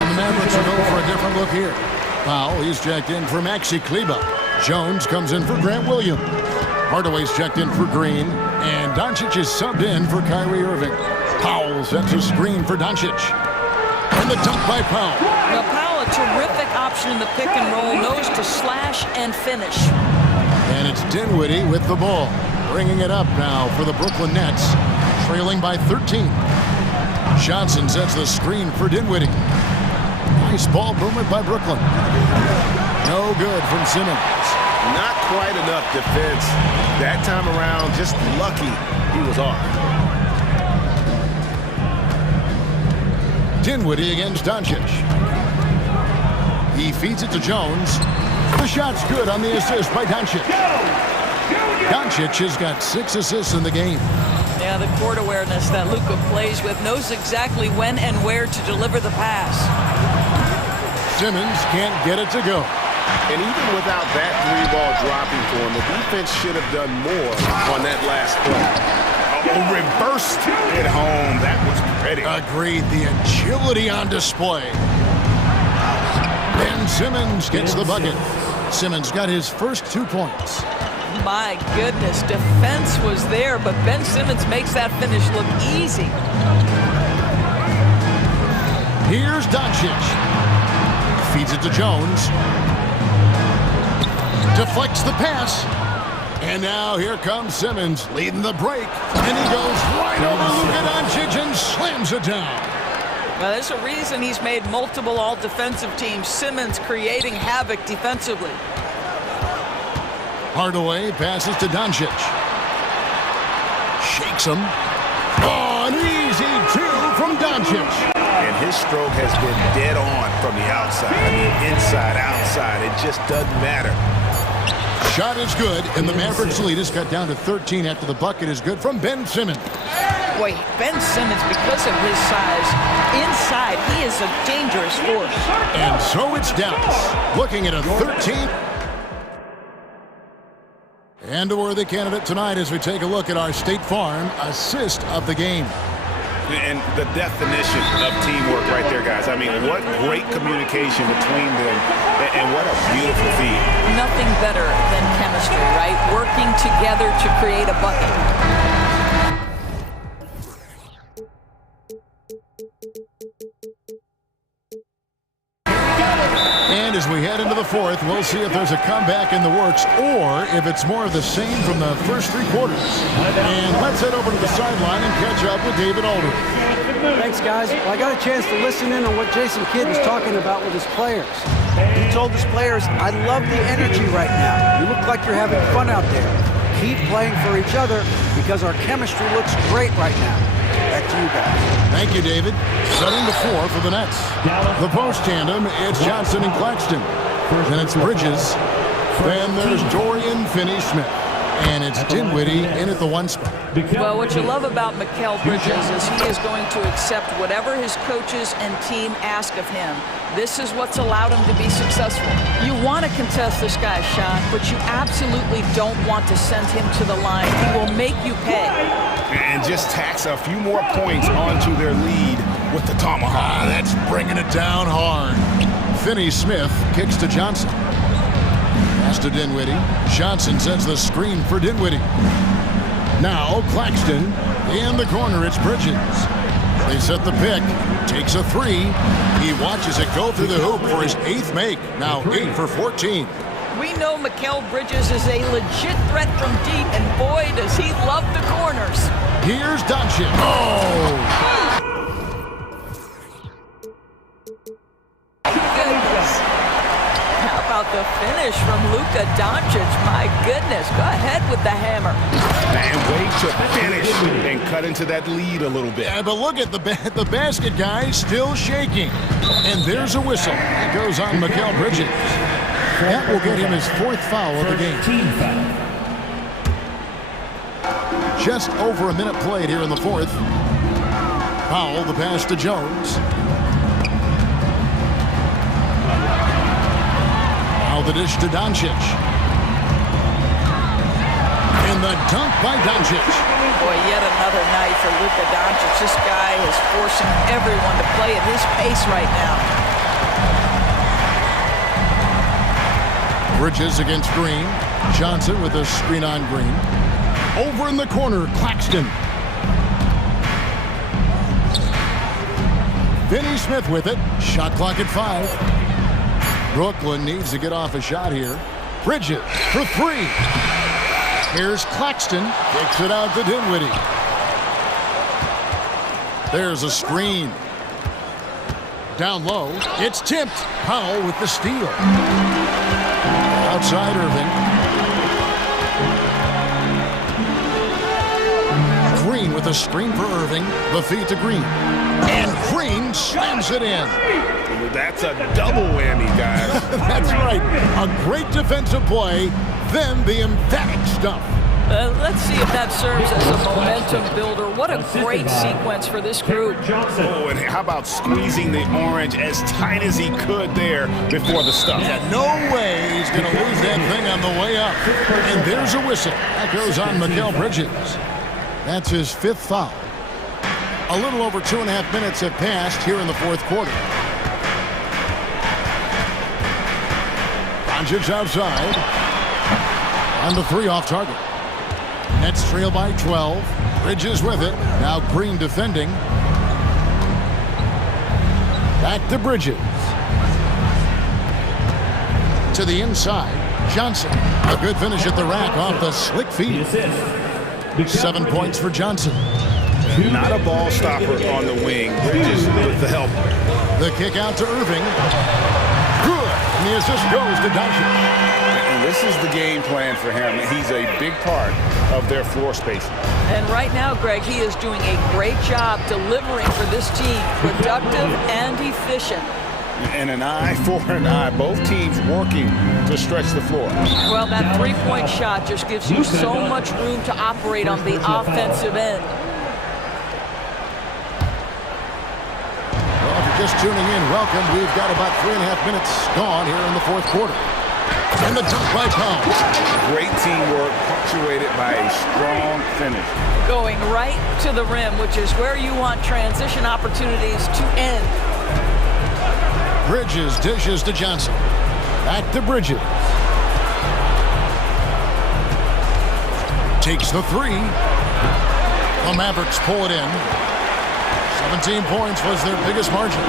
The Mavericks will go for a different look here. Powell, he's checked in for Maxi Kleba. Jones comes in for Grant Williams. Hardaway's checked in for Green. And Doncic is subbed in for Kyrie Irving. Powell sets a screen for Doncic. And the dunk by Powell. Now, Powell, a terrific option in the pick and roll. Knows to slash and finish. And it's Dinwiddie with the ball. Bringing it up now for the Brooklyn Nets. Trailing by 13. Johnson sets the screen for Dinwiddie. Nice ball movement by Brooklyn. No good from Simmons. Not quite enough defense that time around. Just lucky he was off. Dinwiddie against Doncic. He feeds it to Jones. The shot's good on the assist by Doncic. Doncic has got 6 assists in the game. Yeah, the court awareness that Luka plays with, knows exactly when and where to deliver the pass. Simmons can't get it to go. And even without that 3-ball dropping for him, the defense should have done more on that last play. Oh, reversed it home. That was pretty. Agreed. The agility on display. Ben Simmons gets the bucket. Simmons got his first 2 points. My goodness, defense was there, but Ben Simmons makes that finish look easy. Here's Doncic. Feeds it to Jones. Deflects the pass. And now here comes Simmons leading the break. And he goes right over Luka Doncic and slams it down. Well, there's a reason he's made multiple all-defensive teams. Simmons creating havoc defensively. Hardaway passes to Doncic. Shakes him. Oh, an easy two from Doncic. And his stroke has been dead on from the outside. I mean, inside, outside, it just doesn't matter. Shot is good, and the Mavericks lead is cut down to 13 after the bucket is good from Ben Simmons. Boy, Ben Simmons, because of his size, inside, he is a dangerous force. And so it's Dallas, looking at a 13. And a worthy candidate tonight as we take a look at our State Farm assist of the game. And the definition of teamwork right there, guys. I mean, what great communication between them, and what a beautiful feed. Nothing better than chemistry, right? Working together to create a bucket. And as we head into the fourth, we'll see if there's a comeback in the works or if it's more of the same from the first three quarters. And let's head over to the sideline and catch up with David Aldridge. Thanks, guys. Well, I got a chance to listen in on what Jason Kidd was talking about with his players. He told his players, I love the energy right now. You look like you're having fun out there. Keep playing for each other because our chemistry looks great right now. Back to you guys. Thank you, David. Setting the floor for the Nets. The post tandem, it's Johnson and Claxton. Then it's Bridges. Then there's Dorian Finney-Smith. And it's Dinwiddie in at the one spot. Well, what you love about Mikal Bridges is he is going to accept whatever his coaches and team ask of him. This is what's allowed him to be successful. You want to contest this guy's shot, but you absolutely don't want to send him to the line. He will make you pay. And just tacks a few more points onto their lead with the tomahawk. That's bringing it down hard. Finney-Smith kicks to Johnson. Pass to Dinwiddie. Johnson sets the screen for Dinwiddie. Now Claxton in the corner. It's Bridges. They set the pick. Takes a three. He watches it go through the hoop for his 8th make. Now 8 for 14. We know Mikal Bridges is a legit threat from deep, and boy, does he love the corners. Here's Doncic. Oh! Goodness. How about the finish from Luka Doncic? My goodness. Go ahead with the hammer. And wait to finish and cut into that lead a little bit. Yeah, but look at the basket guy still shaking. And there's a whistle. That goes on Mikal Bridges. That will get him his 4th foul of the game. Just over a minute played here in the 4th. Powell, the pass to Jones. Now the dish to Doncic. And the dunk by Doncic. Boy, yet another night for Luka Doncic. This guy is forcing everyone to play at his pace right now. Bridges against Green. Johnson with a screen on Green. Over in the corner, Claxton. Finney-Smith with it. Shot clock at 5. Brooklyn needs to get off a shot here. Bridges for 3. Here's Claxton. Kicks it out to Dinwiddie. There's a screen. Down low. It's tipped. Powell with the steal. Outside Irving. Green with a screen for Irving. The feed to Green. And Green slams it in. That's a double whammy, guys. That's right. A great defensive play, then the emphatic stuff. Let's see if that serves as a momentum builder. What a great sequence for this group. Oh, and how about squeezing the orange as tight as he could there before the stuff? Yeah, no way he's going to lose that thing on the way up. And there's a whistle. That goes on Mikal Bridges. That's his 5th foul. A little over 2.5 minutes have passed here in the 4th quarter. Doncic outside. And the three off target. Nets trail by 12. Bridges with it. Now Green defending. Back to Bridges. To the inside. Johnson. A good finish at the rack off the slick feed. 7 points for Johnson. Not a ball stopper on the wing. Bridges with the help. The kick out to Irving. Good. And the assist goes to Doncic. And this is the game plan for him. He's a big part of their floor space. And right now, Greg, he is doing a great job delivering for this team. Productive and efficient. And an eye for an eye. Both teams working to stretch the floor. Well, that three-point shot just gives you so much room to operate on the offensive end. Well, if you're just tuning in, welcome. We've got about 3.5 minutes gone here in the fourth quarter. And the dunk by Pound. Great teamwork punctuated by a strong finish. Going right to the rim, which is where you want transition opportunities to end. Bridges dishes to Johnson. Back to Bridges. Takes the three. The Mavericks pull it in. 17 points was their biggest margin.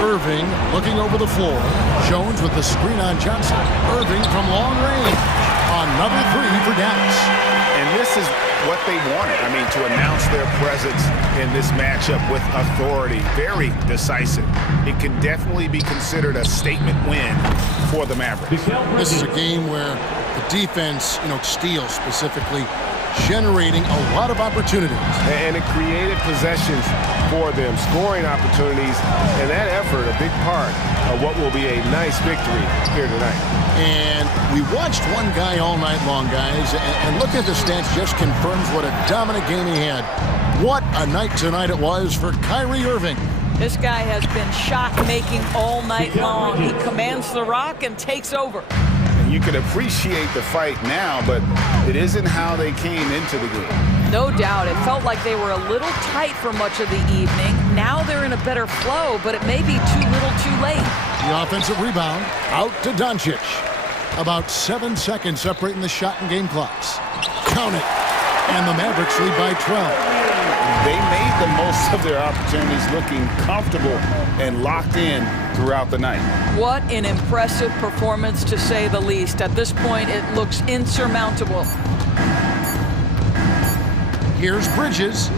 Irving looking over the floor. Jones with the screen on Johnson. Irving from long range. Another three for Dallas. And this is what they wanted. I mean, to announce their presence in this matchup with authority. Very decisive. It can definitely be considered a statement win for the Mavericks. This is a game where the defense, steals specifically, generating a lot of opportunities. And it created possessions for them, scoring opportunities, and that effort, a big part of what will be a nice victory here tonight. And we watched one guy all night long, guys, and look at the stats, just confirms what a dominant game he had. What a night tonight it was for Kyrie Irving. This guy has been shot-making all night long. He commands the rock and takes over. And you can appreciate the fight now, but it isn't how they came into the game. No doubt. It felt like they were a little tight for much of the evening. Now they're in a better flow, but it may be too little too late. The offensive rebound out to Doncic. About 7 seconds separating the shot and game clocks. Count it. And the Mavericks lead by 12. They made the most of their opportunities, looking comfortable and locked in throughout the night. What an impressive performance, to say the least. At this point, it looks insurmountable. Here's Bridges.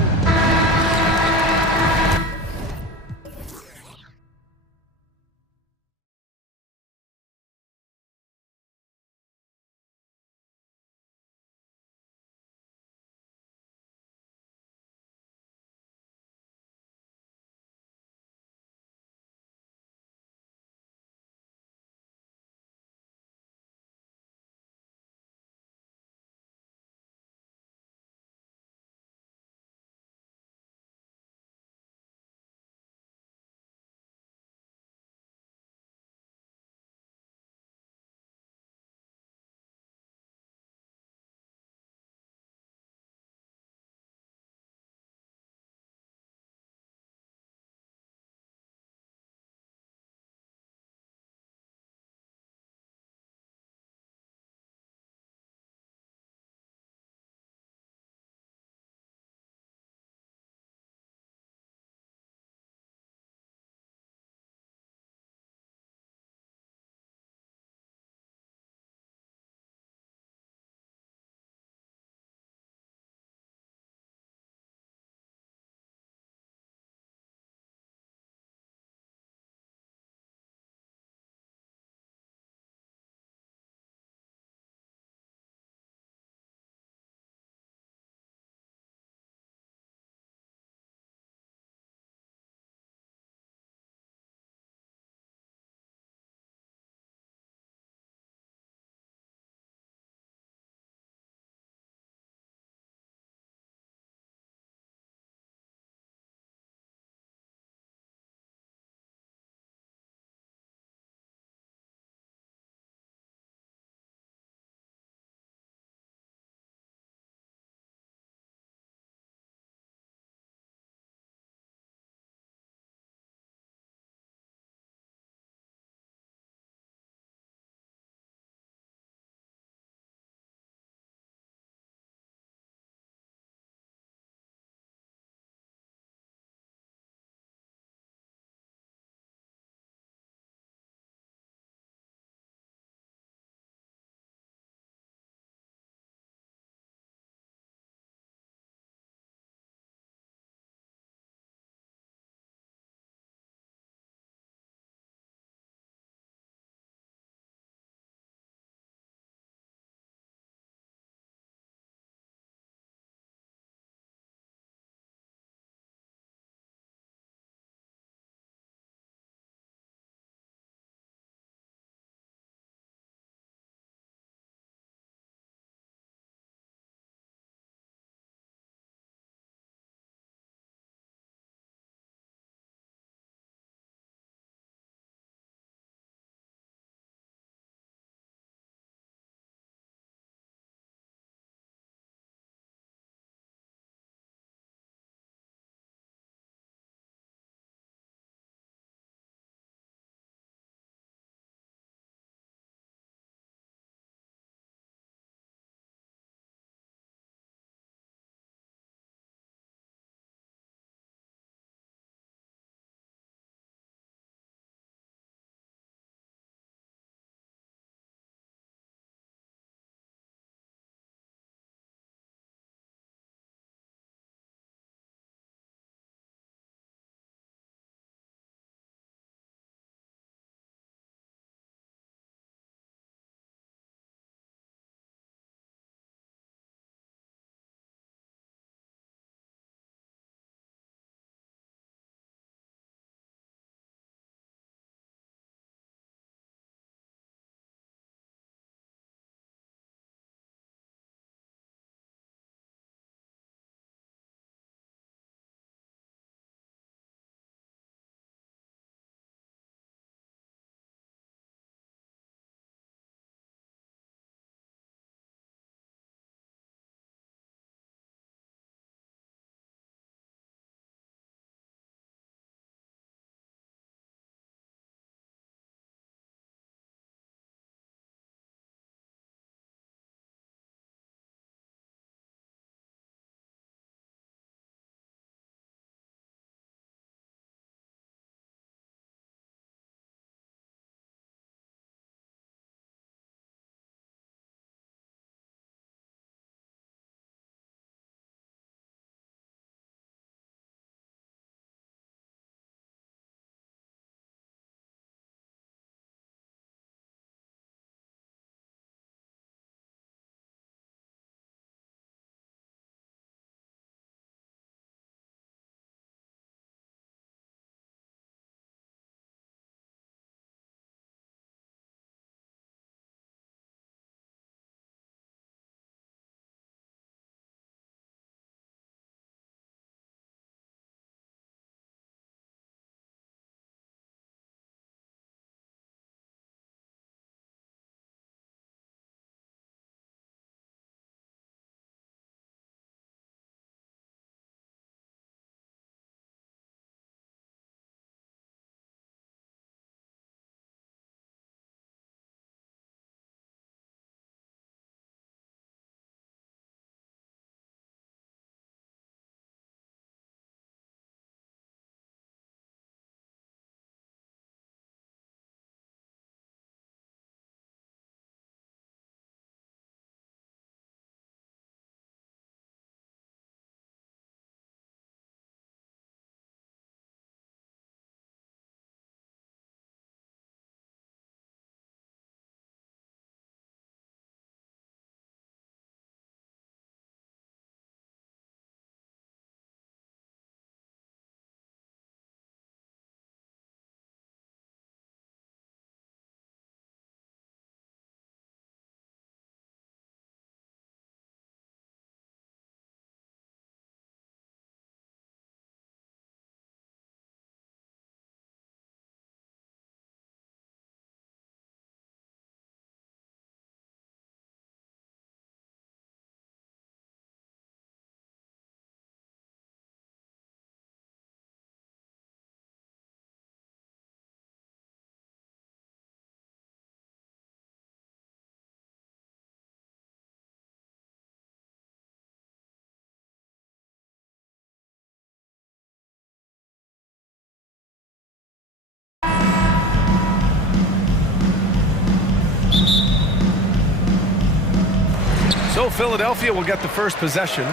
So Philadelphia will get the first possession.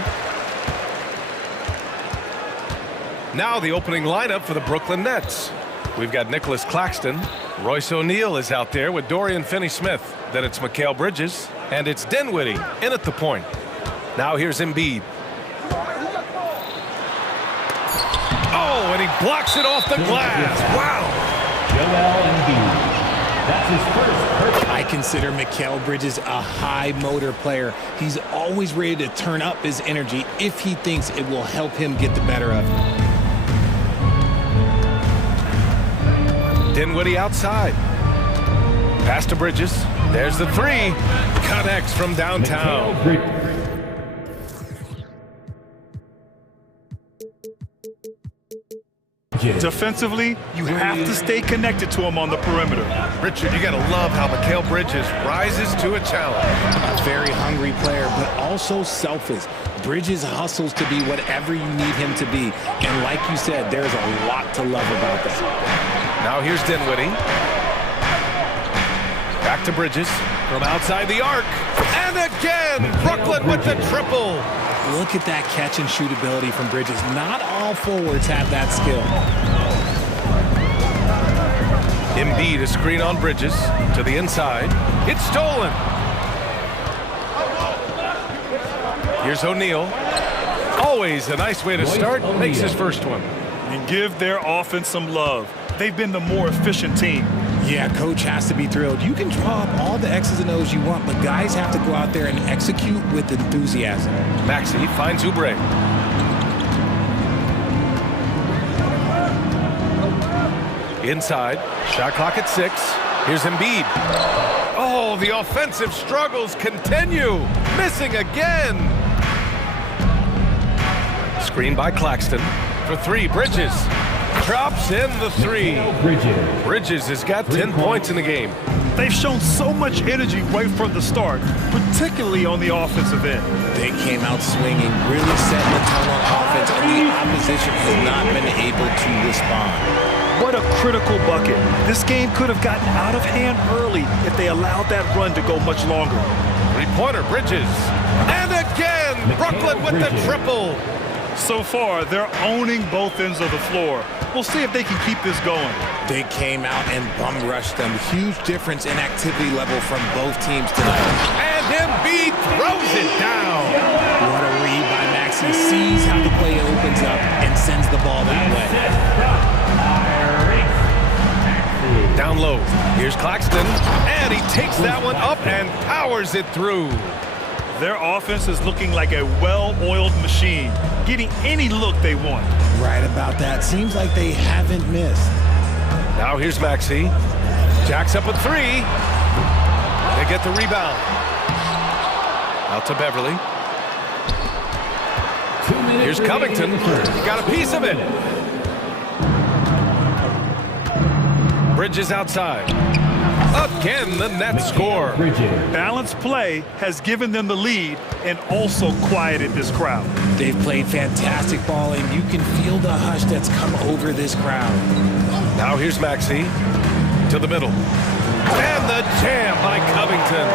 Now the opening lineup for the Brooklyn Nets. We've got Nicholas Claxton. Royce O'Neal is out there with Dorian Finney-Smith. Then it's Mikal Bridges. And it's Dinwiddie in at the point. Now here's Embiid. Oh, and he blocks it off the glass. Wow. Joel Embiid. That's his first. I consider Mikal Bridges a high motor player. He's always ready to turn up his energy if he thinks it will help him get the better of him. Dinwiddie outside. Pass to Bridges. There's the three. Connects from downtown. Defensively, you have to stay connected to him on the perimeter. Richard, you got to love how Mikal Bridges rises to a challenge. A very hungry player, but also selfless. Bridges hustles to be whatever you need him to be. And like you said, there's a lot to love about that. Now here's Dinwiddie. Back to Bridges from outside the arc. And again, Brooklyn with the triple. Look at that catch and shoot ability from Bridges. Not all forwards have that skill. Embiid, a screen on Bridges to the inside. It's stolen. Here's O'Neal. Always a nice way to start. Makes his first one. And give their offense some love. They've been the more efficient team. Yeah, coach has to be thrilled. You can draw up all the X's and O's you want, but guys have to go out there and execute with enthusiasm. Maxey finds Oubre. Inside, shot clock at 6. Here's Embiid. Oh, the offensive struggles continue. Missing again. Screen by Claxton. For 3, Bridges. Drops in the 3. Bridges has got 10 points in the game. They've shown so much energy right from the start, particularly on the offensive end. They came out swinging, really setting the tone on offense, and the opposition has not been able to respond. What a critical bucket. This game could have gotten out of hand early if they allowed that run to go much longer. Three-pointer, Bridges. And again, Brooklyn with the triple. So far, they're owning both ends of the floor. We'll see if they can keep this going. They came out and bum-rushed them. Huge difference in activity level from both teams tonight. And Embiid throws it down. What a read by Maxey. Sees how the play opens up and sends the ball that way. Down low. Here's Claxton. And he takes that one up and powers it through. Their offense is looking like a well-oiled machine, getting any look they want. Right about that. Seems like they haven't missed. Now here's Maxey. Jacks up a 3. They get the rebound. Out to Beverly. Here's Covington. He got a piece of it. Bridges outside. Again, the Nets score. Balanced play has given them the lead and also quieted this crowd. They've played fantastic ball, and you can feel the hush that's come over this crowd. Now here's Maxey to the middle. And the jam by Covington.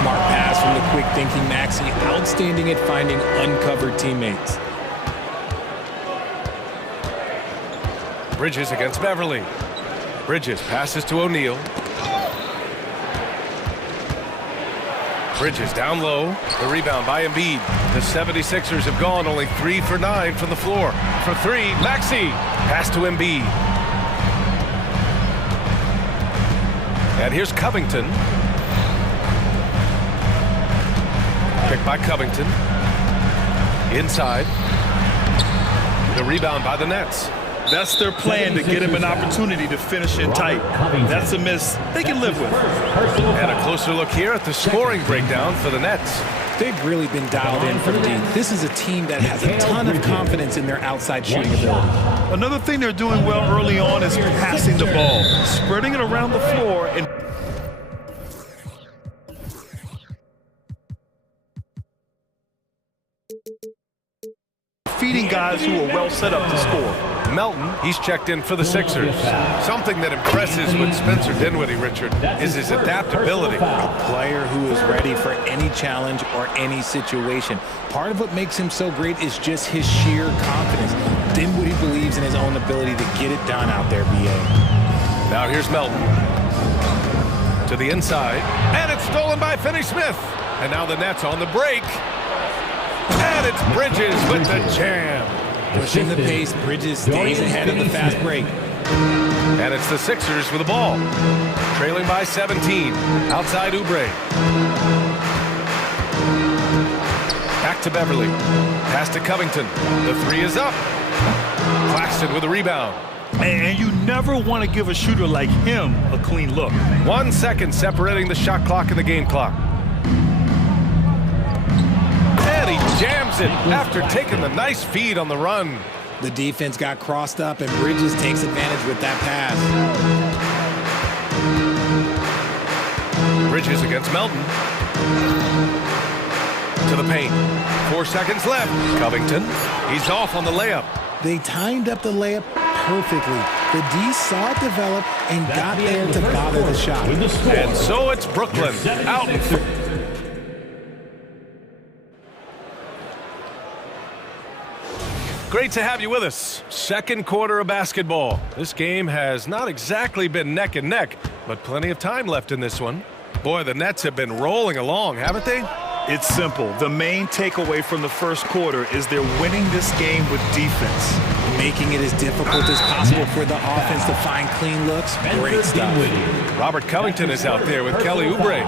Smart pass from the quick-thinking Maxey. Outstanding at finding uncovered teammates. Bridges against Beverly. Bridges passes to O'Neal. Bridges down low. The rebound by Embiid. The 76ers have gone only 3 for 9 from the floor. For 3, Maxey. Pass to Embiid. And here's Covington. Picked by Covington. Inside. The rebound by the Nets. That's their plan, to get him an opportunity to finish in tight. That's a miss they can live with. And a closer look here at the scoring breakdown for the Nets. They've really been dialed in from deep. This is a team that has a ton of confidence in their outside shooting ability. Another thing they're doing well early on is passing the ball, spreading it around the floor and feeding guys who are well set up to score. Melton, he's checked in for the Sixers. Something that impresses with Spencer Dinwiddie, Richard, is his adaptability. A player who is ready for any challenge or any situation. Part of what makes him so great is just his sheer confidence. Dinwiddie believes in his own ability to get it done out there, B.A. Now here's Melton. To the inside, and it's stolen by Finney-Smith. And now the Nets on the break. And it's Bridges with the jam. Pushing the pace, Bridges stays ahead of the fast break. And it's the Sixers with the ball. Trailing by 17. Outside Oubre. Back to Beverly. Pass to Covington. The three is up. Claxton with a rebound. And you never want to give a shooter like him a clean look. 1 second separating the shot clock and the game clock. And he jams it after taking the nice feed on the run. The defense got crossed up, and Bridges takes advantage with that pass. Bridges against Melton. To the paint. 4 seconds left. Covington. He's off on the layup. They timed up the layup perfectly. The D saw it develop and got there to bother the shot. And so it's Brooklyn out. Great to have you with us. Second quarter of basketball. This game has not exactly been neck and neck, but plenty of time left in this one. Boy, the Nets have been rolling along, haven't they? It's simple. The main takeaway from the first quarter is they're winning this game with defense. Making it as difficult as possible for the offense to find clean looks. Great stuff. Robert Covington is out there with Kelly Oubre.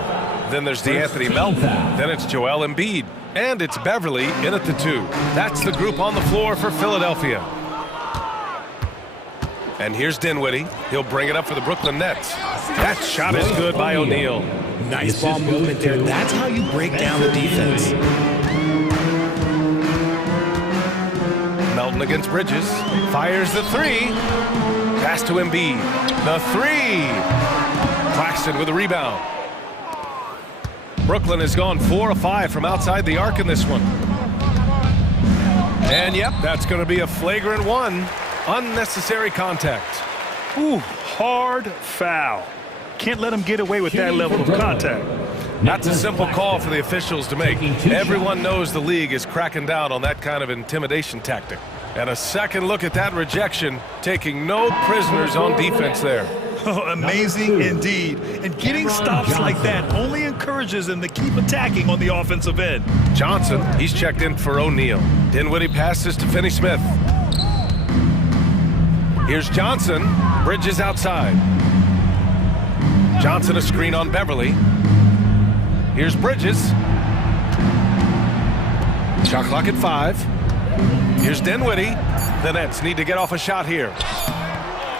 Then there's DeAnthony Melton. Then it's Joel Embiid. And it's Beverly in at the 2. That's the group on the floor for Philadelphia. And here's Dinwiddie. He'll bring it up for the Brooklyn Nets. That shot is good by O'Neal. Nice ball movement there. That's how you break down the defense. Melton against Bridges. Fires the 3. Pass to Embiid. The 3. Claxton with a rebound. Brooklyn has gone 4 of 5 from outside the arc in this one. And yep, that's going to be a flagrant 1. Unnecessary contact. Ooh, hard foul. Can't let him get away with that level of contact. That's a simple call for the officials to make. Everyone knows the league is cracking down on that kind of intimidation tactic. And a second look at that rejection, taking no prisoners on defense there. Oh, amazing indeed. And getting stops like that only encourages them to keep attacking on the offensive end. Johnson, he's checked in for O'Neal. Dinwiddie passes to Finney-Smith. Here's Johnson. Bridges outside. Johnson a screen on Beverly. Here's Bridges. Shot clock at 5. Here's Dinwiddie. The Nets need to get off a shot here.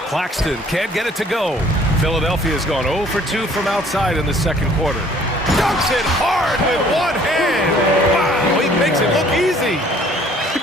Claxton can't get it to go. Philadelphia's gone 0 for 2 from outside in the second quarter. Dunks it hard with one hand. Wow, he makes it look easy.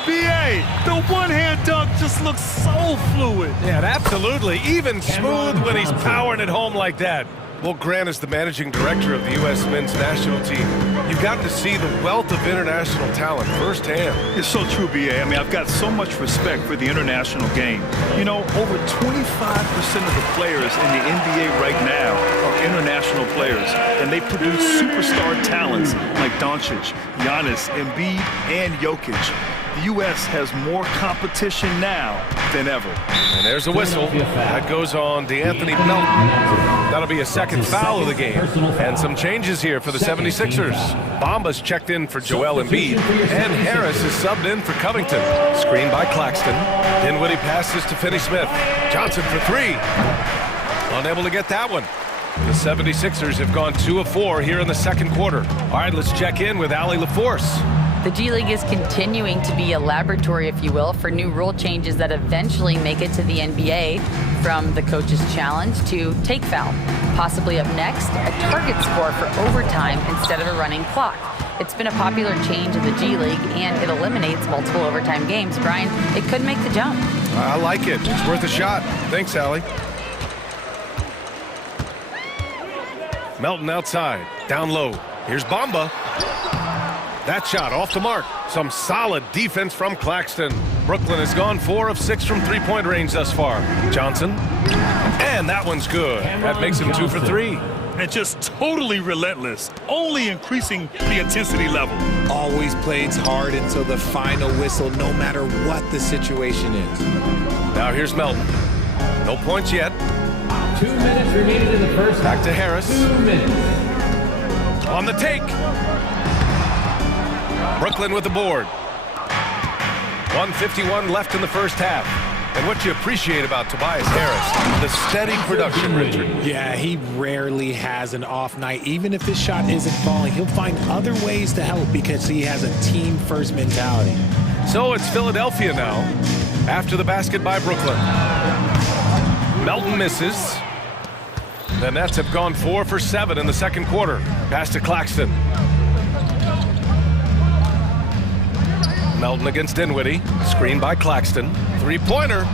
B.A., the one-hand dunk just looks so fluid. Yeah, absolutely. Even smooth when he's powering it home like that. Well, Grant is the managing director of the U.S. men's national team. You've gotten to see the wealth of international talent firsthand. It's so true, B.A. I mean, I've got so much respect for the international game. You know, over 25% of the players in the NBA right now are international players, and they produce superstar talents like Doncic, Giannis, Embiid, and Jokic. The U.S. has more competition now than ever. And there's a whistle. That goes on DeAnthony Melton. That'll be a second foul of the game. And some changes here for the 76ers. Bamba's checked in for Joel Embiid. And Harris is subbed in for Covington. Screen by Claxton. Dinwiddie passes to Finney-Smith. Johnson for 3. Unable to get that one. The 76ers have gone 2 of 4 here in the second quarter. All right, let's check in with Allie LaForce. The G League is continuing to be a laboratory, if you will, for new rule changes that eventually make it to the NBA, from the coach's challenge to take foul. Possibly up next, a target score for overtime instead of a running clock. It's been a popular change in the G League, and it eliminates multiple overtime games. Brian, it could make the jump. I like it. It's worth a shot. Thanks, Allie. Melton outside. Down low. Here's Bamba. That shot off the mark. Some solid defense from Claxton. Brooklyn has gone 4 of 6 from three-point range thus far. Johnson. And that one's good. That makes him 2 for 3. And just totally relentless, only increasing the intensity level. Always plays hard until the final whistle, no matter what the situation is. Now here's Melton. No points yet. 2 minutes remaining in the first half. Back to Harris. 2 minutes. On the take. Brooklyn with the board. 1:51 left in the first half. And what you appreciate about Tobias Harris, the steady production, Richard. Yeah, he rarely has an off night. Even if his shot isn't falling, he'll find other ways to help because he has a team-first mentality. So it's Philadelphia now, after the basket by Brooklyn. Melton misses. The Nets have gone 4 for 7 in the second quarter. Pass to Claxton. Melton against Dinwiddie. Screen by Claxton. Three-pointer.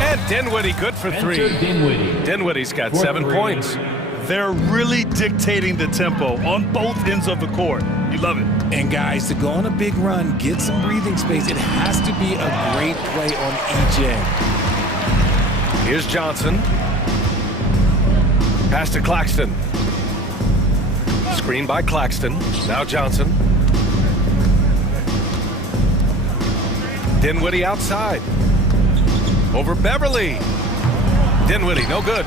And Dinwiddie good for 3. Dinwiddie's got 7 points. They're really dictating the tempo on both ends of the court. You love it. And guys, to go on a big run, get some breathing space, it has to be a great play on each end. Here's Johnson. Pass to Claxton. Screen by Claxton. Now Johnson. Dinwiddie outside. Over Beverly. Dinwiddie, no good.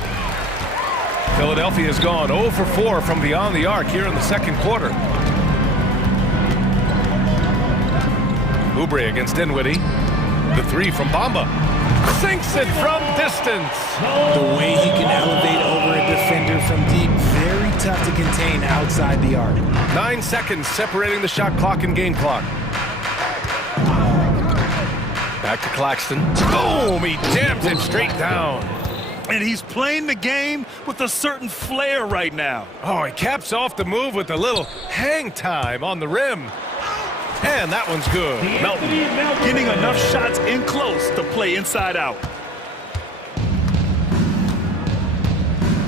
Philadelphia has gone 0 for 4 from beyond the arc here in the second quarter. Oubre against Dinwiddie. The 3 from Bamba. Sinks it from distance. The way he can elevate over a defender from deep, very tough to contain outside the arc. 9 seconds separating the shot clock and game clock. Back to Claxton. Boom! He jams it straight down. And he's playing the game with a certain flair right now. Oh, he caps off the move with a little hang time on the rim. And that one's good. Melton getting enough shots in close to play inside out.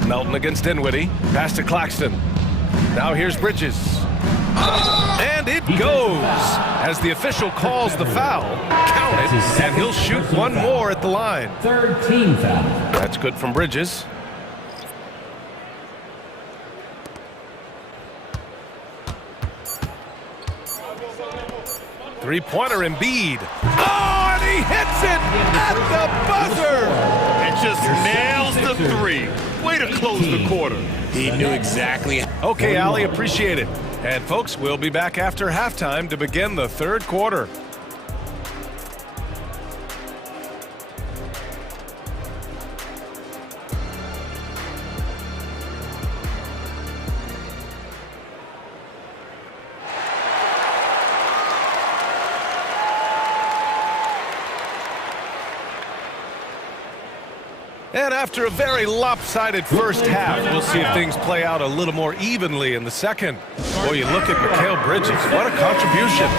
Melton against Dinwiddie. Pass to Claxton. Now here's Bridges. And it goes as the official calls the foul. Count it, and he'll shoot one more at the line. 3rd team foul. That's good from Bridges. Three-pointer Embiid. Oh, and he hits it at the buzzer. And just nails the 3. Way to close the quarter. He knew exactly. Okay, Ali, appreciate it. And folks, we'll be back after halftime to begin the third quarter. And after a very lopsided first half, we'll see if things play out a little more evenly in the second. Boy, you look at Mikal Bridges. What a contribution.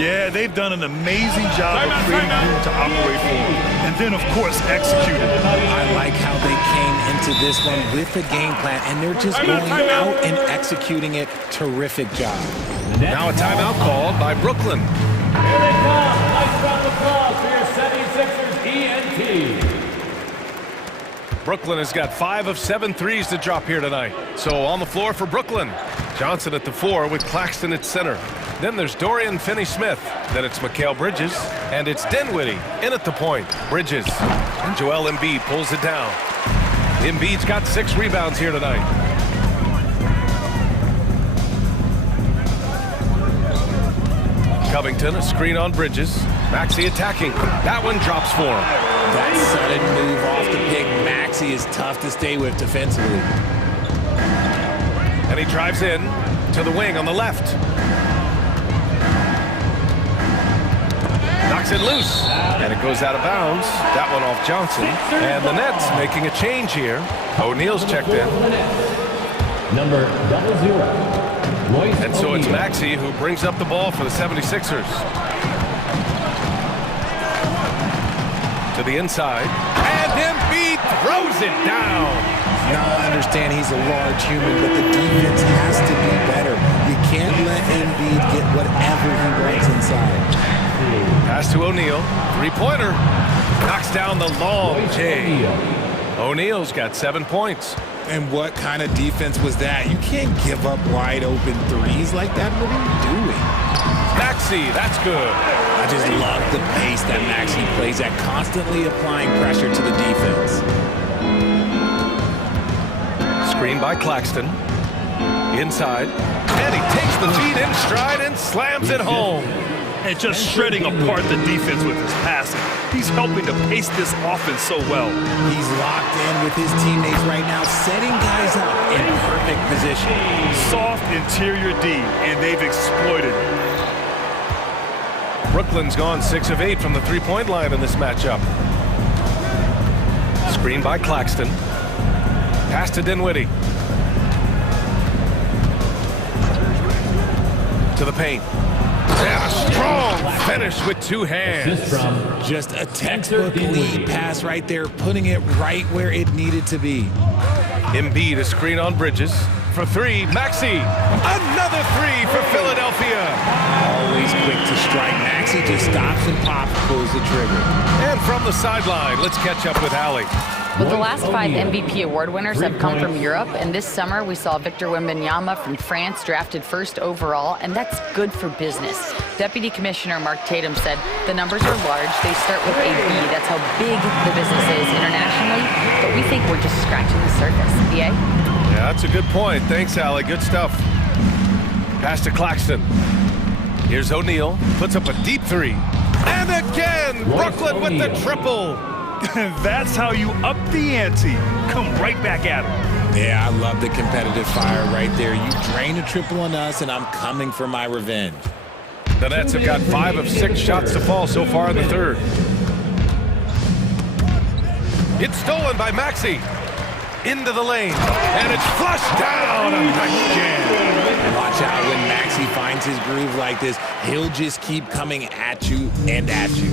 Yeah, they've done an amazing job of creating room to operate for. And then, of course, executed. I like how they came into this one with a game plan, and they're just going out and executing it. Terrific job. Now a timeout called by Brooklyn. Here they come. Nice round of applause for your 76ers ENT. Brooklyn has got 5 of 7 threes to drop here tonight. So on the floor for Brooklyn. Johnson at the 4 with Claxton at center. Then there's Dorian Finney-Smith. Then it's Mikal Bridges. And it's Dinwiddie in at the point. Bridges. And Joel Embiid pulls it down. Embiid's got 6 rebounds here tonight. Covington, a screen on Bridges. Maxey attacking. That one drops for him. That sudden move off the pick, Maxey is tough to stay with defensively. And he drives in to the wing on the left. Knocks it loose. And it goes out of bounds. That one off Johnson. And the Nets making a change here. O'Neal's checked in. Number 00. And so it's Maxey who brings up the ball for the 76ers. To the inside. And Embiid throws it down. Now I understand he's a large human, but the defense has to be better. You can't let Embiid get whatever he wants inside. Pass to O'Neal. Three-pointer. Knocks down the long J. O'Neal's got 7 points. And what kind of defense was that? You can't give up wide open threes like that. What are you doing? Maxey, that's good. I just love the pace that Maxey plays at, constantly applying pressure to the defense. Screen by Claxton. Inside. And he takes the feed in stride and slams it home. And just shredding apart the defense with his passing. He's helping to pace this offense so well. He's locked in with his teammates right now, setting guys up in perfect position. Soft interior D, and they've exploited it. Brooklyn's gone 6 of 8 from the three-point line in this matchup. Screen by Claxton. Pass to Dinwiddie. To the paint. And a strong finish with 2 hands. Just a textbook lead pass right there, putting it right where it needed to be. Embiid a screen on Bridges. For 3, Maxey. Another 3 for Philadelphia. Always quick to strike. Maxey just stops and pops, pulls the trigger. And from the sideline, let's catch up with Allie. Well, the last 5 MVP award winners have come from Europe, and this summer we saw Victor Wembanyama from France drafted first overall, and that's good for business. Deputy Commissioner Mark Tatum said the numbers are large. They start with a B. That's how big the business is internationally, but we think we're just scratching the surface. BA? Yeah, that's a good point. Thanks, Allie. Good stuff. Pass to Claxton. Here's O'Neal. Puts up a deep 3. And again, Brooklyn with the triple. That's how you up the ante. Come right back at him. Yeah, I love the competitive fire right there. You drain a triple on us, and I'm coming for my revenge. The Nets have got 5 of 6 shots to fall so far in the third. It's stolen by Maxey. Into the lane. And it's flushed down. A nice jam. Watch out when Maxey finds his groove like this. He'll just keep coming at you and at you.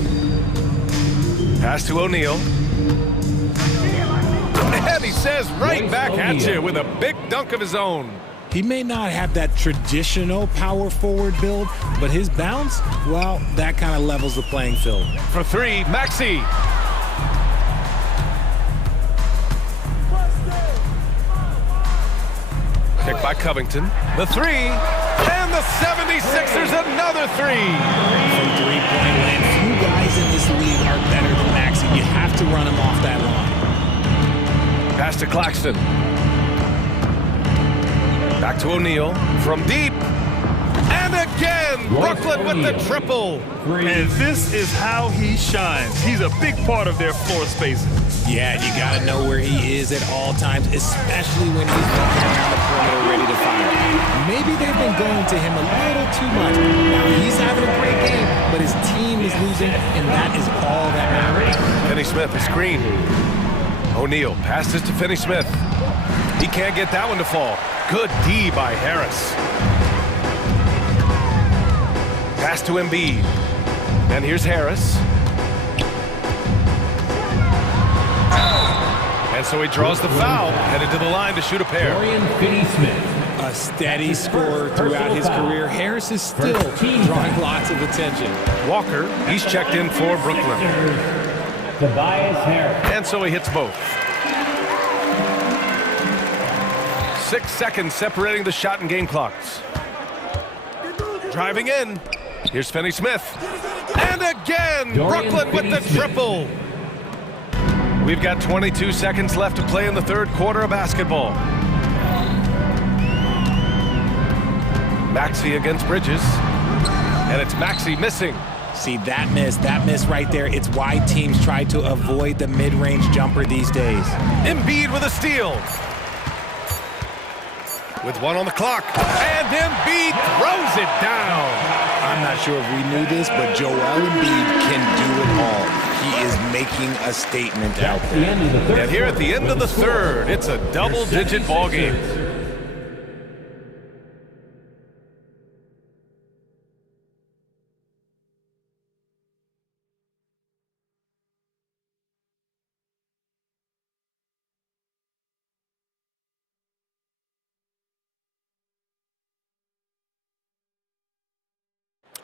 Pass to O'Neal. And he says right back at you with a big dunk of his own. He may not have that traditional power forward build, but his bounce, well, that kind of levels the playing field. For 3, Maxey. Picked by Covington. The 3. And the 76ers another 3. From three-point land, few guys in this league are better than Maxey. You have to run him off that line. Pass to Claxton. Back to O'Neal. From deep. And again, Brooklyn with the triple. And this is how he shines. He's a big part of their floor spacing. Yeah, you got to know where he is at all times, especially when he's walking around the perimeter ready to fire. Maybe they've been going to him a little too much. Now, he's having a great game, but his team is losing, and that is all that matters. Finney Smith, a screen. O'Neal passes to Finney Smith. He can't get that one to fall. Good D by Harris. Pass to Embiid. And here's Harris. And so he draws the foul, headed to the line to shoot a pair. A steady scorer throughout his career. Harris is still drawing lots of attention. Walker, he's checked in for Brooklyn. And so he hits both. 6 seconds separating the shot and game clocks. Driving in. Here's Finney Smith. And again, Brooklyn with the triple. We've got 22 seconds left to play in the third quarter of basketball. Maxey against Bridges. And it's Maxey missing. See, that miss right there, it's why teams try to avoid the mid-range jumper these days. Embiid with a steal. With 1 on the clock. And Embiid throws it down. I'm not sure if we knew this, but Joel Embiid can do it all. He is making a statement out there. And here at the end of the third, it's a double-digit ball game.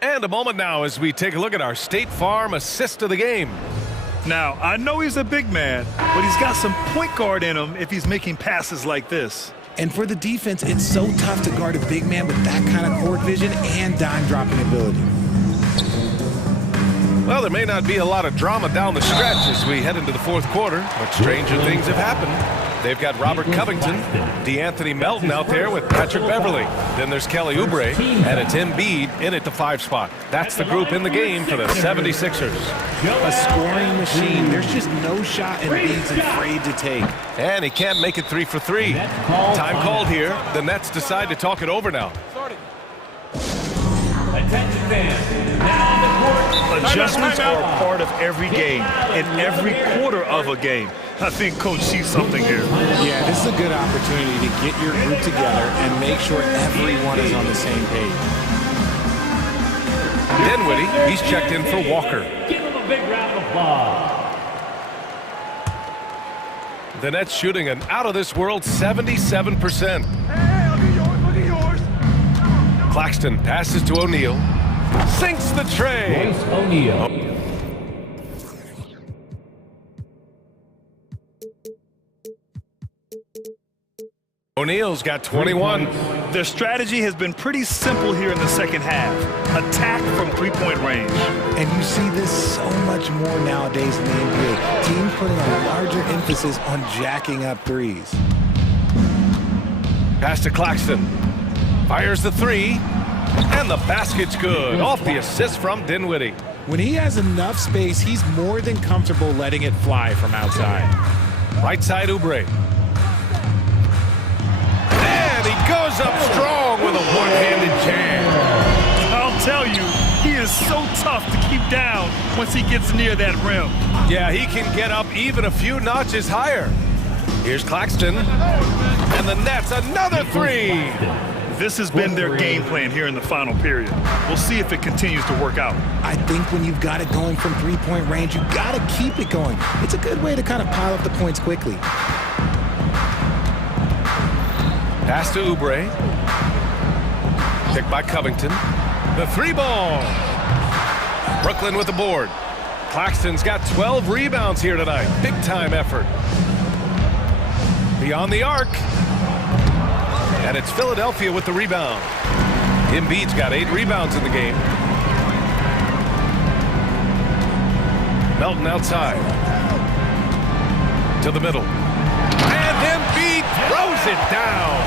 And a moment now as we take a look at our State Farm assist of the game. Now, I know he's a big man, but he's got some point guard in him if he's making passes like this. And for the defense, it's so tough to guard a big man with that kind of court vision and dime dropping ability. Well, there may not be a lot of drama down the stretch as we head into the fourth quarter, but stranger things have happened. They've got Robert Covington, DeAnthony Melton out there with Patrick Beverly. Then there's Kelly Oubre, and it's Embiid in at the 5 spot. That's the group in the game for the 76ers. A scoring machine. There's just no shot Embiid's afraid to take. And he can't make it 3 for 3. Time called here. The Nets decide to talk it over now. Attention fans, now on the court. Adjustments are a part of every game and every quarter of a game. I think Coach sees something here. Yeah, this is a good opportunity to get your group together and make sure everyone is on the same page. Dinwiddie, he's checked in for Walker. Give him a big round of applause. The Nets shooting an out-of-this-world 77%. Look at yours. Claxton passes to O'Neal. Sinks the tray. Royce O'Neal. O'Neal's got 21. Their strategy has been pretty simple here in the second half. Attack from three-point range. And you see this so much more nowadays in the NBA. Teams putting a larger emphasis on jacking up threes. Pass to Claxton. Fires the 3. And the basket's good. Off the assist from Dinwiddie. When he has enough space, he's more than comfortable letting it fly from outside. Right side Oubre. And he goes up strong with a one-handed jam. I'll tell you, he is so tough to keep down once he gets near that rim. Yeah, he can get up even a few notches higher. Here's Claxton. And the Nets, another 3. This has been their game plan here in the final period. We'll see if it continues to work out. I think when you've got it going from three-point range, you've got to keep it going. It's a good way to kind of pile up the points quickly. Pass to Oubre. Picked by Covington. The 3 ball. Brooklyn with the board. Claxton's got 12 rebounds here tonight. Big time effort. Beyond the arc. And it's Philadelphia with the rebound. Embiid's got 8 rebounds in the game. Melton outside. To the middle. And Embiid throws it down.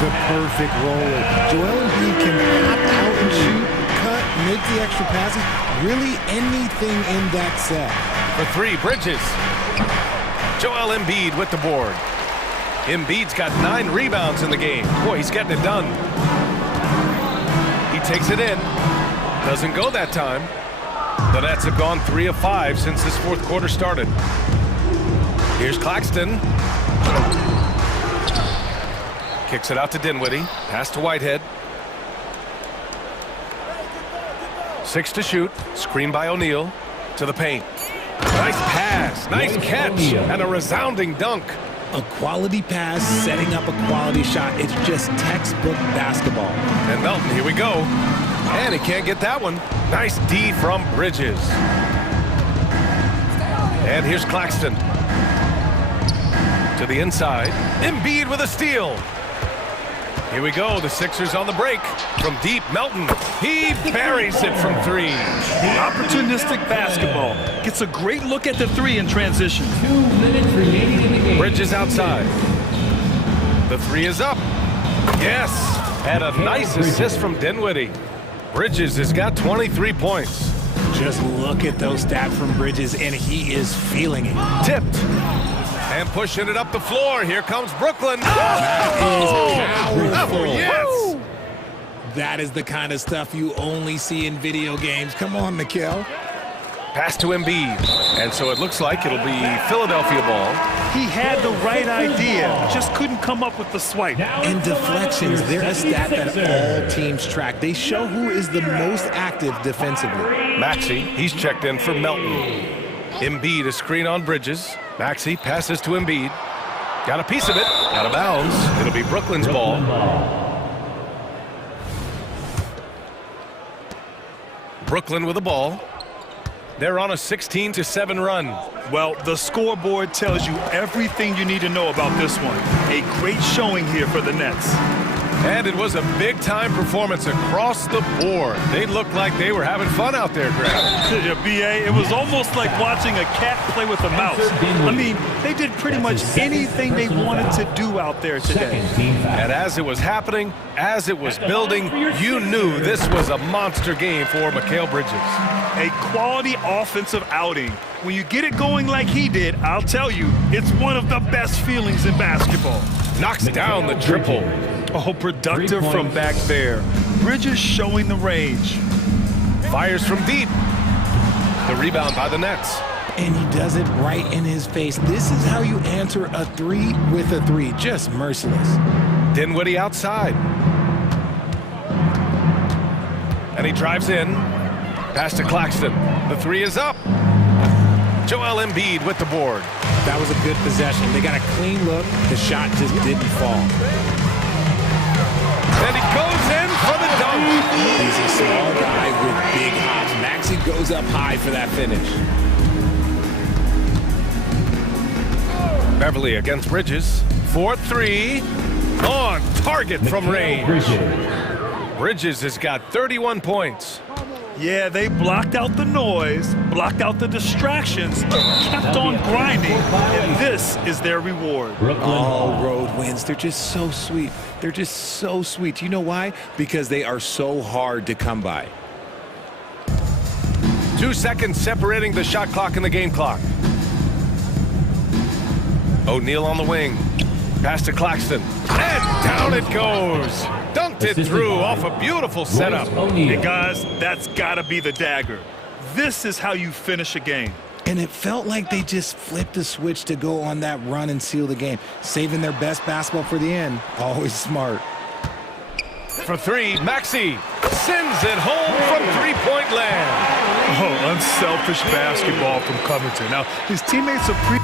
The perfect roller. Joel Embiid can pop out and shoot, cut, make the extra passes. Really anything in that set. For 3, Bridges. Joel Embiid with the board. Embiid's got 9 rebounds in the game. Boy, he's getting it done. He takes it in. Doesn't go that time. The Nets have gone 3 of 5 since this fourth quarter started. Here's Claxton. Kicks it out to Dinwiddie. Pass to Whitehead. 6 to shoot. Screen by O'Neal. To the paint. Nice pass. Nice catch. And a resounding dunk. A quality pass, setting up a quality shot. It's just textbook basketball. And Melton, here we go. And he can't get that one. Nice D from Bridges. And here's Claxton. To the inside. Embiid with a steal. Here we go. The Sixers on the break. From deep, Melton. He buries it from 3. Opportunistic basketball. Gets a great look at the 3 in transition. 2 minutes remaining in the game. Bridges outside. The 3 is up. Yes. And a nice assist from Dinwiddie. Bridges has got 23 points. Just look at those stats from Bridges, and he is feeling it. Tipped. And pushing it up the floor. Here comes Brooklyn. That is powerful. Oh, yes. That is the kind of stuff you only see in video games. Come on, Mikhail. Pass to Embiid. And so it looks like it'll be Philadelphia ball. He had the right idea, just couldn't come up with the swipe. And deflections, they're a stat that all teams track. They show who is the most active defensively. Maxey, he's checked in for Melton. Embiid a screen on Bridges. Maxey passes to Embiid. Got a piece of it. Out of bounds. It'll be Brooklyn's ball. Brooklyn with the ball. They're on a 16-7 run. Well, the scoreboard tells you everything you need to know about this one. A great showing here for the Nets. And it was a big-time performance across the board. They looked like they were having fun out there, Greg. Yeah, BA, it was almost like watching a cat play with a mouse. I mean, they did pretty much anything they wanted to do out there today. And as it was happening, as it was building, you knew this was a monster game for Mikal Bridges. A quality offensive outing. When you get it going like he did, I'll tell you, it's one of the best feelings in basketball. Knocks down the triple. Oh, productive from back there. Bridges showing the range. Fires from deep. The rebound by the Nets. And he does it right in his face. This is how you answer a three with a three. Just merciless. Dinwiddie outside. And he drives in. Pass to Claxton. The three is up. Joel Embiid with the board. That was a good possession. They got a clean look. The shot just didn't fall. And he goes in for the dunk. He's a small guy with big hops. Maxey goes up high for that finish. Beverly against Bridges. 4-3. On target from range. Bridges has got 31 points. Yeah, they blocked out the noise, blocked out the distractions, kept on grinding, and this is their reward. All road wins. They're just so sweet. They're just so sweet. You know why? Because they are so hard to come by. 2 seconds separating the shot clock and the game clock. O'Neal on the wing. Pass to Claxton. And down it goes. Dunked it through off a beautiful setup. Hey, guys, that's got to be the dagger. This is how you finish a game. And it felt like they just flipped the switch to go on that run and seal the game. Saving their best basketball for the end. Always smart. For three, Maxey sends it home from three-point land. Oh, unselfish basketball from Covington. Now, his teammates are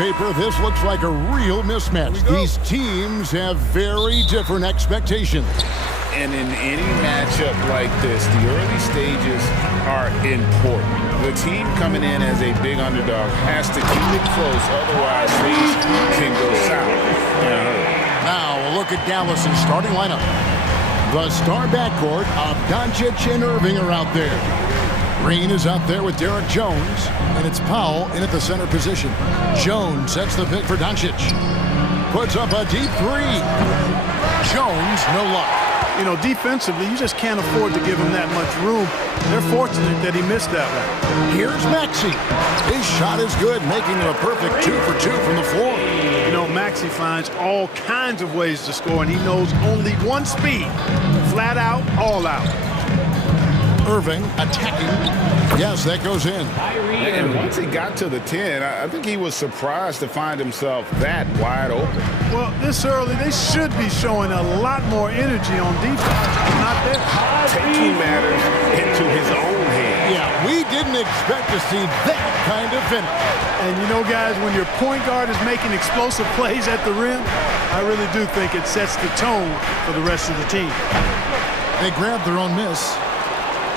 Paper, this looks like a real mismatch. These teams have very different expectations. And in any matchup like this, the early stages are important. The team coming in as a big underdog has to keep it close, otherwise things can go south. Now a look at Dallas's starting lineup. The star backcourt of Doncic and Irving are out there. Green is out there with Derek Jones, and it's Powell in at the center position. Jones sets the pick for Doncic. Puts up a deep three. Jones, no luck. You know, defensively, you just can't afford to give him that much room. They're fortunate that he missed that one. Here's Maxey. His shot is good, making it a perfect 2 for 2 from the floor. You know, Maxey finds all kinds of ways to score, and he knows only one speed. Flat out, all out. Irving attacking. Yes, that goes in. And once he got to the 10, I think he was surprised to find himself that wide open. Well, this early, they should be showing a lot more energy on defense. Not there. Taking matters into his own hands. Yeah, we didn't expect to see that kind of finish. And you know, guys, when your point guard is making explosive plays at the rim, I really do think it sets the tone for the rest of the team. They grabbed their own miss.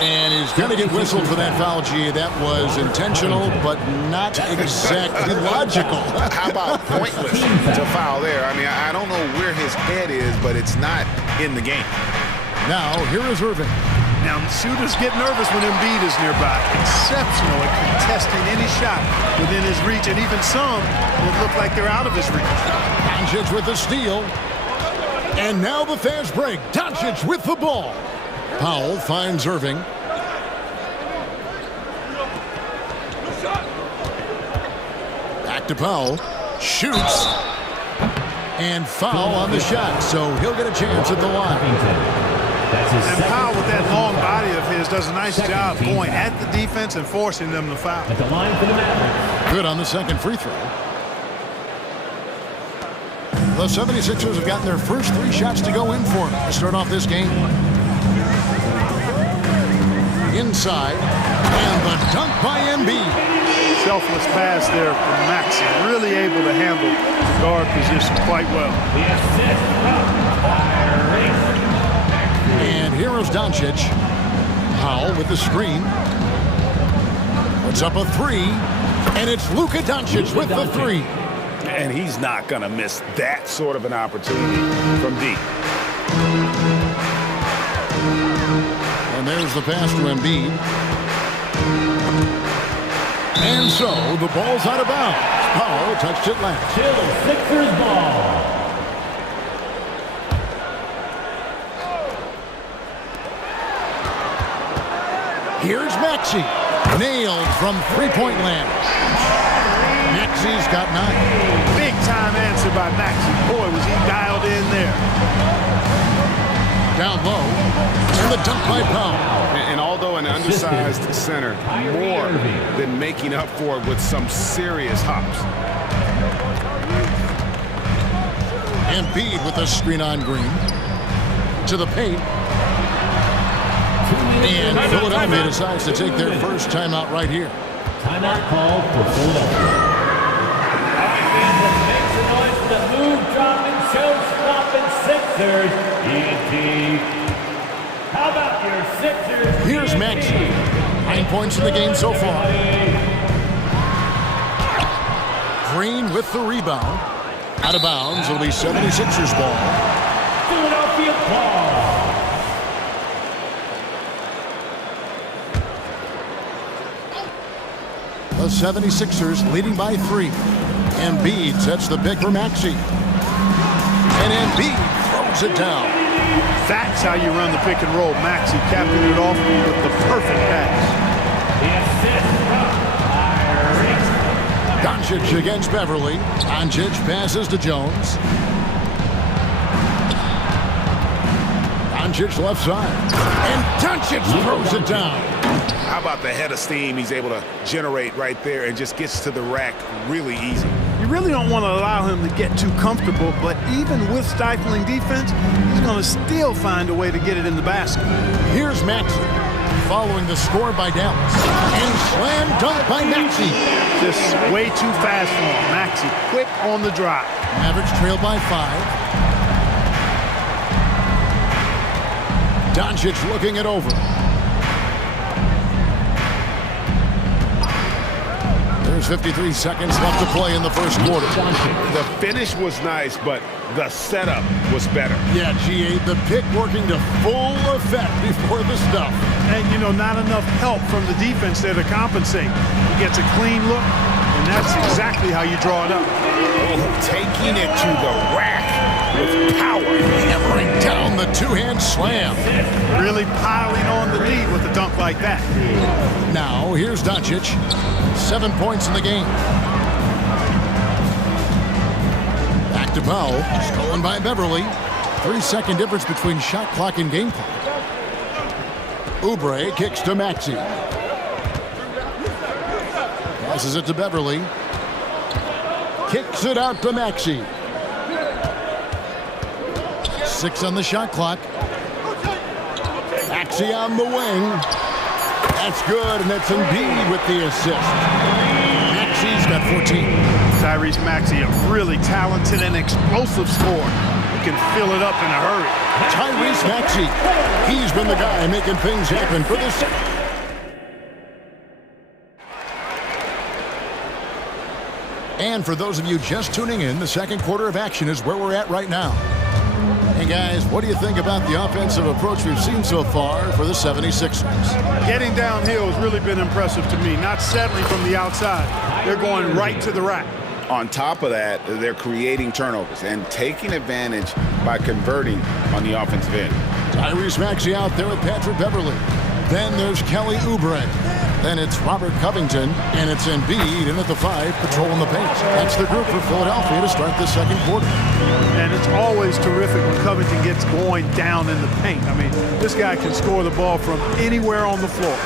And he's going to get whistled for that foul, G. That was intentional, but not exactly logical. How about pointless to foul there? I mean, I don't know where his head is, but it's not in the game. Now, here is Irving. Now, shooters get nervous when Embiid is nearby. Exceptional at contesting any shot within his reach, and even some that look like they're out of his reach. Doncic with the steal. And now the fast break. Doncic with the ball. Powell finds Irving. Back to Powell. Shoots. And foul on the shot, so he'll get a chance at the line. And Powell, with that long body of his, does a nice job going at the defense and forcing them to foul. At the line for the Mavericks. Good on the second free throw. The 76ers have gotten their first 3 shots to go in for them to start off this game. Inside, and the dunk by Embiid. Selfless pass there from Maxey, really able to handle the guard position quite well. And here is Doncic. Powell with the screen. Puts up a 3, and it's Luka Doncic with the 3. And he's not going to miss that sort of an opportunity from deep. And there's the pass to Embiid. And so the ball's out of bounds. Powell touched it last. Still Sixers ball. Here's Maxey. Nailed from three-point land. Maxey's got 9. Big time answer by Maxey. Boy, was he dialed in there. Down low, and the dunk by Powell. And although an undersized center, more than making up for it with some serious hops. Embiid with a screen on Green. To the paint. And Philadelphia decides to take their first timeout right here. Timeout called for Philadelphia. Make some noise for the move-dropping, show-stopping Sixers. ET. How about your Sixers? Here's Maxey. 9 points in the game so far. Green with the rebound. Out of bounds. It'll be 76ers ball. Philadelphia ball. The 76ers leading by 3. Embiid sets the pick for Maxey. And Embiid throws it down. That's how you run the pick and roll. Maxey capping it off with the perfect pass. Doncic against Beverly. Doncic passes to Jones. Doncic left side. And Doncic throws it down. How about the head of steam he's able to generate right there and just gets to the rack really easy. You really don't want to allow him to get too comfortable, but even with stifling defense, he's going to still find a way to get it in the basket. Here's Maxey. following the score by Dallas. And slam dunk by Maxey. Just way too fast for him. Maxey, quick on the drive. Mavericks trail by 5. Doncic looking it over. There's 53 seconds left to play in the first quarter. The finish was nice, but the setup was better. Yeah, GA, the pick working to full effect before the stuff. And, you know, not enough help from the defense there to compensate. He gets a clean look, and that's exactly how you draw it up. Oh, taking it to the rack with power. Hammering down the two-hand slam. Really piling on the lead with a dunk like that. Now, here's Doncic. 7 points in the game. Back to Powell. Stolen by Beverly. 3-second difference between shot clock and game clock. Oubre kicks to Maxey. Passes it to Beverly. Kicks it out to Maxey. 6 on the shot clock. Maxey on the wing. That's good, and that's Embiid with the assist. Maxey's got 14. Tyrese Maxey, a really talented and explosive scorer. He can fill it up in a hurry. Tyrese Maxey, he's been the guy making things happen for this. And for those of you just tuning in, the second quarter of action is where we're at right now. Hey guys, what do you think about the offensive approach we've seen so far for the 76ers? Getting downhill has really been impressive to me, not settling from the outside. They're going right to the rack. On top of that, they're creating turnovers and taking advantage by converting on the offensive end. Tyrese Maxey out there with Patrick Beverly. Then there's Kelly Oubre. Then it's Robert Covington, and it's Embiid in at the 5, patrolling the paint. That's the group for Philadelphia to start the second quarter. And it's always terrific when Covington gets going down in the paint. I mean, this guy can score the ball from anywhere on the floor.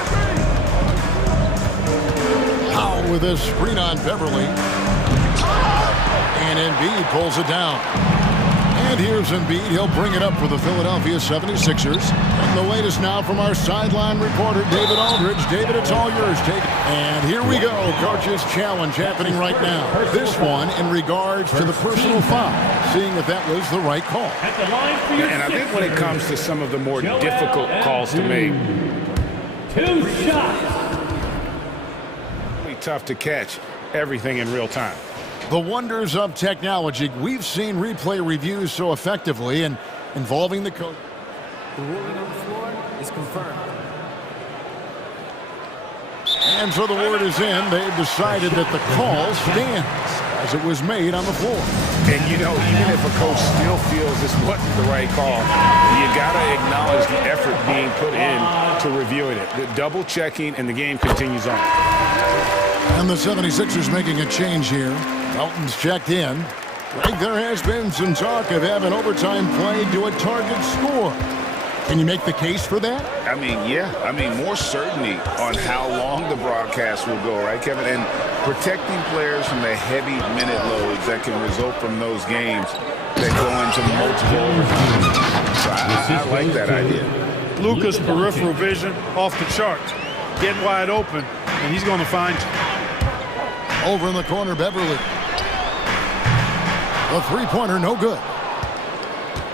Powell with a screen on Beverly. And Embiid pulls it down. And here's Embiid. He'll bring it up for the Philadelphia 76ers. And the latest now from our sideline reporter, David Aldridge. David, it's all yours. Take it. And here we go. Coach's challenge happening right now. This one in regards to the personal foul, seeing if that was the right call. And I think when it comes to some of the more difficult calls to make, 2 shots. Really tough to catch everything in real time. The wonders of technology. We've seen replay reviews so effectively and involving the coach. The ruling on the floor is confirmed. And so the word is in. They've decided that the call stands as it was made on the floor. And, you know, even if a coach still feels this wasn't the right call, you got to acknowledge the effort being put in to reviewing it. The double checking, and the game continues on. And the 76ers making a change here. Melton's checked in. Greg, there has been some talk of having overtime play to a target score. Can you make the case for that? I mean, yeah. I mean, more certainty on how long the broadcast will go, right, Kevin? And protecting players from the heavy minute loads that can result from those games that go into multiple overtimes. So I like that idea. Luka's peripheral vision off the charts. Get wide open, and he's going to find you. Over in the corner, Beverly. The three-pointer, no good.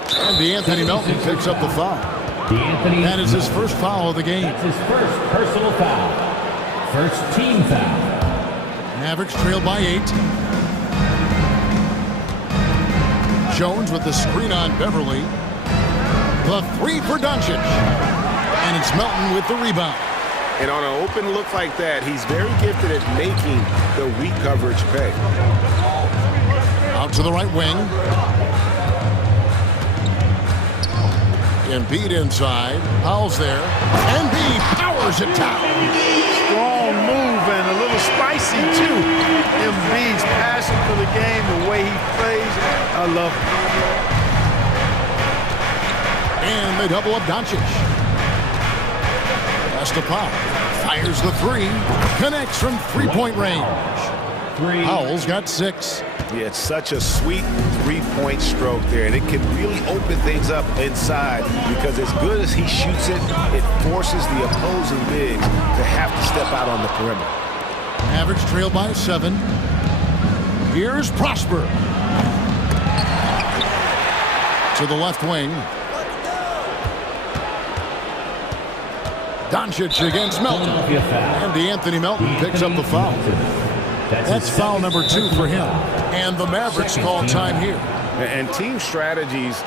And DeAnthony Melton picks up the foul. That is his first foul of the game. That's his first personal foul. First team foul. Mavericks trail by 8. Jones with the screen on Beverly. The 3 for Doncic. And it's Melton with the rebound. And on an open look like that, he's very gifted at making the weak coverage pay. Out to the right wing. Embiid inside. Powell's there. Embiid powers it down. Strong move and a little spicy, too. Embiid's passion for the game, the way he plays, I love it. And they double up Doncic. Pass to Powell. Fires the 3. Connects from three-point range. Powell's got 6. Yeah, it's such a sweet three-point stroke there, and it can really open things up inside because as good as he shoots it, it forces the opposing bigs to have to step out on the perimeter. Mavericks trail by 7. Here's Prosper. To the left wing. Doncic against Melton. And Anthony Melton picks up the foul. That's foul number 2 for him. And the Mavericks call time here. And team strategies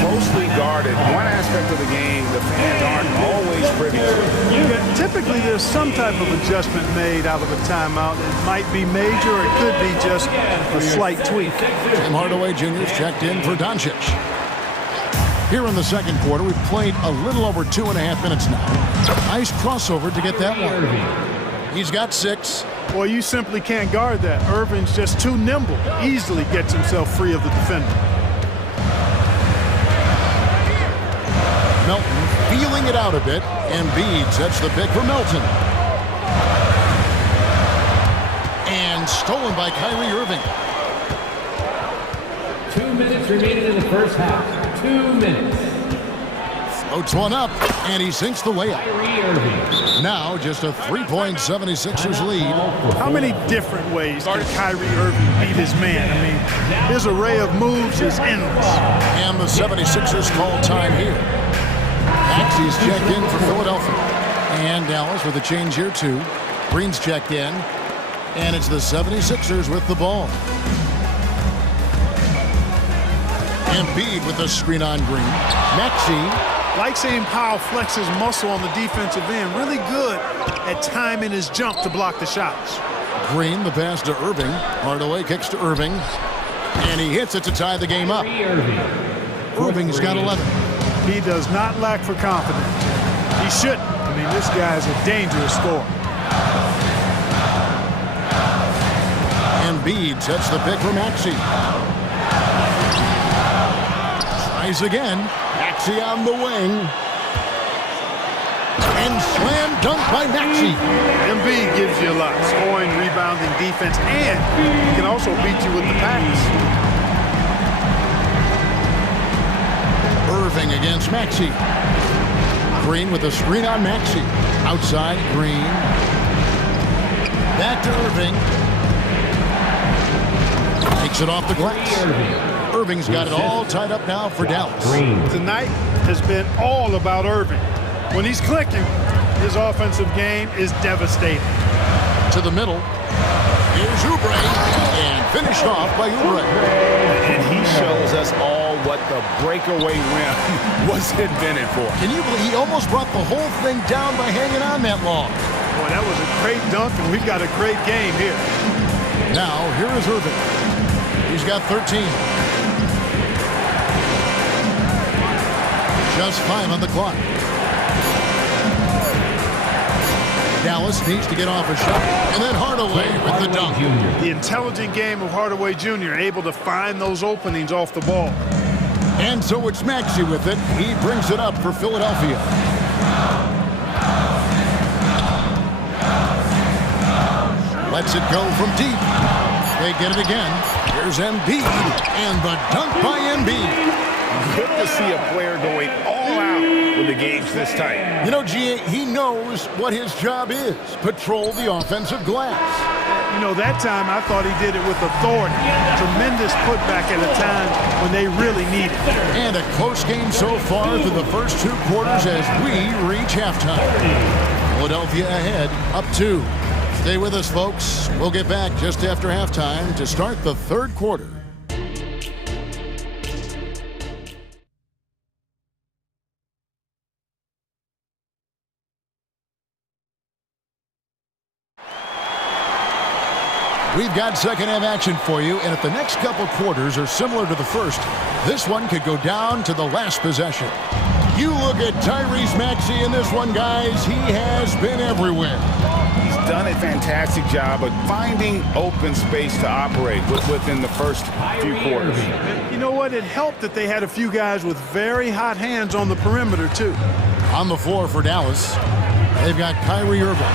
closely guarded. One aspect of the game the fans aren't always privy to. Yeah, typically there's some type of adjustment made out of a timeout. It might be major or it could be just a slight tweak. Tim Hardaway Jr. is checked in for Doncic. Here in the second quarter, we've played a little over 2.5 minutes now. Nice crossover to get that one. He's got 6. Well, you simply can't guard that. Irving's just too nimble. Easily gets himself free of the defender. Melton feeling it out a bit. Embiid sets the pick for Melton. And stolen by Kyrie Irving. 2 minutes remaining in the first half. 2 minutes. Floats one up, and he sinks the layup. Now just a 3-point 76ers lead. How many different ways can Kyrie Irving beat his man? I mean, his array of moves is endless. And the 76ers call time here. Maxey's checked in for Philadelphia. And Dallas with a change here too. Green's checked in. And it's the 76ers with the ball. Embiid with the screen on Green. Maxey. Like seeing Powell flex his muscle on the defensive end. Really good at timing his jump to block the shots. Green, the pass to Irving. Hardaway kicks to Irving. And he hits it to tie the game up. Irving's got 11. He does not lack for confidence. He shouldn't. I mean, this guy's a dangerous scorer. Embiid sets the pick for Maxey. Tries again. Maxey on the wing. And slam dunk by Maxey. Embiid gives you a lot. Scoring, rebounding, defense, and he can also beat you with the pass. Irving against Maxey. Green with a screen on Maxey. Outside, Green. Back to Irving. Takes it off the glass. Irving's got it all tied up now for Dallas. Tonight has been all about Irving. When he's clicking, his offensive game is devastating. To the middle. Here's Oubre. And finished off by Oubre. And he shows us all what the breakaway rim was invented for. Can you believe he almost brought the whole thing down by hanging on that long? Boy, that was a great dunk, and we've got a great game here. Now, here is Irving. He's got 13. Just 5 on the clock. Dallas needs to get off a shot. And then Hardaway with the dunk. The intelligent game of Hardaway Jr. able to find those openings off the ball. And so it's Maxey with it. He brings it up for Philadelphia. Lets it go from deep. They get it again. Here's Embiid. And the dunk by Embiid. Good to see a player going all out when the game's this tight. You know, G.A., he knows what his job is. Patrol the offensive glass. You know, that time I thought he did it with authority. Tremendous putback at a time when they really need it. And a close game so far through the first 2 quarters as we reach halftime. Philadelphia ahead, up 2. Stay with us, folks. We'll get back just after halftime to start the third quarter. We've got second half action for you, and if the next couple quarters are similar to the first, this one could go down to the last possession. You look at Tyrese Maxey in this one, guys. He has been everywhere. He's done a fantastic job of finding open space to operate within the first few quarters. You know what? It helped that they had a few guys with very hot hands on the perimeter, too. On the floor for Dallas, they've got Kyrie Irving.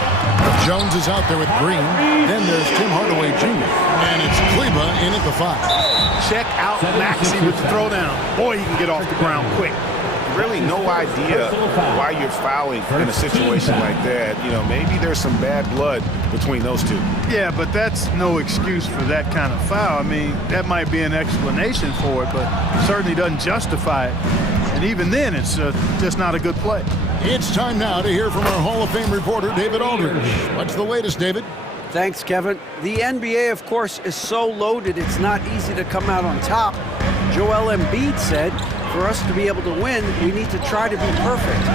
Jones is out there with Green. Then there's Tim Hardaway Jr. And it's Kleba in at the 5. Check out Maxey with the throwdown. Boy, he can get off the ground quick. Really no idea why you're fouling in a situation like that. You know, maybe there's some bad blood between those two. Yeah, but that's no excuse for that kind of foul. I mean, that might be an explanation for it, but certainly doesn't justify it. And even then, it's just not a good play. It's time now to hear from our Hall of Fame reporter, David Aldridge. What's the latest, David? Thanks, Kevin. The NBA, of course, is so loaded it's not easy to come out on top. Joel Embiid said, for us to be able to win, we need to try to be perfect.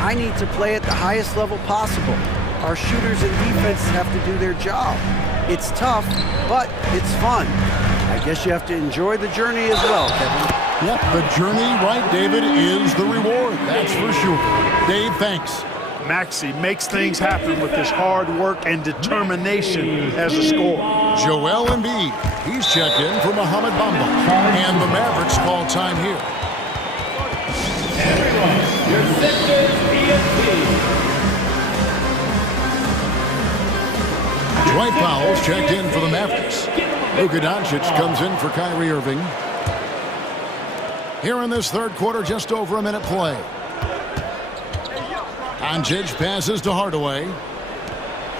I need to play at the highest level possible. Our shooters and defense have to do their job. It's tough, but it's fun. I guess you have to enjoy the journey as well, Kevin. Yep, the journey, right, David, is the reward. That's for sure. Dave, thanks. Maxey makes things happen with his hard work and determination as a scorer. Joel Embiid, he's checked in for Mohamed Bamba. And the Mavericks call time here. Everyone, your Sixers ESP. Dwight Powell's checked in for the Mavericks. Luka Doncic comes in for Kyrie Irving. Here in this third quarter, just over a minute play. Doncic passes to Hardaway.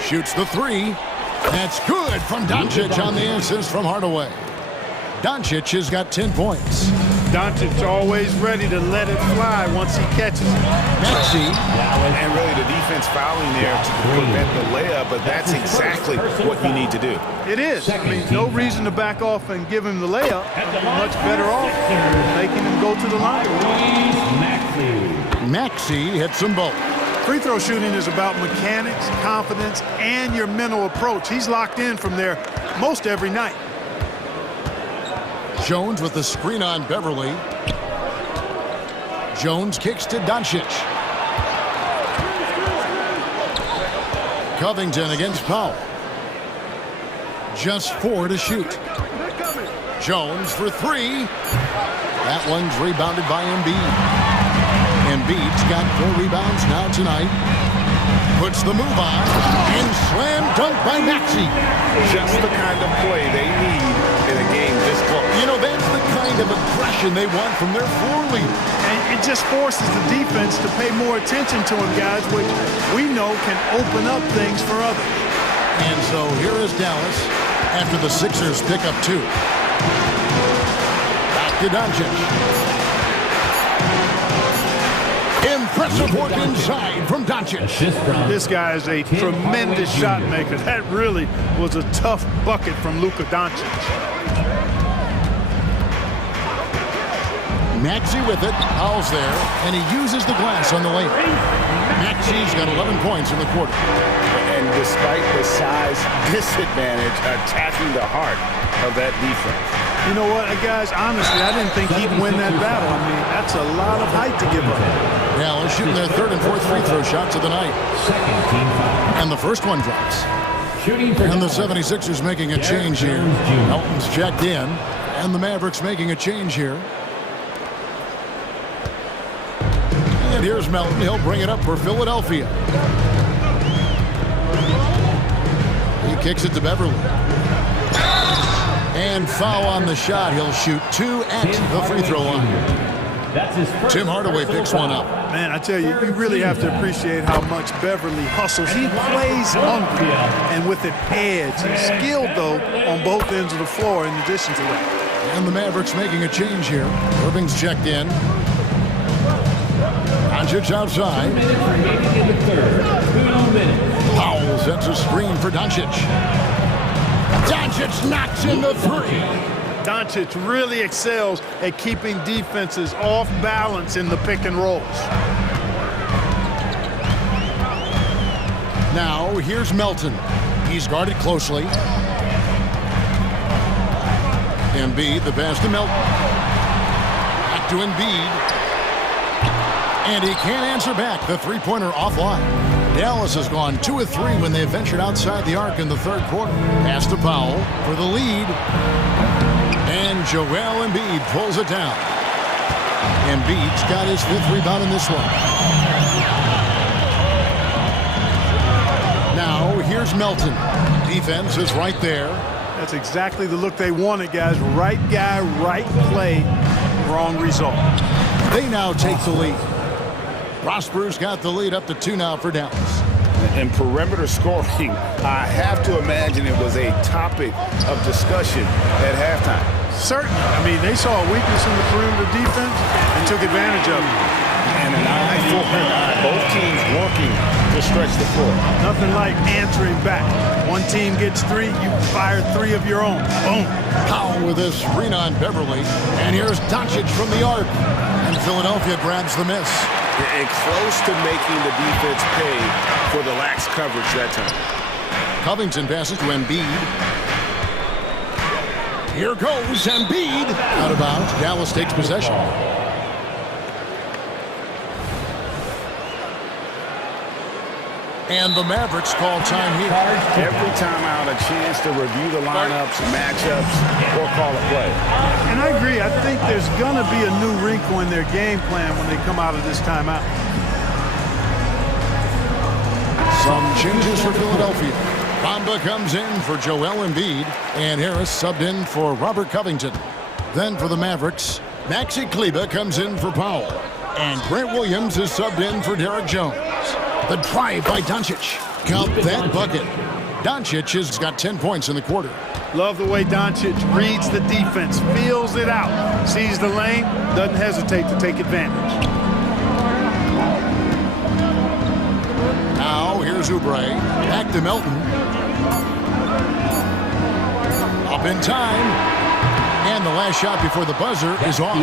Shoots the 3. That's good from Doncic on the assist from Hardaway. Doncic has got 10 points. Doncic always ready to let it fly once he catches it. Maxey. And really the defense fouling there to prevent the layup, but that's exactly what you need to do. It is. I mean, no reason to back off and give him the layup. Much better off making him go to the line. Maxey hits them both. Free throw shooting is about mechanics, confidence, and your mental approach. He's locked in from there most every night. Jones with the screen on Beverly. Jones kicks to Doncic. Covington against Powell. Just 4 to shoot. Jones for 3. That one's rebounded by Embiid. Embiid's got 4 rebounds now tonight. Puts the move on. And slam dunk by Maxey. Just the kind of play they need in a game this close. You know, that's the kind of aggression they want from their floor leader. And it just forces the defense to pay more attention to him, guys, which we know can open up things for others. And so here is Dallas after the Sixers pick up 2. Back to Doncic. Impressive work inside from Doncic. This guy is a tremendous shot maker. That really was a tough bucket from Luka Doncic. Maxey with it. Powell's there, and he uses the glass on the layup. Maxey's got 11 points in the quarter. And despite the size disadvantage, attacking the heart of that defense. You know what, guys, honestly, I didn't think he'd win that battle. I mean, that's a lot of height to give up. Dallas shooting their 3rd and 4th free throw shots of the night. And the first one drops. And the 76ers making a change here. Melton's checked in, and the Mavericks making a change here. And here's Melton. He'll bring it up for Philadelphia. He kicks it to Beverly. And foul on the shot. He'll shoot 2 at the free throw line. Tim Hardaway picks one up. Man, I tell you, you really have to appreciate how much Beverly hustles. He plays hungry and with an edge. He's skilled, though, on both ends of the floor in addition to that. And the Mavericks making a change here. Irving's checked in. Doncic outside. Powell sets a screen for Doncic. Doncic knocks in the 3. Doncic really excels at keeping defenses off balance in the pick and rolls. Now here's Melton. He's guarded closely. Embiid, the pass to Melton. Back to Embiid. And he can't answer back. The 3-pointer offline. Dallas has gone 2 of 3 when they ventured outside the arc in the 3rd quarter. Pass to Powell for the lead. And Joel Embiid pulls it down. Embiid's got his 5th rebound in this one. Now here's Melton. Defense is right there. That's exactly the look they wanted, guys. Right guy, right play, wrong result. They now take the lead. Prosper's got the lead up to 2 now for Dallas. And perimeter scoring, I have to imagine it was a topic of discussion at halftime. Certainly. I mean, they saw a weakness in the perimeter defense and took advantage of it. And an eye for an eye. Both teams working to stretch the floor. Nothing like answering back. One team gets 3, you fire 3 of your own. Boom. Powell with a screen on Beverly. And here's Doncic from the arc. And Philadelphia grabs the miss. And close to making the defense pay for the lax coverage that time. Covington passes to Embiid. Here goes Embiid. Out of bounds. Dallas takes possession. And the Mavericks call time here. Every time out, a chance to review the lineups, matchups, or call a play. And I agree. I think there's going to be a new wrinkle in their game plan when they come out of this timeout. Some changes for Philadelphia. Bamba comes in for Joel Embiid, and Harris subbed in for Robert Covington. Then for the Mavericks, Maxi Kleber comes in for Powell, and Grant Williams is subbed in for Derek Jones. The drive by Doncic. Count that bucket. Doncic has got 10 points in the quarter. Love the way Doncic reads the defense, feels it out, sees the lane, doesn't hesitate to take advantage. Now here's Oubre. Back to Melton. Up in time. And the last shot before the buzzer is off.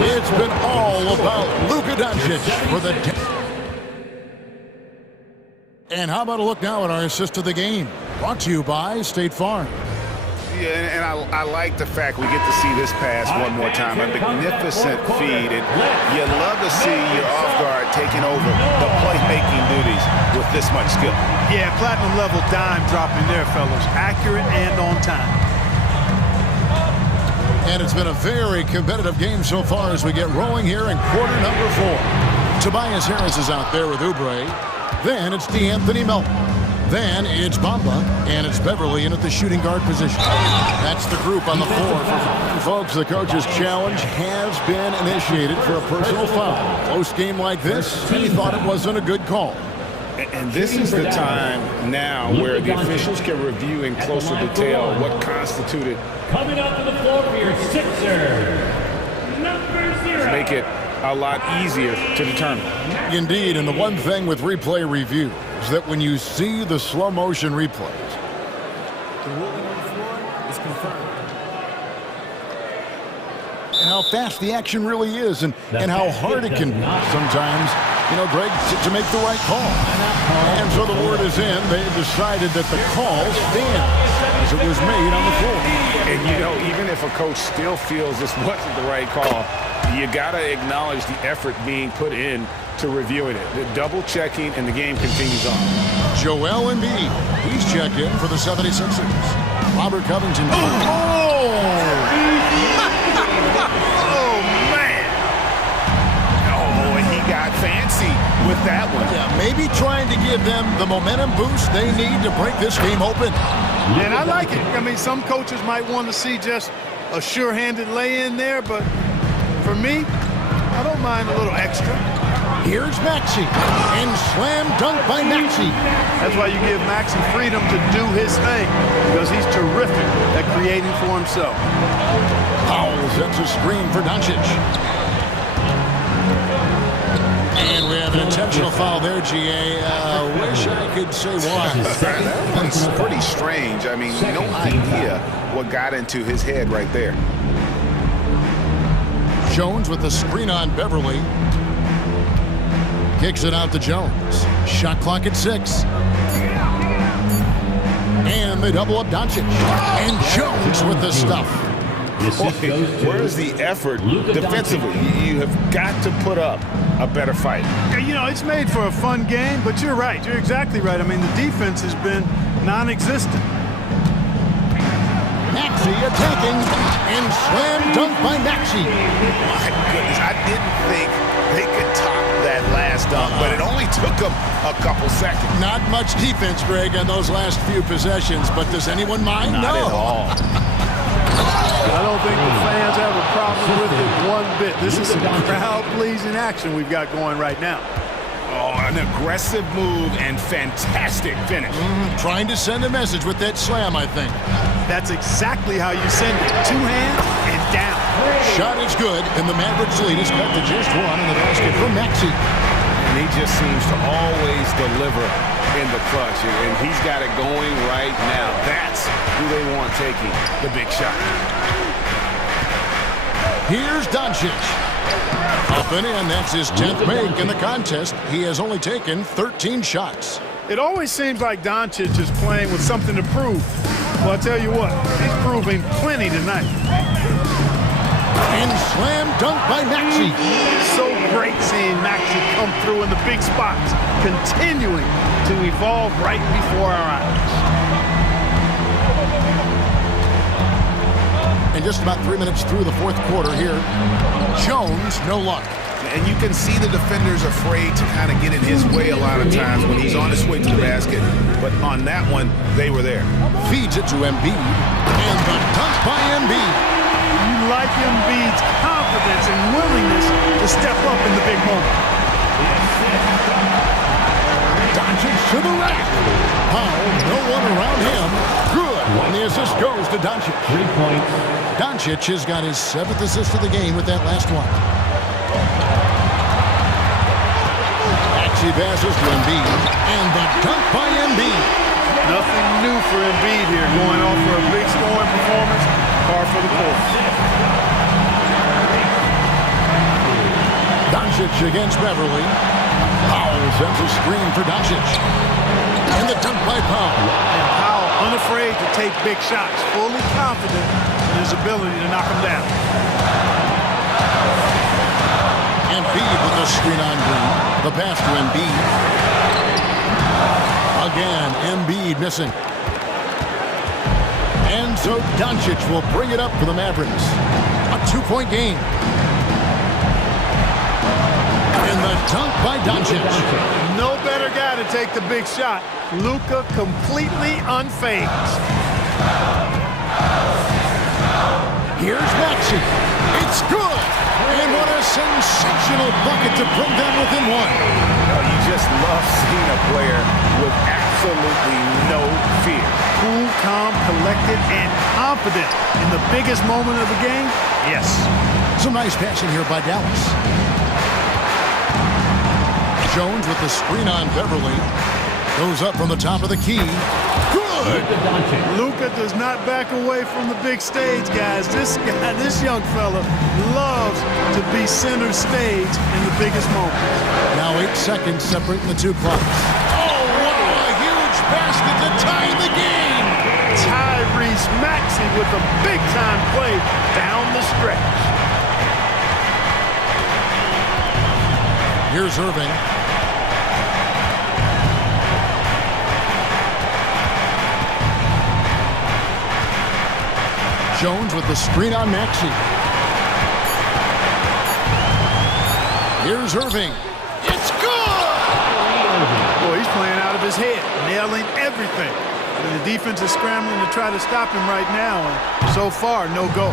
It's been all about Luka Doncic for the... And how about a look now at our assist of the game? Brought to you by State Farm. Yeah, and I like the fact we get to see this pass one more time. A magnificent feed. And you love to see your off guard taking over the playmaking duties with this much skill. Yeah, platinum level dime dropping there, fellas. Accurate and on time. And it's been a very competitive game so far as we get rolling here in quarter number 4. Tobias Harris is out there with Oubre. Then it's DeAnthony Melton. Then it's Bamba, and it's Beverly in at the shooting guard position. That's the group on the floor. Folks, the coach's challenge has been initiated for a personal foul. Close game like this, he thought it wasn't a good call. And this is the time now where the officials can review in closer detail what constituted. Coming up to the floor for your Sixer, number 0. Make it a lot easier to determine. Indeed, and the one thing with replay review is that when you see the slow motion replays, the ruling on the floor is confirmed. And how fast the action really is, and how hard it can be sometimes, you know, Greg, to make the right call. And so the word is in. They've decided that the call stands as it was made on the floor. And, you know, even if a coach still feels this wasn't the right call, you got to acknowledge the effort being put in to reviewing it. The double checking, and the game continues on. Joel Embiid, he's checked in for the 76ers. Robert Covington. Oh, man. Oh, and he got fancy with that one. Yeah, maybe trying to give them the momentum boost they need to break this game open. And I like it. I mean, some coaches might want to see just a sure-handed lay-in there, but for me, I don't mind a little extra. Here's Maxey, and slam dunk by Maxey. That's why you give Maxey freedom to do his thing, because he's terrific at creating for himself. Powell sets a screen for Doncic. And we have an intentional foul there, GA. Wish I could say why. That's pretty strange. I mean, no idea what got into his head right there. Jones with the screen on Beverly. Kicks it out to Jones. Shot clock at 6. And they double up Doncic. And Jones with the stuff. Where's the effort defensively? You have got to put up a better fight. You know, it's made for a fun game, but you're right. You're exactly right. I mean, the defense has been non-existent. Maxey attacking, and slam dunk by Maxey. My goodness, I didn't think they could top that last dunk, but it only took them a couple seconds. Not much defense, Greg, on those last few possessions, but does anyone mind? Not no. at all. bother with it one bit. This is some crowd-pleasing action we've got going right now. Oh, an aggressive move and fantastic finish. Trying to send a message with that slam, I think. That's exactly how you send it. Two hands and down. Shot is good, and the Mavericks lead is cut to just one in the basket for Maxey. And he just seems to always deliver in the clutch, and he's got it going right now. That's who they want taking the big shot. Here's Doncic. Up and in, that's his 10th make in the contest. He has only taken 13 shots. It always seems like Doncic is playing with something to prove. Well, I tell you what, he's proving plenty tonight. And slam dunk by Maxey. So great seeing Maxey come through in the big spots, continuing to evolve right before our eyes. And just about 3 minutes through the fourth quarter here, Jones, no luck. And you can see the defenders afraid to kind of get in his way a lot of times when he's on his way to the basket. But on that one, they were there. Feeds it to Embiid, and the dunk by Embiid. You like Embiid's confidence and willingness to step up in the big moment. Doncic to the rack. Powell, no one around him. Good. And the assist goes to Doncic. 3 points. Doncic has got his 7th assist of the game with that last one. Maxey passes to Embiid, and the dunk by Embiid. Nothing new for Embiid here, going off for a big scoring performance, par for the course. Doncic against Beverly. Powell sends a screen for Doncic. And the dunk by Powell. And Powell unafraid to take big shots, fully confident in his ability to knock them down. Embiid with the screen on Green. The pass to Embiid. Again, Embiid missing. And so Doncic will bring it up for the Mavericks. A 2-point game. And the dunk by Doncic. No better guy to take the big shot. Luka completely unfazed. Here's Maxey. It's good. And what a sensational bucket to bring them within one. You just love seeing a player with absolutely no fear. Cool, calm, collected, and confident in the biggest moment of the game? Yes. Some nice passing here by Dallas. Jones with the screen on Beverly. Goes up from the top of the key. Good! Luka does not back away from the big stage, guys. This guy, this young fella, loves to be center stage in the biggest moments. Now 8 seconds separating the two clocks. Oh, what a huge basket to tie the game! Tyrese Maxey with a big-time play down the stretch. Here's Irving. Jones with the screen on Maxey. Here's Irving. It's good! Boy, he's playing out of his head, nailing everything. And the defense is scrambling to try to stop him right now, and so far, no go.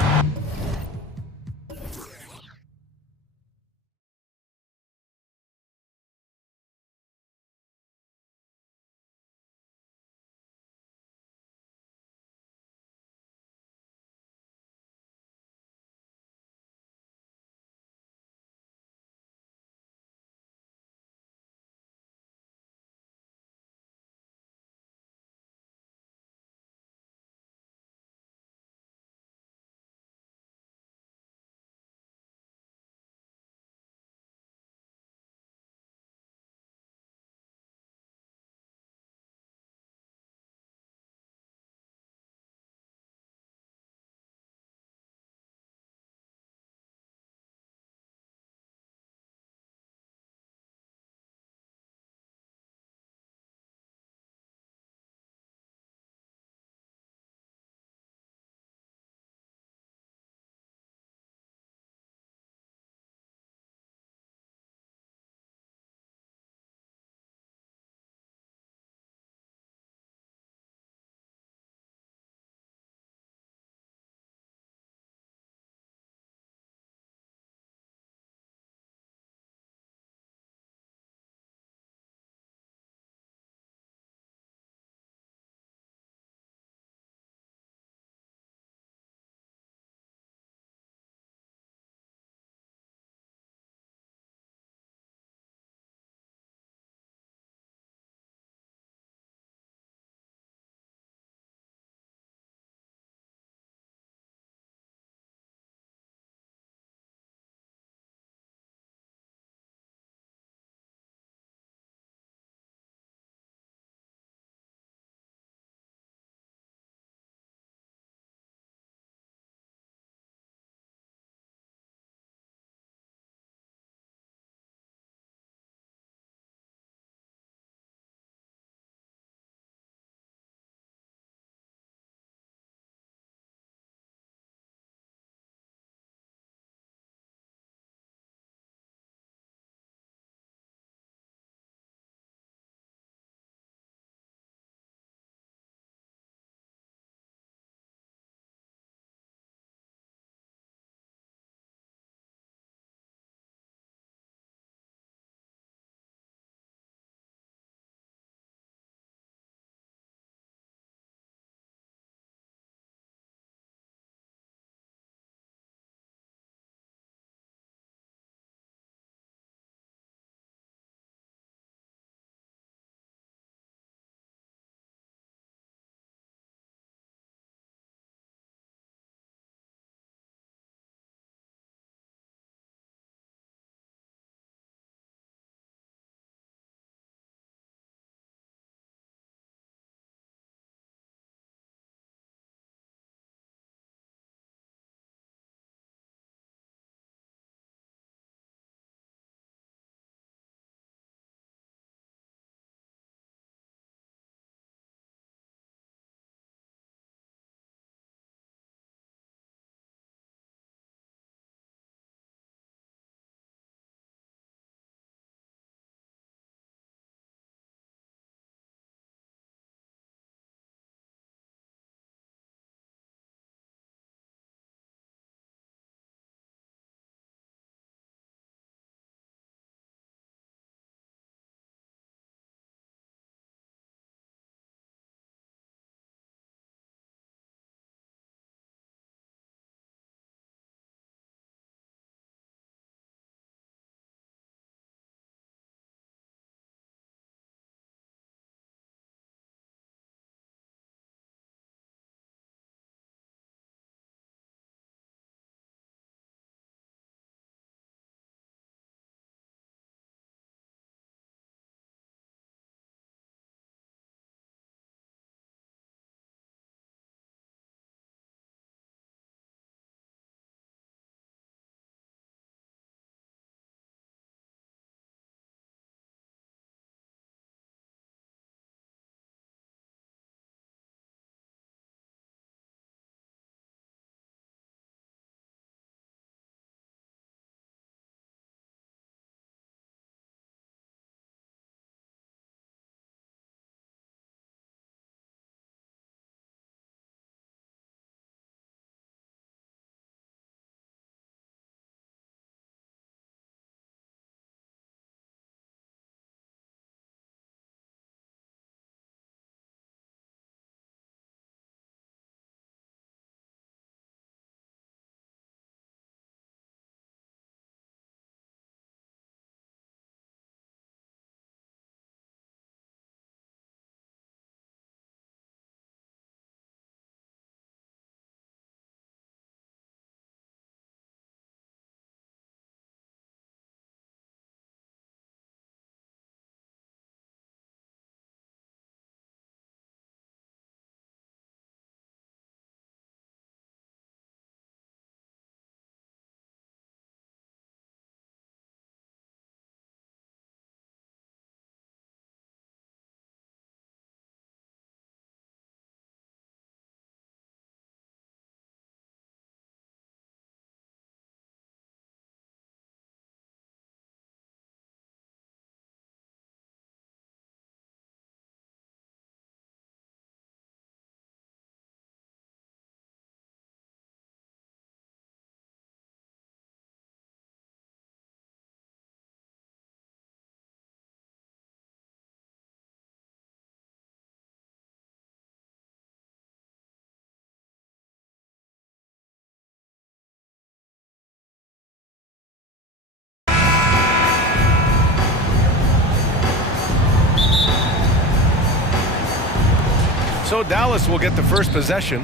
So Dallas will get the first possession.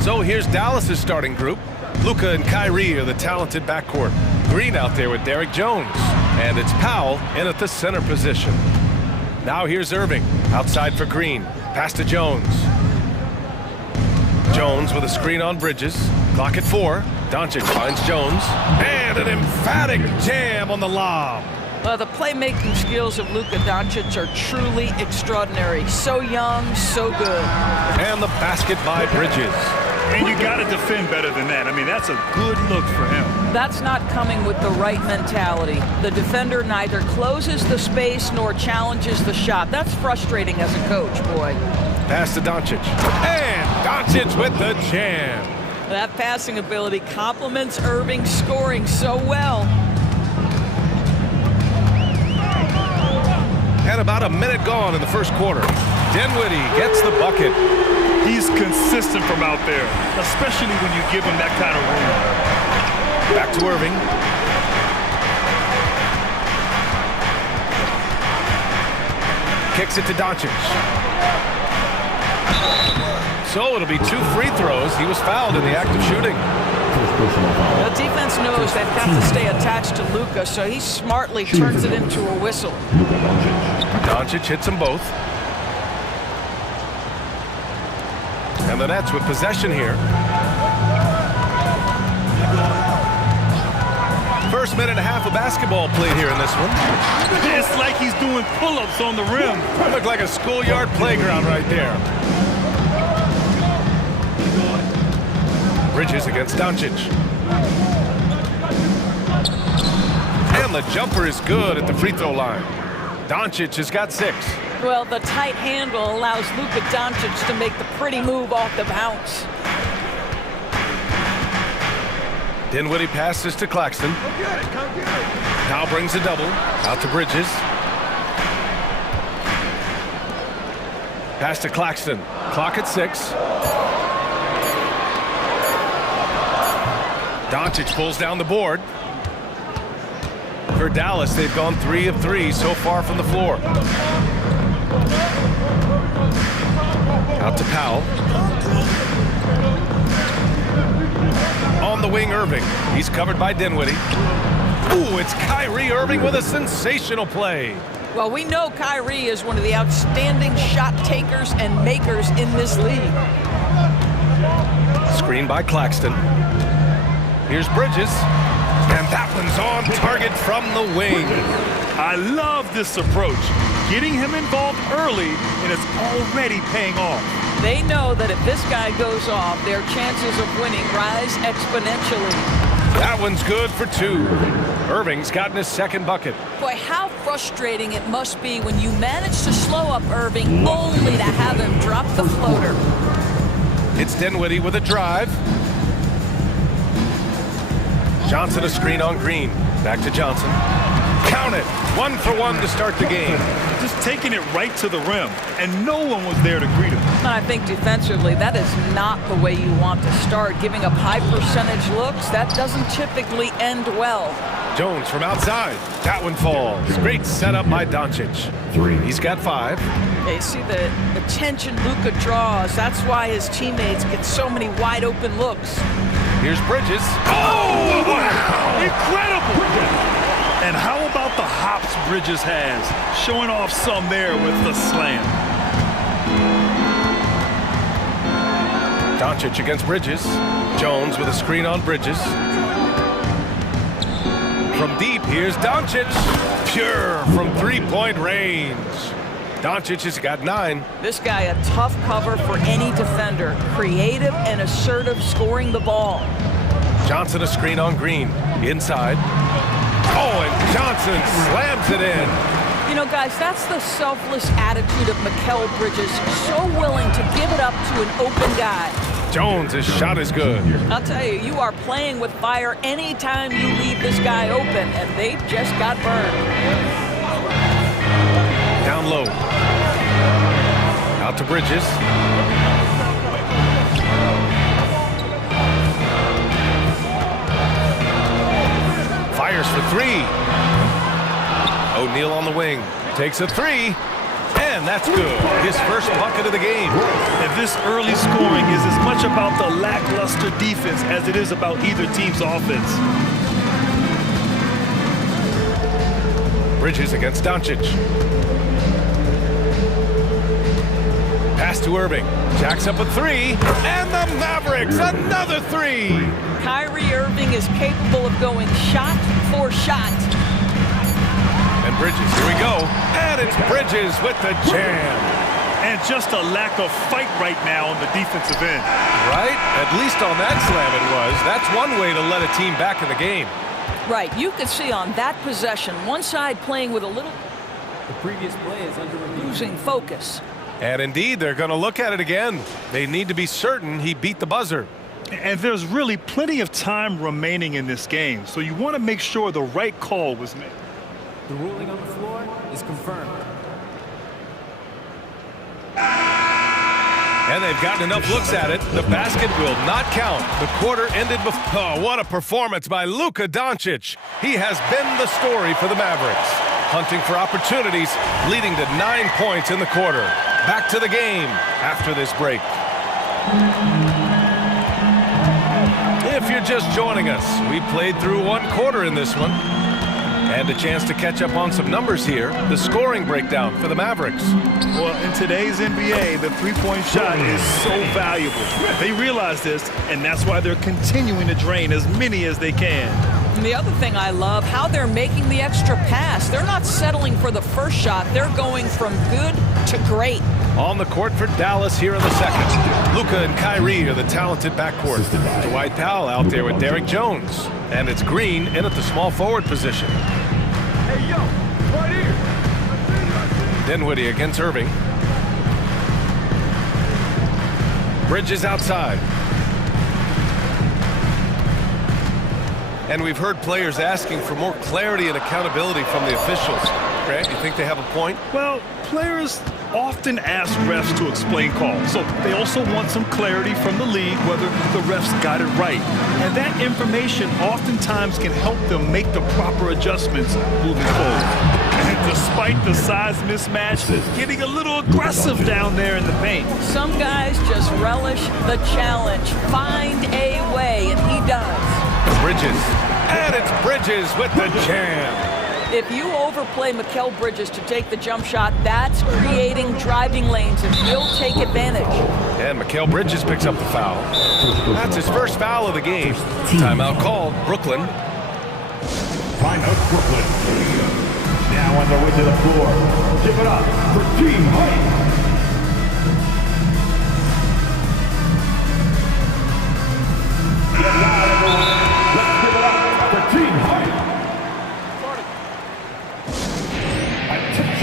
So here's Dallas's starting group. Luka and Kyrie are the talented backcourt. Green out there with Derek Jones. And it's Powell in at the center position. Now here's Irving, outside for Green. Pass to Jones. Jones with a screen on Bridges. Clock at 4. Doncic finds Jones. And an emphatic jam on the lob. Well, the playmaking skills of Luka Doncic are truly extraordinary. So young, so good. And the basket by Bridges. And you got to defend better than that. I mean, that's a good look for him. That's not coming with the right mentality. The defender neither closes the space nor challenges the shot. That's frustrating as a coach, boy. Pass to Doncic. And Doncic with the jam. That passing ability complements Irving's scoring so well. And about a minute gone in the first quarter. Dinwiddie gets the bucket. He's consistent from out there, especially when you give him that kind of room. Back to Irving. Kicks it to Doncic. So it'll be 2 free throws. He was fouled in the act of shooting. The defense knows they have to stay attached to Luka, so he smartly turns it into a whistle. Doncic hits them both. And the Nets with possession here. First minute and a half of basketball played here in this one. It's like he's doing pull-ups on the rim. That looked like a schoolyard playground right there. Bridges against Doncic. And the jumper is good at the free throw line. Doncic has got 6. Well, the tight handle allows Luka Doncic to make the pretty move off the bounce. Dinwiddie passes to Claxton. Now brings a double. Out to Bridges. Pass to Claxton. Clock at 6. Doncic pulls down the board. For Dallas, they've gone 3 of 3 so far from the floor. Out to Powell. On the wing, Irving. He's covered by Dinwiddie. Ooh, it's Kyrie Irving with a sensational play. Well, we know Kyrie is one of the outstanding shot takers and makers in this league. Screen by Claxton. Here's Bridges. And that one's on target from the wing. I love this approach. Getting him involved early, and it's already paying off. They know that if this guy goes off, their chances of winning rise exponentially. That one's good for 2. Irving's gotten his second bucket. Boy, how frustrating it must be when you manage to slow up Irving only to have him drop the floater. It's Dinwiddie with a drive. Johnson a screen on Green. Back to Johnson. Count it. 1 for 1 to start the game. Just taking it right to the rim, and no one was there to greet him. And I think defensively, that is not the way you want to start. Giving up high percentage looks, that doesn't typically end well. Jones from outside. That one falls. Great setup by Doncic. 3. He's got 5. Yeah, you see the attention Luka draws. That's why his teammates get so many wide open looks. Here's Bridges. Oh, wow! Incredible! And how about the hops Bridges has? Showing off some there with the slam. Doncic against Bridges. Jones with a screen on Bridges. From deep, here's Doncic. Pure from three-point range. Doncic has got 9. This guy a tough cover for any defender. Creative and assertive scoring the ball. Johnson a screen on Green. Inside. Oh, and Johnson slams it in. You know, guys, that's the selfless attitude of Mikal Bridges. So willing to give it up to an open guy. Jones, his shot is good. I'll tell you, you are playing with fire anytime you leave this guy open, and they just got burned. Down low. Out to Bridges. Fires for 3. O'Neal on the wing. Takes a 3. And that's good. His first bucket of the game. And this early scoring is as much about the lackluster defense as it is about either team's offense. Bridges against Doncic. Pass to Irving. Jacks up a three. And the Mavericks, another three. Kyrie Irving is capable of going shot for shot. And Bridges, here we go. And it's Bridges with the jam. And just a lack of fight right now on the defensive end. Right? At least on that slam it was. That's one way to let a team back in the game. Right, you could see on that possession, one side playing with a little... The previous play is under review. Losing focus. And indeed, they're going to look at it again. They need to be certain he beat the buzzer. And there's really plenty of time remaining in this game, so you want to make sure the right call was made. The ruling on the floor is confirmed. And they've gotten enough looks at it. The basket will not count. The quarter ended before. Oh, what a performance by Luka Doncic. He has been the story for the Mavericks. Hunting for opportunities, leading to 9 points in the quarter. Back to the game after this break. If you're just joining us, we played through one quarter in this one. And a chance to catch up on some numbers here. The scoring breakdown for the Mavericks. Well, in today's NBA, the three-point shot is so valuable. They realize this, and that's why they're continuing to drain as many as they can. And the other thing I love, how they're making the extra pass. They're not settling for the first shot. They're going from good to great. On the court for Dallas here in the second. Luka and Kyrie are the talented backcourt. Dwight Powell out there with Derrick Jones. And it's Green in at the small forward position. Hey, yo, right here. Dinwiddie against Irving. Bridges outside. And we've heard players asking for more clarity and accountability from the officials. Grant, you think they have a point? Well, players often ask refs to explain calls, so they also want some clarity from the league whether the refs got it right. And that information oftentimes can help them make the proper adjustments moving forward. And despite the size mismatch, getting a little aggressive down there in the paint. Some guys just relish the challenge. Find a way, and he does. Bridges. And it's Bridges with the jam. If you overplay Mikal Bridges to take the jump shot, that's creating driving lanes, and he'll take advantage. And Mikal Bridges picks up the foul. That's his first foul of the game. Timeout called. Brooklyn. Timeout Brooklyn. Now on their way to the floor. Give it up for Team Hype. Get loud, everyone. Let's give it up for Team Hype.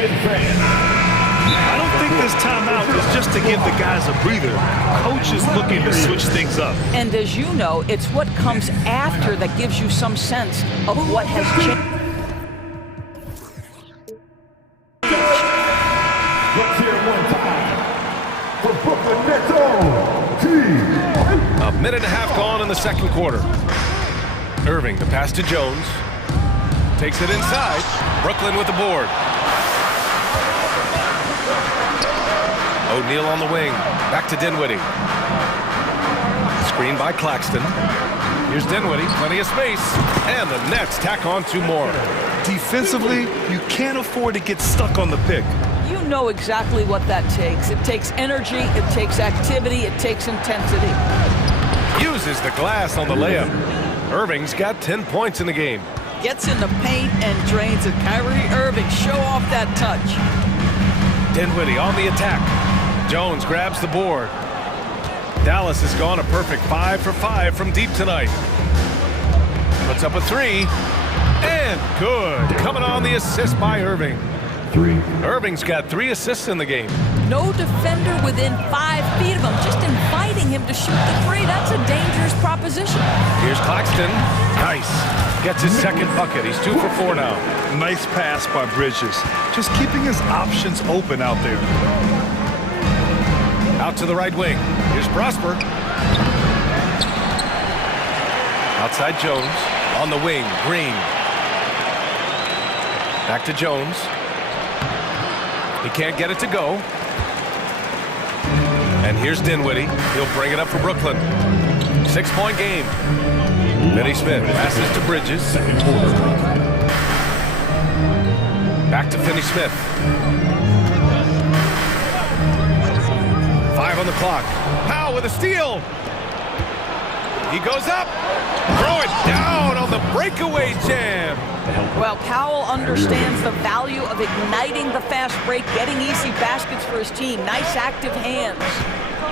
I don't think this timeout is just to give the guys a breather. Coach is looking to switch things up. And as you know, it's what comes after that gives you some sense of what has changed. Let's hear it one time for Brooklyn Nets own Team. A minute and a half gone in the second quarter. Irving, the pass to Jones. Takes it inside. Brooklyn with the board. O'Neal on the wing. Back to Dinwiddie. Screen by Claxton. Here's Dinwiddie. Plenty of space. And the Nets tack on 2 more. Defensively, you can't afford to get stuck on the pick. You know exactly what that takes. It takes energy, it takes activity, it takes intensity. Uses the glass on the layup. Irving's got 10 points in the game. Gets in the paint and drains it. Kyrie Irving, show off that touch. Dinwiddie on the attack. Jones grabs the board. Dallas has gone a perfect 5 for 5 from deep tonight. Puts up a 3. And good. Coming on the assist by Irving. 3. Irving's got 3 assists in the game. No defender within 5 feet of him, just inviting him to shoot the 3. That's a dangerous proposition. Here's Claxton. Nice. Gets his second bucket. He's 2 for 4 now. Nice pass by Bridges. Just keeping his options open out there. Out to the right wing. Here's Prosper. Outside Jones. On the wing, Green. Back to Jones. He can't get it to go. And here's Dinwiddie. He'll bring it up for Brooklyn. 6-point game. Finney Smith passes to Bridges. Back to Finney Smith. 5 on the clock. Powell with a steal. He goes up. Throw it down on the breakaway jam. Well, Powell understands the value of igniting the fast break, getting easy baskets for his team. Nice active hands.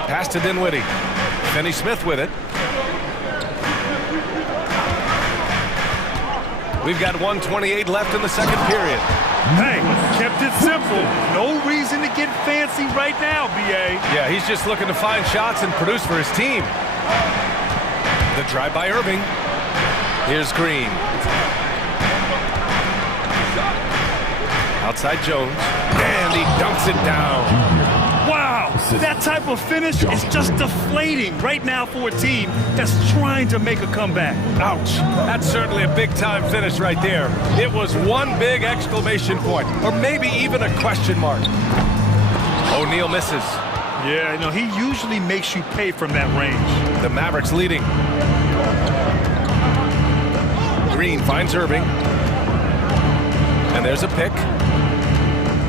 Pass to Dinwiddie. Finney Smith with it. We've got 1:28 left in the second period. Hey, kept it simple. No reason to get fancy right now, B.A. Yeah, he's just looking to find shots and produce for his team. The drive by Irving. Here's Green. Outside Jones. And he dunks it down. Wow, that type of finish is just deflating right now for a team that's trying to make a comeback. Ouch. That's certainly a big-time finish right there. It was one big exclamation point, or maybe even a question mark. O'Neal misses. Yeah, you know, he usually makes you pay from that range. The Mavericks leading. Green finds Irving. And there's a pick.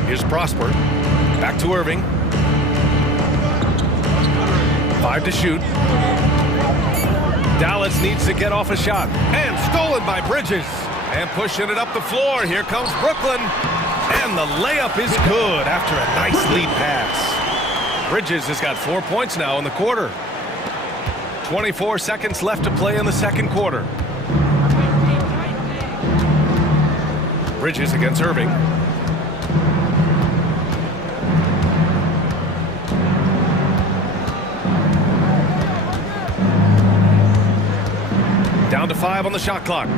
Here's Prosper. Back to Irving. 5 to shoot. Dallas needs to get off a shot. And stolen by Bridges. And pushing it up the floor. Here comes Brooklyn. And the layup is good after a nice lead pass. Bridges has got 4 points now in the quarter. 24 seconds left to play in the second quarter. Bridges against Irving. Down to 5 on the shot clock.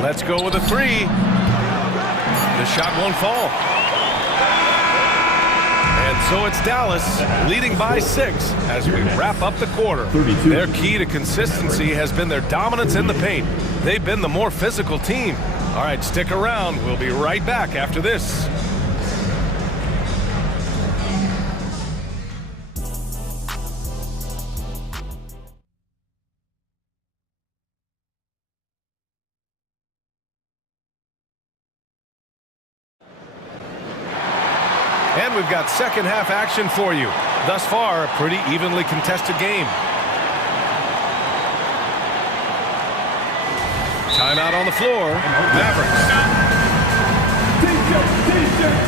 Let's go with a 3. The shot won't fall. And so it's Dallas leading by 6 as we wrap up the quarter. 32. Their key to consistency has been their dominance in the paint. They've been the more physical team. All right, stick around. We'll be right back after this. And we've got second half action for you. Thus far, a pretty evenly contested game. Timeout on the floor. Mavericks. T-shirt.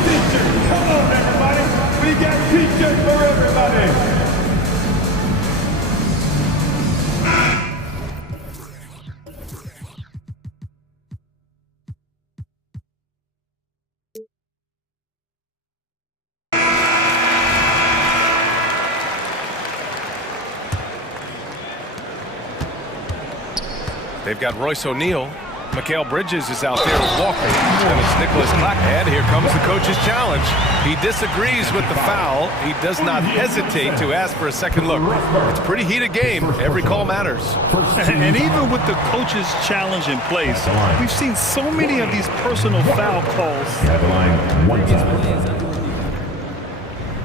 Come on, everybody. We got T-shirts for everybody. They've got Royce O'Neal. Mikal Bridges is out there with Walker. And it's Nicholas Clack. And here comes the coach's challenge. He disagrees with the foul. He does not hesitate to ask for a second look. It's a pretty heated game. Every call matters. And even with the coach's challenge in place, we've seen so many of these personal foul calls.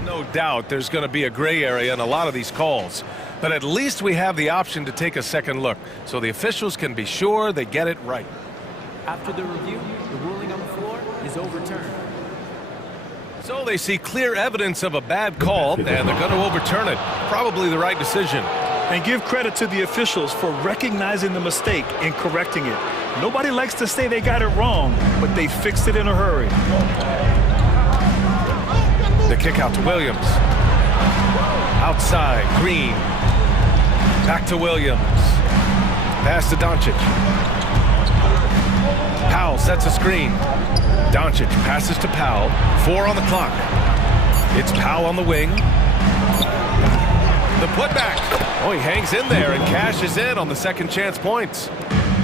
No doubt there's going to be a gray area in a lot of these calls. But at least we have the option to take a second look, so the officials can be sure they get it right. After the review, the ruling on the floor is overturned. So they see clear evidence of a bad call, and they're going to overturn it. Probably the right decision. And give credit to the officials for recognizing the mistake and correcting it. Nobody likes to say they got it wrong, but they fixed it in a hurry. The kick out to Williams. Outside, Green. Back to Williams. Pass to Doncic. Powell sets a screen. Doncic passes to Powell. 4 on the clock. It's Powell on the wing. The putback. Oh, he hangs in there and cashes in on the second chance points.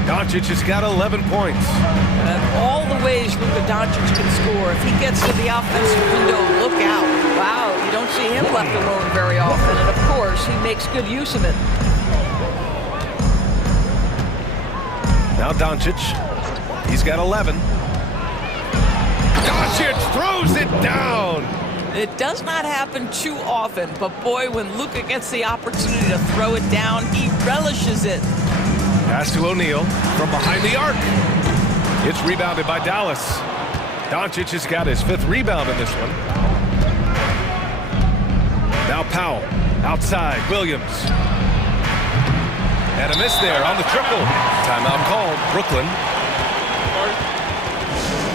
Doncic has got 11 points. And all the ways Luka Doncic can score. If he gets to the offensive window, look out. Wow, you don't see him left alone very often. And of course, he makes good use of it. Now Doncic. He's got 11. Doncic throws it down. It does not happen too often, but boy, when Luka gets the opportunity to throw it down, he relishes it. Pass to O'Neal from behind the arc. It's rebounded by Dallas. Doncic has got his 5th rebound in this one. Now Powell, outside, Williams. And a miss there on the triple. Timeout called, Brooklyn.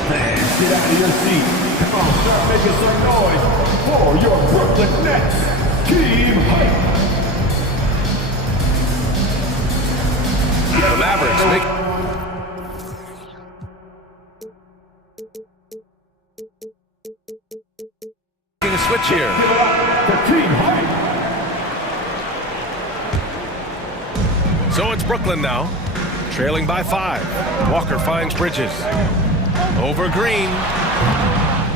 Fans, get out of your seat. Come on, start making some noise for your Brooklyn Nets. Team hype. The Mavericks make... A switch here. The team hype. So it's Brooklyn now, trailing by 5. Walker finds Bridges. Over Green.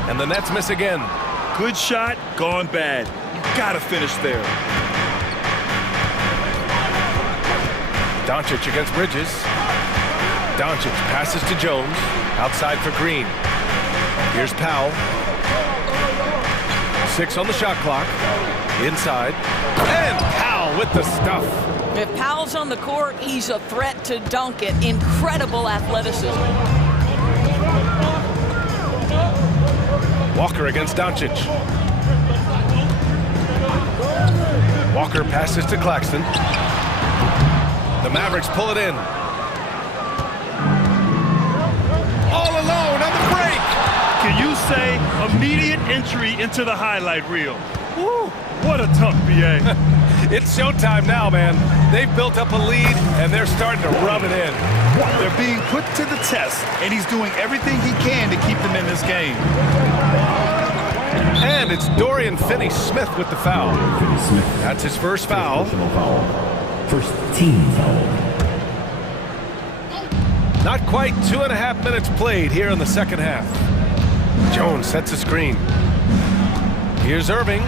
And the Nets miss again. Good shot, gone bad. You gotta finish there. Doncic against Bridges. Doncic passes to Jones. Outside for Green. Here's Powell. 6 on the shot clock. Inside. And Powell with the stuff. If Powell's on the court, he's a threat to dunk it. Incredible athleticism. Walker against Doncic. Walker passes to Claxton. The Mavericks pull it in. All alone on the break. Can you say immediate entry into the highlight reel? Woo, what a tough BA. It's showtime now, man. They've built up a lead, and they're starting to rub it in. They're being put to the test, and he's doing everything he can to keep them in this game. And it's Dorian Finney-Smith with the foul. That's his first foul. First team foul. Not quite 2.5 minutes played here in the second half. Jones sets a screen. Here's Irving.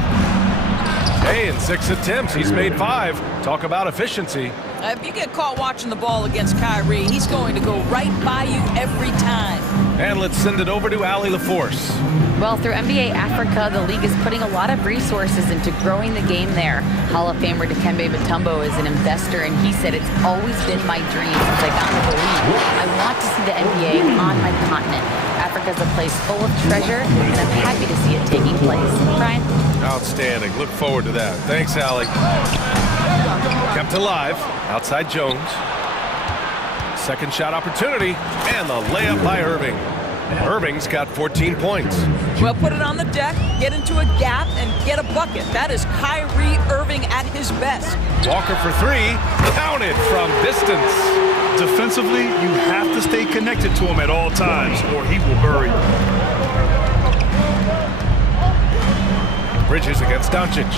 Hey, in 6 attempts, he's made 5. Talk about efficiency. If you get caught watching the ball against Kyrie, he's going to go right by you every time. And let's send it over to Allie LaForce. Well, through NBA Africa, the league is putting a lot of resources into growing the game there. Hall of Famer Dikembe Mutombo is an investor, and he said, "It's always been my dream since I got into the league. I want to see the NBA on my continent. Africa's a place full of treasure, and I'm happy to see it taking place." Brian? Outstanding. Look forward to that. Thanks, Allie. Kept alive. Outside Jones. Second shot opportunity, and the layup by Irving. Irving's got 14 points. Well, put it on the deck, get into a gap, and get a bucket. That is Kyrie Irving at his best. Walker for 3, counted from distance. Defensively, you have to stay connected to him at all times, or he will bury you. Bridges against Doncic.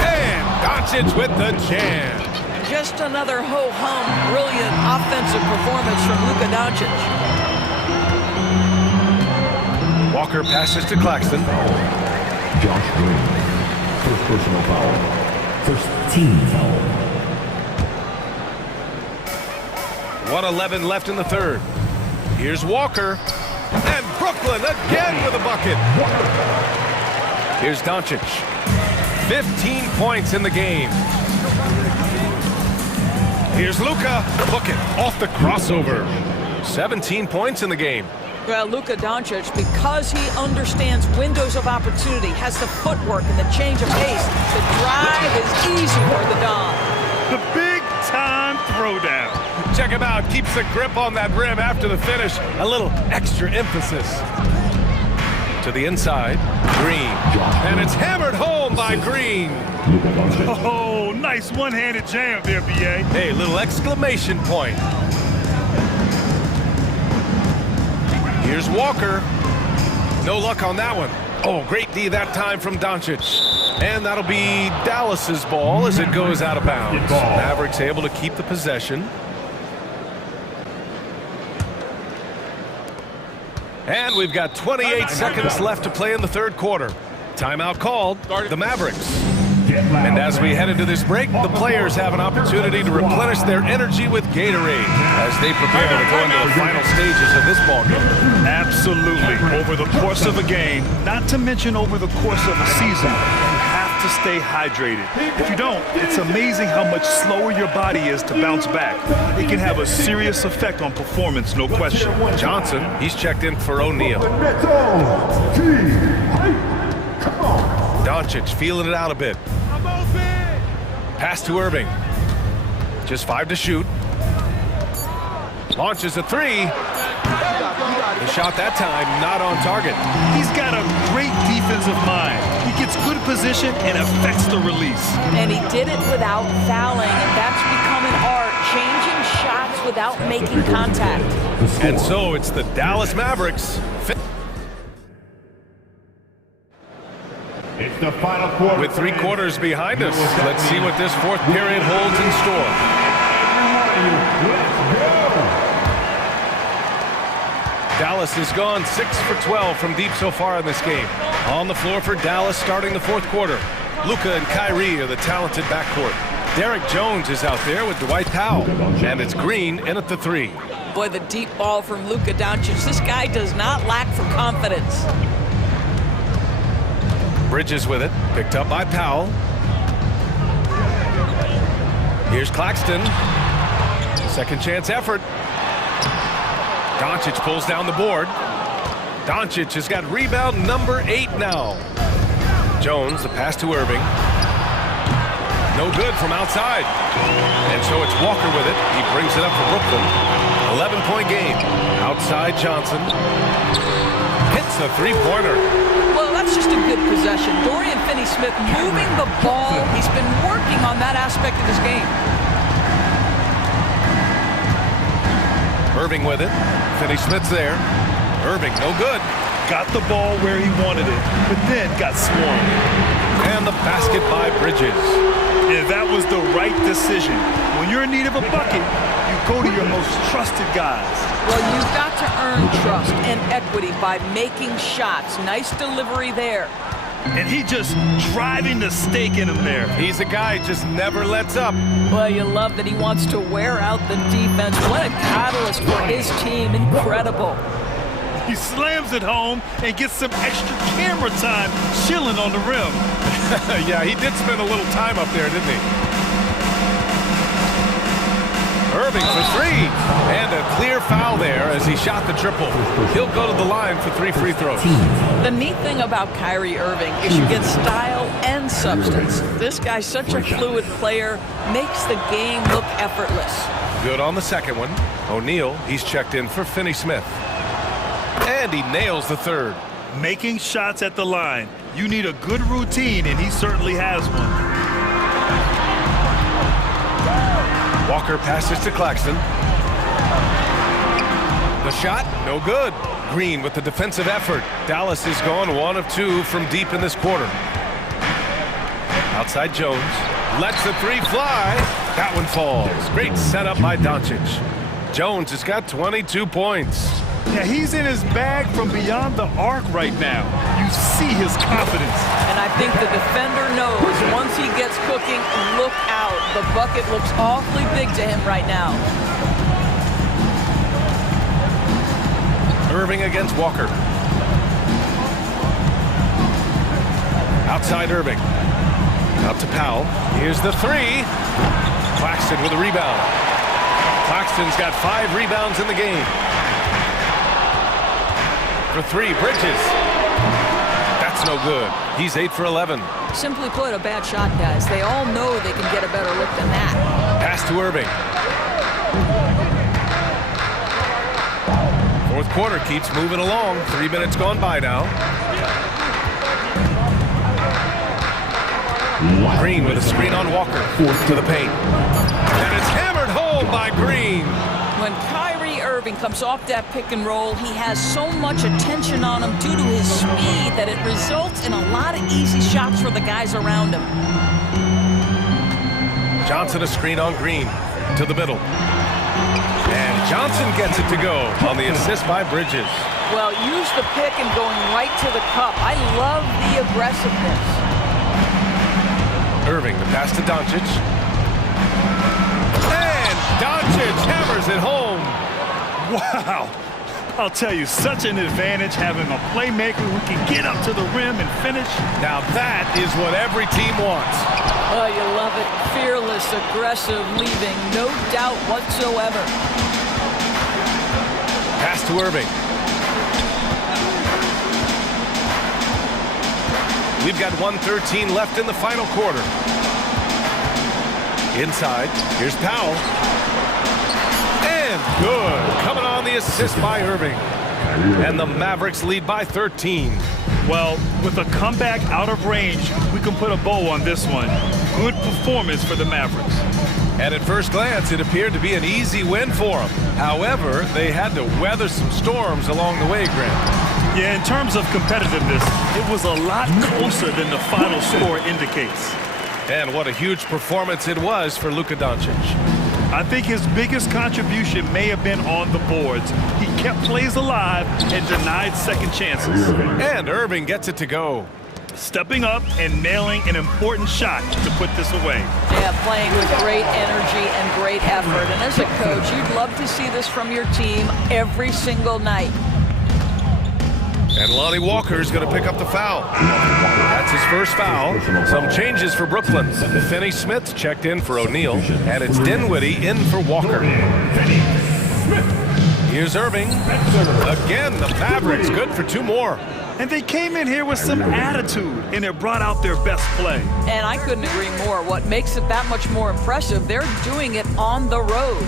And Doncic with the jam. Just another ho-hum, brilliant offensive performance from Luka Doncic. Walker passes to Claxton. Josh Green. First personal foul. First team foul. 1:11 left in the third. Here's Walker. And Brooklyn again with a bucket. Here's Doncic. 15 points in the game. Here's Luka. Book it off the crossover. 17 points in the game. Well, Luka Doncic, because he understands windows of opportunity, has the footwork and the change of pace. The drive is easy for the Dom. The big-time throwdown. Check him out. Keeps the grip on that rim after the finish. A little extra emphasis. To the inside. Green. And it's hammered home by Green. Oh, nice one-handed jam there, BA. Hey, little exclamation point. Here's Walker. No luck on that one. Oh, great D that time from Doncic. And that'll be Dallas's ball as it goes out of bounds. Mavericks able to keep the possession. And we've got 28 seconds left to play in the third quarter. Timeout called. The Mavericks. And as we head into this break, the players have an opportunity to replenish their energy with Gatorade as they prepare to go into the final stages of this ballgame. Absolutely. Over the course of a game, not to mention over the course of a season, you have to stay hydrated. If you don't, it's amazing how much slower your body is to bounce back. It can have a serious effect on performance, no question. Johnson, he's checked in for O'Neal. Doncic feeling it out a bit. Pass to Irving. Just 5 to shoot. Launches a 3. The shot that time not on target. He's got a great defensive mind. He gets good position and affects the release. And he did it without fouling, and that's become an art, changing shots without making contact. And so it's the Dallas Mavericks. It's the final quarter. With 3 quarters behind us, let's see what this 4th period holds in store. Dallas has gone 6 for 12 from deep so far in this game. On the floor for Dallas starting the 4th quarter. Luka and Kyrie are the talented backcourt. Derek Jones is out there with Dwight Powell. And it's Green in at the 3. Boy, the deep ball from Luka Doncic. This guy does not lack for confidence. Bridges with it, picked up by Powell. Here's Claxton. Second chance effort. Doncic pulls down the board. Doncic has got rebound number 8 now. Jones, the pass to Irving. No good from outside. And so it's Walker with it. He brings it up for Brooklyn. 11-point game. Outside Johnson. Hits the 3-pointer. Well, that's just a good possession. Dorian Finney-Smith moving the ball. He's been working on that aspect of his game. Irving with it. Finney-Smith's there. Irving, no good. Got the ball where he wanted it, but then got swarmed. And the basket by Bridges. And that was the right decision. When you're in need of a bucket, you go to your most trusted guys. Well, you've got to earn trust and equity by making shots. Nice delivery there. And he just driving the stake in him there. He's a guy who just never lets up. Well, you love that he wants to wear out the defense. What a catalyst for his team. Incredible. He slams it home and gets some extra camera time chilling on the rim. Yeah, he did spend a little time up there, didn't he? Irving for 3. And a clear foul there as he shot the triple. He'll go to the line for 3 free throws. The neat thing about Kyrie Irving is you get style and substance. This guy's such a fluid player, makes the game look effortless. Good on the second one. O'Neal, he's checked in for Finney-Smith. And he nails the 3rd. Making shots at the line. You need a good routine, and he certainly has one. Walker passes to Claxton. The shot, no good. Green with the defensive effort. Dallas is gone 1 of 2 from deep in this quarter. Outside Jones. Lets the 3 fly. That one falls. Great setup by Doncic. Jones has got 22 points. Yeah, he's in his bag from beyond the arc right now. You see his confidence. And I think the defender knows once he gets cooking, look out. The bucket looks awfully big to him right now. Irving against Walker. Outside Irving. Out to Powell. Here's the 3. Claxton with a rebound. Claxton's got 5 rebounds in the game. For 3, Bridges. That's no good. He's 8 for 11. Simply put, a bad shot, guys. They all know they can get a better look than that. Pass to Irving. 4th quarter keeps moving along. 3 minutes gone by now. Green with a screen on Walker. To the paint. And it's hammered home by Green. When Kyrie Irving comes off that pick and roll, he has so much attention on him due to his speed that it results in a lot of easy shots for the guys around him. Johnson a screen on Green. To the middle. And Johnson gets it to go on the assist by Bridges. Well, use the pick and going right to the cup. I love the aggressiveness. Irving, the pass to Doncic. And Doncic hammers it home. Wow. I'll tell you, such an advantage having a playmaker who can get up to the rim and finish. Now that is what every team wants. Oh, you love it. Fearless, aggressive, leaving no doubt whatsoever. Pass to Irving. We've got 1:13 left in the final quarter. Inside, here's Powell. And good. Coming on the assist by Irving. And the Mavericks lead by 13. Well, with a comeback out of range, we can put a bow on this one. Good performance for the Mavericks. And at first glance, it appeared to be an easy win for them. However, they had to weather some storms along the way, Grant. Yeah, in terms of competitiveness, it was a lot closer than the final score indicates. And what a huge performance it was for Luka Doncic. I think his biggest contribution may have been on the boards. He kept plays alive and denied second chances. And Irving gets it to go. Stepping up and nailing an important shot to put this away. Yeah, playing with great energy and great effort. And as a coach, you'd love to see this from your team every single night. And Lonnie Walker's going to pick up the foul. That's his first foul. Some changes for Brooklyn. Finney Smith checked in for O'Neal. And it's Dinwiddie in for Walker. Here's Irving. Again, the Mavericks good for two more. And they came in here with some attitude, and it brought out their best play. And I couldn't agree more. What makes it that much more impressive, they're doing it on the road.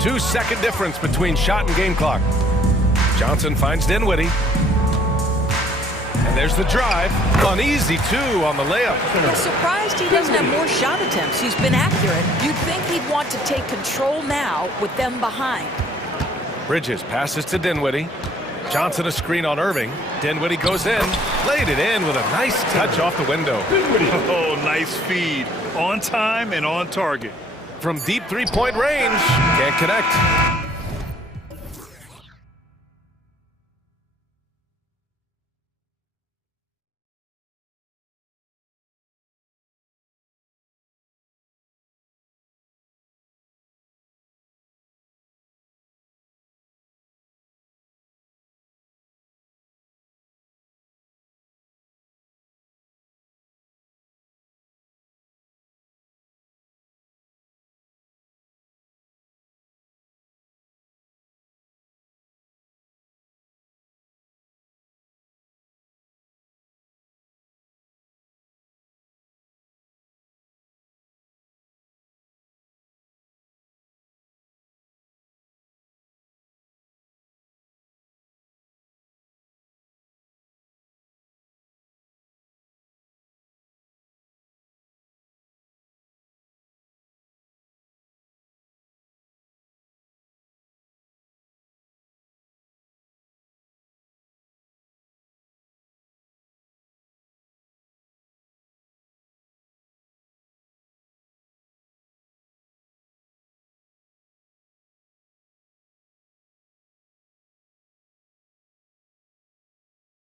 2-second difference between shot and game clock. Johnson finds Dinwiddie. And there's the drive. Uneasy, too, on the layup. I'm surprised he doesn't have more shot attempts. He's been accurate. You'd think he'd want to take control now with them behind. Bridges passes to Dinwiddie. Johnson a screen on Irving. Dinwiddie goes in. Laid it in with a nice touch off the window. Oh, nice feed. On time and on target. From deep three-point range. Can't connect.